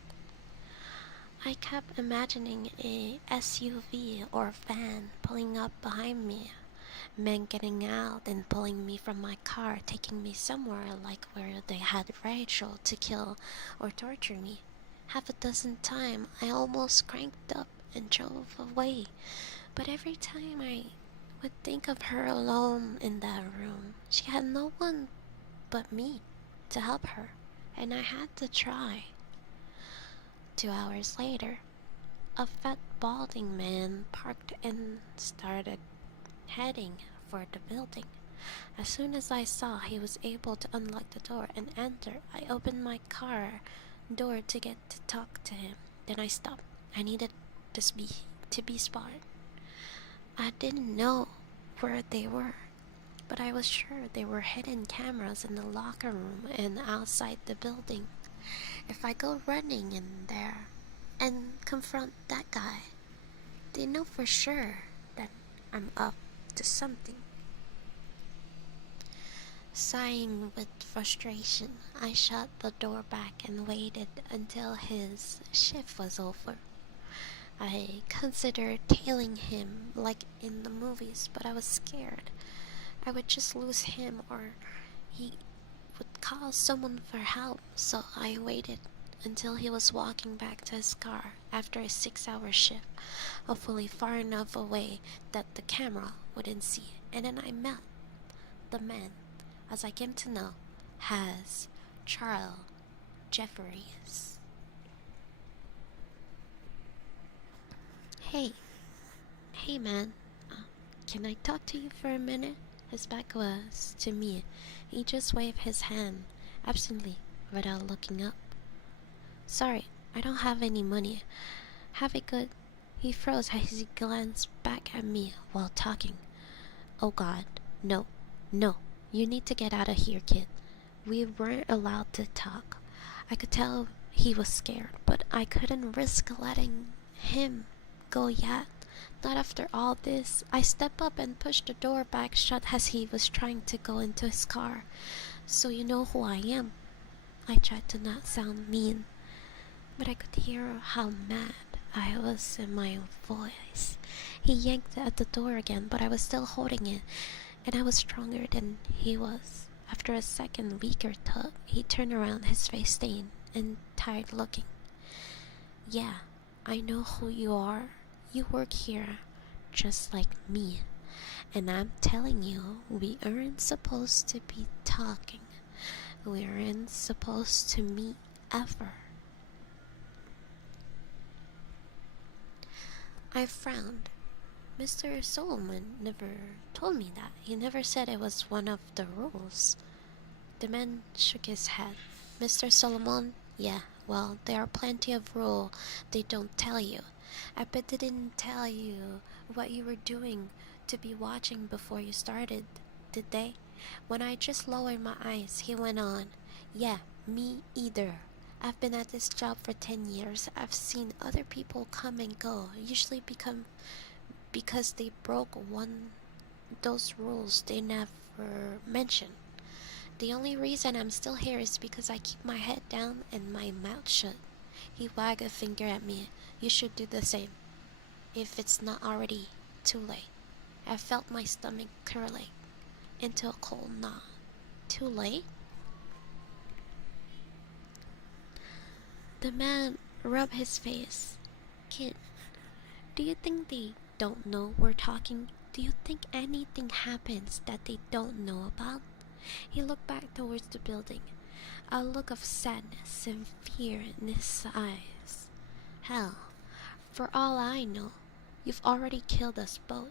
I kept imagining a SUV or van pulling up behind me, men getting out and pulling me from my car, taking me somewhere like where they had ritual to kill or torture me. Half a dozen times I almost cranked up and drove away, but every time I would think of her alone in that room, she had no one but me to help her, and I had to try. 2 hours later, a fat balding man parked and started heading for the building. As soon as I saw he was able to unlock the door and enter, I opened my car door to get to talk to him. Then I stopped. I needed to be spotted. I didn't know where they were, but I was sure there were hidden cameras in the locker room and outside the building. If I go running in there and confront that guy, they know for sure that I'm up to something. Sighing with frustration, I shut the door back and waited until his shift was over. I considered tailing him like in the movies, but I was scared I would just lose him or he would call someone for help, so I waited until he was walking back to his car after a 6-hour shift, hopefully far enough away that the camera wouldn't see, and then I met the man, as I came to know, as Charles Jeffries. Hey man, can I talk to you for a minute? His back was to me. He just waved his hand absently without looking up. Sorry, I don't have any money. Have a good... He froze as he glanced back at me while talking. Oh god, no, no, you need to get out of here, kid. We weren't allowed to talk. I could tell he was scared, but I couldn't risk letting him go yet. Not after all this. I stepped up and pushed the door back shut as he was trying to go into his car. So you know who I am. I tried to not sound mean, but I could hear how mad I was in my voice. He yanked at the door again, but I was still holding it, and I was stronger than he was. After a second weaker tug, he turned around, his face stained and tired looking. Yeah, I know who you are. You work here just like me. And I'm telling you, we aren't supposed to be talking. We aren't supposed to meet ever. I frowned. Mr. Solomon never told me that. He never said it was one of the rules. The man shook his head. Mr. Solomon? Yeah, well, there are plenty of rules they don't tell you. I bet they didn't tell you what you were doing to be watching before you started, did they? When I just lowered my eyes, he went on. Yeah, me either. I've been at this job for 10 years. I've seen other people come and go, usually because they broke those rules they never mentioned. The only reason I'm still here is because I keep my head down and my mouth shut. He wagged a finger at me. You should do the same, if it's not already too late. I felt my stomach curling into a cold knot. Too late? The man rubbed his face. Kid, do you think they don't know we're talking? Do you think anything happens that they don't know about? He looked back towards the building, a look of sadness and fear in his eyes. Hell, for all I know, you've already killed us both.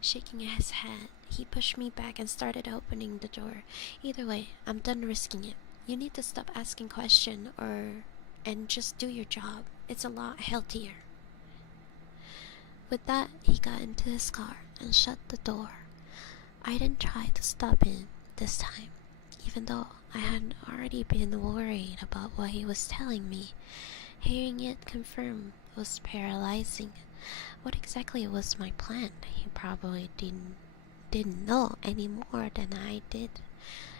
Shaking his head, he pushed me back and started opening the door. Either way, I'm done risking it. You need to stop asking questions and just do your job. It's a lot healthier. With that, he got into his car and shut the door. I didn't try to stop him this time, even though I had already been worried about what he was telling me. Hearing it confirmed was paralyzing. What exactly was my plan? He probably didn't know any more than I did.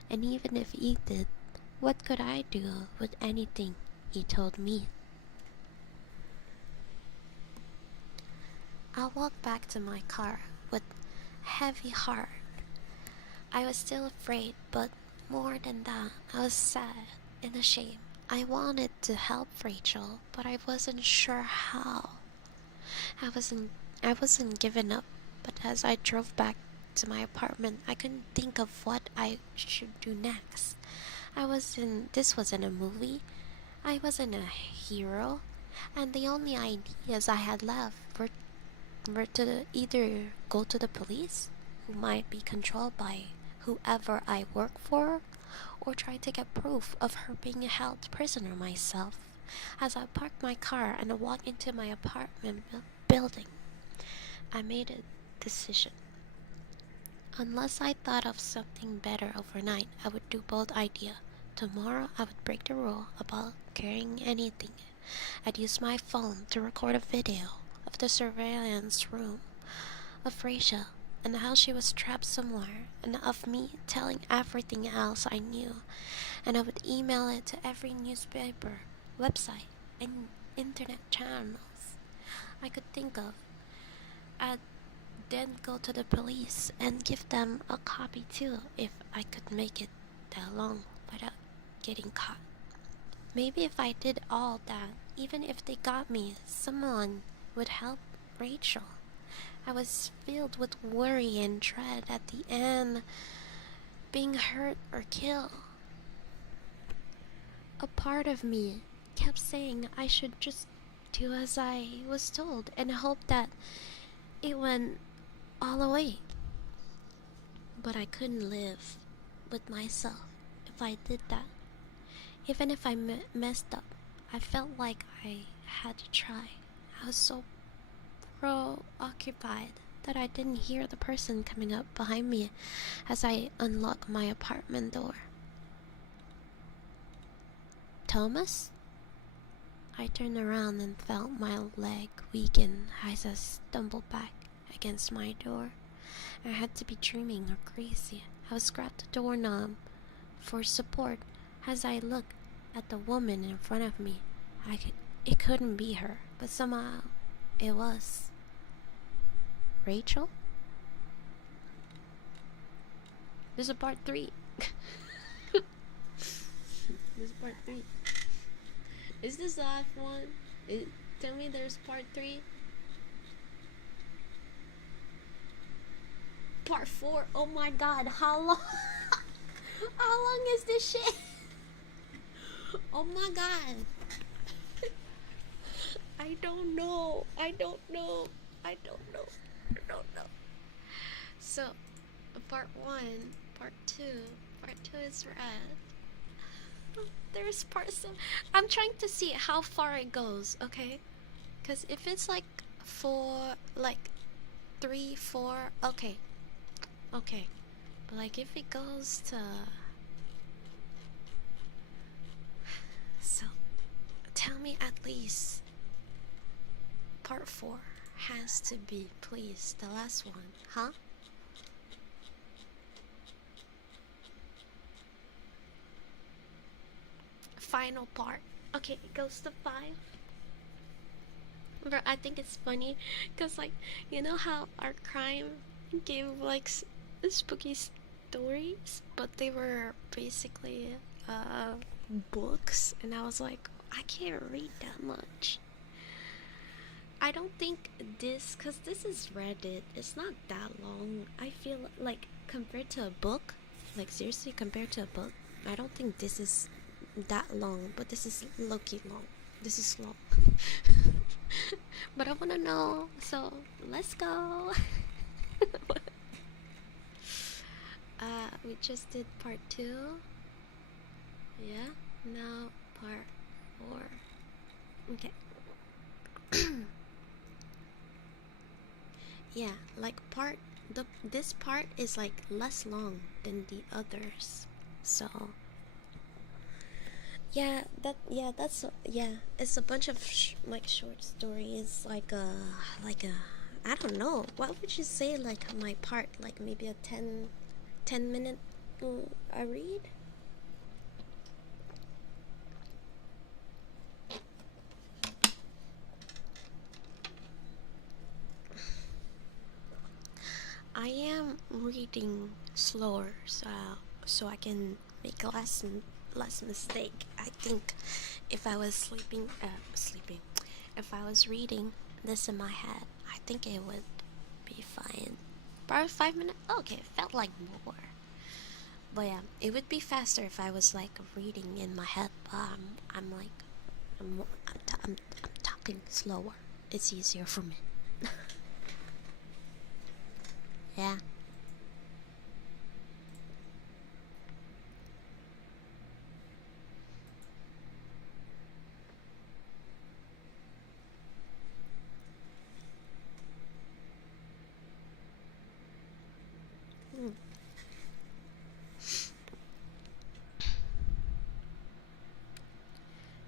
And even if he did, what could I do with anything he told me? I walked back to my car with heavy heart. I was still afraid, but more than that, I was sad and ashamed. I wanted to help Rachel, but I wasn't sure how. I wasn't giving up, but as I drove back to my apartment, I couldn't think of what I should do next. This wasn't a movie. I wasn't a hero, and the only ideas I had left were to either go to the police, who might be controlled by whoever I work for, or try to get proof of her being held prisoner myself. As I parked my car and walked into my apartment building, I made a decision. Unless I thought of something better overnight, I would do both ideas. Tomorrow, I would break the rule about carrying anything. I'd use my phone to record a video of the surveillance room of Rachel and how she was trapped somewhere, and of me telling everything else I knew, and I would email it to every newspaper, website, and internet channels I could think of. I'd then go to the police and give them a copy too, if I could make it that long without getting caught. Maybe if I did all that, even if they got me, someone would help Rachel. I was filled with worry and dread at the end, being hurt or killed. A part of me kept saying I should just do as I was told and hope that it went all away. But I couldn't live with myself if I did that. Even if I messed up, I felt like I had to try. I was so preoccupied that I didn't hear the person coming up behind me as I unlocked my apartment door. Thomas? I turned around and felt my leg weaken as I stumbled back against my door. I had to be dreaming or crazy. I was grabbed the doorknob for support as I looked at the woman in front of me. It couldn't be her, but somehow it was. Rachel? There's a part 3. There's part 3. Is this the last one? Tell me there's part 3. Part 4. Oh my god, how long? How long is this shit? Oh my god. I don't know. So, part 1, part 2. Part 2 is red. There's part 7. I'm trying to see how far it goes, okay? Because if it's like 3, 4, okay. Okay. But like if it goes to... So, tell me at least part 4 has to be, please, the last one, huh? Final part. Okay, it goes to 5. But I think it's funny because, like, you know how our crime gave like spooky stories, but they were basically books, and I was like, I can't read that much. I don't think this, because this is Reddit, it's not that long. I feel like compared to a book, like seriously compared to a book, I don't think this is that long, but this is low-key long. This is long. But I want to know, so let's go. We just did part 2. Yeah, now part 4. Okay. Yeah, like this part is like less long than the others. So it's a bunch of like short stories, like a I don't know, what would you say, like my part, like maybe a 10 minute I read. I am reading slower, so I can make less mistake. I think if I was sleeping, if I was reading this in my head, I think it would be fine. About 5 minutes. Okay, it felt like more. But yeah, it would be faster if I was like reading in my head. But I'm talking slower. It's easier for me. Yeah.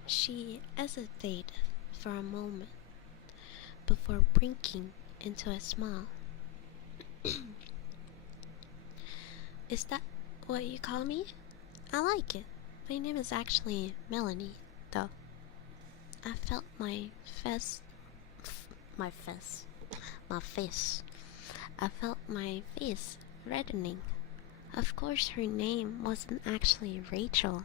She hesitated for a moment before blinking into a smile. Is that what you call me? I like it. My name is actually Melanie, though. I felt my face. I felt my face reddening. Of course, her name wasn't actually Rachel.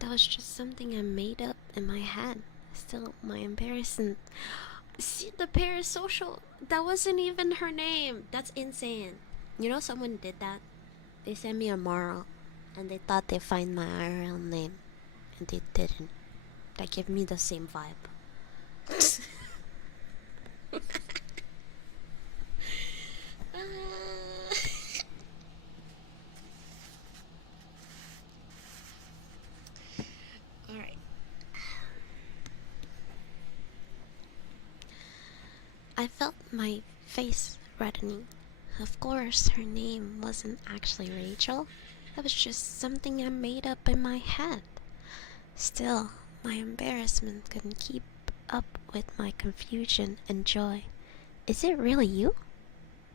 That was just something I made up in my head. Still, my embarrassing. See, the parasocial. That wasn't even her name. That's insane. You know, someone did that. They sent me a moral, and they thought they'd find my IRL name, and they didn't. That gave me the same vibe. Alright. I felt my face reddening. Of course, her name wasn't actually Rachel. It was just something I made up in my head. Still, my embarrassment couldn't keep up with my confusion and joy. Is it really you?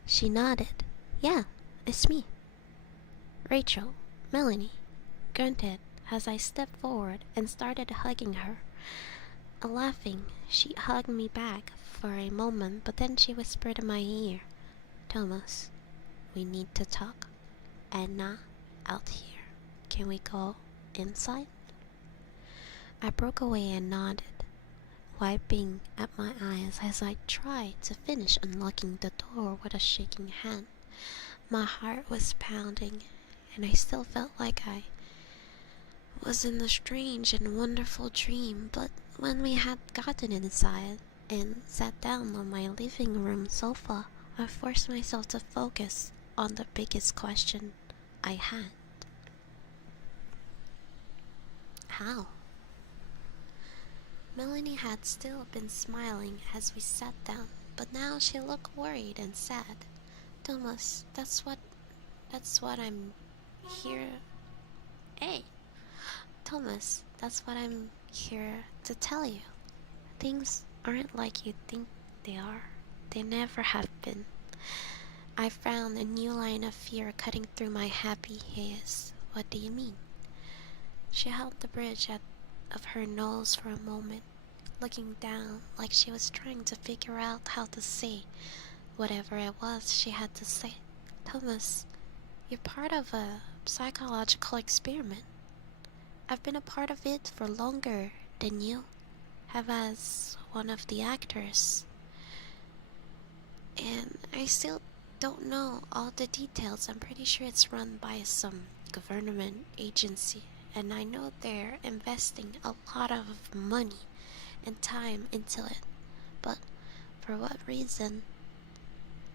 She nodded. Yeah, it's me. Rachel, Melanie, grunted as I stepped forward and started hugging her. Laughing, she hugged me back for a moment, but then she whispered in my ear, Thomas, we need to talk. And not out here. Can we go inside? I broke away and nodded, wiping at my eyes as I tried to finish unlocking the door with a shaking hand. My heart was pounding, and I still felt like I was in a strange and wonderful dream, but when we had gotten inside and sat down on my living room sofa, I forced myself to focus on the biggest question I had. How? Melanie had still been smiling as we sat down, but now she looked worried and sad. Thomas, that's what I'm here. Hey, Thomas, that's what I'm here to tell you. Things aren't like you think they are. They never have been. I found a new line of fear cutting through my happy haze. What do you mean? She held the bridge of her nose for a moment, looking down like she was trying to figure out how to say whatever it was she had to say. Thomas, you're part of a psychological experiment. I've been a part of it for longer than you have as one of the actors. And I still don't know all the details. I'm pretty sure it's run by some government agency, and I know they're investing a lot of money and time into it. But for what reason,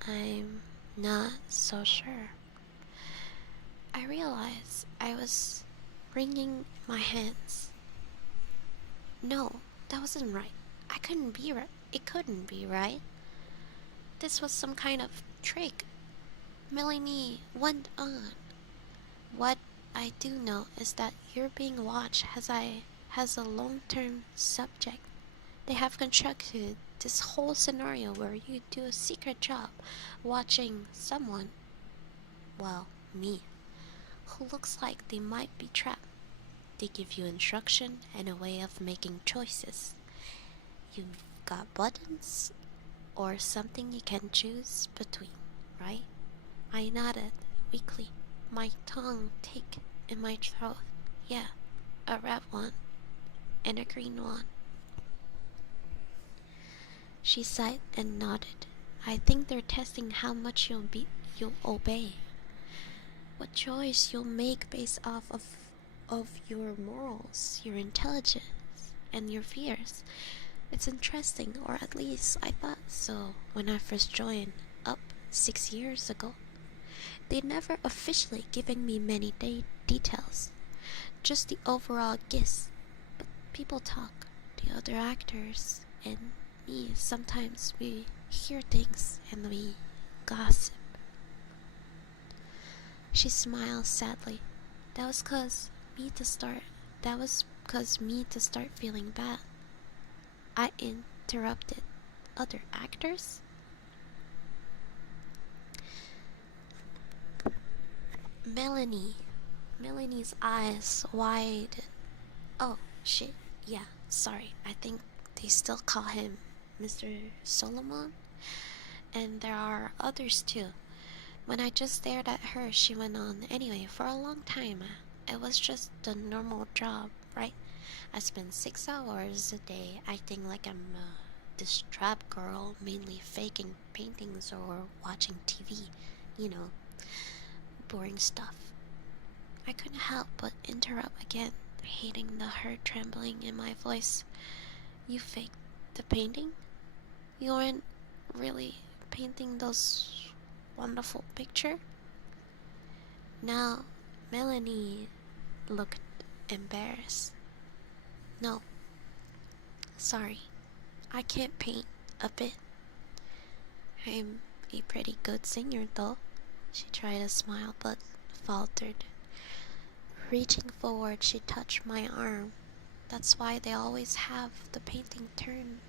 I'm not so sure. I realized I was wringing my hands. No, that wasn't right. I couldn't be right. It couldn't be right. This was some kind of trick. Melanie went on. What I do know is that you're being watched has a long-term subject. They have constructed this whole scenario where you do a secret job watching someone, well, me, who looks like they might be trapped. They give you instruction and a way of making choices. You've got buttons or something you can choose between, right? I nodded weakly, my tongue tick in my throat. Yeah, a red one and a green one. She sighed and nodded. I think they're testing how much you'll obey. What choice you'll make based off of your morals, your intelligence, and your fears. It's interesting, or at least I thought so when I first joined up 6 years ago. They'd never officially given me many details, just the overall gist. But people talk, the other actors, and me, sometimes we hear things and we gossip. She smiled sadly. That was cause me to start feeling bad. I interrupted. Other actors? Melanie's eyes widened. Oh, shit. Yeah, sorry. I think they still call him Mr. Solomon. And there are others too. When I just stared at her, she went on. Anyway, for a long time, it was just the normal job, right? I spend 6 hours a day acting like I'm this trap girl, mainly faking paintings or watching TV. You know, boring stuff. I couldn't help but interrupt again, hating the hurt trembling in my voice. You faked the painting? You weren't really painting those wonderful picture? Now, Melanie looked embarrassed. No, sorry, I can't paint a bit. a pretty good singer, though. She tried to smile but faltered. Reaching forward, she touched my arm. That's why they always have the painting turn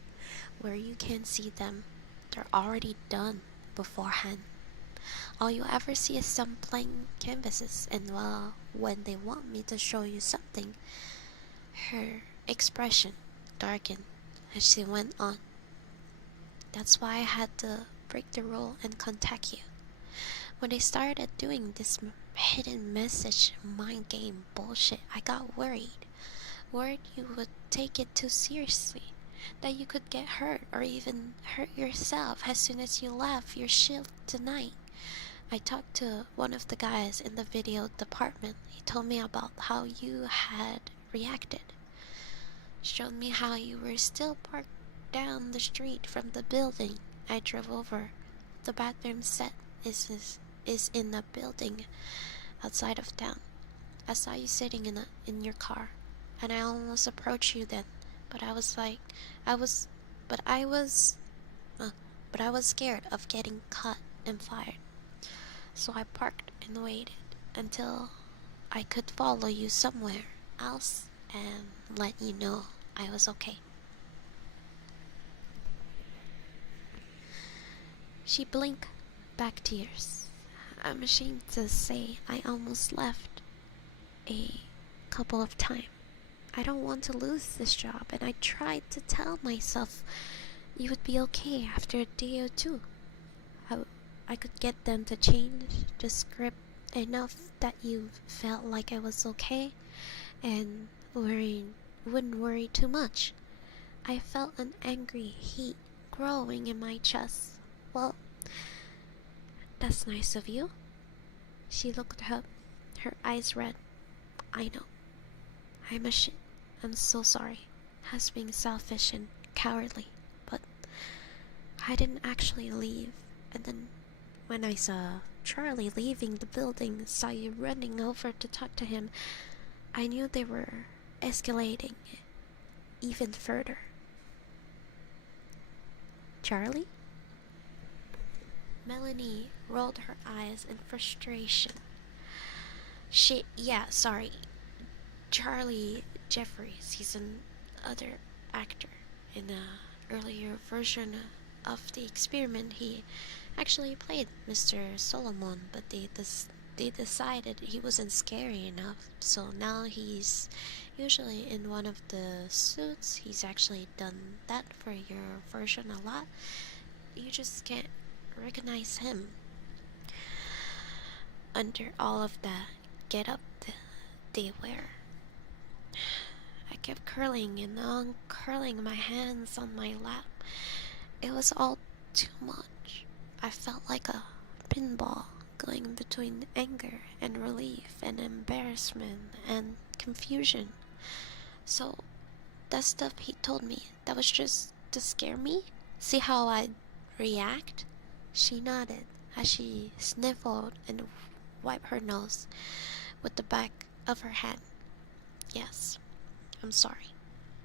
where you can't see them. They're already done beforehand. All you ever see is some blank canvases, and well, when they want me to show you something, her expression darkened as she went on. That's why I had to break the rule and contact you. When they started doing this hidden message mind game bullshit, I got worried. Worried you would take it too seriously. That you could get hurt or even hurt yourself as soon as you left your shift tonight. I talked to one of the guys in the video department. He told me about how you had reacted. Showed me how you were still parked down the street from the building I drove over. The bathroom set is in a building outside of town. I saw you sitting in your car, and I almost approached you then, but I was like, but I was scared of getting caught and fired. So I parked and waited until I could follow you somewhere else and let you know I was okay. She blinked back tears. I'm ashamed to say I almost left a couple of times. I don't want to lose this job, and I tried to tell myself you would be okay after a day or two. I could get them to change the script enough that you felt like I was okay and wouldn't worry too much. I felt an angry heat growing in my chest. Well, that's nice of you. She looked up, her eyes red. I know. I'm a shit. I'm so sorry. Has been selfish and cowardly, but I didn't actually leave. And then when I saw Charlie leaving the building, saw you running over to talk to him, I knew they were escalating even further. Charlie? Melanie rolled her eyes in frustration. Yeah, sorry. Charlie Jeffries, he's another actor. In a earlier version of the experiment, he actually played Mr. Solomon, but they decided he wasn't scary enough, so now he's usually in one of the suits. He's actually done that for your version a lot. You just can't recognize him under all of the get-up they wear. I kept curling and uncurling my hands on my lap. It was all too much. I felt like a pinball going between anger and relief and embarrassment and confusion. So, that stuff he told me, that was just to scare me? See how I'd react? She nodded as she sniffled and wiped her nose with the back of her hand. Yes, I'm sorry.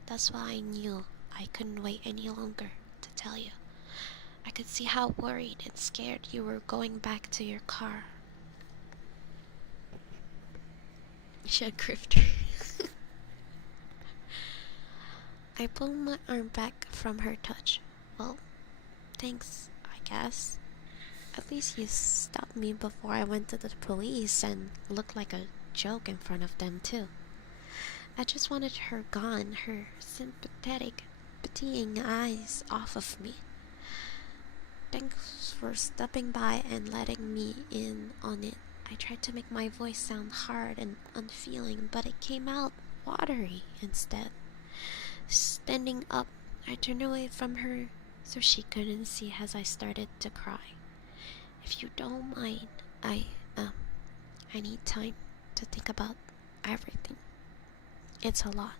That's why I knew I couldn't wait any longer to tell you. I could see how worried and scared you were going back to your car. She a grifter. I pulled my arm back from her touch. Well, thanks, I guess. At least you stopped me before I went to the police and looked like a joke in front of them too. I just wanted her gone, her sympathetic, pitying eyes off of me. Thanks for stopping by and letting me in on it. I tried to make my voice sound hard and unfeeling, but it came out watery instead. Standing up, I turned away from her so she couldn't see as I started to cry. If you don't mind, I need time to think about everything. It's a lot.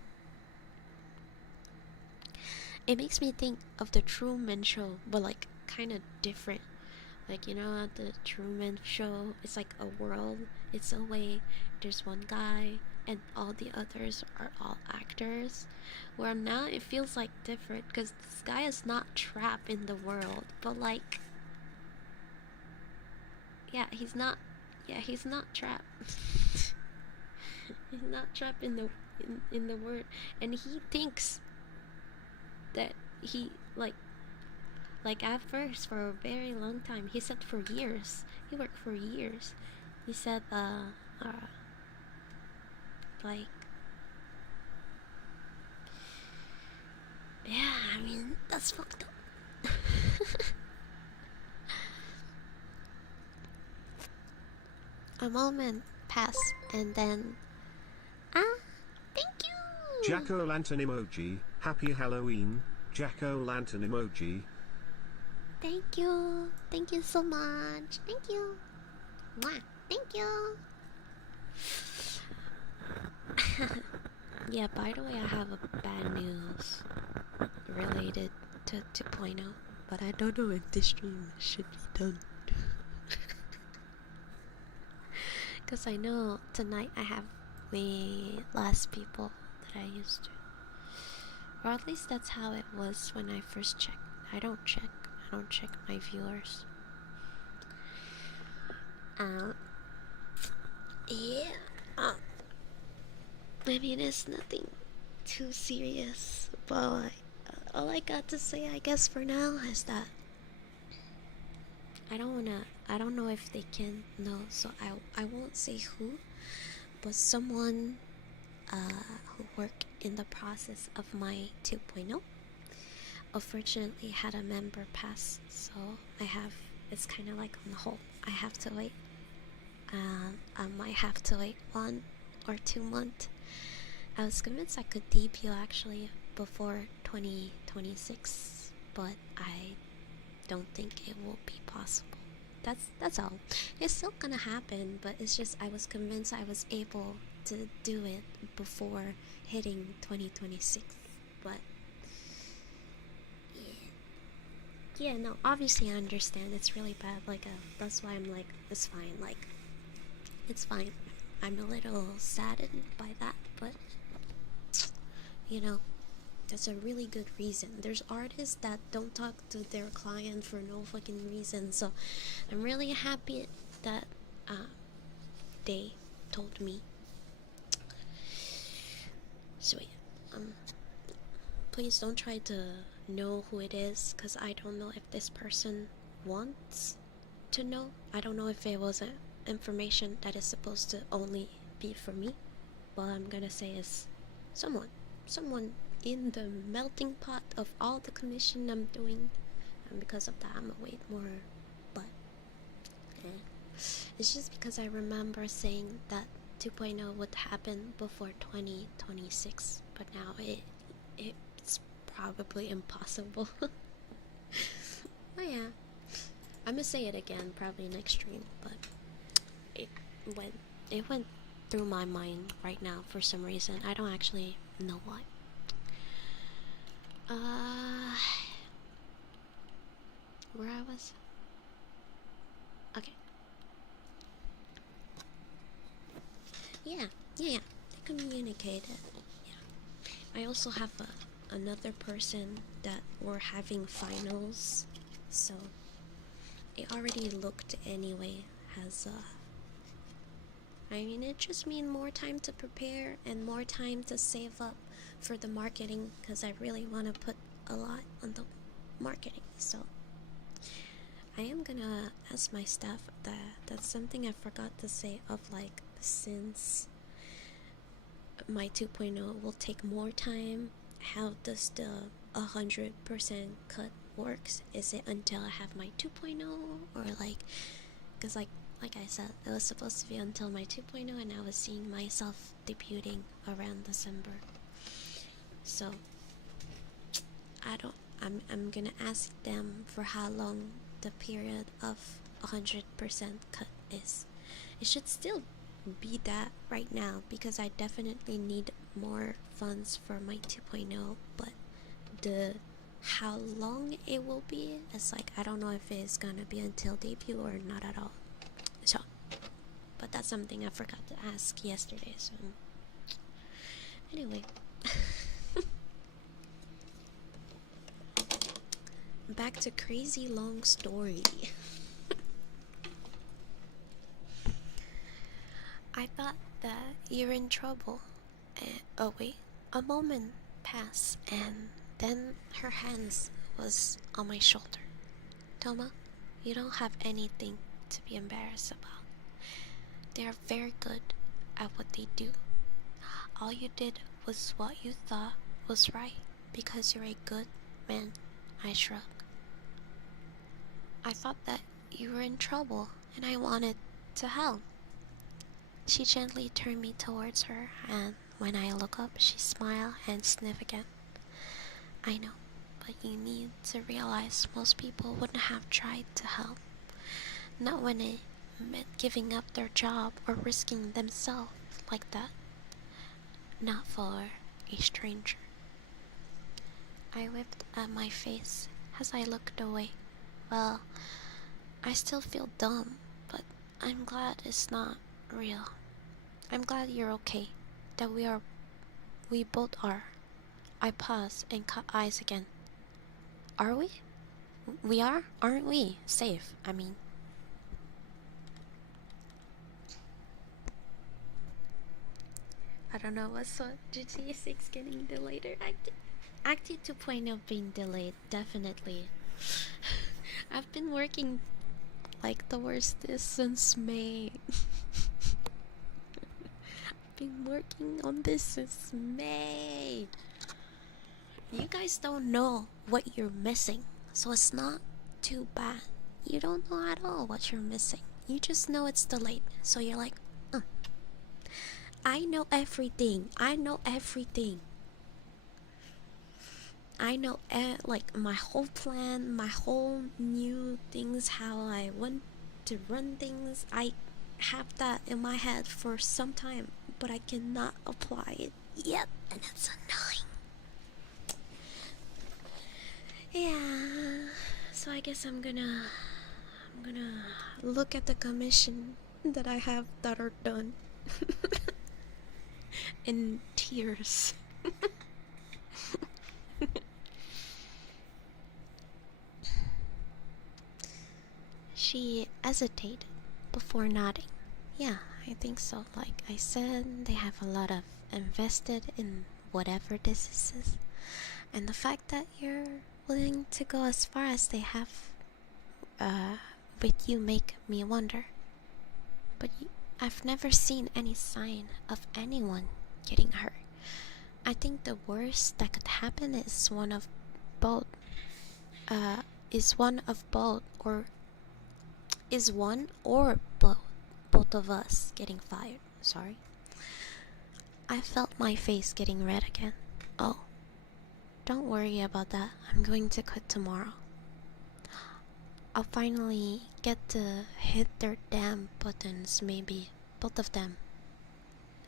It makes me think of the Truman Show, but like kind of different. Like, you know, at the Truman Show, it's like a world. It's a way. There's one guy, and all the others are all actors. Where now it feels like different because this guy is not trapped in the world, but like Yeah, he's not. Yeah, he's not trapped. He's not trapped in the word, and he thinks that he like at first for a very long time. He said for years. He worked for years. He said like yeah. I mean that's fucked up. A moment passed, and then thank you. Jack-o'-lantern emoji. Happy Halloween. Jack-o'-lantern emoji. Thank you. Thank you so much. Thank you. Mwah. Thank you. Yeah, by the way, I have a bad news related to 2.0, but I don't know if this stream should be done. Because I know tonight I have way less people that I used to. Or at least that's how it was when I first checked. I don't check my viewers. Yeah. I mean, it's nothing too serious, but all I got to say, I guess, for now is that I don't know if they can know, so I won't say who, but someone who worked in the process of my 2.0 unfortunately had a member pass, so it's kind of like on hold. I have to wait. I might have to wait 1 or 2 months. I was convinced I could debut actually before 2026, but I don't think it will be possible. That's all. It's still gonna happen, but it's just I was convinced I was able to do it before hitting 2026, but yeah, no, obviously I understand it's really bad, like, that's why I'm like, it's fine, like, it's fine. I'm a little saddened by that, but, you know, that's a really good reason. There's artists that don't talk to their client for no fucking reason, so I'm really happy that, they told me. So yeah, please don't try to know who it is, because I don't know if this person wants to know. I don't know if it was information that is supposed to only be for me. Well, I'm gonna say is someone in the melting pot of all the commission I'm doing, and because of that I'm gonna wait more. But it's just because I remember saying that 2.0 would happen before 2026, but now it's probably impossible. But yeah, I'm gonna say it again probably next stream, but it went through my mind right now for some reason. I don't actually know why. Where I was? Okay. Yeah. They communicated. Yeah. I also have another person that were having finals, so it already looked anyway as I mean, it just means more time to prepare and more time to save up for the marketing, because I really want to put a lot on the marketing. So I am gonna ask my staff that's something I forgot to say, of like, since my 2.0 will take more time, how does the 100% cut works? Is it until I have my 2.0, or like, because like I said, it was supposed to be until my 2.0, and I was seeing myself debuting around December. So I'm gonna ask them for how long the period of 100% cut is. It should still be that right now, because I definitely need more funds for my 2.0, but how long it will be, it's like, I don't know if it's gonna be until debut or not at all. So, but that's something I forgot to ask yesterday, so anyway. Back to crazy long story. I thought that you're in trouble. Oh wait, a moment passed and then her hands was on my shoulder. Toma, you don't have anything to be embarrassed about. They are very good at what they do. All you did was what you thought was right because you're a good man. I shrugged. I thought that you were in trouble and I wanted to help. She gently turned me towards her, and when I look up, she smiled and sniffed again. I know, but you need to realize most people wouldn't have tried to help. Not when it meant giving up their job or risking themselves like that. Not for a stranger. I whipped at my face as I looked away. Well, I still feel dumb, but I'm glad it's not real. I'm glad you're okay. That we both are. I paused and caught eyes again. Are we? We are? Aren't we? Safe, I mean. I don't know what's what. GTA 6 getting delayed or Active 2.0 being delayed, definitely. I've been working like towards this since May. I've been working on this since May. You guys don't know what you're missing, so it's not too bad. You don't know at all what you're missing. You just know it's delayed, so you're like, I know everything. I know everything. I know like my whole plan, my whole new things, how I want to run things. I have that in my head for some time, but I cannot apply it yet, and it's annoying. Yeah, so I guess I'm gonna look at the commission that I have that are done in tears. She hesitated before nodding. Yeah, I think so. Like I said, they have a lot of invested in whatever this is. And the fact that you're willing to go as far as they have with you make me wonder. But I've never seen any sign of anyone getting hurt. I think the worst that could happen is one of both. Is one or both of us getting fired. Sorry. I felt my face getting red again. Oh, don't worry about that. I'm going to quit tomorrow. I'll finally get to hit their damn buttons, maybe. Both of them.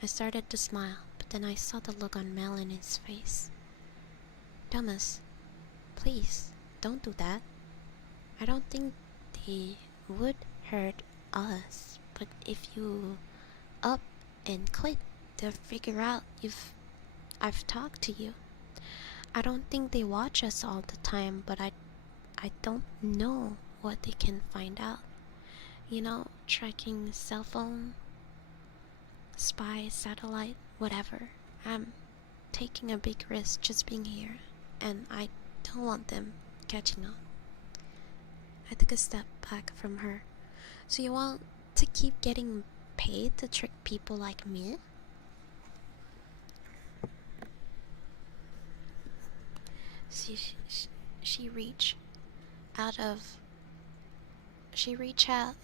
I started to smile, but then I saw the look on Melanie's face. Thomas, please, don't do that. I don't think they would hurt us, but if you up and quit, they'll figure out I've talked to you. I don't think they watch us all the time, but I don't know what they can find out. You know, tracking cell phone, spy, satellite, whatever. I'm taking a big risk just being here, and I don't want them catching on. I took a step back from her. So you want to keep getting paid to trick people like me? She reached out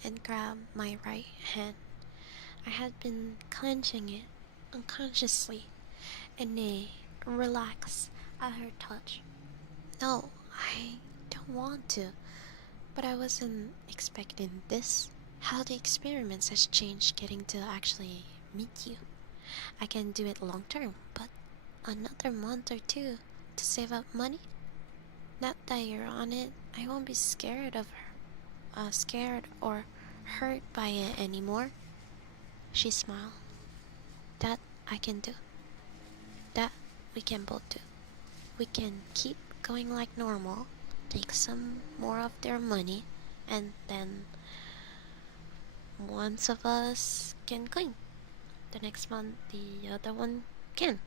and grabbed my right hand. I had been clenching it unconsciously, and they relaxed at her touch. No, I don't want to, but I wasn't expecting this. How the experiments has changed getting to actually meet you. I can do it long term, but another month or two to save up money? Not that you're on it, I won't be scared or hurt by it anymore. She smiled. That I can do. That we can both do. We can keep going like normal, take some more of their money, and then one of us can clean. The next month, the other one can.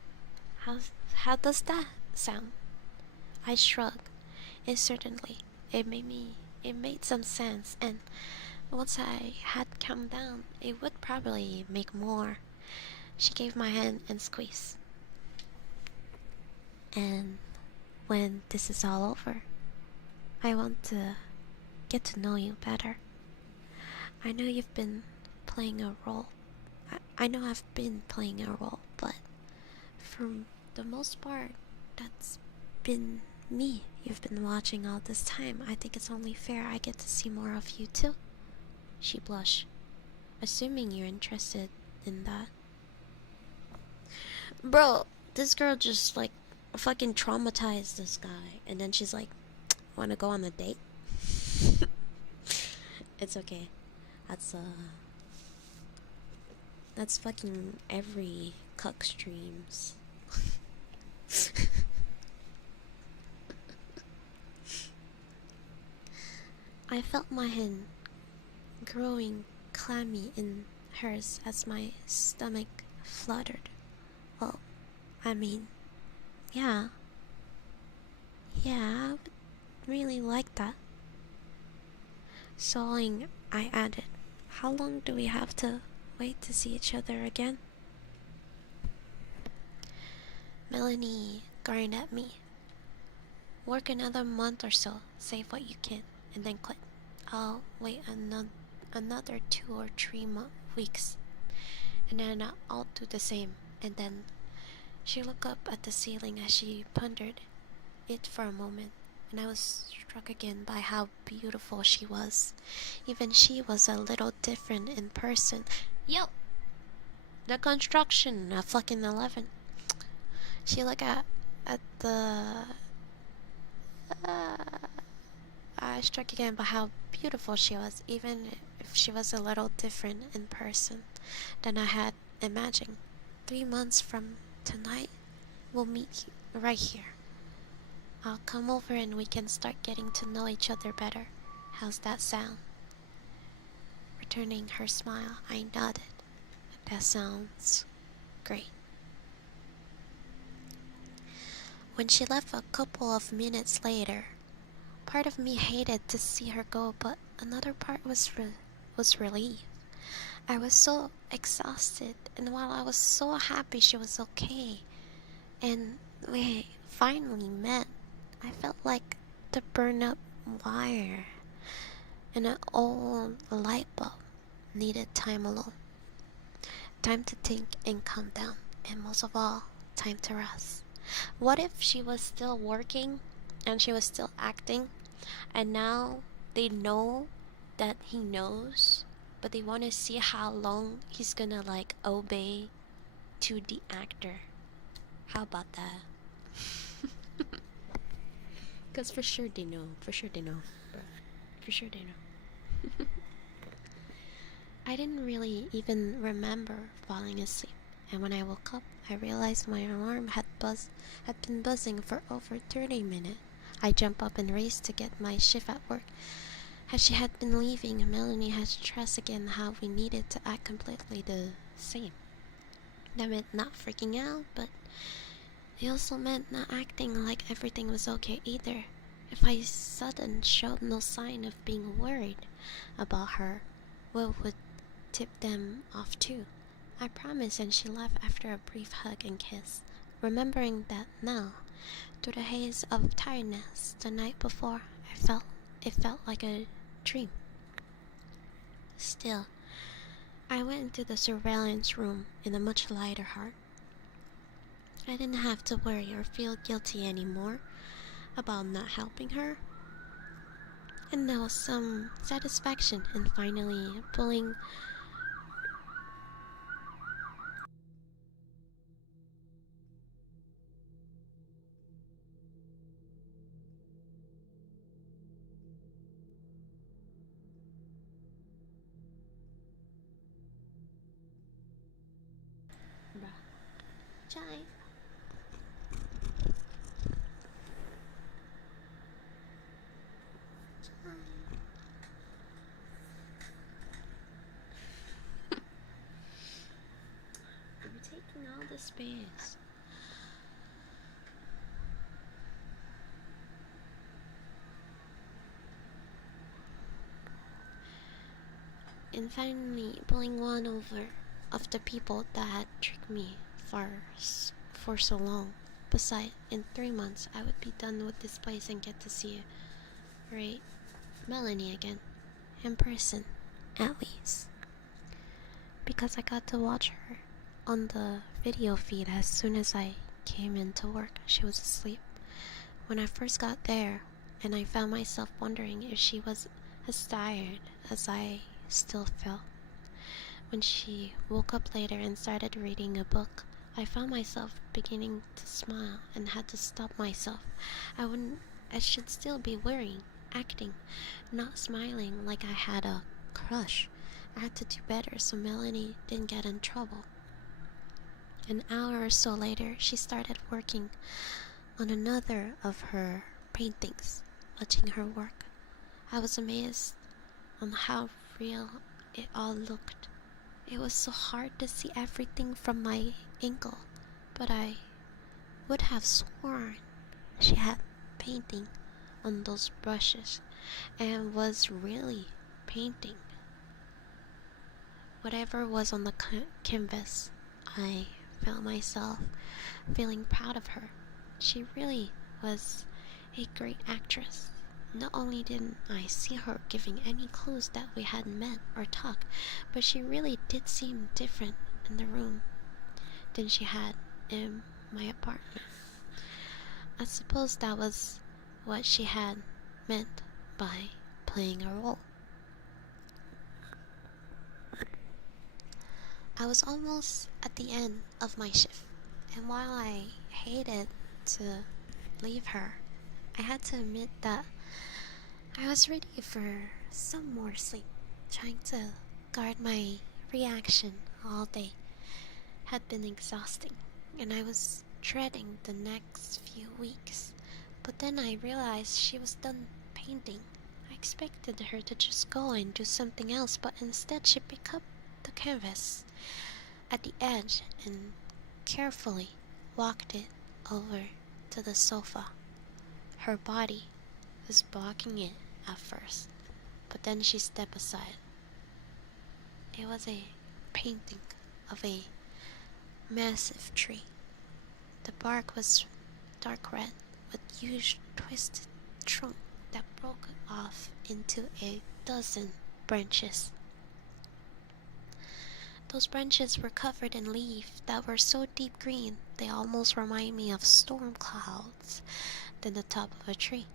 How does that sound? I shrugged. It made some sense, and once I had calmed down, it would probably make more. She gave my hand and squeezed. And when this is all over, I want to get to know you better. I know you've been playing a role. I know I've been playing a role, but for the most part, that's been me you've been watching all this time. I think it's only fair I get to see more of you too. She blushed, assuming you're interested in that. Bro, this girl just like fucking traumatized this guy, and then she's like, wanna go on a date? It's okay. That's fucking every cuck streams. I felt my hand growing clammy in hers as my stomach fluttered. Well, I mean, yeah. Yeah, I would really like that. Sawing, I added, how long do we have to wait to see each other again? Melanie grinned at me. Work another month or so, save what you can, and then quit. I'll wait another 2 or 3 weeks, and then I'll do the same. And then she looked up at the ceiling as she pondered it for a moment, and I was struck again by how beautiful she was. Even she was a little different in person. Yo! The construction at fucking 11. She looked at the... I struck again by how beautiful she was, even if she was a little different in person than I had imagined. 3 months from tonight, we'll meet right here. I'll come over and we can start getting to know each other better. How's that sound? Returning her smile, I nodded. That sounds great. When she left a couple of minutes later, part of me hated to see her go, but another part was relief. I was so exhausted, and while I was so happy she was okay, and we finally met, I felt like the burned-up wire and an old light bulb needed time alone. Time to think and calm down, and most of all, time to rest. What if she was still working and she was still acting, and now they know that he knows, but they want to see how long he's gonna like obey to the actor? How about that? Because for sure they know. For sure they know. For sure they know. I didn't really even remember falling asleep, and when I woke up, I realized my alarm had been buzzing for over 30 minutes. I jumped up and raced to get my shift at work. As she had been leaving, Melanie had stressed again how we needed to act completely the same. That meant not freaking out, but it also meant not acting like everything was okay either. If I suddenly showed no sign of being worried about her, Will would tip them off too. I promised, and she left after a brief hug and kiss, remembering that now, through the haze of tiredness the night before, it felt like a dream. Still, I went into the surveillance room in a much lighter heart. I didn't have to worry or feel guilty anymore about not helping her. And there was some satisfaction in finally pulling Chai. the space. And finally pulling one over of the people that had tricked me for so long. Besides, in 3 months I would be done with this place and get to see right, Melanie again, in person, at least. Because I got to watch her on the video feed as soon as I came into work. She was asleep. When I first got there, and I found myself wondering if she was as tired as I still felt. When she woke up later and started reading a book, I found myself beginning to smile and had to stop myself. I should still be worrying, acting, not smiling like I had a crush. I had to do better so Melanie didn't get in trouble. An hour or so later, she started working on another of her paintings. Watching her work, I was amazed on how real it all looked. It was so hard to see everything from my angle, but I would have sworn she had painting on those brushes and was really painting. Whatever was on the canvas, I felt myself feeling proud of her. She really was a great actress. Not only didn't I see her giving any clues that we hadn't met or talked, but she really did seem different in the room than she had in my apartment. I suppose that was what she had meant by playing a role. I was almost at the end of my shift, and while I hated to leave her, I had to admit that I was ready for some more sleep. Trying to guard my reaction all day had been exhausting, and I was dreading the next few weeks. But then I realized she was done painting. I expected her to just go and do something else, but instead she picked up the canvas at the edge and carefully walked it over to the sofa. Her body was blocking it at first, but then she stepped aside. It was a painting of a massive tree. The bark was dark red with huge twisted trunk that broke off into a dozen branches. Those branches were covered in leaves that were so deep green they almost remind me of storm clouds than the top of a tree.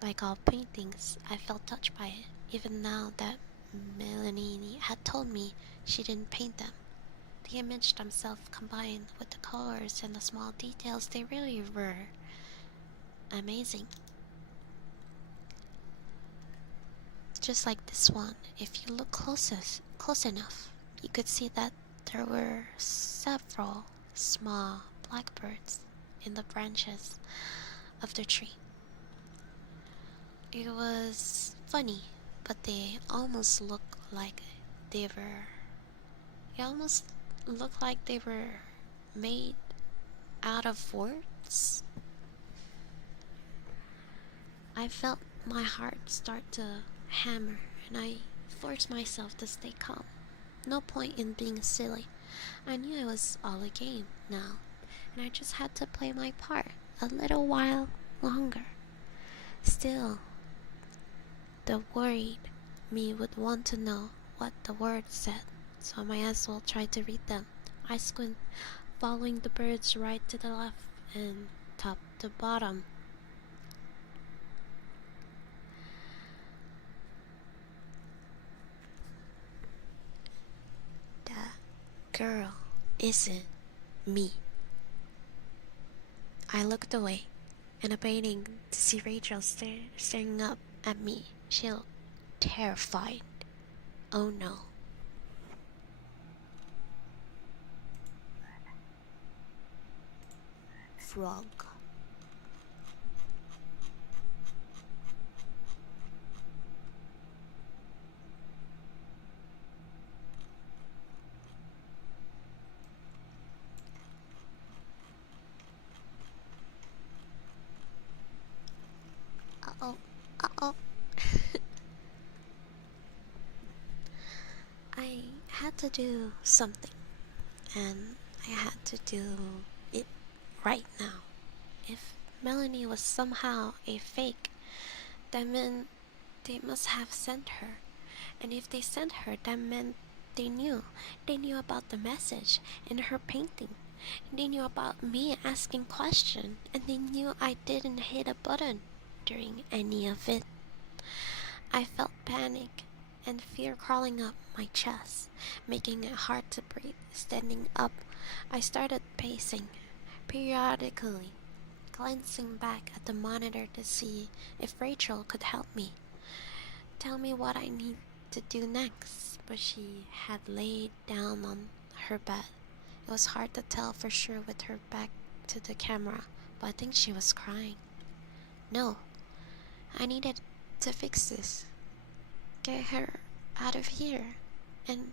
Like all paintings, I felt touched by it, even now that Melanie had told me she didn't paint them. The image themselves combined with the colors and the small details, they really were amazing. Just like this one, if you look close enough, you could see that there were several small blackbirds in the branches of the tree. It was funny, but they almost looked like they were made out of words. I felt my heart start to hammer, and I forced myself to stay calm. No point in being silly. I knew it was all a game now, and I just had to play my part a little while longer. Still, the worried me would want to know what the words said, so I might as well try to read them. I squint, following the birds right to the left and top to bottom. That girl isn't me. I looked away and awaiting to see Rachel staring up at me. She looked terrified. Oh no. Frog. had to do something, and I had to do it right now. If Melanie was somehow a fake, that meant they must have sent her. And if they sent her, that meant they knew. They knew about the message in her painting. They knew about me asking questions, and they knew I didn't hit a button during any of it. I felt panic and fear crawling up my chest, making it hard to breathe. Standing up, I started pacing, periodically glancing back at the monitor to see if Rachel could help me, tell me what I need to do next, but she had laid down on her bed. It was hard to tell for sure with her back to the camera, but I think she was crying. No, I needed to fix this. Get her out of here. And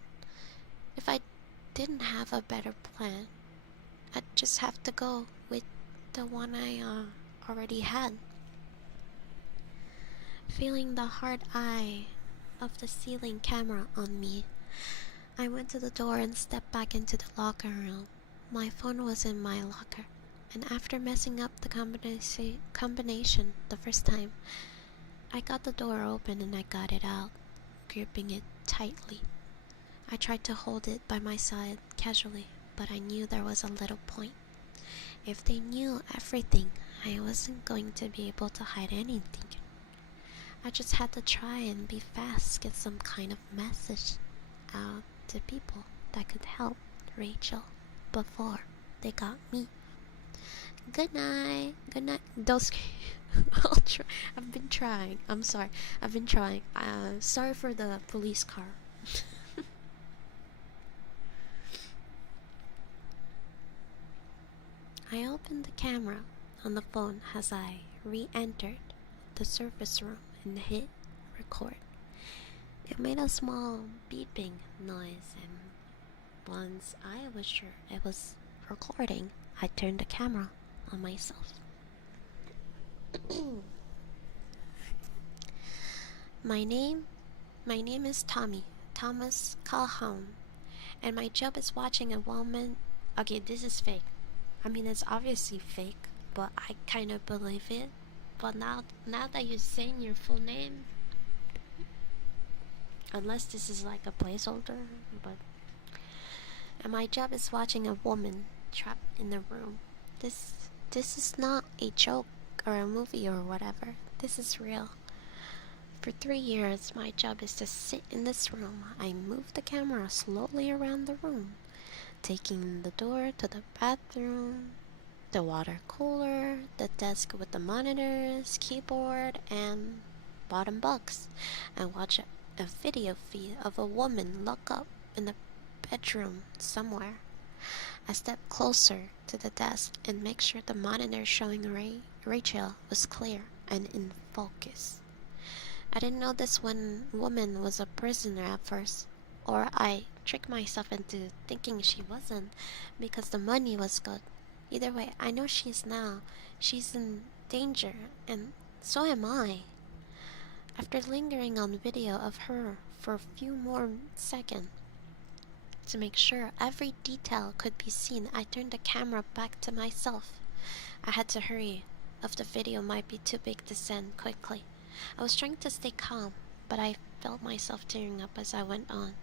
if I didn't have a better plan, I'd just have to go with the one I already had. Feeling the hard eye of the ceiling camera on me, I went to the door and stepped back into the locker room. My phone was in my locker, and after messing up the combination the first time, I got the door open and I got it out, gripping it tightly. I tried to hold it by my side casually, but I knew there was a little point. If they knew everything, I wasn't going to be able to hide anything. I just had to try and be fast, get some kind of message out to people that could help Rachel before they got me. Good night. Good night. Don't scream. I've been trying. I'm sorry. I've been trying. Sorry for the police car. I opened the camera on the phone as I re-entered the service room and hit record. It made a small beeping noise, and once I was sure it was recording, I turned the camera on myself. My name is Thomas Calhoun, and my job is watching a woman. Okay, this is fake. I mean, it's obviously fake, but I kind of believe it. But now that you're saying your full name, unless this is like a placeholder, but and my job is watching a woman trapped in a room. This is not a joke or a movie or whatever. This is real. For 3 years, my job is to sit in this room. I move the camera slowly around the room, taking the door to the bathroom, the water cooler, the desk with the monitors, keyboard, and bottom box, and watch a video feed of a woman locked up in the bedroom somewhere. I step closer to the desk and make sure the monitor showing Rachel was clear and in focus. I didn't know this one woman was a prisoner at first, or I tricked myself into thinking she wasn't because the money was good. Either way, I know she is now. She's in danger, and so am I. After lingering on video of her for a few more seconds, to make sure every detail could be seen, I turned the camera back to myself. I had to hurry, or the video might be too big to send quickly. I was trying to stay calm, but I felt myself tearing up as I went on,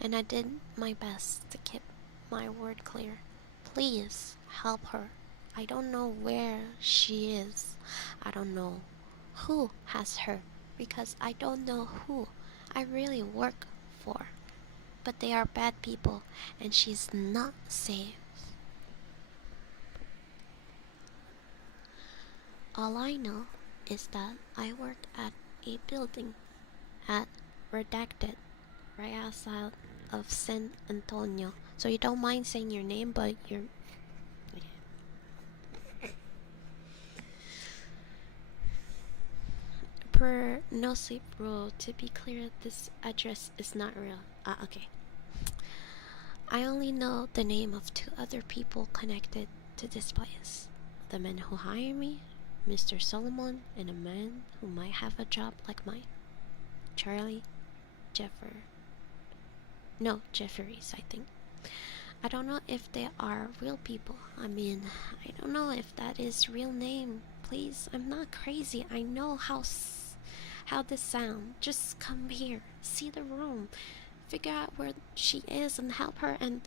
and I did my best to keep my word clear. Please help her. I don't know where she is. I don't know who has her, because I don't know who I really work for. But they are bad people, and she's not safe. All I know is that I work at a building at Redacted, right outside of San Antonio. So you don't mind saying your name, but you're... Per no sleep rule, to be clear, this address is not real. Okay. I only know the name of 2 other people connected to this place. The man who hired me, Mr. Solomon, and a man who might have a job like mine, Charlie Jeffer. No, Jefferies, I think. I don't know if they are real people. I mean, I don't know if that is real name. Please, I'm not crazy. I know how this sound. Just come here, see the room, figure out where she is and help her. And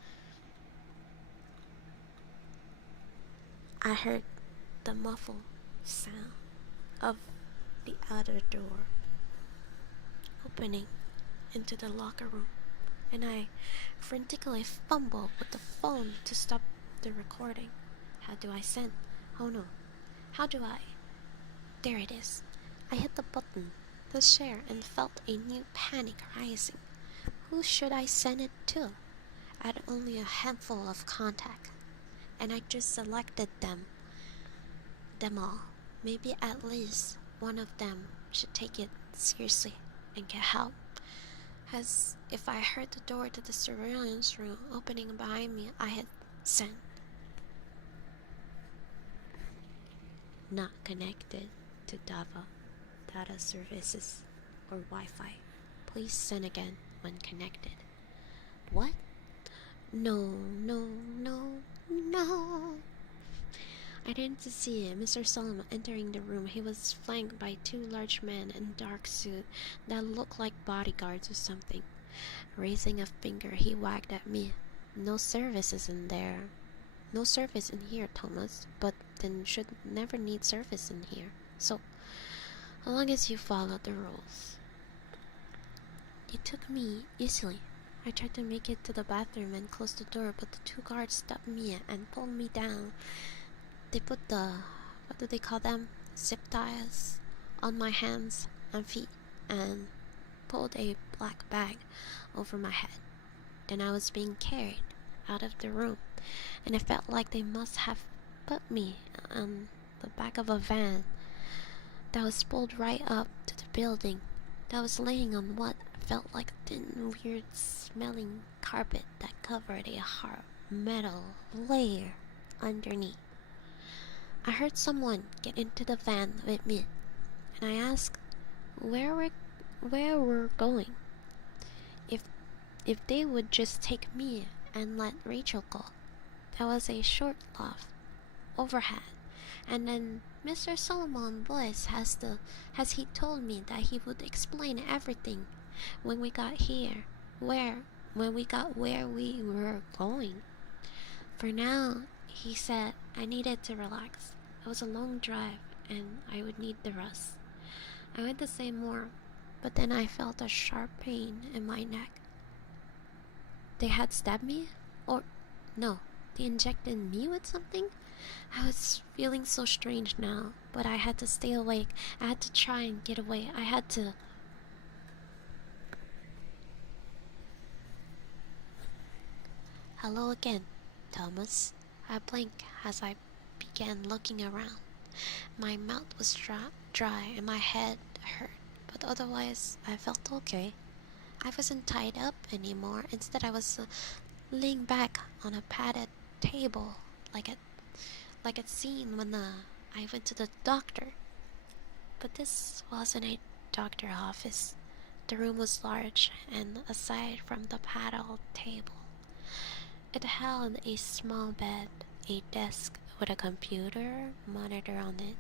I heard the muffled sound of the outer door opening into the locker room, and I frantically fumble with the phone to stop the recording. How do I send? Oh no. How do I? There it is. I hit the button, the share, and felt a new panic rising. Who should I send it to? I had only a handful of contacts, and I just selected them all. Maybe at least one of them should take it seriously and get help. As if I heard the door to the surveillance room opening behind me, I had sent. Not connected to data services or Wi-Fi. Please send again when connected. What? No. I didn't see Mr. Solomon entering the room. He was flanked by two large men in dark suits that looked like bodyguards or something. Raising a finger, he wagged at me. No services in there. No service in here, Thomas, but then should never need service in here. So, as long as you follow the rules. You took me easily. I tried to make it to the bathroom and close the door, but the two guards stopped me and pulled me down. They put what do they call them? Zip ties on my hands and feet and pulled a black bag over my head. Then I was being carried out of the room, and it felt like they must have put me on the back of a van that was pulled right up to the building that was laying on what felt like a thin, weird smelling carpet that covered a hard metal layer underneath. I heard someone get into the van with me, and I asked where we're going. If they would just take me and let Rachel go. There was a short laugh overhead, and then Mr. Solomon voice has he told me that he would explain everything when we got here, when we got where we were going. For now, he said I needed to relax. It was a long drive, and I would need the rest. I went to say more, but then I felt a sharp pain in my neck. They had stabbed me? Or, no, they injected me with something? I was feeling so strange now, but I had to stay awake. I had to try and get away. I had to... Hello again, Thomas. I blinked as I began looking around. My mouth was dry and my head hurt, but otherwise I felt okay. I wasn't tied up anymore. Instead, I was laying back on a padded table, like I'd seen when I went to the doctor. But this wasn't a doctor office. The room was large, and aside from the padded table, it held a small bed, a desk with a computer monitor on it,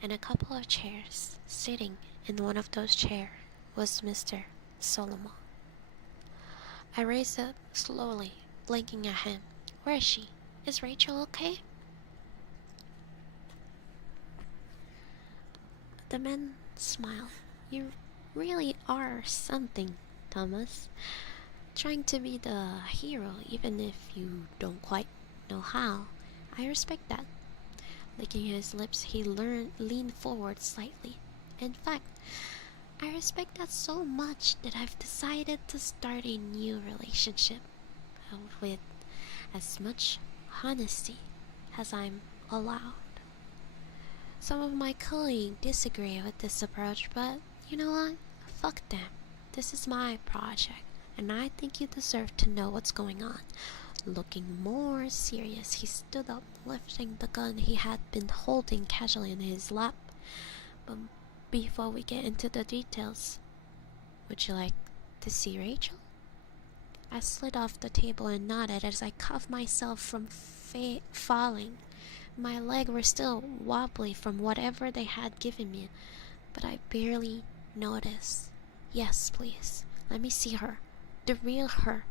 and a couple of chairs. Sitting in one of those chairs was Mr. Solomon. I raised up slowly, blinking at him. Where is she? Is Rachel okay? The man smiled. You really are something, Thomas. Trying to be the hero even if you don't quite know how. I respect that. Licking his lips, he leaned forward slightly. In fact, I respect that so much that I've decided to start a new relationship with as much honesty as I'm allowed. Some of my colleagues disagree with this approach, but you know what? Fuck them. This is my project, and I think you deserve to know what's going on. Looking more serious, he stood up, lifting the gun he had been holding casually in his lap. But before we get into the details, would you like to see Rachel? I slid off the table and nodded as I cuffed myself from falling. My legs were still wobbly from whatever they had given me, but I barely noticed. Yes, please. Let me see her. The real her.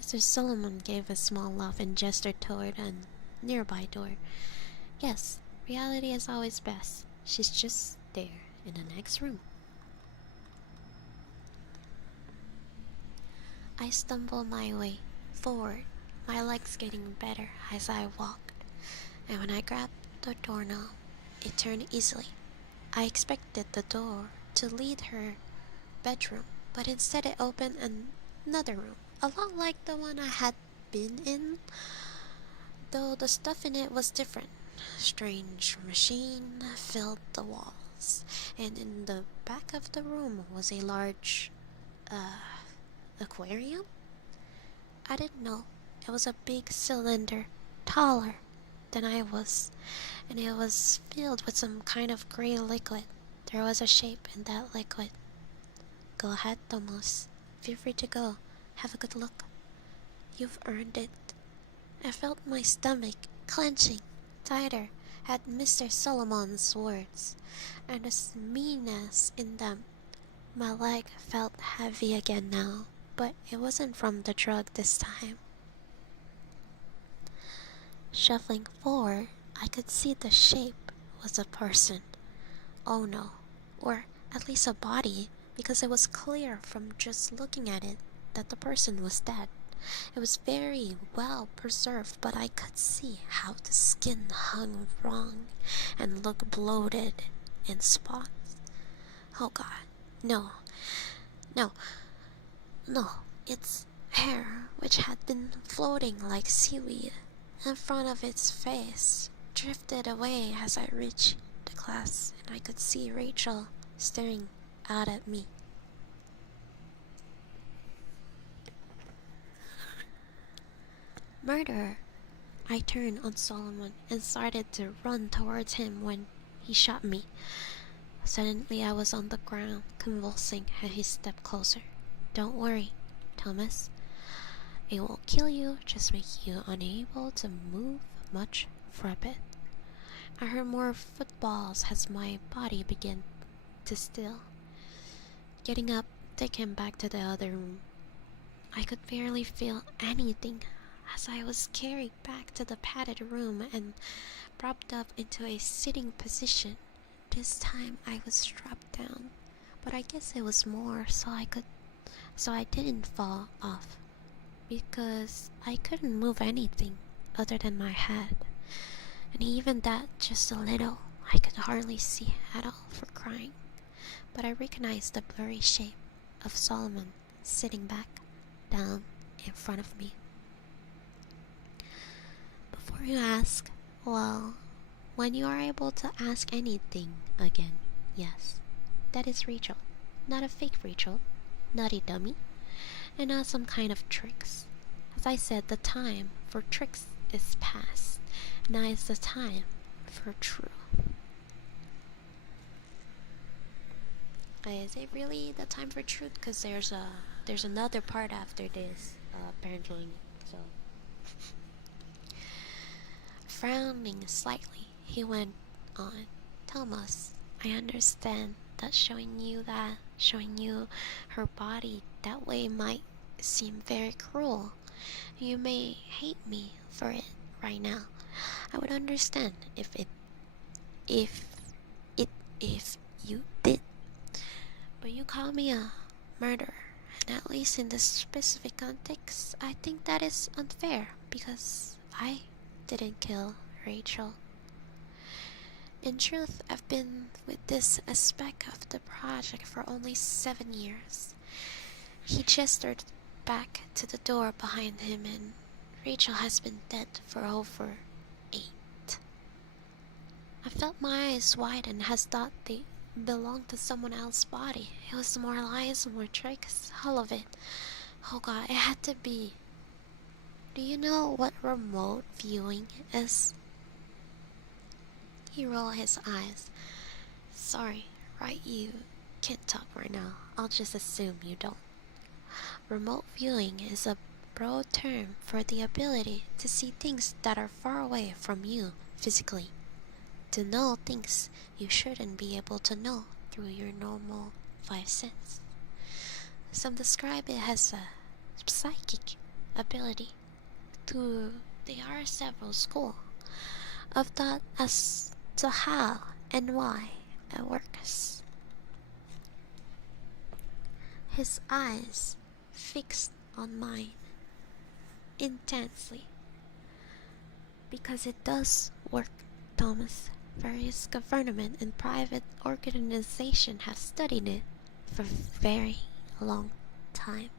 Mr. Solomon gave a small laugh and gestured toward a nearby door. Yes, reality is always best. She's just there in the next room. I stumbled my way forward, my legs getting better as I walked, and when I grabbed the doorknob, it turned easily. I expected the door to lead her bedroom, but instead it opened another room, a lot like the one I had been in, though the stuff in it was different. Strange machine filled the walls, and in the back of the room was a large, aquarium? I didn't know. It was a big cylinder, taller than I was, and it was filled with some kind of gray liquid. There was a shape in that liquid. Go ahead, Thomas. Feel free to go. Have a good look. You've earned it. I felt my stomach clenching tighter at Mr. Solomon's words, and the meanness in them. My leg felt heavy again now, but it wasn't from the drug this time. Shuffling forward, I could see the shape was a person. Oh no, or at least a body, because it was clear from just looking at it that the person was dead. It was very well preserved, but I could see how the skin hung wrong and looked bloated in spots. Oh God, no, no, no, its hair, which had been floating like seaweed in front of its face, drifted away as I reached the glass, and I could see Rachel staring out at me. Murderer! I turned on Solomon and started to run towards him when he shot me. Suddenly I was on the ground, convulsing, and he stepped closer. Don't worry, Thomas. It won't kill you, just make you unable to move much for a bit. I heard more footfalls as my body began to still. Getting up, they came back to the other room. I could barely feel anything as I was carried back to the padded room and propped up into a sitting position. This time I was strapped down, but I guess it was more so I didn't fall off, because I couldn't move anything other than my head, and even that just a little. I could hardly see at all for crying, but I recognized the blurry shape of Solomon sitting back down in front of me. Before you ask, well, when you are able to ask anything again, yes, that is Rachel. Not a fake Rachel, not a dummy, and not some kind of tricks. As I said, the time for tricks is past. Now is the time for true. Is it really the time for truth? Because there's another part after this, apparently. So, frowning slightly, he went on. Thomas, I understand that showing you her body that way might seem very cruel. You may hate me for it right now. I would understand if you did. But you call me a murderer, and at least in this specific context, I think that is unfair, because I didn't kill Rachel. In truth, I've been with this aspect of the project for only 7 years. He gestured back to the door behind him, and Rachel has been dead for over 8. I felt my eyes widen as thought they belonged to someone else's body. It was more lies, more tricks, all of it. Oh God, it had to be. Do you know what remote viewing is? He rolled his eyes. Sorry, right, you can't talk right now. I'll just assume you don't. Remote viewing is a broad term for the ability to see things that are far away from you physically, to know things you shouldn't be able to know through your normal five senses. Some describe it as a psychic ability. There are several schools of thought as to how and why it works. His eyes fixed on mine intensely. Because it does work, Thomas. Various government and private organizations have studied it for a very long time.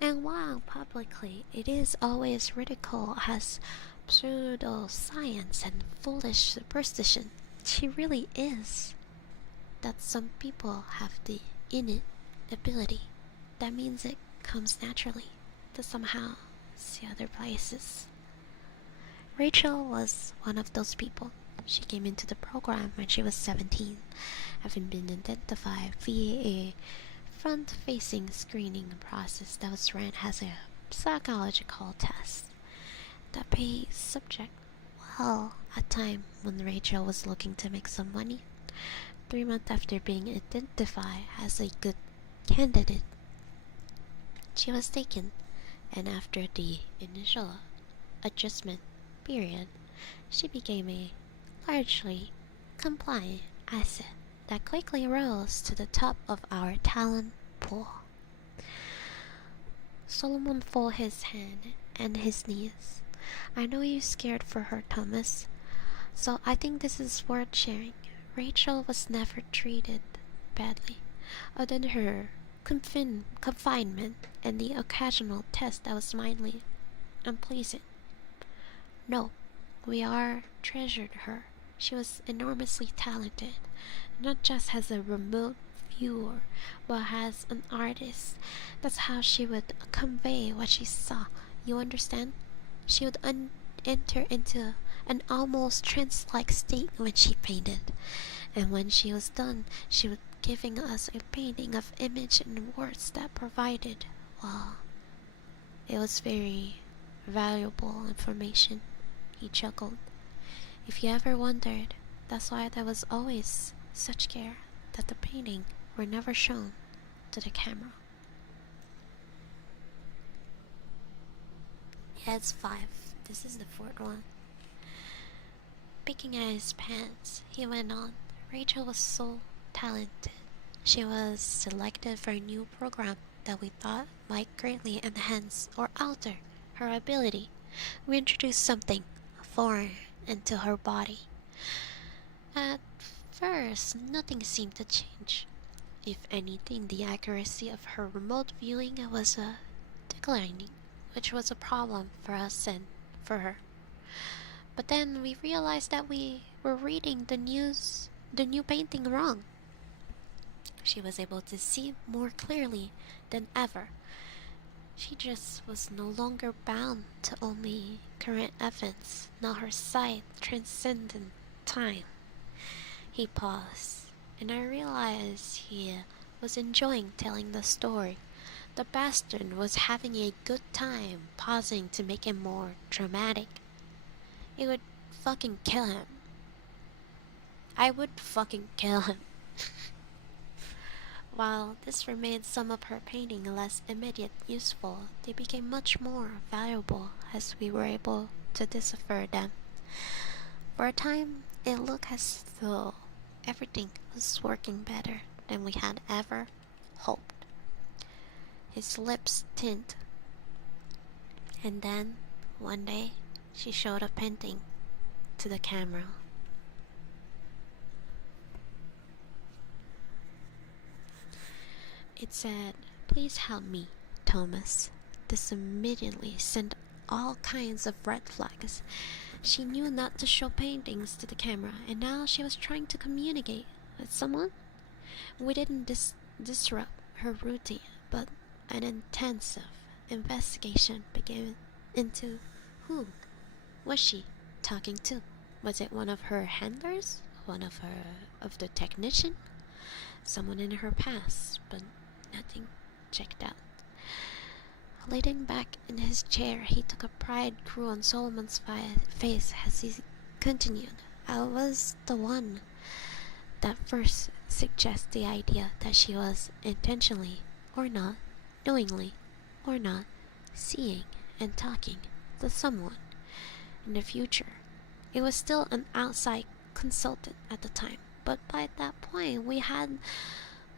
And while publicly it is always ridiculed as pseudoscience and foolish superstition, she really is. That some people have the innate ability. That means it comes naturally to somehow see other places. Rachel was one of those people. She came into the program when she was 17, having been identified via a front-facing screening process that was ran as a psychological test that paid subject well at time when Rachel was looking to make some money. 3 months after being identified as a good candidate, she was taken, and after the initial adjustment period, she became a largely compliant asset that quickly rose to the top of our talent pool. Solomon folded his hand and his knees. I know you're scared for her, Thomas, so I think this is worth sharing. Rachel was never treated badly, other than her confinement and the occasional test that was mildly unpleasant. No, we are treasured her. She was enormously talented, not just as a remote viewer, but as an artist. That's how she would convey what she saw. You understand? She would enter into an almost trance-like state when she painted, and when she was done, she would giving us a painting of image and words that provided, well, it was very valuable information. He chuckled. If you ever wondered, that's why there was always such care that the painting were never shown to the camera. Yeah, it's 5. This is the 4th one. Picking at his pants, he went on. Rachel was so talented. She was selected for a new program that we thought might greatly enhance or alter her ability. We introduced something foreign into her body. At first, nothing seemed to change. If anything, the accuracy of her remote viewing was declining, which was a problem for us and for her. But then we realized that we were reading the new painting wrong. She was able to see more clearly than ever. She just was no longer bound to only current events. Now her sight transcended time. He paused, and I realized he was enjoying telling the story. The bastard was having a good time, pausing to make it more dramatic. It would fucking kill him. I would fucking kill him. While this remained some of her painting less immediate useful, they became much more valuable as we were able to decipher them. For a time, it looked as though everything was working better than we had ever hoped. His lips tinted, and then, one day, she showed a painting to the camera. It said, "Please help me, Thomas." This immediately sent all kinds of red flags. She knew not to show paintings to the camera, and now she was trying to communicate with someone. We didn't disrupt her routine, but an intensive investigation began into who was she talking to. Was it one of her handlers? One of the technician? Someone in her past, but nothing checked out. Leaning back in his chair, he took a pride grew on Solomon's face as he continued. I was the one that first suggested the idea that she was intentionally or not, knowingly or not, seeing and talking to someone in the future. It was still an outside consultant at the time, but by that point we had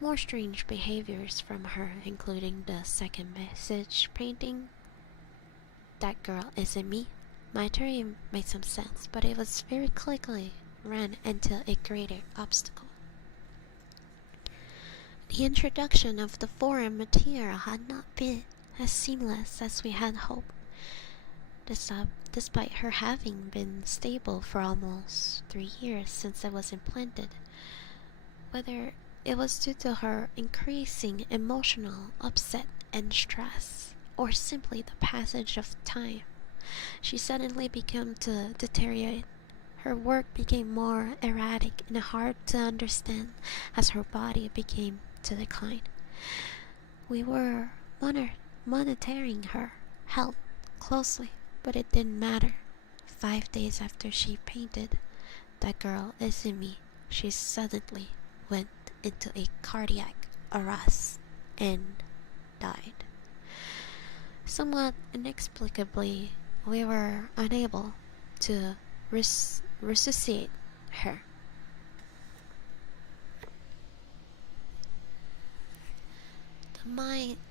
more strange behaviors from her, including the second message painting. That girl isn't me. My theory made some sense, but it was very quickly ran into a greater obstacle. The introduction of the foreign material had not been as seamless as we had hoped. Despite her having been stable for almost 3 years since it was implanted, whether it was due to her increasing emotional upset and stress, or simply the passage of time, she suddenly began to deteriorate. Her work became more erratic and hard to understand as her body began to decline. We were monitoring her health closely, but it didn't matter. 5 days after she painted That Girl Isn't Me, she suddenly went into a cardiac arrest and died. Somewhat inexplicably, we were unable to resuscitate her.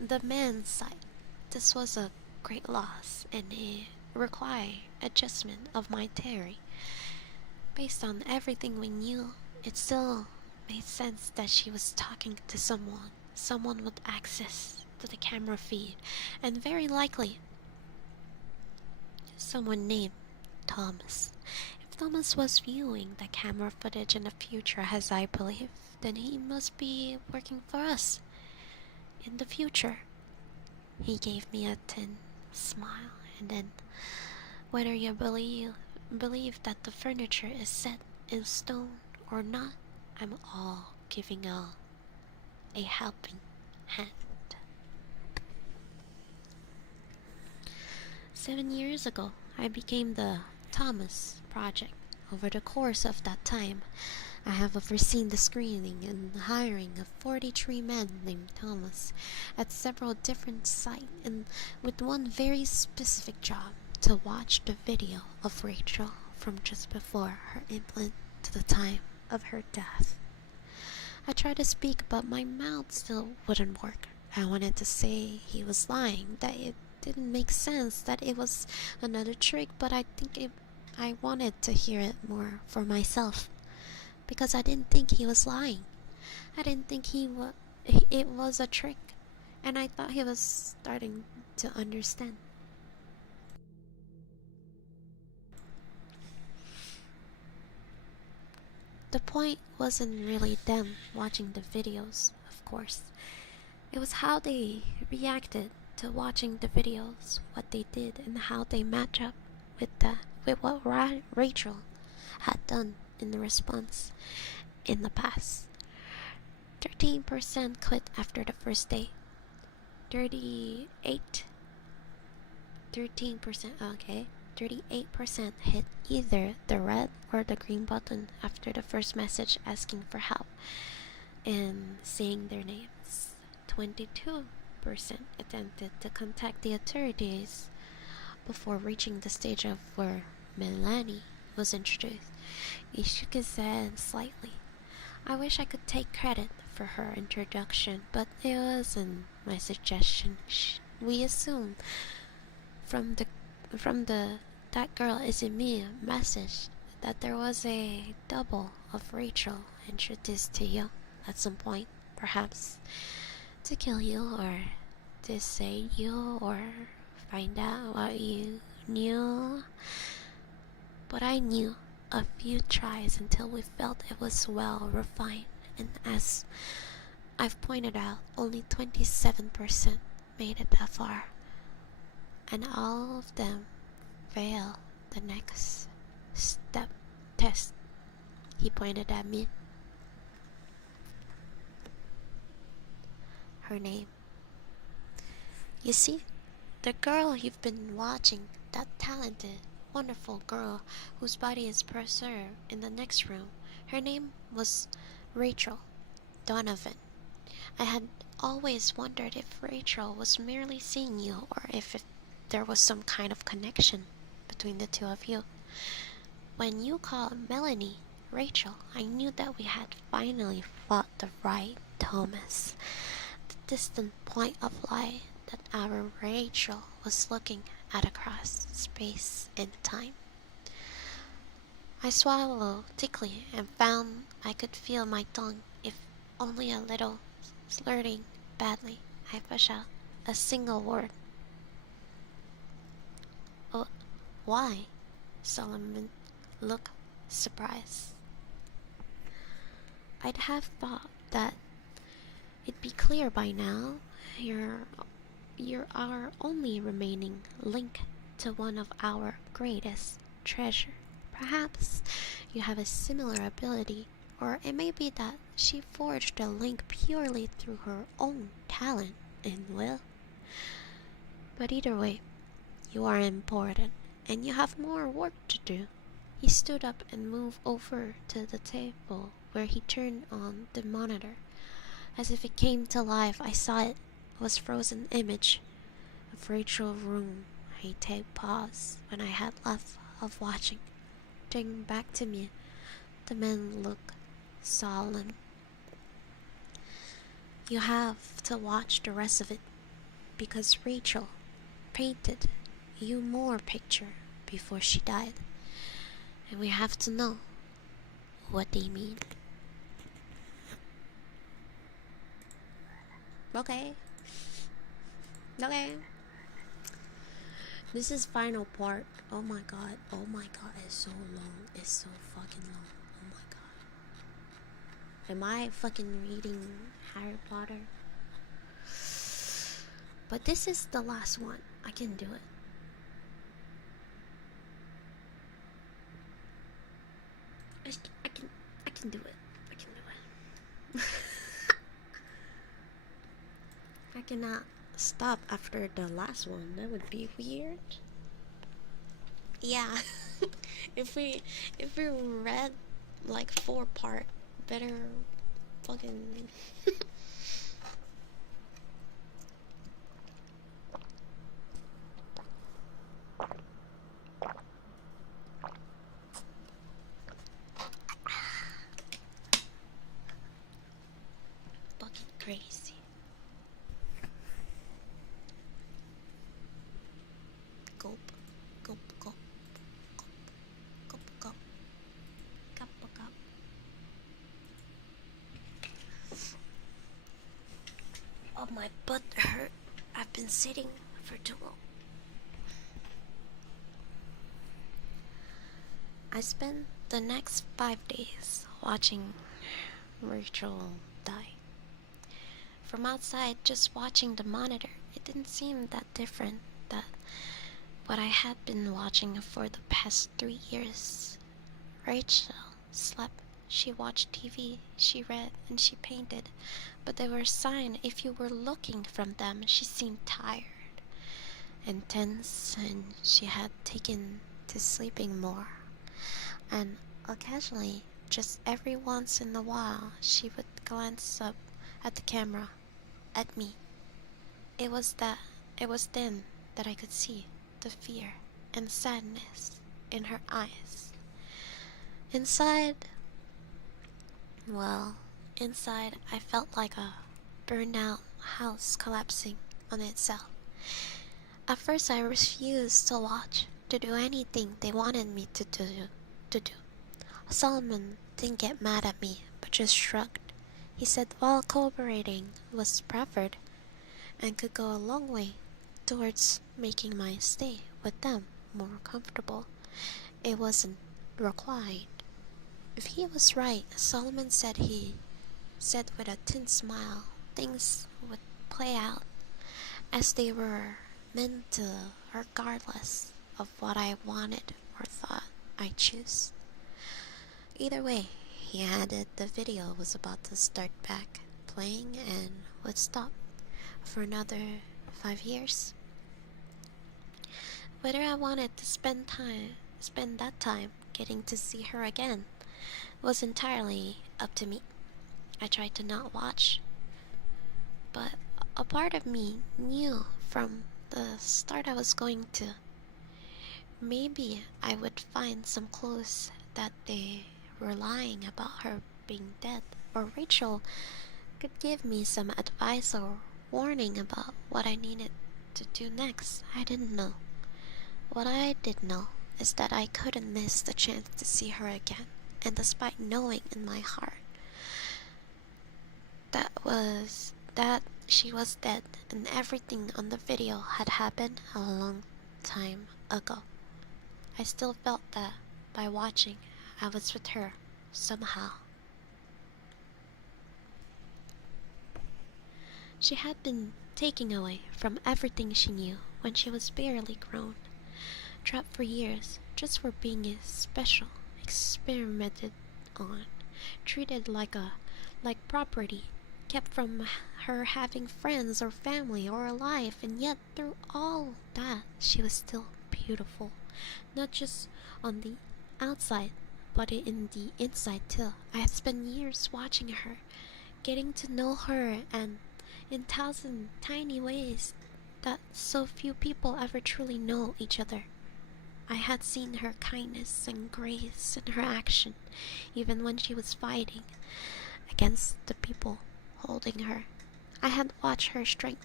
The man's side, this was a great loss, and it required adjustment of my theory. Based on everything we knew, it still made sense that she was talking to someone with access to the camera feed, and very likely someone named Thomas. If Thomas was viewing the camera footage in the future, as I believe, then he must be working for us in the future. He gave me a thin smile, and then, whether you believe that the furniture is set in stone or not, I'm all giving a helping hand. 7 years ago, I became the Thomas Project. Over the course of that time, I have overseen the screening and hiring of 43 men named Thomas at several different sites, and with one very specific job: to watch the video of Rachel from just before her implant to the time of her death. I tried to speak, but my mouth still wouldn't work. I wanted to say he was lying, that it didn't make sense, that it was another trick, but I wanted to hear it more for myself, because I didn't think he was lying. I didn't think it was a trick, and I thought he was starting to understand. The point wasn't really them watching the videos, of course. It was how they reacted to watching the videos, what they did, and how they match up with what Rachel had done in the response in the past. 13% quit after the first day. 38% hit either the red or the green button after the first message asking for help and saying their names. 22% attempted to contact the authorities before reaching the stage of where Melanie was introduced. He shook his head slightly. I wish I could take credit for her introduction, but it wasn't my suggestion. We assumed from the That Girl Isn't Me message that there was a double of Rachel introduced to you at some point, perhaps to kill you or to save you or find out what you knew. But I knew a few tries until we felt it was well refined, and as I've pointed out, only 27% made it that far, and all of them failed the next step test. He pointed at me. Her name You see, the girl you've been watching, that talented, wonderful girl whose body is preserved in the next room, her name was Rachel Donovan. I had always wondered if Rachel was merely seeing you or if there was some kind of connection between the two of you. When you called Melanie Rachel, I knew that we had finally fought the right Thomas, the distant point of light that our Rachel was looking at across space and time. I swallowed thickly and found I could feel my tongue, if only a little, slurring badly. I pushed out a single word. Oh, why? Solomon looked surprised. I'd have thought that it'd be clear by now. You're our only remaining link to one of our greatest treasure. Perhaps you have a similar ability, or it may be that she forged a link purely through her own talent and will. But either way, you are important, and you have more work to do. He stood up and moved over to the table where he turned on the monitor. As if it came to life, I saw it was frozen image of Rachel's room. I take pause when I had left of watching. Turning back to me, the man looked solemn. You have to watch the rest of it, because Rachel painted you more picture before she died, and we have to know what they mean. Okay. This is final part. Oh my god, it's so long. It's so fucking long. Oh my god. Am I fucking reading Harry Potter? But this is the last one. I can do it. I can do it. I can do it. I cannot stop after the last one. That would be weird. Yeah. if we read like 4-part, better fucking fucking crazy. Gulp, gulp, gulp, gulp, gulp, gulp, gulp, gulp. Oh, my butt hurt. I've been sitting for too long. I spent the next 5 days watching Rachel die. From outside, just watching the monitor, it didn't seem that different that what I had been watching for the past 3 years. Rachel slept, she watched TV, she read, and she painted, but there were signs if you were looking from them. She seemed tired and tense, and she had taken to sleeping more. And occasionally, just every once in a while, she would glance up at the camera, at me. It was then that I could see the fear and sadness in her eyes. Inside, I felt like a burned out house collapsing on itself. At first, I refused to watch, to do anything they wanted me to do. Solomon didn't get mad at me, but just shrugged. He said while cooperating was preferred and could go a long way towards making my stay with them more comfortable. It wasn't required. If he was right, Solomon said with a thin smile, things would play out as they were meant to, regardless of what I wanted or thought I'd choose. Either way, he added the video was about to start back playing and would stop for another 5 years. Whether I wanted to spend that time getting to see her again was entirely up to me. I tried to not watch, but a part of me knew from the start I was going to. Maybe I would find some clues that they were lying about her being dead, or Rachel could give me some advice or warning about what I needed to do next. I didn't know. What I did know is that I couldn't miss the chance to see her again, and despite knowing in my heart that she was dead and everything on the video had happened a long time ago, I still felt that by watching, I was with her somehow. She had been taken away from everything she knew when she was barely grown, trapped for years just for being special, experimented on, treated like property, kept from her having friends or family or a life, and yet through all that, she was still beautiful. Not just on the outside, but in the inside too. I had spent years watching her, getting to know her, and in thousand tiny ways that so few people ever truly know each other. I had seen her kindness and grace in her action, even when she was fighting against the people holding her. I had watched her strength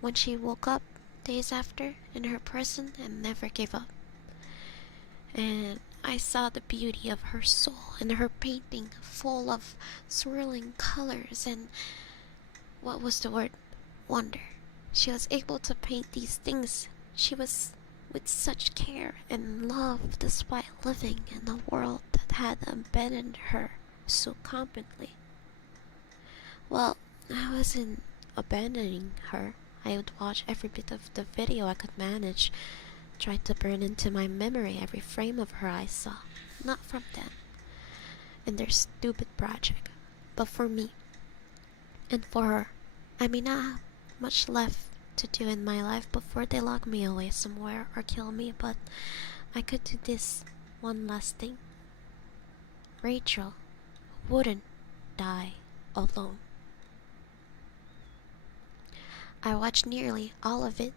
when she woke up days after in her prison and never gave up. And I saw the beauty of her soul in her painting, full of swirling colors and what was the word? Wonder. She was able to paint these things. She was with such care and love despite living in a world that had abandoned her so competently. Well, I wasn't abandoning her. I would watch every bit of the video I could manage, tried to burn into my memory every frame of her I saw, not from them and their stupid project, but for me and for her. I may not have much left to do in my life before they lock me away somewhere or kill me, but I could do this one last thing. Rachel wouldn't die alone. I watched nearly all of it,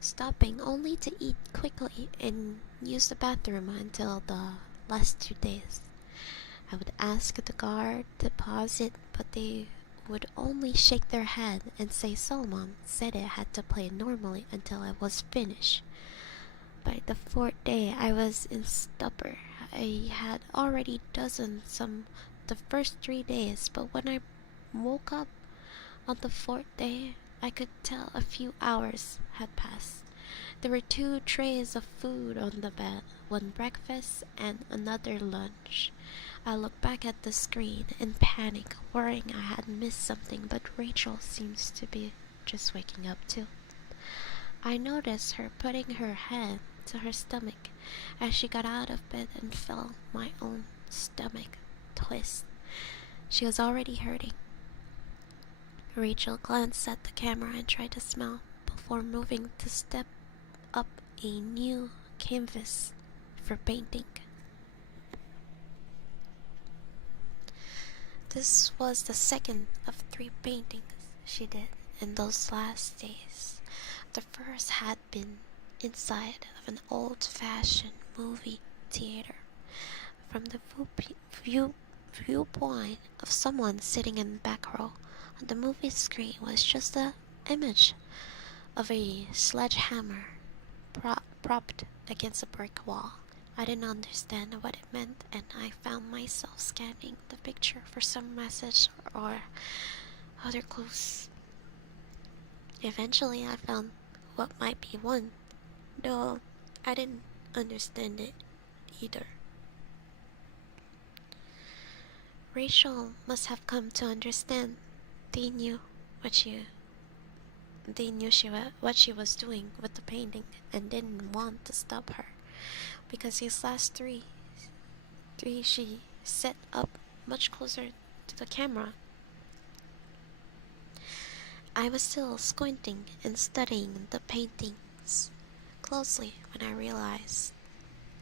stopping only to eat quickly and use the bathroom until the last 2 days. I would ask the guard to pause it, but they would only shake their head and say Solomon said it had to play normally until I was finished. By the 4th day, I was in stupor. I had already done some the first 3 days, but when I woke up on the 4th day, I could tell a few hours had passed. There were 2 trays of food on the bed, one breakfast and another lunch. I looked back at the screen in panic, worrying I had missed something, but Rachel seems to be just waking up too. I noticed her putting her head to her stomach as she got out of bed and felt my own stomach twist. She was already hurting. Rachel glanced at the camera and tried to smile before moving to step up a new canvas for painting. This was the second of 3 paintings she did in those last days. The first had been inside of an old-fashioned movie theater. From the viewpoint of someone sitting in the back row, on the movie screen was just an image of a sledgehammer propped against a brick wall. I didn't understand what it meant, and I found myself scanning the picture for some message or other clues. Eventually, I found what might be one, though I didn't understand it either. Rachel must have come to understand. They knew what she was doing with the painting and didn't want to stop her, because these last three she set up much closer to the camera. I was still squinting and studying the paintings closely when I realized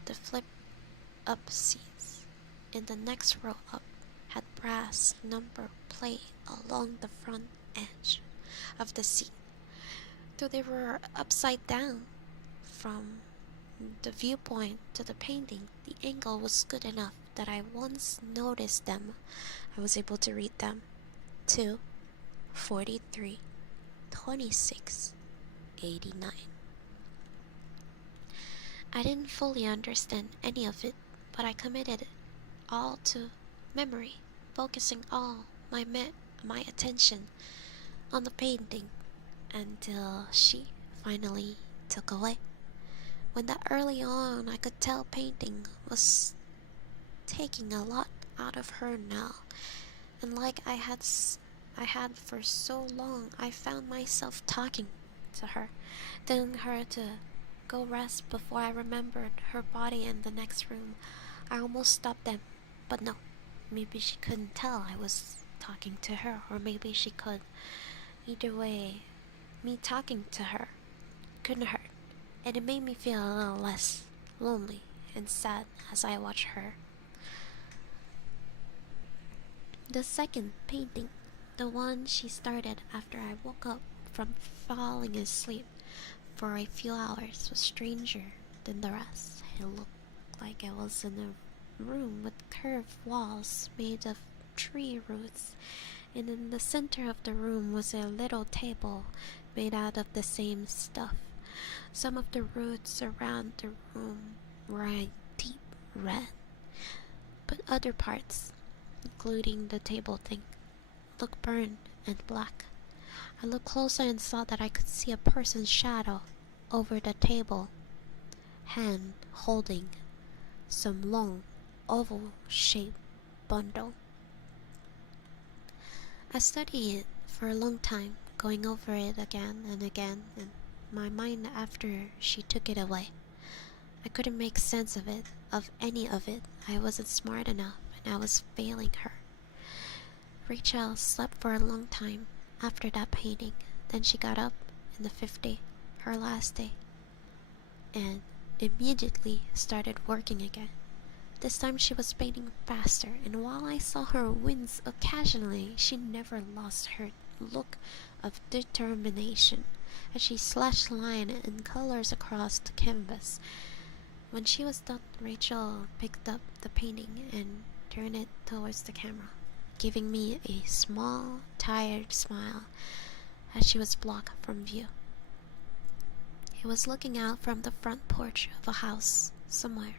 the flip-up seats in the next row up had brass number plate along the front edge of the seat, though they were upside down. From the viewpoint to the painting, the angle was good enough that I once noticed them. I was able to read them. 2, 43, 26, 89. I didn't fully understand any of it, but I committed it all to memory, focusing all my attention on the painting until she finally took away. When that early on, I could tell painting was taking a lot out of her now, and like I had for so long, I found myself talking to her, telling her to go rest before I remembered her body in the next room. I almost stopped them, but no, maybe she couldn't tell I was talking to her, or maybe she could. Either way, me talking to her couldn't hurt, and it made me feel a little less lonely and sad as I watched her. The second painting, the one she started after I woke up from falling asleep for a few hours, was stranger than the rest. It looked like I was in a room with curved walls made of tree roots, and in the center of the room was a little table made out of the same stuff. Some of the roots around the room were a deep red, but other parts, including the table thing, looked burned and black. I looked closer and saw that I could see a person's shadow over the table, hand holding some long, oval-shaped bundle. I studied it for a long time, going over it again and again in my mind after she took it away. I couldn't make sense of any of it. I wasn't smart enough, and I was failing her. Rachel slept for a long time after that painting. Then she got up in the fifth day, her last day, and immediately started working again. This time she was painting faster, and while I saw her wince occasionally, she never lost her look of determination as she slashed line and colors across the canvas. When she was done, Rachel picked up the painting and turned it towards the camera, giving me a small, tired smile as she was blocked from view. It was looking out from the front porch of a house somewhere.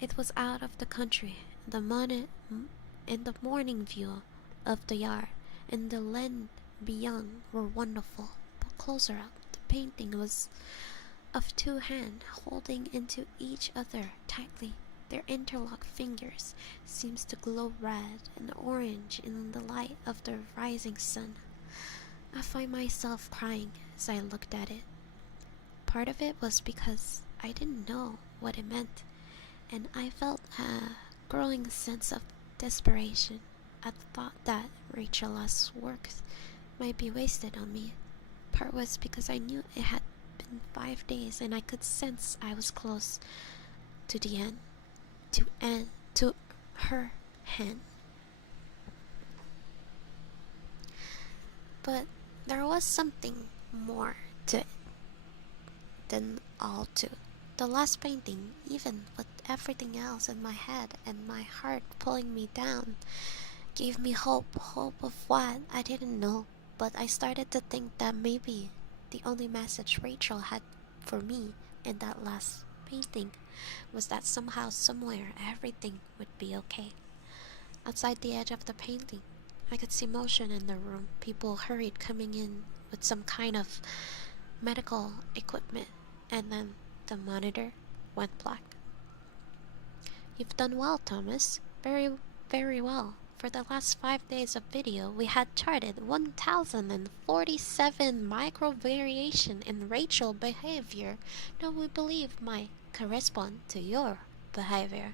It was out of the country, in the morning view of the yard, and the land beyond were wonderful. But closer up, the painting was of two hands holding into each other tightly. Their interlocked fingers seems to glow red and orange in the light of the rising sun. I find myself crying as I looked at it. Part of it was because I didn't know what it meant, and I felt a growing sense of desperation at the thought that Rachel's work might be wasted on me. Part was because I knew it had been 5 days, and I could sense I was close to the end, to her hand. But there was something more to it than all two. The last painting, even with everything else in my head and my heart pulling me down, gave me hope of what I didn't know. But I started to think that maybe the only message Rachel had for me in that last painting was that somehow, somewhere, everything would be okay. Outside the edge of the painting, I could see motion in the room. People hurried coming in with some kind of medical equipment, and then the monitor went black. You've done well, Thomas. Very, very well. For the last 5 days of video, we had charted 1,047 micro variation in Rachel behavior. Now we believe might correspond to your behavior,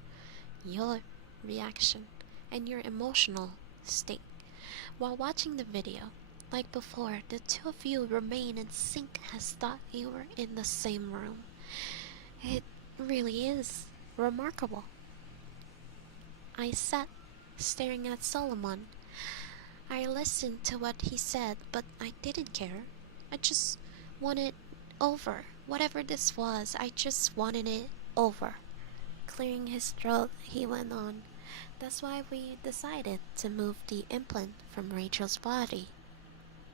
your reaction, and your emotional state. While watching the video, Like before, the two of you remain in sync as thought you were in the same room. It really is remarkable. I sat, staring at Solomon. I listened to what he said, but I didn't care. I just wanted over. Whatever this was, I just wanted it over. Clearing his throat, he went on. That's why we decided to move the implant from Rachel's body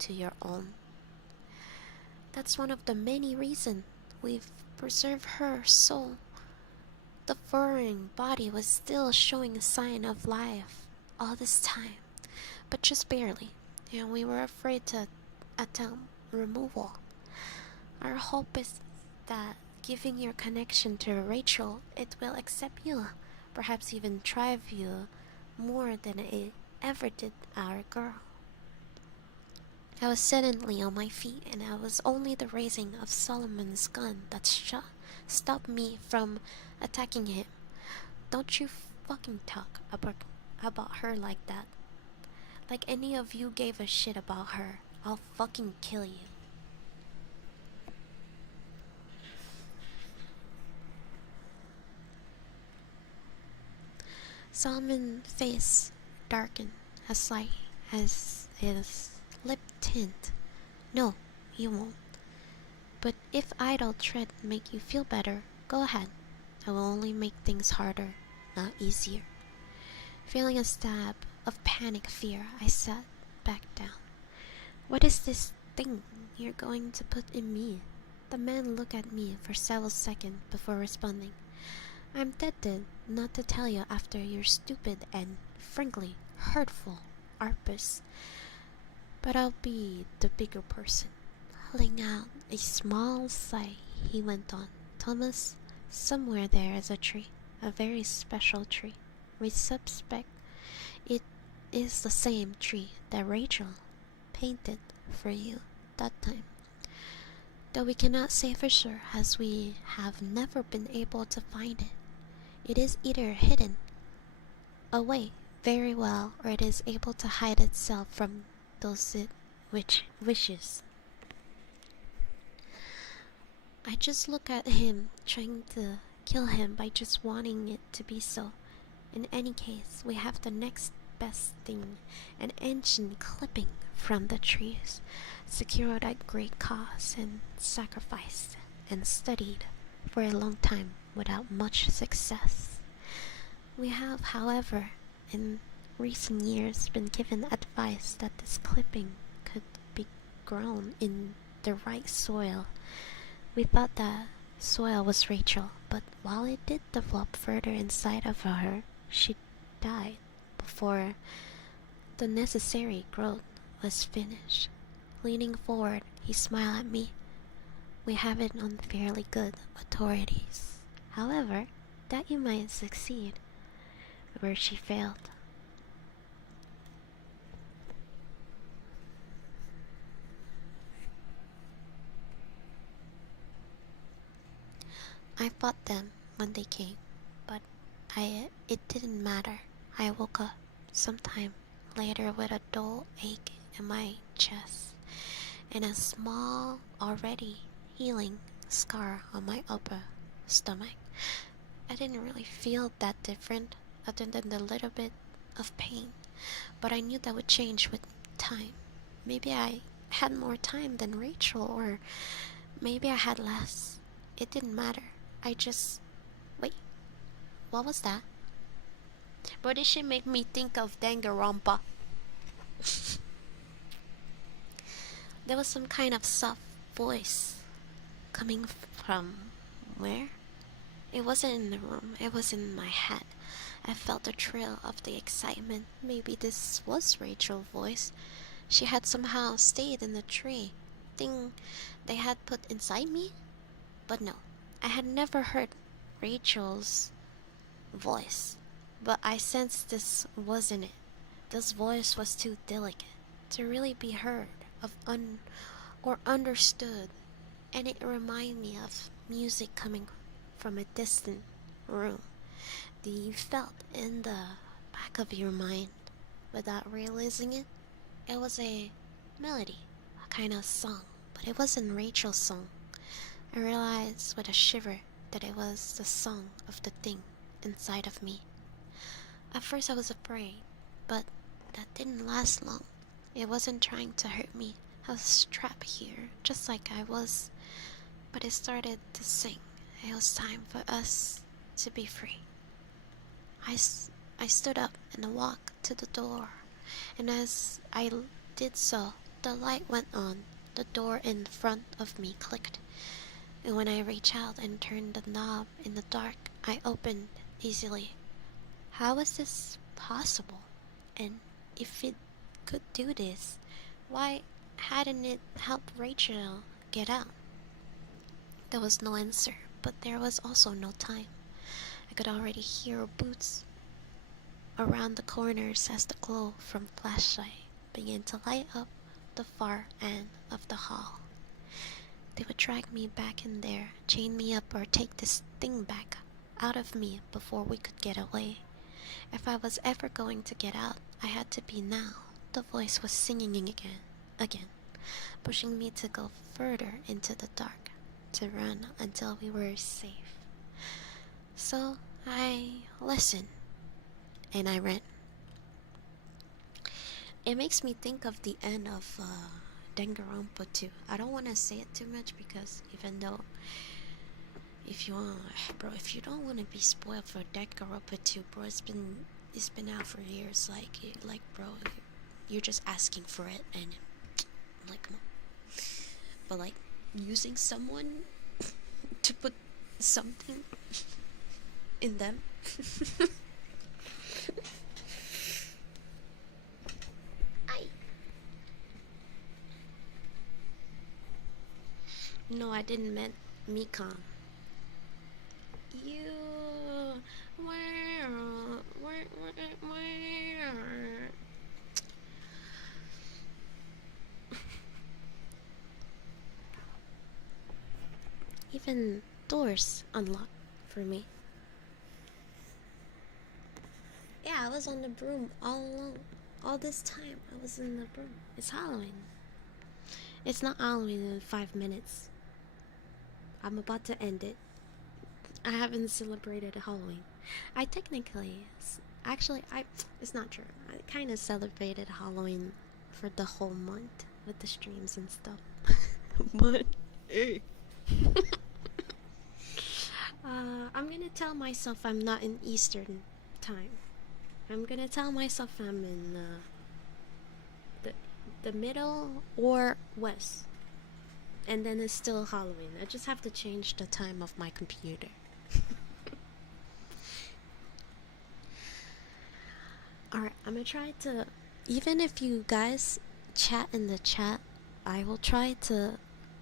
to your own. That's one of the many reasons we've preserved her soul. The furrowing body was still showing a sign of life all this time, but just barely, and we were afraid to attempt removal. Our hope is that giving your connection to Rachel, it will accept you, perhaps even thrive you more than it ever did our girl. I was suddenly on my feet, and it was only the raising of Solomon's gun that stopped me from attacking him. Don't you fucking talk about her like that. Like any of you gave a shit about her, I'll fucking kill you. Solomon's face darkened as slight as his lip tint. No, you won't. But if idle threat make you feel better, go ahead. I will only make things harder, not easier. Feeling a stab of panic fear, I sat back down. What is this thing you're going to put in me? The man looked at me for several seconds before responding. I'm tempted not to tell you after your stupid and, frankly, hurtful outburst. But I'll be the bigger person. Holding out a small sigh, he went on. Thomas, somewhere there is a tree, a very special tree. We suspect it is the same tree that Rachel painted for you that time. Though we cannot say for sure, as we have never been able to find it. It is either hidden away very well, or it is able to hide itself from those it wishes. I just look at him, trying to kill him by just wanting it to be so. In any case, we have the next best thing, an engine clipping from the trees, secured at great cost and sacrificed and studied for a long time without much success. We have, however, in recent years been given advice that this clipping could be grown in the right soil. We thought that soil was Rachel, but while it did develop further inside of her, she died before the necessary growth was finished. Leaning forward, he smiled at me. We have it on fairly good authorities. However, that you might succeed where she failed. I fought them when they came, but it didn't matter. I woke up sometime later with a dull ache in my chest and a small, already healing scar on my upper stomach. I didn't really feel that different other than the little bit of pain, but I knew that would change with time. Maybe I had more time than Rachel, or maybe I had less. It didn't matter. I just... Wait, what was that? What did she make me think of Danganronpa? There was some kind of soft voice coming from where? It wasn't in the room, it was in my head. I felt the thrill of the excitement. Maybe this was Rachel's voice. She had somehow stayed in the tree. Thing they had put inside me? But no, I had never heard Rachel's voice. But I sensed this wasn't it. This voice was too delicate to really be heard of or understood, and it reminded me of music coming from a distant room that you felt in the back of your mind without realizing it. It was a melody, a kind of song, but it wasn't Rachel's song. I realized with a shiver that it was the song of the thing inside of me. At first I was afraid, but that didn't last long. It wasn't trying to hurt me. I was trapped here, just like I was. But it started to sing. It was time for us to be free. I stood up and walked to the door, and as I did so, the light went on. The door in front of me clicked, and when I reached out and turned the knob in the dark, I opened easily. How was this possible? And if it could do this, why hadn't it helped Rachel get out? There was no answer, but there was also no time. I could already hear boots around the corners as the glow from flashlight began to light up the far end of the hall. They would drag me back in there, chain me up, or take this thing back out of me before we could get away. If I was ever going to get out, I had to be now. The voice was singing again, pushing me to go further into the dark, to run until we were safe. So I listened, and I ran. It makes me think of the end of Danganronpa 2. I don't want to say it too much because even though if you don't want to be spoiled for Danganronpa 2, bro, it's been out for years. Like bro, you're just asking for it, and like, but like using someone to put something in them. No, I didn't mean Mikon. You where even doors unlocked for me. Yeah, I was on the broom all along. All this time I was in the broom. It's Halloween. It's not Halloween in 5 minutes. I'm about to end it. I haven't celebrated Halloween. I technically, it's not true. I kind of celebrated Halloween for the whole month with the streams and stuff. But, hey. I'm gonna tell myself I'm not in Eastern time. I'm gonna tell myself I'm in the middle or west. And then it's still Halloween. I just have to change the time of my computer. Alright, I'm gonna try to, even if you guys chat in the chat, I will try to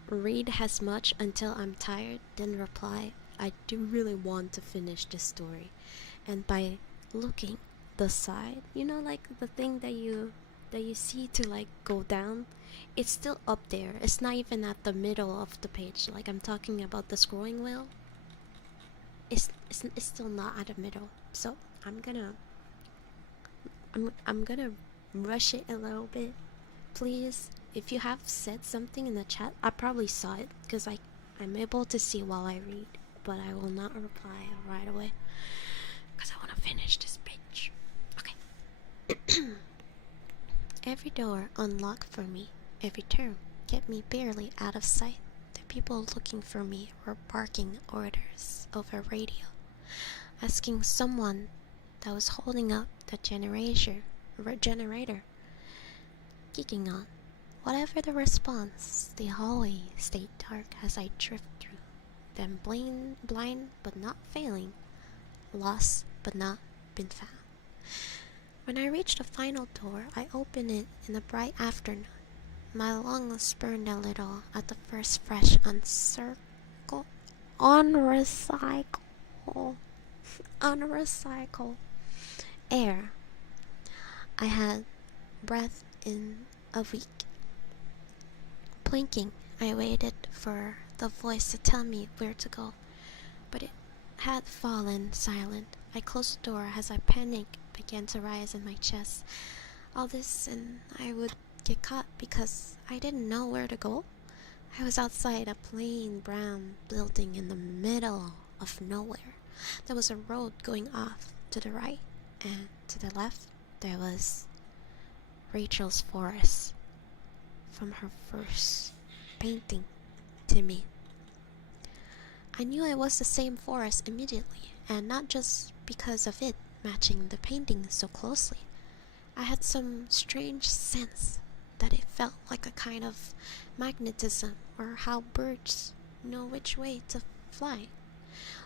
read as much until I'm tired, then reply. I do really want to finish this story. And by looking the side, you know, like the thing that you see to like go down, it's still up there. It's not even at the middle of the page. Like I'm talking about the scrolling wheel. It's still not at the middle. So I'm gonna rush it a little bit. Please, if you have said something in the chat, I probably saw it because I'm able to see while I read, but I will not reply right away because I want to finish this page. Okay. Every door unlocked for me, every turn kept me barely out of sight. The people looking for me were barking orders over radio, asking someone that was holding up the generator, geeking on. Whatever the response, the hallway stayed dark as I drifted through them, blind but not failing, lost but not been found. When I reached the final door, I opened it in the bright afternoon. My lungs burned a little at the first fresh unrecycled air. I had breath in a week. Blinking, I waited for the voice to tell me where to go, but it had fallen silent. I closed the door as I panic began to rise in my chest. All this, and I would get caught because I didn't know where to go. I was outside a plain brown building in the middle of nowhere. There was a road going off to the right, and to the left there was Rachel's forest from her first painting to me. I knew it was the same forest immediately, and not just because of it matching the painting so closely. I had some strange sense that it felt like a kind of magnetism, or how birds know which way to fly.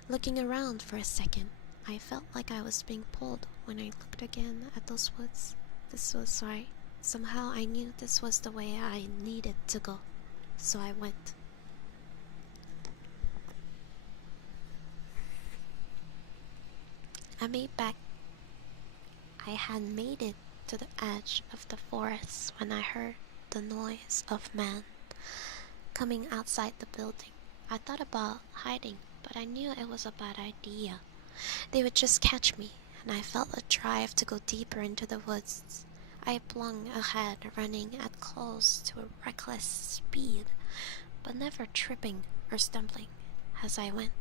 Looking around for a second, I felt like I was being pulled when I looked again at those woods. This was right. Somehow I knew this was the way I needed to go, so I went. I had made it to the edge of the forest when I heard the noise of men coming outside the building. I thought about hiding, but I knew it was a bad idea. They would just catch me, and I felt a drive to go deeper into the woods. I plunged ahead, running at close to a reckless speed, but never tripping or stumbling as I went.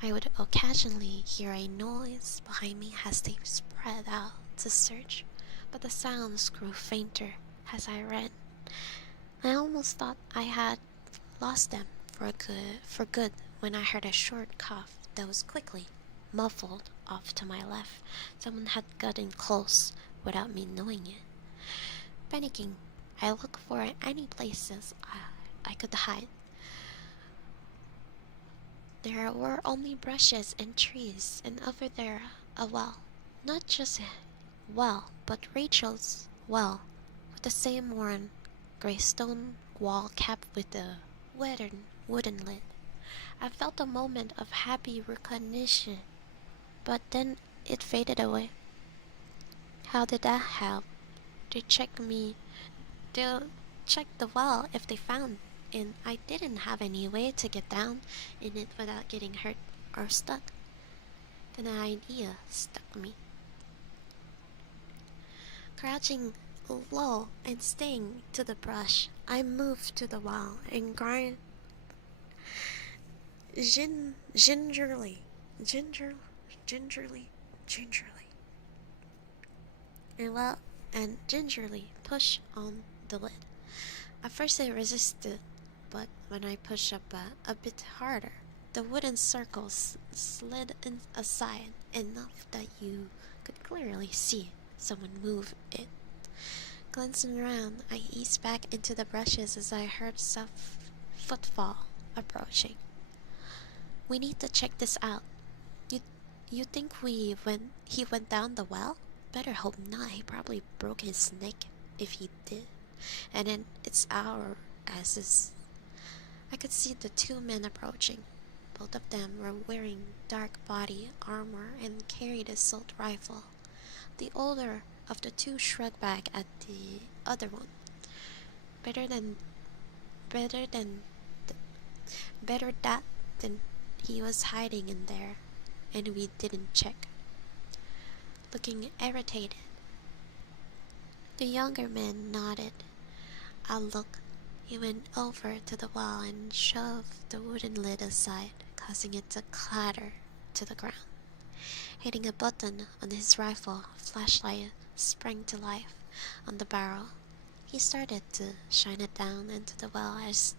I would occasionally hear a noise behind me as they spread out to search, but the sounds grew fainter as I ran. I almost thought I had lost them for good when I heard a short cough that was quickly muffled off to my left. Someone had gotten close without me knowing it. Panicking, I looked for any places I could hide. There were only bushes and trees, and over there a well. Not just a well, but Rachel's well, with the same worn grey stone wall capped with a weathered wooden lid. I felt a moment of happy recognition, but then it faded away. How did that help? They'll check the well if they found, and I didn't have any way to get down in it without getting hurt or stuck. An idea struck me. Crouching low and staying to the brush, I moved to the well and gingerly, and gingerly push on the lid. At first I resisted, but when I pushed up a bit harder, the wooden circles slid aside enough that you could clearly see someone move it. Glancing around, I eased back into the brushes as I heard soft footfall approaching. We need to check this out. You think he went down the well? Better hope not. He probably broke his neck if he did. And then it's our asses. I could see the two men approaching. Both of them were wearing dark body armor and carried assault rifle. The older of the two shrugged back at the other one. Better that than he was hiding in there, and we didn't check. Looking irritated, the younger man nodded. I'll look. He went over to the wall and shoved the wooden lid aside, causing it to clatter to the ground. Hitting a button on his rifle, a flashlight sprang to life on the barrel. He started to shine it down into the well as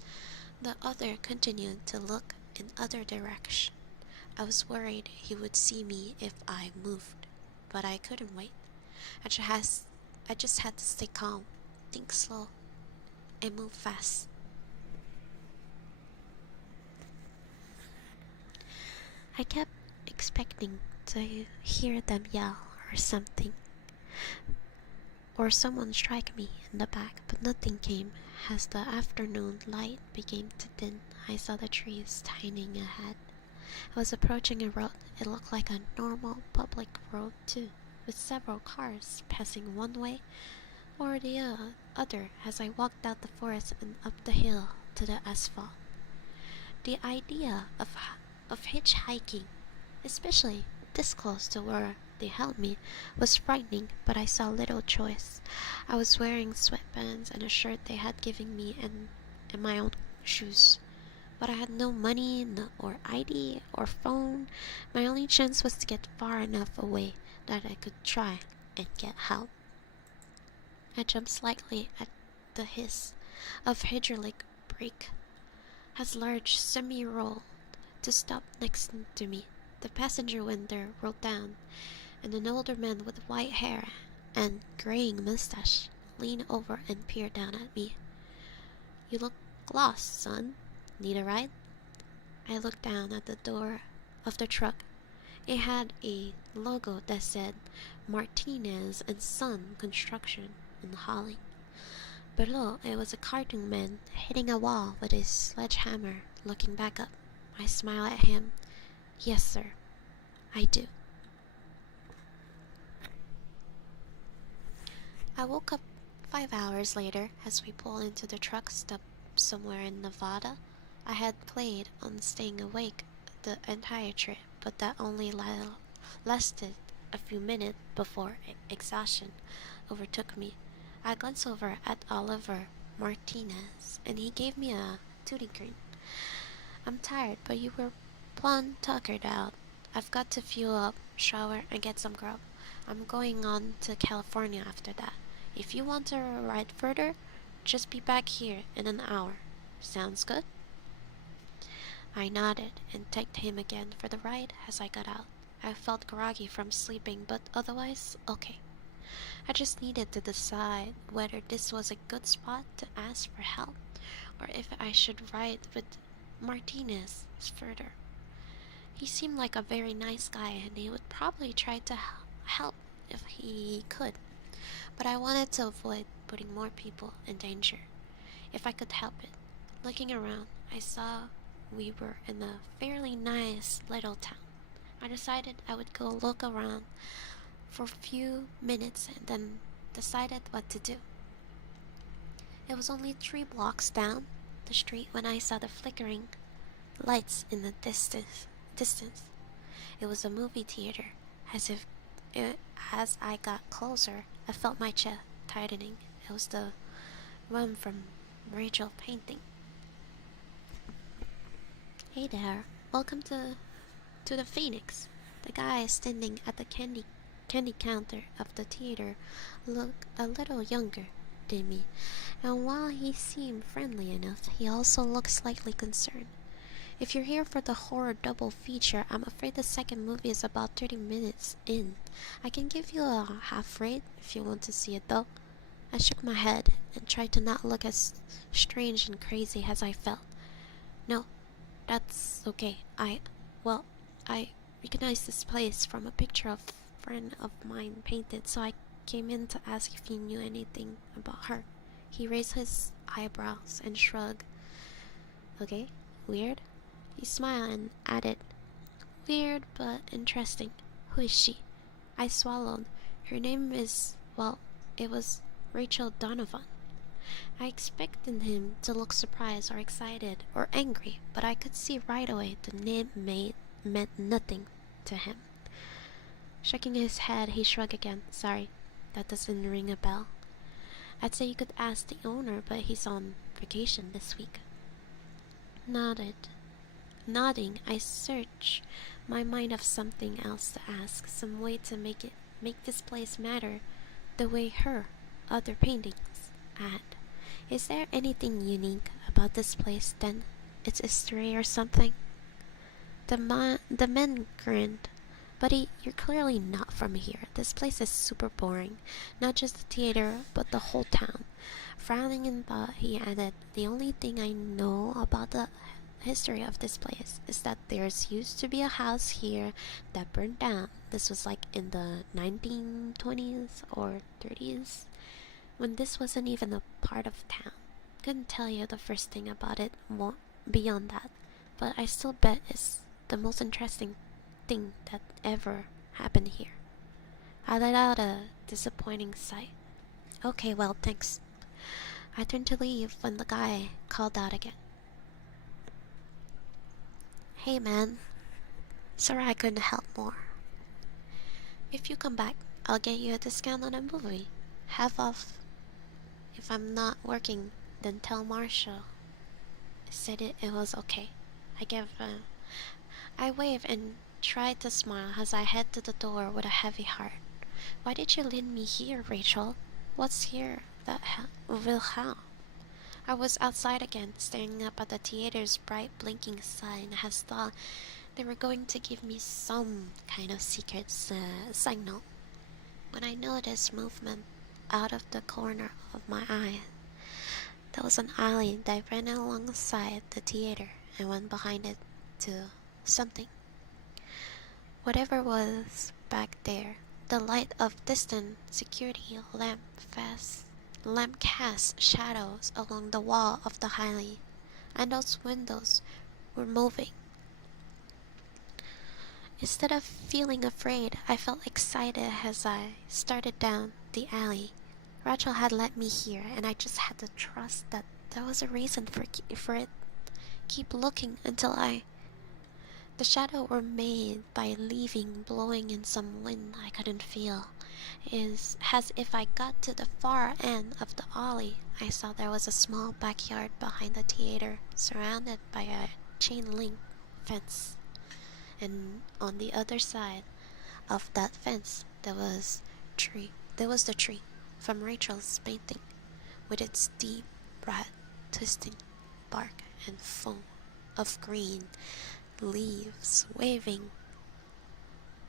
the other continued to look in other direction. I was worried he would see me if I moved, but I couldn't wait. I just had to stay calm, think slow, and move fast. I kept expecting to hear them yell or something, or someone strike me in the back, but nothing came. As the afternoon light began to dim, I saw the trees tightening ahead. I was approaching a road. It looked like a normal public road too, with several cars passing one way or the other as I walked out the forest and up the hill to the asphalt. The idea of hitchhiking, especially this close to where they held me was frightening, but I saw little choice. I was wearing sweatpants and a shirt they had given me and my own shoes. But I had no money, or ID, or phone. My only chance was to get far enough away that I could try and get help. I jumped slightly at the hiss of hydraulic brake as large semi-rolled to stop next to me. The passenger window rolled down, and an older man with white hair and graying mustache leaned over and peered down at me. "You look lost, son. Need a ride?" I looked down at the door of the truck. It had a logo that said Martinez and Son Construction and Hauling. Below, it was a cartoon man hitting a wall with his sledgehammer, looking back up. I smiled at him. "Yes, sir. I do." I woke up 5 hours later as we pulled into the truck stop somewhere in Nevada. I had planned on staying awake the entire trip, but that only lasted a few minutes before exhaustion overtook me. I glanced over at Oliver Martinez, and he gave me a tooting grin. "I'm tired, but you were plumb tuckered out. I've got to fuel up, shower, and get some grub. I'm going on to California after that. If you want to ride further, just be back here in an hour. Sounds good?" I nodded and thanked him again for the ride as I got out. I felt groggy from sleeping, but otherwise okay. I just needed to decide whether this was a good spot to ask for help, or if I should ride with Martinez further. He seemed like a very nice guy, and he would probably try to help if he could. But I wanted to avoid putting more people in danger, if I could help it. Looking around, I saw we were in a fairly nice little town. I decided I would go look around for a few minutes and then decided what to do. It was only 3 blocks down the street when I saw the flickering lights in the distance. It was a movie theater. As I got closer, I felt my chest tightening. It was the one from Rachel painting. "Hey there, welcome to the Phoenix." The guy standing at the candy counter of the theater looked a little younger than me, and while he seemed friendly enough, he also looked slightly concerned. "If you're here for the horror double feature, I'm afraid the second movie is about 30 minutes in. I can give you a half rate if you want to see it though." I shook my head and tried to not look as strange and crazy as I felt. "No, that's okay. I recognized this place from a picture a friend of mine painted, so I came in to ask if you knew anything about her." He raised his eyebrows and shrugged. "Okay, weird?" He smiled and added, "Weird, but interesting. Who is she?" I swallowed. "Her name is, it was Rachel Donovan." I expected him to look surprised or excited or angry, but I could see right away the name meant nothing to him. Shaking his head, he shrugged again. "Sorry, that doesn't ring a bell. I'd say you could ask the owner, but he's on vacation this week." Nodding, I searched my mind of something else to ask, some way to make this place matter the way her other paintings had. "Is there anything unique about this place then? Its history or something?" The man grinned. "Buddy, you're clearly not from here. This place is super boring. Not just the theater, but the whole town." Frowning in thought, he added, "The only thing I know about the history of this place is that there's used to be a house here that burned down. This was like in the 1920s or 30s, when this wasn't even a part of town. Couldn't tell you the first thing about it beyond that, but I still bet it's the most interesting thing that ever happened here." I let out a disappointing sigh. "Okay, well, thanks." I turned to leave when the guy called out again. "Hey man, sorry I couldn't help more." If you come back, I'll get you a discount on a movie. Half off. If I'm not working, then tell Marshall. I said it was okay. I waved and tried to smile as I head to the door with a heavy heart. Why did you lead me here, Rachel? What's here that will help? I was outside again, staring up at the theater's bright blinking sign as though they were going to give me some kind of secret signal. When I noticed movement out of the corner of my eye, there was an alley that ran alongside the theater and went behind it to something. Whatever was back there, the light of distant security lamp cast shadows along the wall of the alley, and those windows were moving. Instead of feeling afraid, I felt excited as I started down the alley. Rachel had led me here, and I just had to trust that there was a reason for it. Keep looking until the shadow were made by leaving blowing in some wind I couldn't feel. Is as if I got to the far end of the alley, I saw there was a small backyard behind the theater, surrounded by a chain link fence. And on the other side of that fence, there was the tree from Rachel's painting, with its deep, bright, twisting bark and foam of green leaves waving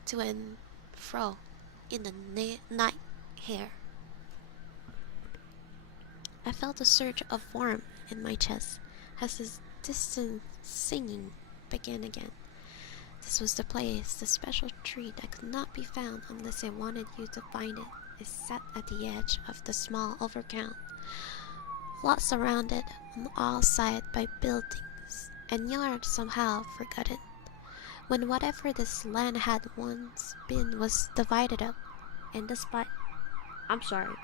to and fro in the night air. I felt a surge of warmth in my chest as this distant singing began again. This was the place, the special tree that could not be found unless I wanted you to find it. It sat at the edge of the small overground lot surrounded on all sides by buildings, and yards somehow forgotten, when whatever this land had once been was divided up, and despite... I'm sorry.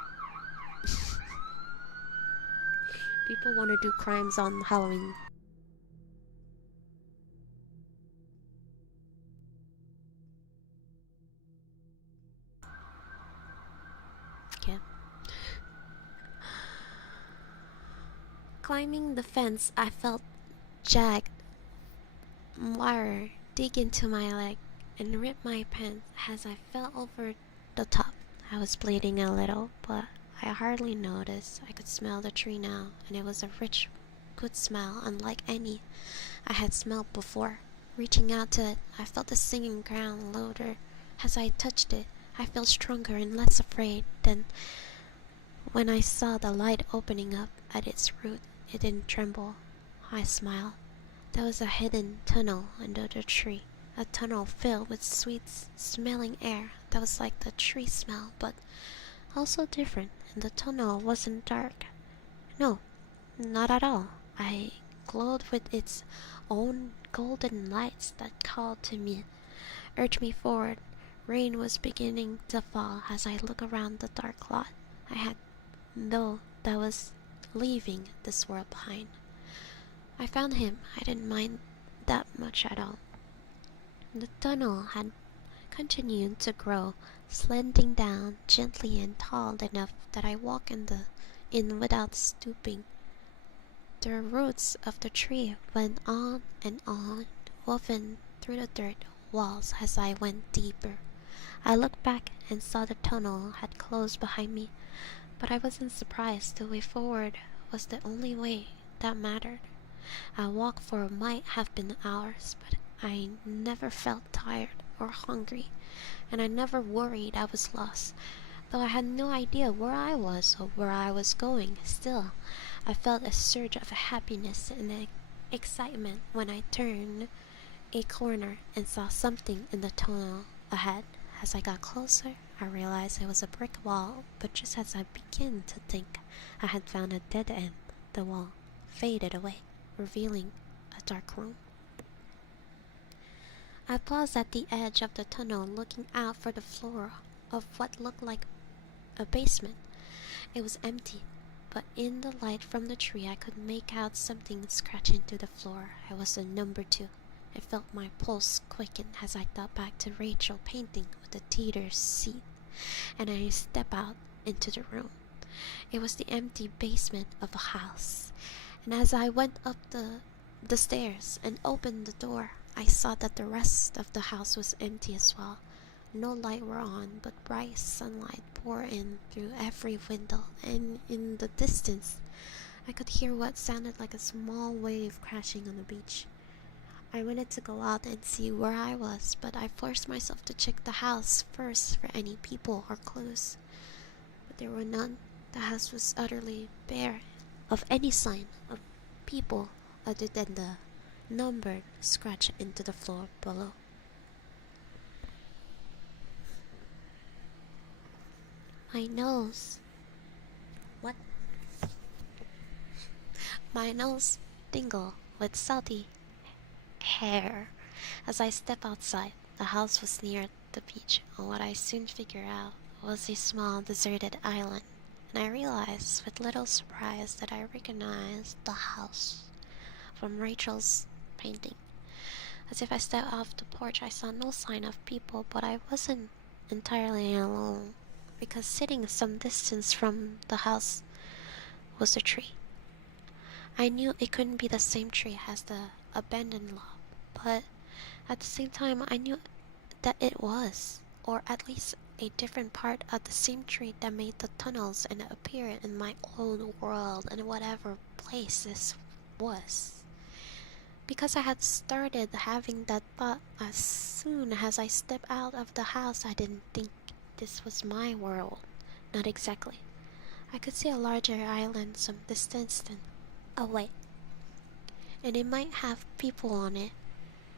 People want to do crimes on Halloween. Okay. Climbing the fence, I felt jagged wire dig into my leg and rip my pants as I fell over the top. I was bleeding a little, but I hardly noticed. I could smell the tree now, and it was a rich, good smell unlike any I had smelled before. Reaching out to it, I felt the singing ground louder. As I touched it, I felt stronger and less afraid than when I saw the light opening up at its root. It didn't tremble. I smiled. There was a hidden tunnel under the tree, a tunnel filled with sweet-smelling air that was like the tree smell, but also different, and the tunnel wasn't dark. No, not at all. I glowed with its own golden lights that called to me, urged me forward. Rain was beginning to fall as I looked around the dark lot. I had though that was leaving this world behind. I found him. I didn't mind that much at all. The tunnel had continued to grow, slanting down gently and tall enough that I walked in without stooping. The roots of the tree went on and on, woven through the dirt walls as I went deeper. I looked back and saw the tunnel had closed behind me, but I wasn't surprised. The way forward was the only way that mattered. I walked for what might have been hours, but I never felt tired or hungry, and I never worried I was lost. Though I had no idea where I was or where I was going, still, I felt a surge of happiness and excitement when I turned a corner and saw something in the tunnel ahead. As I got closer, I realized it was a brick wall, but just as I began to think I had found a dead end, the wall faded away, revealing a dark room. I paused at the edge of the tunnel, looking out for the floor of what looked like a basement. It was empty, but in the light from the tree I could make out something scratching through the floor. It was a number 2. I felt my pulse quicken as I thought back to Rachel painting with the theater's seat, and I step out into the room. It was the empty basement of a house, and as I went up the stairs and opened the door, I saw that the rest of the house was empty as well. No light were on, but bright sunlight poured in through every window, and in the distance, I could hear what sounded like a small wave crashing on the beach. I wanted to go out and see where I was, but I forced myself to check the house first for any people or clues. But there were none. The house was utterly bare of any sign of people other than the numbered scratch into the floor below. My nose. What? My nose tingled with salty hair as I stepped outside. The house was near the beach, and what I soon figured out was a small deserted island, and I realized with little surprise that I recognized the house from Rachel's painting. As if I stepped off the porch, I saw no sign of people, but I wasn't entirely alone, because sitting some distance from the house was a tree. I knew it couldn't be the same tree as the abandoned lot, but at the same time I knew that it was, or at least a different part of the same tree that made the tunnels and appeared in my old world in whatever place this was. Because I had started having that thought as soon as I stepped out of the house, I didn't think this was my world. Not exactly. I could see a larger island some distance away, and it might have people on it,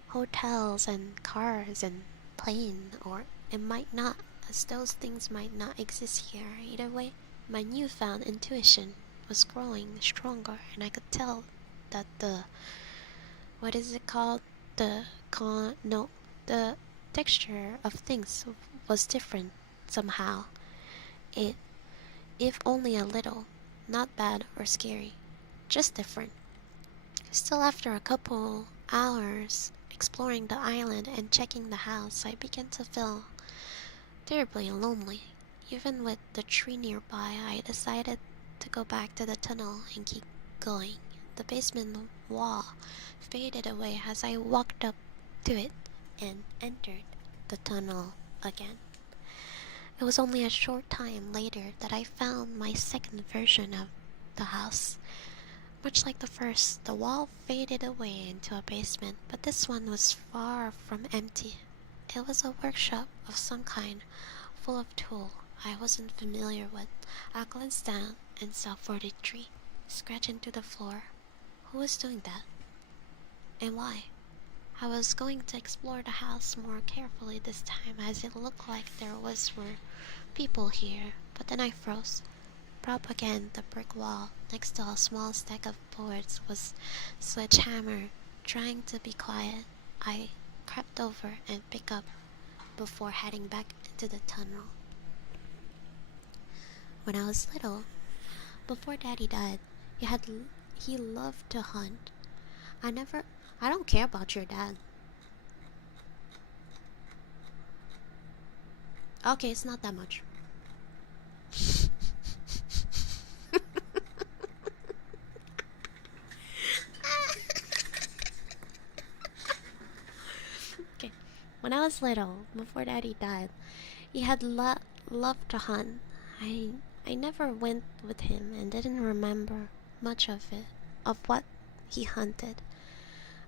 hotels and cars and plane, or it might not, as those things might not exist here. Either way, my newfound intuition was growing stronger, and I could tell that the what is it called? The texture of things was different somehow. It, if only a little, not bad or scary, just different. Still, after a couple hours exploring the island and checking the house, I began to feel terribly lonely. Even with the tree nearby, I decided to go back to the tunnel and keep going. The basement wall faded away as I walked up to it and entered the tunnel again. It was only a short time later that I found my second version of the house. Much like the first, the wall faded away into a basement, but this one was far from empty. It was a workshop of some kind, full of tools I wasn't familiar with. I glanced down and saw 43 scratch into the floor. Who was doing that? And why? I was going to explore the house more carefully this time, as it looked like were people here, but then I froze. Prop against the brick wall next to a small stack of boards was Sledgehammer. Trying to be quiet, I crept over and picked up before heading back into the tunnel. When I was little, before Daddy died, he loved to hunt. I don't care about your dad. Okay, it's not that much. Okay, when I was little, before Daddy died, he had loved to hunt. I never went with him and didn't remember much of what he hunted.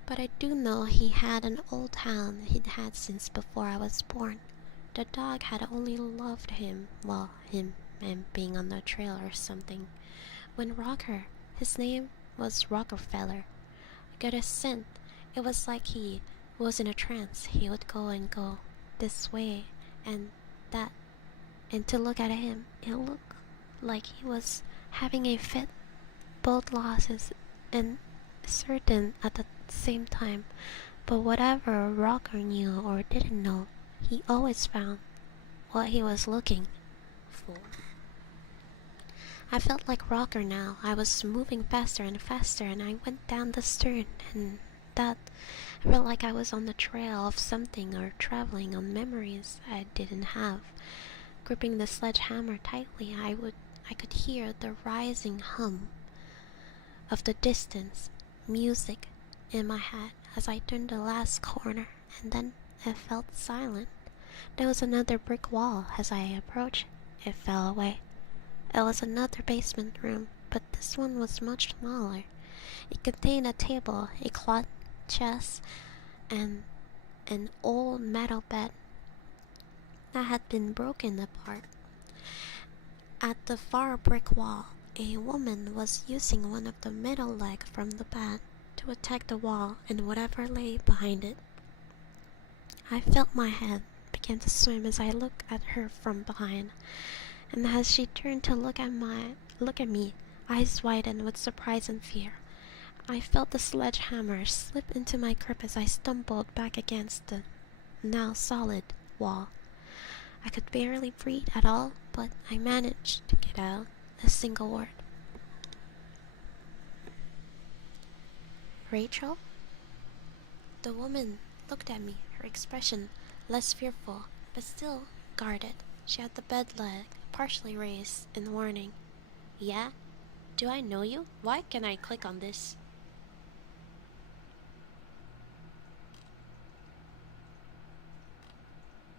But I do know he had an old hound he'd had since before I was born. The dog had only loved him, him and being on the trail or something. When Rocker, his name was Rockefeller, got a scent, it was like he was in a trance. He would go and go this way and that, and to look at him, it looked like he was having a fit, both losses and certain at the same time. But whatever Rocker knew or didn't know, he always found what he was looking for. I felt like Rocker now. I was moving faster and faster, and I went down the stern, and that. I felt like I was on the trail of something or traveling on memories I didn't have. Gripping the sledgehammer tightly, I could hear the rising hum of the distance music in my head as I turned the last corner, and then it felt silent. There was another brick wall as I approached. It fell away. It was another basement room, but this one was much smaller. It contained a table, a cloth chest, and an old metal bed that had been broken apart. At the far brick wall, a woman was using one of the middle legs from the bed to attack the wall and whatever lay behind it. I felt my head begin to swim as I looked at her from behind, and as she turned to look at me, eyes widened with surprise and fear. I felt the sledgehammer slip into my grip as I stumbled back against the now solid wall. I could barely breathe at all, but I managed to get out a single word. Rachel? The woman looked at me, her expression less fearful, but still guarded. She had the bed leg partially raised in warning. Yeah? Do I know you? Why can I click on this?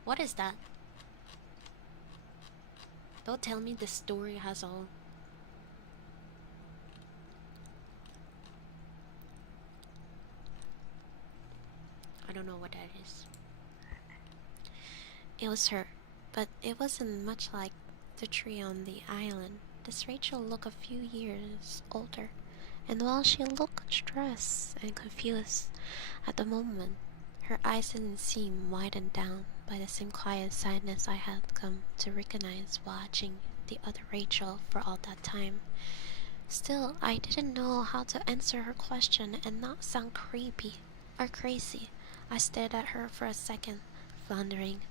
What is that? Don't tell me this story has all... I don't know what that is. It was her, but it wasn't much like the tree on the island. This Rachel looked a few years older, and while she looked stressed and confused at the moment, her eyes didn't seem widened down by the same quiet sadness I had come to recognize watching the other Rachel for all that time. Still, I didn't know how to answer her question and not sound creepy or crazy. I stared at her for a second, floundering,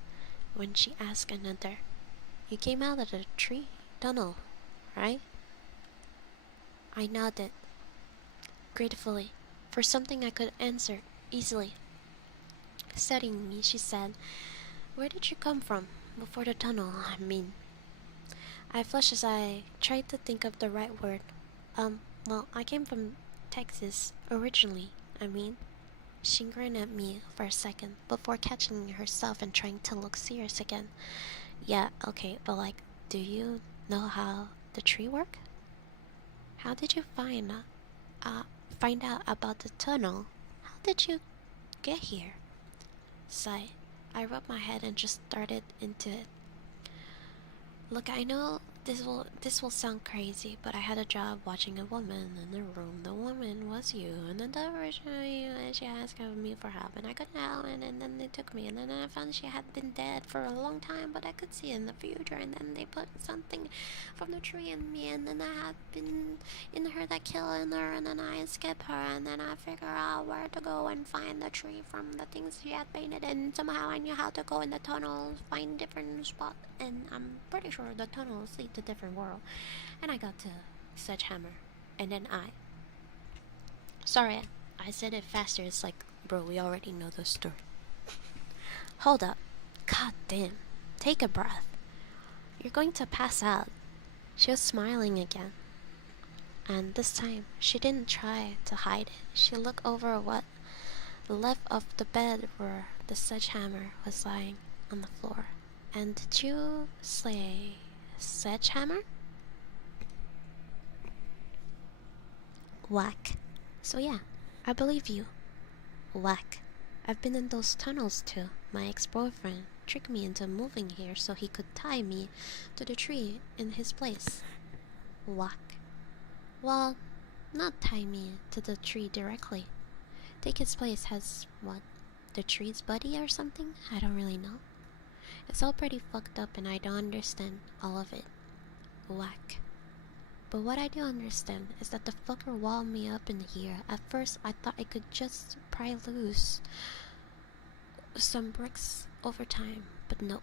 when she asked another. You came out of the tree tunnel, right? I nodded, gratefully, for something I could answer easily. Studying me, she said, Where did you come from? Before the tunnel, I mean. I flushed as I tried to think of the right word. Well, I came from Texas, originally, I mean. She grinned at me for a second, before catching herself and trying to look serious again. Yeah, okay, but like, do you know how the tree work? How did you find out about the tunnel? How did you get here? Sigh. I rubbed my head and just started into it. Look, I know this will sound crazy, but I had a job watching a woman in the room. The woman was you, and then originally she asked of me for help, and I couldn't help, and then they took me, and then I found she had been dead for a long time, but I could see in the future, and then they put something from the tree in me, and then I had been in her that killed her, and then I escaped her, and then I figured out where to go and find the tree from the things she had painted, and somehow I knew how to go in the tunnels, find different spots, and I'm pretty sure the tunnels lead to different world. And I got to Sledgehammer, and then Sorry, I said it faster. It's like, bro, we already know the story. Hold up. God damn. Take a breath. You're going to pass out. She was smiling again. And this time, she didn't try to hide it. She looked over what left of the bed where the sledgehammer was lying on the floor. And did you say sledgehammer? Whack. So yeah, I believe you. Whack. I've been in those tunnels too. My ex-boyfriend tricked me into moving here so he could tie me to the tree in his place. Whack. Well, not tie me to the tree directly. Take his place as what? The tree's buddy or something? I don't really know. It's all pretty fucked up and I don't understand all of it. Whack. But what I do understand is that the fucker walled me up in here. At first I thought I could just pry loose some bricks over time, but nope.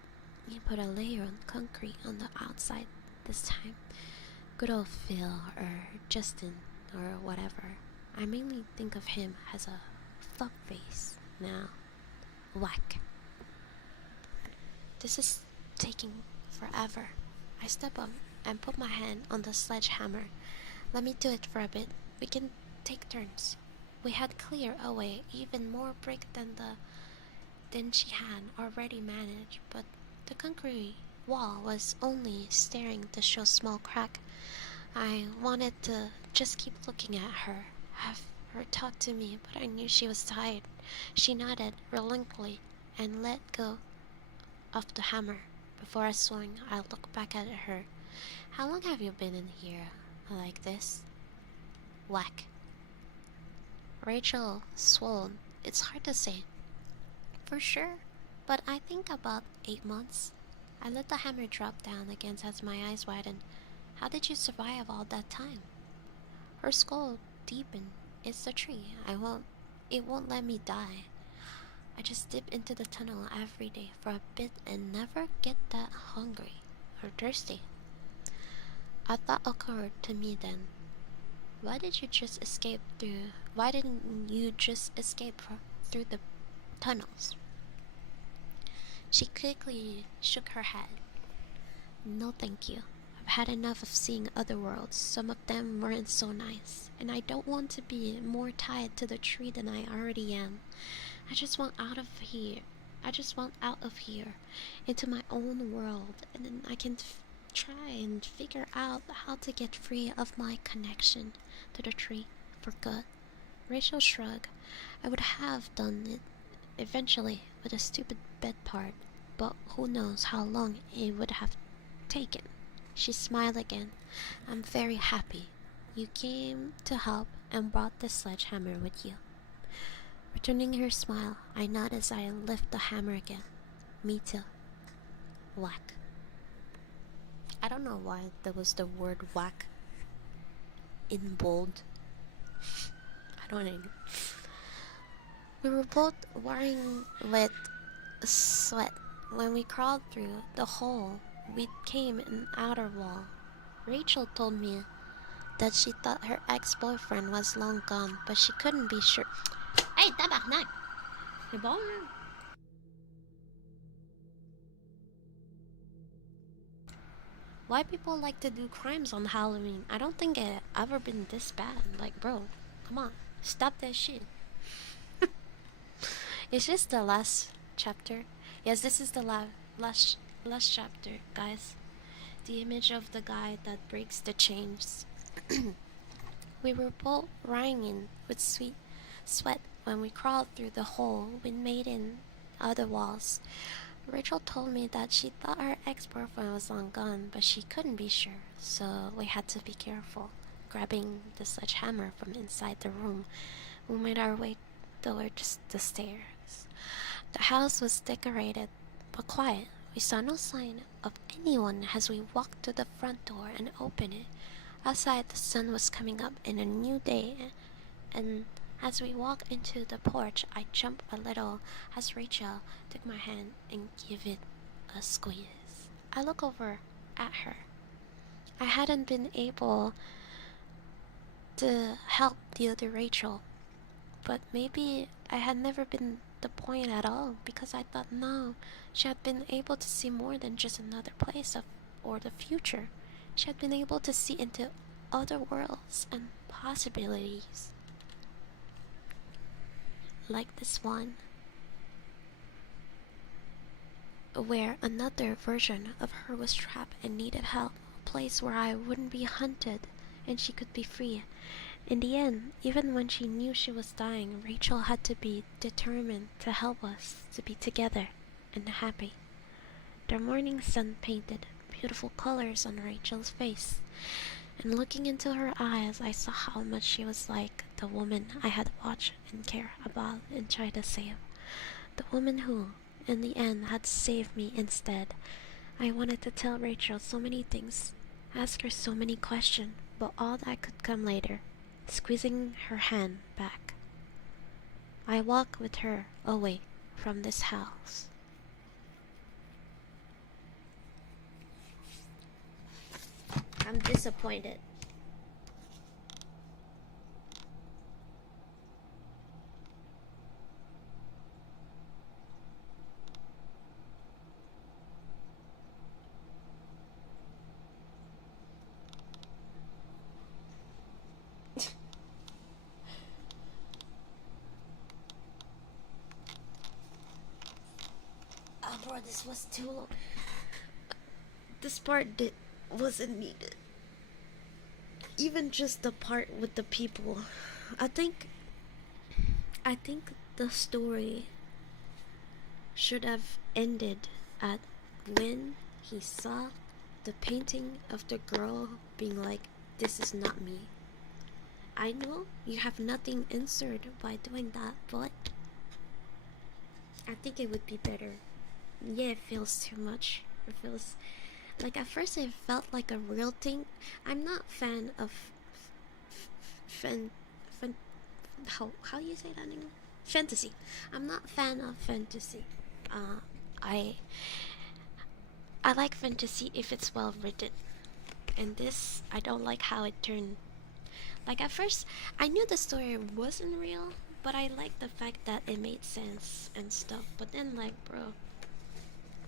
He put a layer of concrete on the outside this time. Good old Phil or Justin or whatever. I mainly think of him as a fuckface now. Whack. This is taking forever. I step up and put my hand on the sledgehammer. Let me do it for a bit. We can take turns. We had cleared away even more brick than she had already managed, but the concrete wall was only staring to show small crack. I wanted to just keep looking at her, have her talk to me, but I knew she was tired. She nodded reluctantly and let go of the hammer. Before I swung, I looked back at her. How long have you been in here like this? Whack. Rachel swallowed. It's hard to say for sure, but I think about 8 months. I let the hammer drop down again as my eyes widened. How did you survive all that time? Her skull deepened. It's the tree. It won't let me die. I just dip into the tunnel every day for a bit and never get that hungry or thirsty. A thought occurred to me then. Why didn't you just escape through the tunnels? She quickly shook her head. No thank you. I've had enough of seeing other worlds. Some of them weren't so nice, and I don't want to be more tied to the tree than I already am. I just want out of here. Into my own world, and then I can try and figure out how to get free of my connection to the tree for good. Rachel shrugged. I would have done it eventually with a stupid bed part, but who knows how long it would have taken. She smiled again. I'm very happy you came to help and brought the sledgehammer with you. Returning her smile, I nod as I lift the hammer again. Me too. Whack. I don't know why there was the word whack in bold. I don't know. We were both warring with sweat when we crawled through the hole. We came an outer wall. Rachel told me that she thought her ex-boyfriend was long gone, but she couldn't be sure. Hey, tabarnak! C'est bon, hein? Why people like to do crimes on Halloween? I don't think it ever been this bad. Like, bro, come on, stop that shit. Is this the last chapter? Yes, this is the last chapter, guys. The image of the guy that breaks the chains. We were both writhing with sweat when we crawled through the hole we made in other walls. Rachel told me that she thought her ex-boyfriend was long gone, but she couldn't be sure, so we had to be careful. Grabbing the sledgehammer from inside the room, we made our way towards the stairs. The house was decorated, but quiet. We saw no sign of anyone as we walked to the front door and opened it. Outside, the sun was coming up in a new day, and as we walked into the porch, I jumped a little as Rachel took my hand and gave it a squeeze. I looked over at her. I hadn't been able to help the other Rachel, but maybe I had never been the point at all, because I thought now she had been able to see more than just another place or the future. She had been able to see into other worlds and possibilities. Like this one, where another version of her was trapped and needed help, a place where I wouldn't be hunted and she could be free. In the end, even when she knew she was dying, Rachel had to be determined to help us to be together and happy. The morning sun painted beautiful colors on Rachel's face, and looking into her eyes, I saw how much she was like the woman I had watched and cared about and tried to save. The woman who, in the end, had saved me instead. I wanted to tell Rachel so many things, ask her so many questions, but all that could come later, squeezing her hand back. I walked with her away from this house. I'm disappointed. before. This was too long. This part wasn't needed. Even just the part with the people. I think the story should have ended at when he saw the painting of the girl being like, this is not me. I know you have nothing inserted by doing that, but I think it would be better. Yeah, it feels too much. It feels like, at first it felt like a real thing. I'm not fan of how do you say that in English? Fantasy. I'm not fan of fantasy. I like fantasy if it's well written. And this, I don't like how it turned. Like, at first, I knew the story wasn't real, but I liked the fact that it made sense and stuff. But then, like, bro,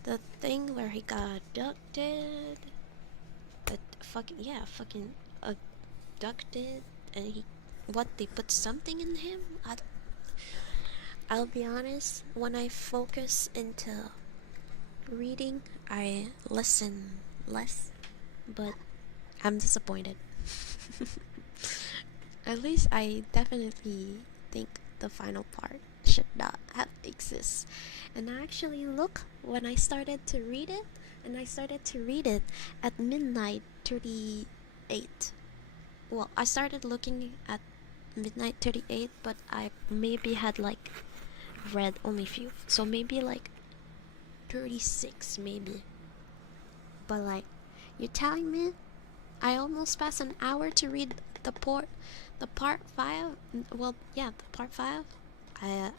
the thing where he got abducted, fucking abducted, and they put something in him? I'll be honest, when I focus into reading, I listen less, but I'm disappointed. At least I definitely think the final part should not have exist. And actually, look, when I started to read it, at midnight 38. Well, I started looking at midnight 38, but I maybe had like read only few, so maybe like 36 maybe. But like, you're telling me I almost passed an hour to read the part 5? Well, yeah, the part 5. I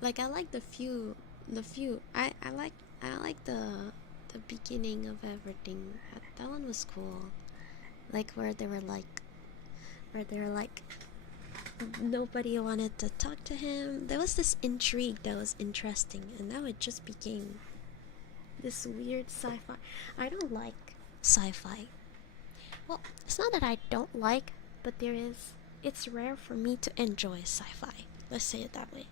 like, I like the I like the beginning of everything. That one was cool. Like, where they were like nobody wanted to talk to him. There was this intrigue that was interesting, and now it just became this weird sci-fi. I don't like sci-fi. Well, it's not that I don't like, but it's rare for me to enjoy sci-fi. Let's say it that way.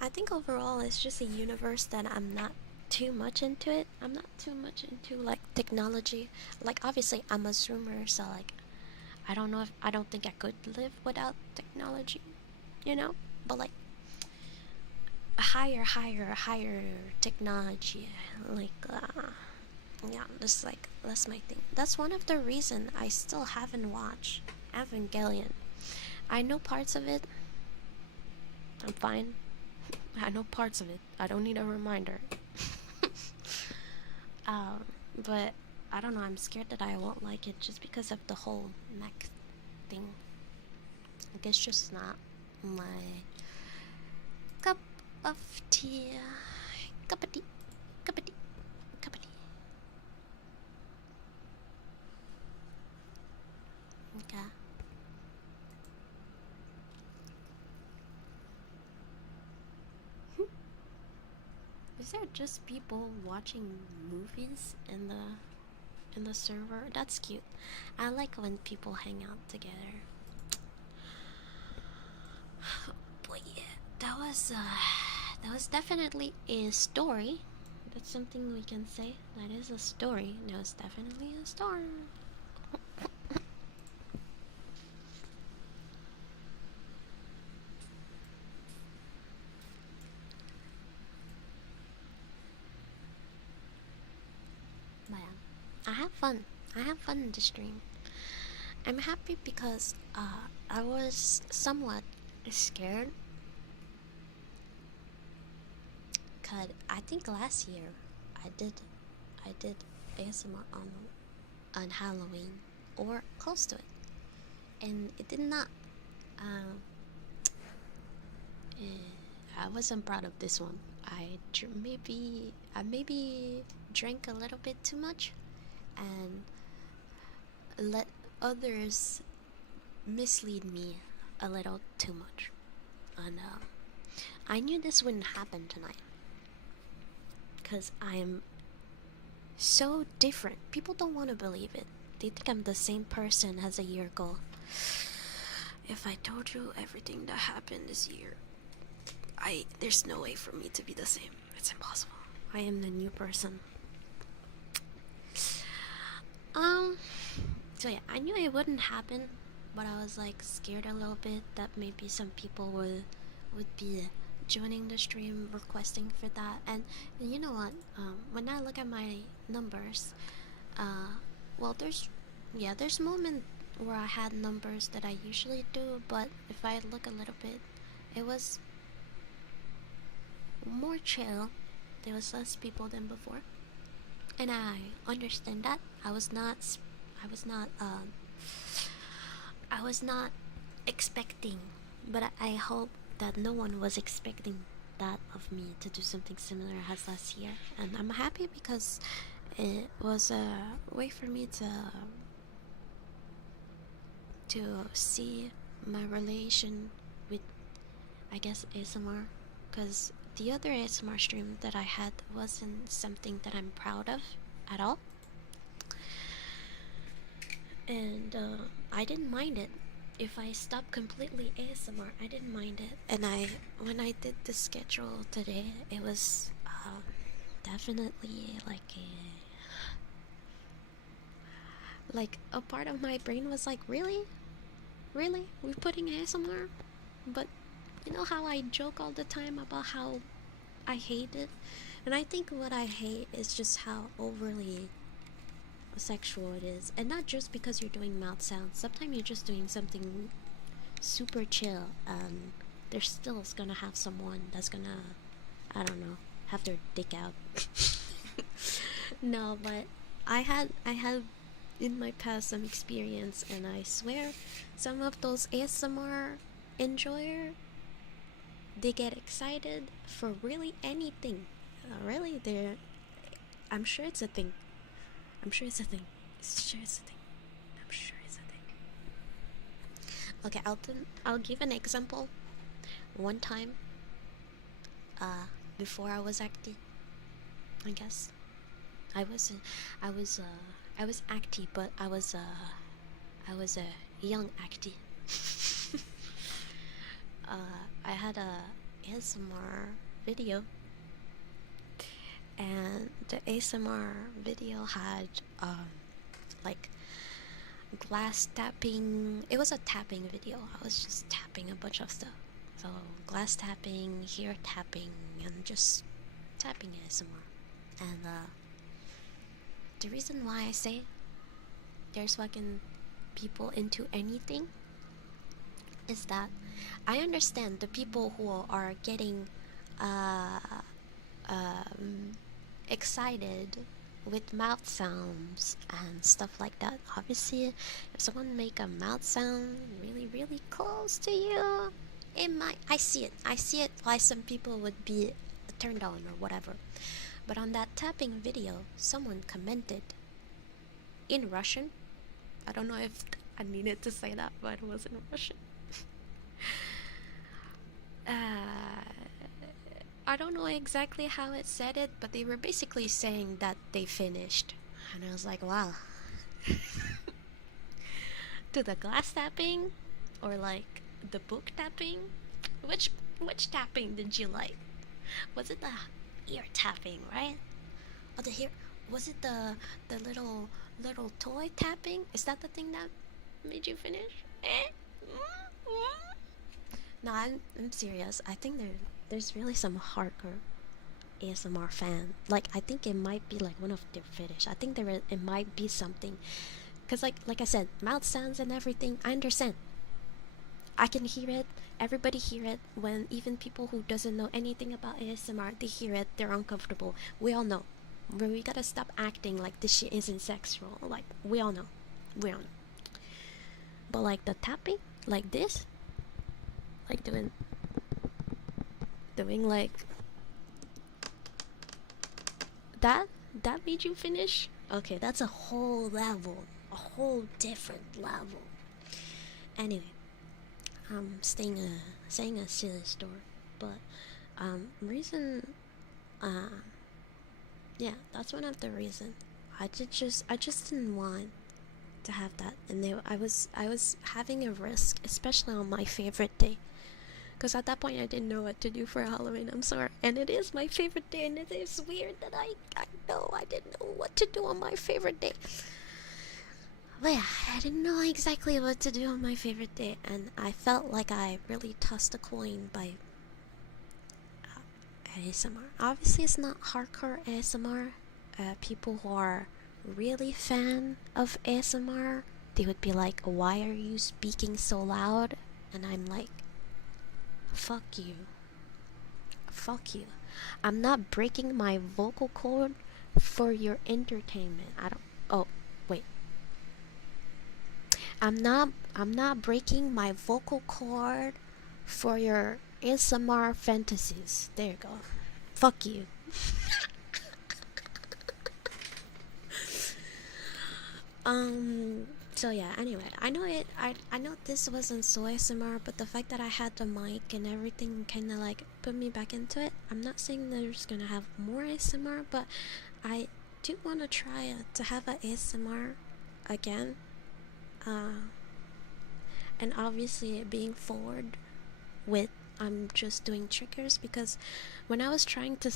I think overall it's just a universe that I'm not too much into it. I'm not too much into like technology. Like, obviously I'm a zoomer, so like I don't think I could live without technology, you know? But like higher technology, like yeah, that's my thing. That's one of the reason I still haven't watched Evangelion. I know parts of it. I'm fine. I know parts of it. I don't need a reminder. But I don't know. I'm scared that I won't like it just because of the whole mech thing. Like, it's just not my cup of tea. Cup of tea. Cup of tea. Cup of tea. Okay. Is there just people watching movies in the server? That's cute. I like when people hang out together. But yeah, that was definitely a story. That's something we can say. That is a story. That was definitely a story. But yeah, I have fun. I have fun in the stream. I'm happy because I was somewhat scared. Cause I think last year I did ASMR on Halloween or close to it, and it did not. I wasn't proud of this one. I maybe drank a little bit too much, and let others mislead me a little too much. And I knew this wouldn't happen tonight, because I am so different. People don't want to believe it. they think I'm the same person as a year ago. If I told you everything that happened this year, there's no way for me to be the same. It's impossible. I am the new person. So yeah, I knew it wouldn't happen, but I was like scared a little bit that maybe some people would be joining the stream requesting for that. And you know what? When I look at my numbers, well, there's moments where I had numbers that I usually do, but if I look a little bit, it was more chill. There was less people than before, and I understand that. I was not expecting, but I hope that no one was expecting that of me to do something similar as last year. And I'm happy because it was a way for me to see my relation with, I guess, ASMR, because the other ASMR stream that I had wasn't something that I'm proud of at all. And I didn't mind it. If I stopped completely ASMR, I didn't mind it. And when I did the schedule today, it was definitely like a part of my brain was like, really, we're putting ASMR? But you know how I joke all the time about how I hate it, and I think what I hate is just how overly sexual it is. And not just because you're doing mouth sounds. Sometimes you're just doing something super chill, and there's still gonna have someone that's gonna, I don't know, have their dick out. No, but I had in my past some experience, and I swear some of those ASMR enjoyer, they get excited for really anything. Really, I'm sure it's a thing. I'm sure it's a thing. Okay, I'll give an example. One time, before I was active, I guess I was acty, but I was a young acty. I had a ASMR video, and the ASMR video had like glass tapping. It was a tapping video. I was just tapping a bunch of stuff. So glass tapping, hair tapping, and just tapping ASMR. And the reason why I say there's fucking people into anything is that I understand the people who are getting excited with mouth sounds and stuff like that. Obviously, if someone make a mouth sound really close to you, I see it why some people would be turned on or whatever. But on that tapping video, someone commented in Russian. I don't know if I needed to say that, but it was in Russian. I don't know exactly how it said it, but they were basically saying that they finished. And I was like, wow. To the glass tapping? Or like the book tapping? Which tapping did you like? Was it the ear tapping, right? Or the hair? Was it the little toy tapping? Is that the thing that made you finish? No, I'm serious. I think there's really some hardcore ASMR fan. Like, I think it might be like one of their fetish. I think it might be something. Cause like I said, mouth sounds and everything. I understand. I can hear it. Everybody hear it. When even people who doesn't know anything about ASMR, they hear it. They're uncomfortable. We all know. But we gotta stop acting like this shit isn't sexual. Like, we all know. But like the tapping, like this, like doing like that made you finish? Okay, that's a whole level, a whole different level. Anyway, I'm saying a silly story, but reason, yeah, that's one of the reasons. I just didn't want to have that, and I was having a risk, especially on my favorite day, because at that point I didn't know what to do for Halloween. I'm sorry, and it is my favorite day, and it is weird that I know I didn't know what to do on my favorite day. But yeah, I didn't know exactly what to do on my favorite day, and I felt like I really tossed a coin by ASMR. Obviously, it's not hardcore ASMR. People who are really fan of ASMR, they would be like, "Why are you speaking so loud?" And I'm like, "Fuck you. Fuck you. I'm not breaking my vocal cord for your entertainment. I don't. Oh, wait. I'm not breaking my vocal cord for your ASMR fantasies. There you go. Fuck you." So yeah, anyway, I know this wasn't so ASMR, but the fact that I had the mic and everything kinda like put me back into it. I'm not saying that there's gonna have more ASMR, but I do wanna try to have a ASMR again. And obviously it being forward with I'm just doing triggers, because when I was trying to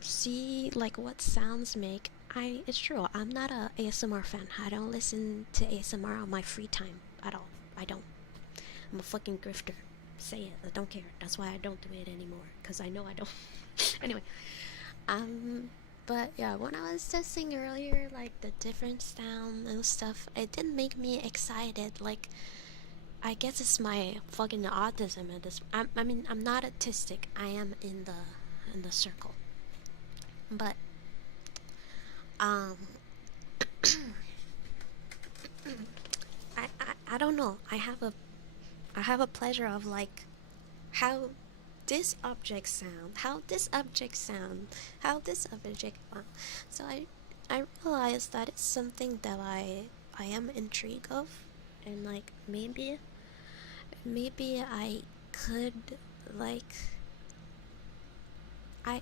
see like what sounds make, it's true, I'm not a ASMR fan. I don't listen to ASMR on my free time at all. I don't. I'm a fucking grifter. Say it. I don't care. That's why I don't do it anymore, because I know I don't. Anyway, but yeah, when I was testing earlier, like the different sound and stuff, it didn't make me excited. Like, I guess it's my fucking autism at this. I mean, I'm not autistic. I am in the circle, but I don't know. I have a pleasure of like how this object sound, how this object sound, how this object. So I realized that it's something that I am intrigued of, and like maybe I could like I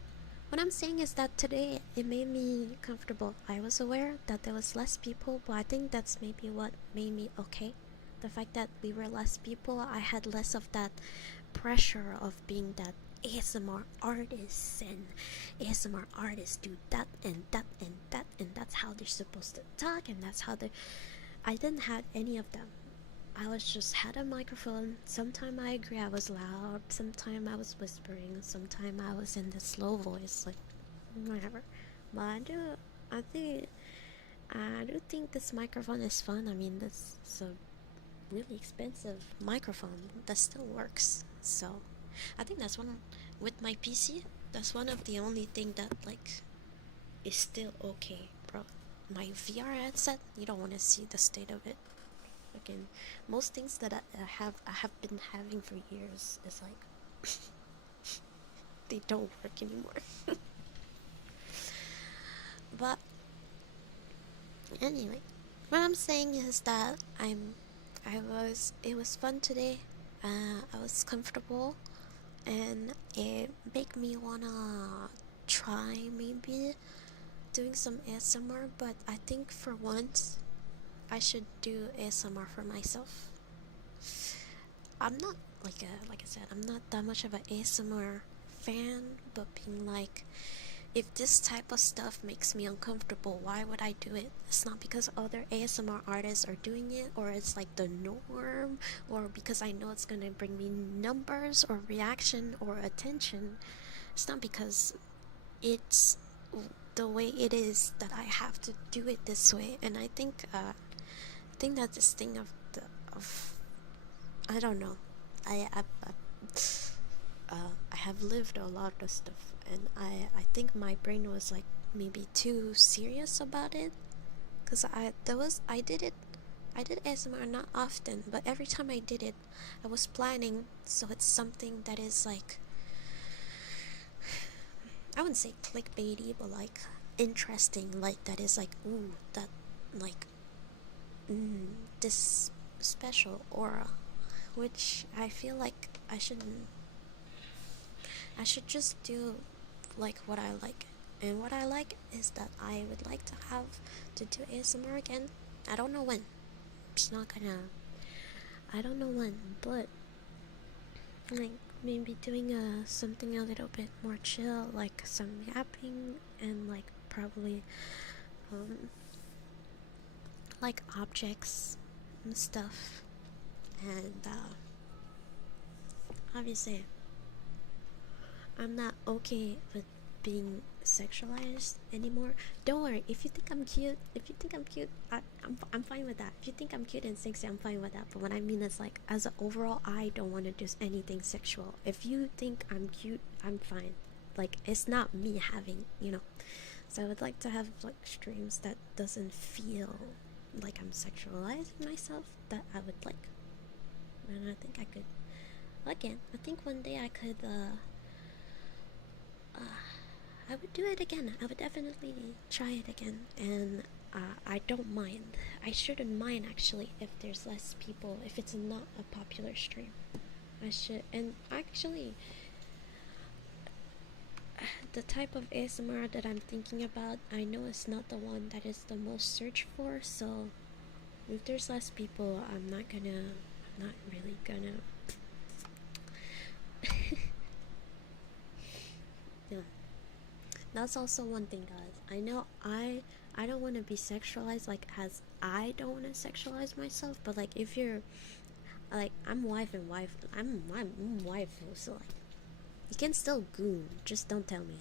what I'm saying is that today it made me comfortable. I was aware that there was less people, but I think that's maybe what made me okay. The fact that we were less people, I had less of that pressure of being that ASMR artists, and ASMR artists do that and that and that, and that's how they're supposed to talk, and that's how they. I didn't have any of them. I was just had a microphone. Sometime I agree I was loud, sometime I was whispering, sometime I was in the slow voice, like whatever. But I do think this microphone is fun. I mean, this is a really expensive microphone that still works. So I think that's one with my PC. That's one of the only thing that like is still okay, bro. My VR headset, you don't want to see the state of it. Again, most things that I have been having for years is like they don't work anymore. But anyway, what I'm saying is that it was fun today. I was comfortable, and it made me wanna try maybe doing some ASMR. But I think for once I should do ASMR for myself. I'm not like I said, I'm not that much of an ASMR fan, but being like, if this type of stuff makes me uncomfortable, why would I do it? It's not because other ASMR artists are doing it, or it's like the norm, or because I know it's gonna bring me numbers or reaction or attention. It's not because it's the way it is that I have to do it this way. And I think that this thing of I don't know. I have lived a lot of stuff, and I think my brain was like maybe too serious about it, cause I did ASMR not often, but every time I did it, I was planning, so it's something that is like, I wouldn't say clickbaity, but like interesting, like that is like, ooh, that like this special aura, which I feel like I should just do like what I like. And what I like is that I would like to have to do ASMR again. I don't know when. it's not gonna. I don't know when, but like maybe doing something a little bit more chill, like some yapping and like probably like objects and stuff, and obviously I'm not okay with being sexualized anymore. Don't worry, if you think I'm cute, I'm fine with that. If you think I'm cute and sexy, I'm fine with that. But what I mean is like, as an overall, I don't want to do anything sexual. If you think I'm cute, I'm fine. Like, it's not me having, you know. So I would like to have like streams that doesn't feel like I'm sexualizing myself, that I would like. And I think I could, again, I think one day I could I would do it again. I would definitely try it again, and I don't mind. I shouldn't mind actually if there's less people, if it's not a popular stream. I should, and actually, the type of ASMR that I'm thinking about, I know it's not the one that is the most searched for, so if there's less people, I'm not really gonna. Yeah. That's also one thing, guys. I know I don't want to be sexualized, like, as I don't want to sexualize myself, but like if you're like, I'm wife, I'm wife, so like you can still goon, just don't tell me.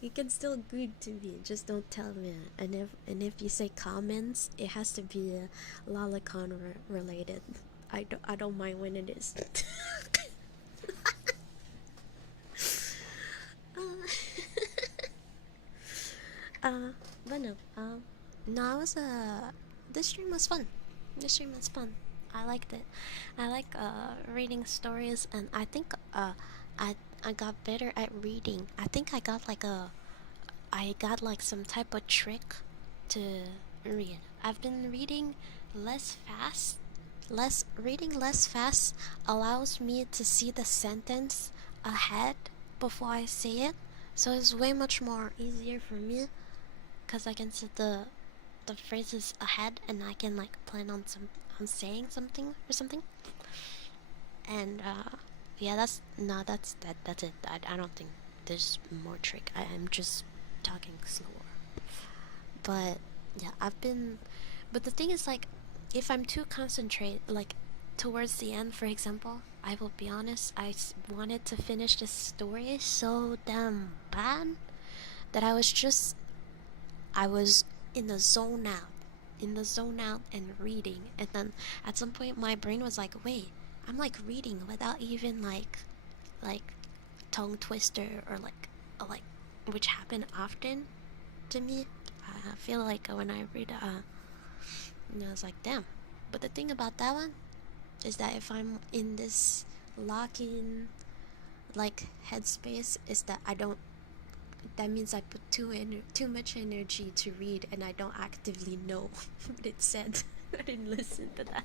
You can still goon to me, just don't tell me. And if you say comments, it has to be lolicon related. I don't mind when it is. But no, no, this stream was fun. This stream was fun. I liked it. I like reading stories, and I think I got better at reading. I think I got like some type of trick to read. I've been reading less fast. Reading less fast allows me to see the sentence ahead before I say it, so it's way much more easier for me, because I can see the phrases ahead, and I can like plan on saying something or something. And yeah, that's it. I don't think there's more trick. I'm just talking slower. But yeah, but the thing is, like, if I'm too concentrated, like towards the end, for example, I will be honest, wanted to finish the story so damn bad that I was in the zone out and reading, and then at some point my brain was like, wait, I'm like reading without even like tongue twister or like which happen often to me. I feel like when I read I was like, damn. But the thing about that one is that if I'm in this lock-in like headspace, is that I don't, that means I put too much energy to read, and I don't actively know what it said. I didn't listen to that.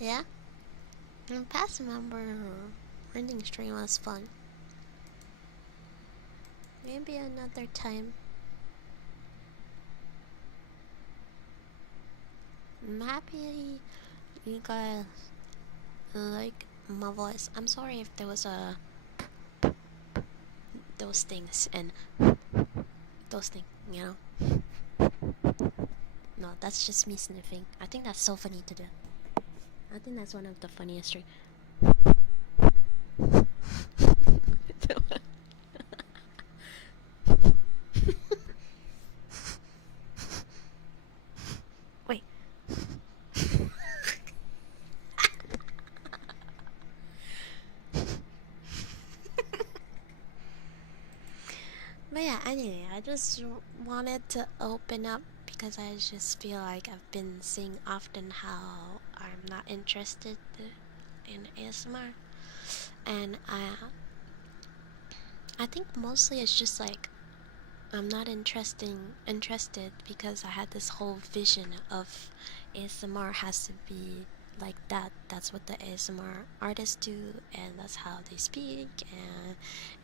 Yeah, and past member reading stream was fun. Maybe another time. I'm happy you guys like my voice. I'm sorry if there was those things and those things, you know. No, that's just me sniffing. I think that's so funny to do. I think that's one of the funniest things. Wait. But yeah, anyway, I just wanted to open up because I just feel like I've been seeing often how I'm not interested in ASMR, and I think mostly it's just like I'm not interested because I had this whole vision of ASMR has to be like that's what the ASMR artists do, and that's how they speak,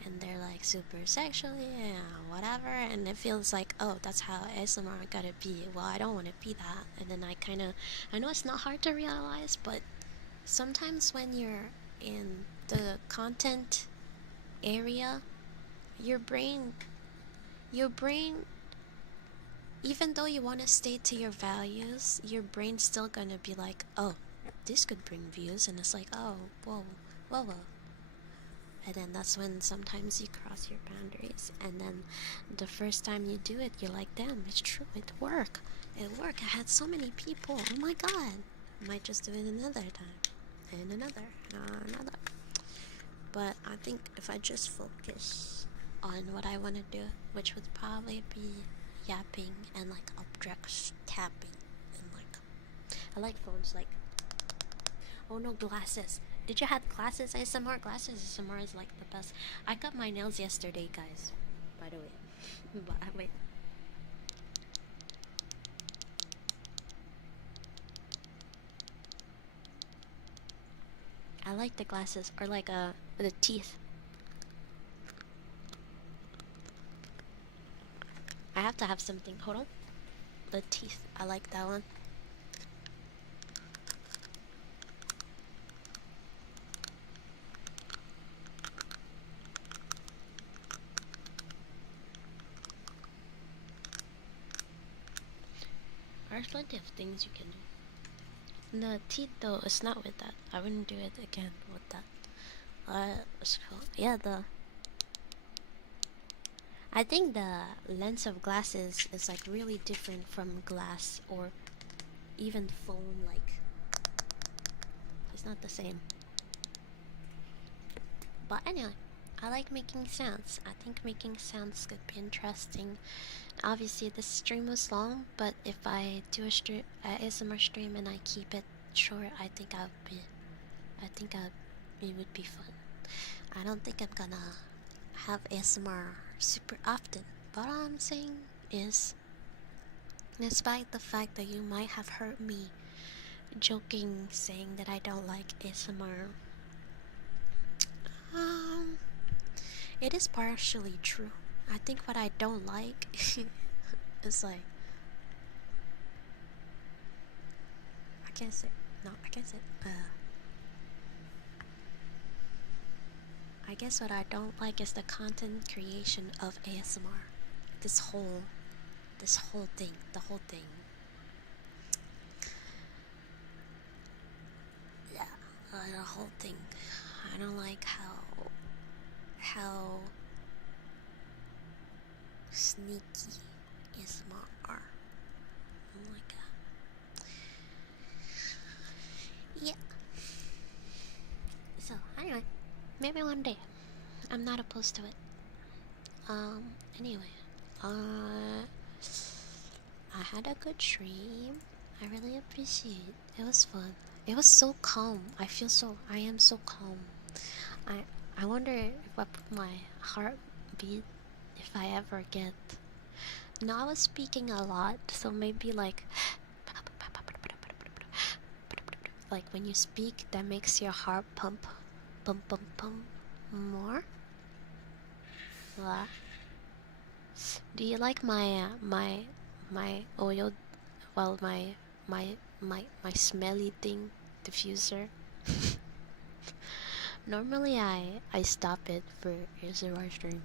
and they're like super sexually and whatever, and it feels like, oh, that's how ASMR gotta be. Well, I don't want to be that. And then I know it's not hard to realize, but sometimes when you're in the content area, your brain even though you want to stay to your values, your brain's still gonna be like, oh, this could bring views, and it's like, oh, whoa, whoa, whoa. And then that's when sometimes you cross your boundaries, and then the first time you do it, you're like, damn, it's true, it worked. It worked. I had so many people. Oh my god. I might just do it another time. And another. But I think if I just focus on what I want to do, which would probably be yapping and like objects tapping, and like I like phones, like, oh no, glasses. Did you have glasses ASMR? Glasses ASMR is like the best. I cut my nails yesterday, guys, by the way. But wait, I like the glasses, or like the teeth. I have to have something. Hold on. The teeth. I like that one. There's plenty of things you can do. The teeth, though, it's not with that. I wouldn't do it again with that. What's it called? Yeah, I think the lens of glasses is like really different from glass or even foam. Like, it's not the same. But anyway, I like making sounds. I think making sounds could be interesting. Obviously, this stream was long, but if I do a ASMR stream and I keep it short, I think it would be fun. I don't think I'm gonna have ASMR super often, but all I'm saying is, despite the fact that you might have heard me joking saying that I don't like ASMR, it is partially true. I think what I don't like is like, I can't say I guess what I don't like is the content creation of ASMR. This whole thing, the whole thing. Yeah, the whole thing. I don't like how sneaky ASMR are. Oh my god. Yeah. So anyway, maybe one day. I'm not opposed to it. Anyway, I had a good stream. I really appreciate it. It was fun. It was so calm. I am so calm. I wonder if I put my heartbeat, if I ever get. No, I was speaking a lot, so maybe like when you speak, that makes your heart pump more. Do you like my oil, well, my smelly thing diffuser? Normally I stop it for ASMR stream.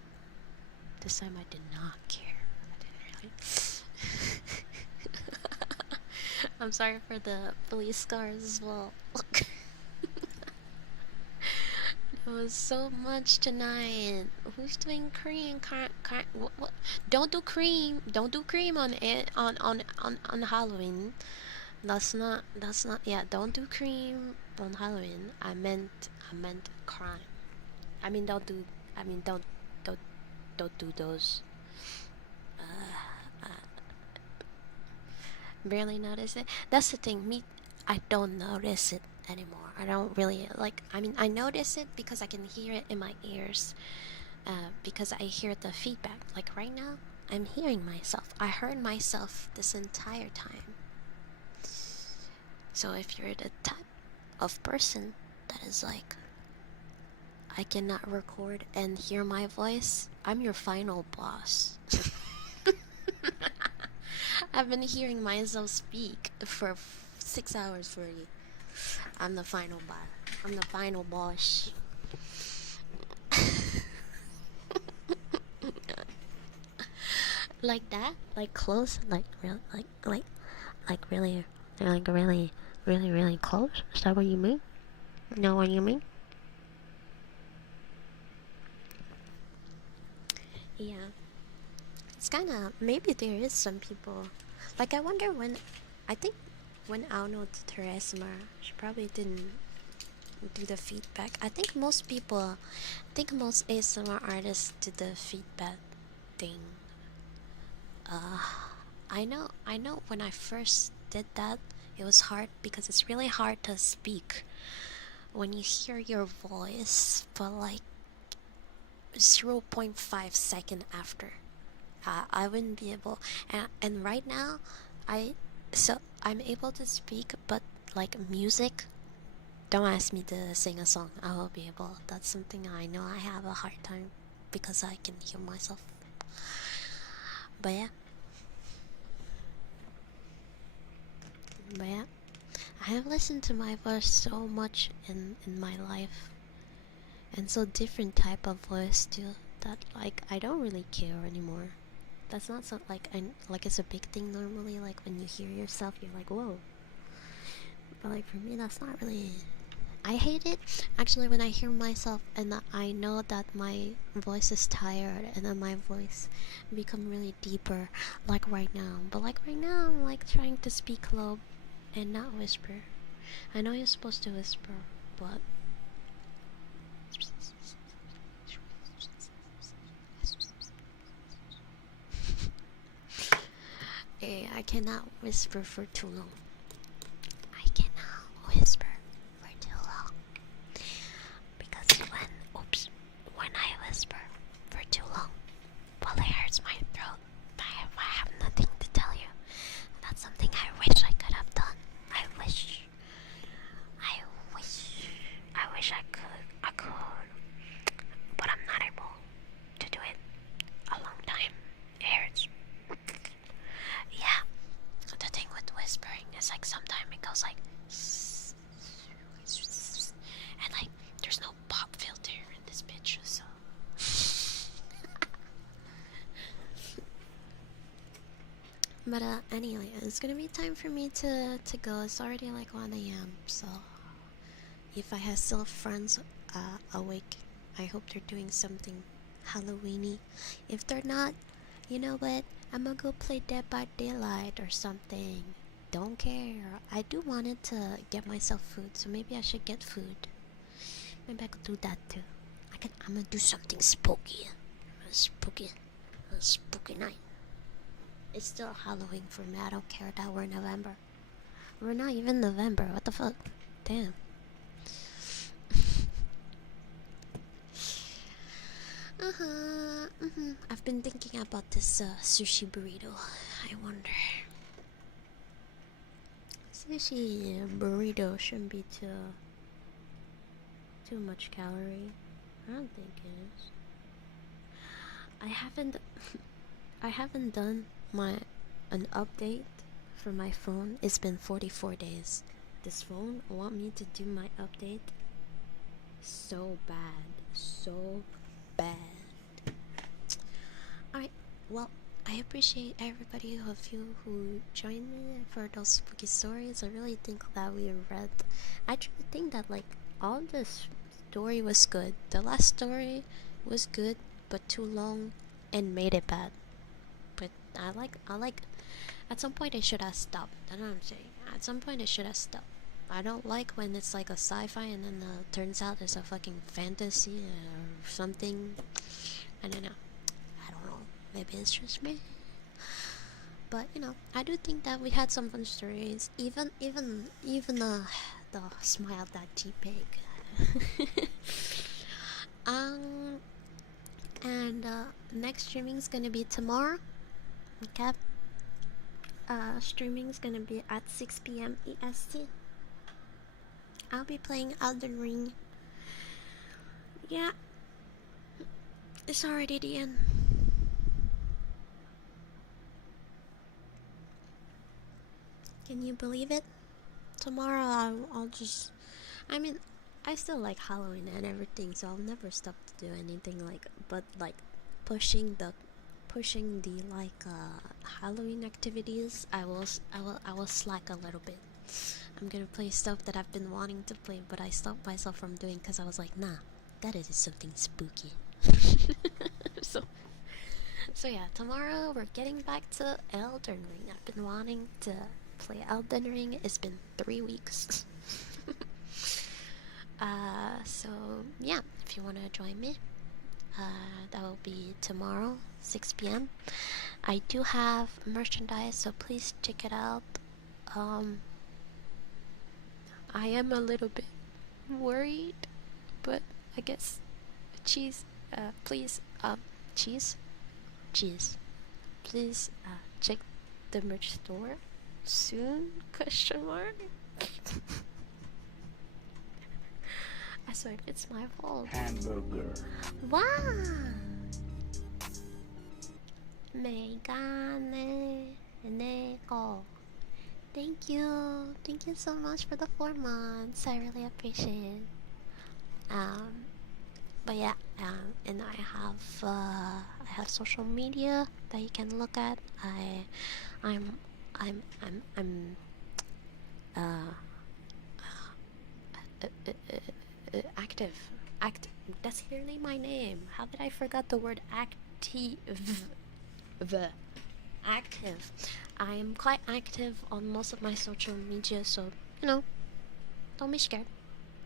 This time I did not care. I didn't really. I'm sorry for the police scars as well. There was so much tonight. Who's doing cream? What? Don't do cream. Don't do cream on it on Halloween. That's not. Yeah, don't do cream on Halloween. I meant crime. I mean, don't do. I mean, don't do those. Barely notice it. That's the thing. I don't notice it anymore. I don't really like. I mean, I notice it because I can hear it in my ears. Because I hear the feedback. Like right now, I'm hearing myself. I heard myself this entire time. So if you're the type of person that is like, I cannot record and hear my voice, I'm your final boss. I've been hearing myself speak for 6 hours for you. I'm the final boss. I'm the final boss. Like that? Like close? Like really? Like really? Like really close? Is that what you mean? Know what you mean? Yeah. It's kinda, maybe there is some people, like I wonder when, I think when Aono did her ASMR, she probably didn't do the feedback. I think most ASMR artists do the feedback thing. I know when I first did that, it was hard because it's really hard to speak when you hear your voice for like 0.5 second after. I wouldn't be able, and right now, I'm able to speak, but like music, don't ask me to sing a song. I will be able. That's something I know I have a hard time because I can hear myself. But yeah. I have listened to my voice so much in my life, and so different type of voice too, that like I don't really care anymore. That's not so like like it's a big thing normally. Like when you hear yourself, you're like, whoa. But like for me, that's not really. I hate it actually when I hear myself and I know that my voice is tired and then my voice become really deeper, like right now. But like right now, I'm like trying to speak low and not whisper. I know you're supposed to whisper, but I cannot whisper for too long. I cannot whisper for too long. Because when I whisper for too long, well, it hurts my throat. I have nothing to tell you. That's something I wish I could have done. I wish I could, but I'm not able to do it a long time. It hurts. Yeah, the thing with whispering is like sometimes it goes like, and like there's no pop filter in this bitch, so. But anyway, it's gonna be time for me to go. It's already like 1 a.m. So if I have still friends awake, I hope they're doing something Halloweeny. If they're not, you know what? I'm gonna go play Dead by Daylight or something. Don't care. I do wanted to get myself food, so maybe I should get food. Maybe I could do that too. I'm gonna do something spooky. A spooky night. It's still Halloween for me. I don't care that we're November. We're not even November. What the fuck? Damn. I've been thinking about this sushi burrito. I wonder. Sushi burrito shouldn't be too much calorie. I don't think it is. I haven't done an update for my phone. It's been 44 days. This phone want me to do my update so bad. Alright, well, I appreciate everybody of you who joined me for those spooky stories. I really think that we read. I truly think that like all this story was good. The last story was good, but too long and made it bad. But I like. At some point, it should have stopped. That's what I'm saying. At some point, it should have stopped. I don't like when it's like a sci-fi and then turns out it's a fucking fantasy or something. I don't know. Maybe it's just me. But you know, I do think that we had some fun stories. Even the smile that JPEG. And next streaming's gonna be tomorrow. Okay. Streaming's gonna be at 6 p.m. EST. I'll be playing Elden Ring. Yeah, it's already the end. Can you believe it? Tomorrow I'll just... I mean, I still like Halloween and everything, so I'll never stop to do anything like... But like, pushing the like Halloween activities, I will slack a little bit. I'm gonna play stuff that I've been wanting to play, but I stopped myself from doing because I was like, nah, that is something spooky. So yeah, tomorrow we're getting back to Elden Ring. I've been wanting to play Elden Ring. It's been 3 weeks. So yeah, if you want to join me, that will be tomorrow, 6 p.m. I do have merchandise, so please check it out. I am a little bit worried, but I guess cheese, please, cheese, please, check the merch store soon, question mark. I swear it's my fault. Hamburger. Wow! Megane Neko. Thank you so much for the 4 months. I really appreciate it. But yeah, and I have social media that you can look at. I'm active. That's clearly my name. How did I forget the word active? Active. I am quite active on most of my social media, so you know, don't be scared.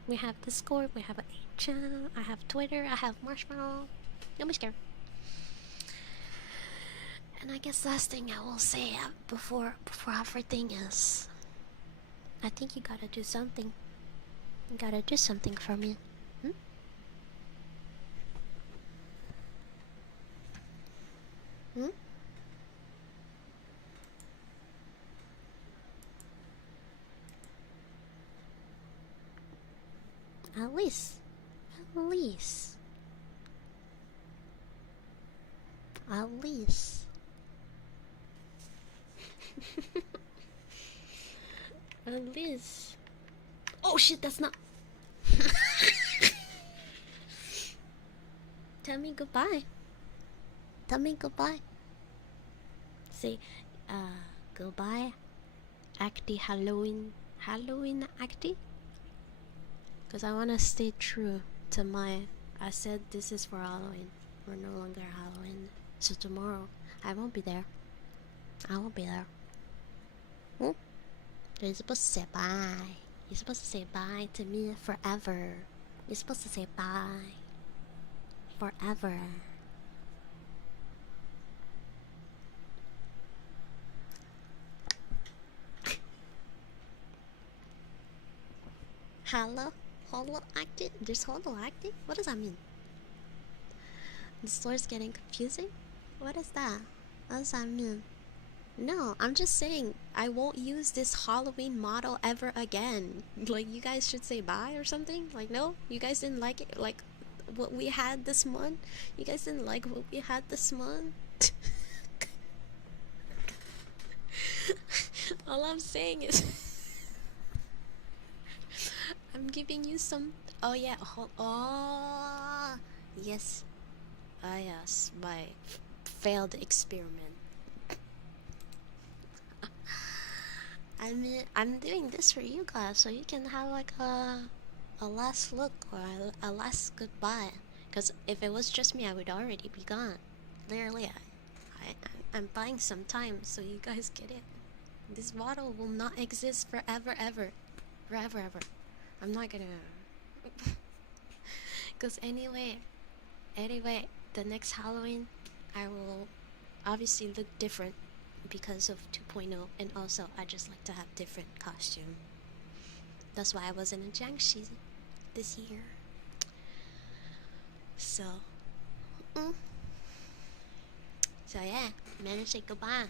We have Discord, we have a channel, I have Twitter, I have Marshmallow. Don't be scared. And I guess last thing I will say before everything is, I think you gotta do something. You gotta do something for me. Hmm? At least. At least. Oh shit, that's not. Tell me goodbye. Say, goodbye. Acty Halloween acty. Because I want to stay true to I said this is for Halloween. We're no longer Halloween. So tomorrow, I won't be there. Hmm? You're supposed to say bye. You're supposed to say bye to me forever. You're supposed to say bye. Forever. Holo acting? There's holo acting? What does that mean? The store's getting confusing? What is that? What does that mean? No, I'm just saying I won't use this Halloween model ever again. Like, you guys should say bye or something? Like, no? You guys didn't like it? Like, what we had this month? You guys didn't like what we had this month? All I'm saying is I'm giving you some... Oh yeah, oh yes. Ah yes, my failed experiment. I mean, I'm doing this for you guys so you can have like a last look or a last goodbye. Because if it was just me, I would already be gone. Literally, I'm buying some time so you guys get it. This bottle will not exist forever, ever. Forever, ever. I'm not gonna... Because anyway, the next Halloween, I will obviously look different because of 2.0, and also I just like to have different costume. That's why I wasn't in Jiangxi this year. So yeah, I'm gonna say goodbye.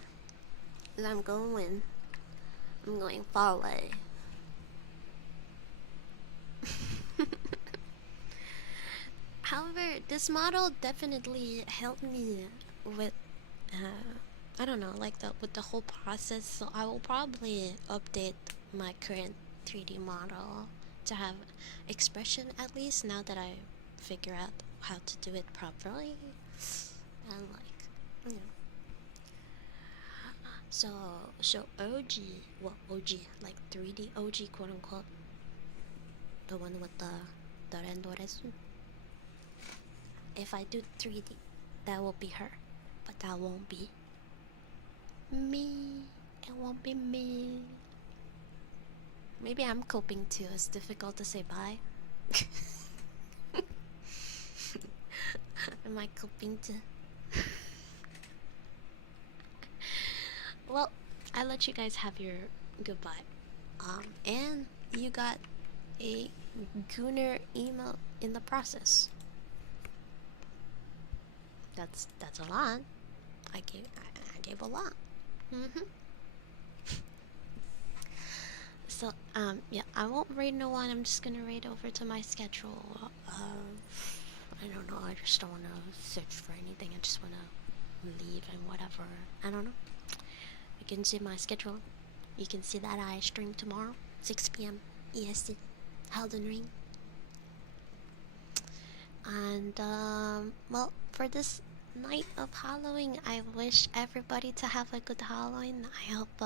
I'm going far away. this model definitely helped me with I don't know, like with the whole process. So I will probably update my current 3D model to have expression, at least now that I figure out how to do it properly. And like, you know. So OG, well, OG, like 3D OG, quote unquote, the one with the rendoresu. If I do 3D, that will be her, but that won't be me. It won't be me. Maybe I'm coping too. It's difficult to say bye. Am I coping too? Well, I let you guys have your goodbye. And you got a Gooner email in the process. That's a lot. I gave a lot. So yeah, I won't raid no one. I'm just gonna raid over to my schedule. I don't know. I just don't wanna search for anything. I just wanna leave and whatever. I don't know. You can see my schedule. You can see that I stream tomorrow, 6 p.m. EST, Elden Ring. And well, for this night of Halloween, I wish everybody to have a good Halloween. I hope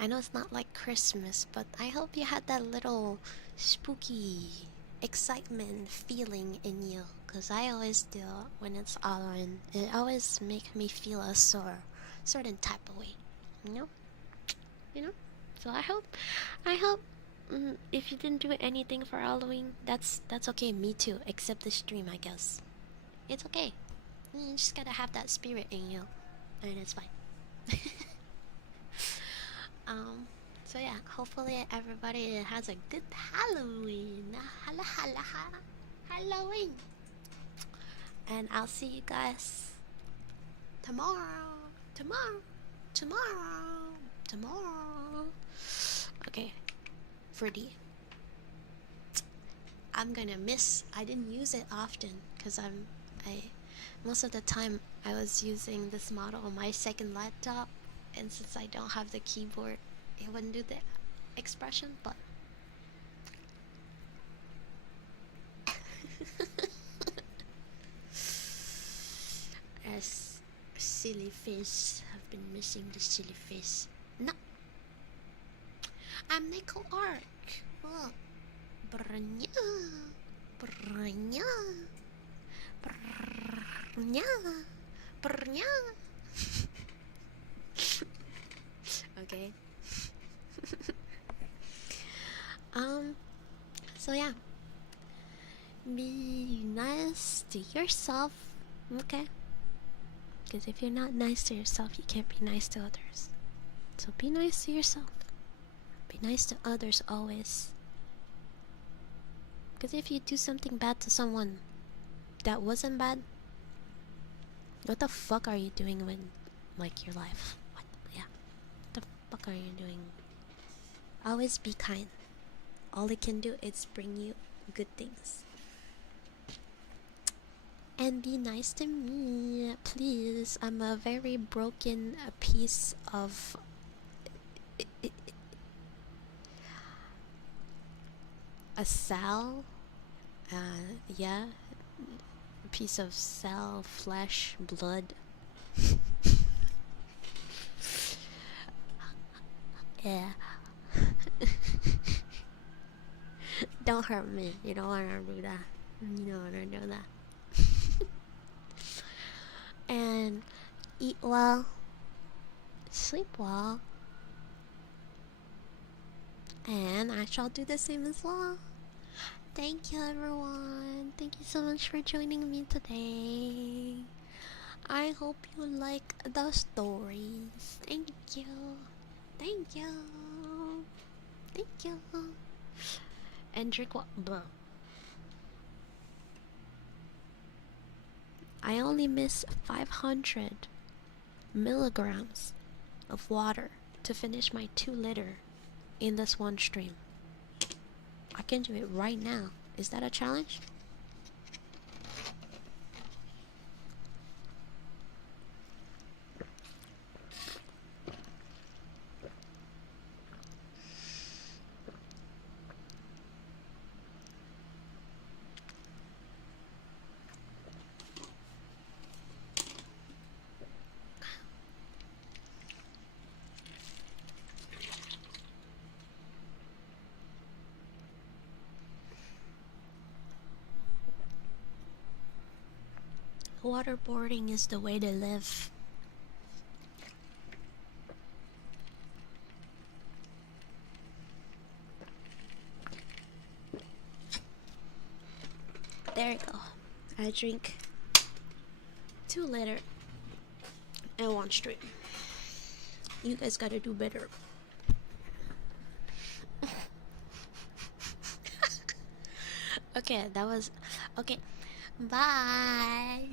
I know it's not like Christmas, but I hope you had that little spooky excitement feeling in you, cause I always do when it's Halloween. It always makes me feel a certain type of way, you know. So I hope if you didn't do anything for Halloween, that's okay. Me too, except the stream, I guess. It's okay. You just gotta have that spirit in you, and it's fine. So yeah, hopefully everybody has a good Halloween. Halloween. And I'll see you guys tomorrow. Okay, for D. I'm gonna miss. I didn't use it often because I most of the time I was using this model on my second laptop, and since I don't have the keyboard, it wouldn't do the expression. But as silly face, I've been missing the silly face. No, I'm Nico Arc. Look, brnya, brnya, brnya, brnya. Okay. So yeah, be nice to yourself, okay? Because if you're not nice to yourself, you can't be nice to others. So be nice to yourself. Be nice to others always. Because if you do something bad to someone that wasn't bad, what the fuck are you doing with, like, your life? What? Yeah. What the fuck are you doing? Always be kind. All it can do is bring you good things. And be nice to me, please. I'm a very broken piece of a cell. Yeah, a piece of cell, flesh, blood. Yeah. Don't hurt me. You don't want to do that. You don't want to do that. And eat well, sleep well, and I shall do the same as well. Thank you, everyone. Thank you so much for joining me today. I hope you like the stories. Thank you. Thank you. Thank you. And drink what? Blah. I only miss 500 milligrams of water to finish my 2-liter in this one stream. I can do it right now. Is that a challenge? Waterboarding is the way to live. There you go. I drink 2 liter in 1 stream. You guys gotta do better. Okay, that was okay. Bye.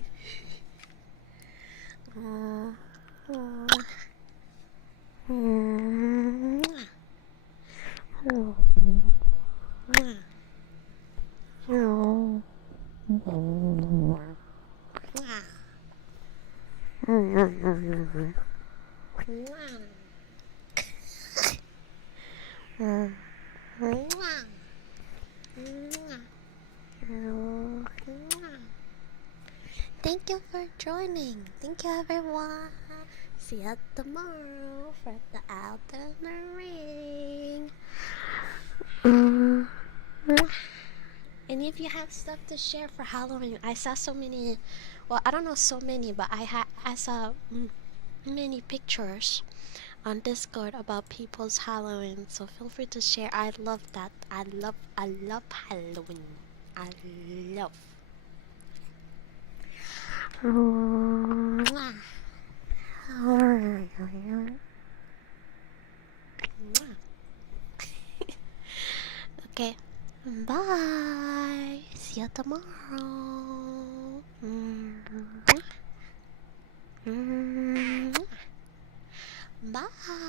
Thank you for joining. Thank you, everyone. See you tomorrow for the Elden Ring. And if you have stuff to share for Halloween, I saw so many. Well, I don't know so many, but I saw many pictures on Discord about people's Halloween. So feel free to share. I love that. I love Halloween. I love. Okay, bye. See you tomorrow. Bye.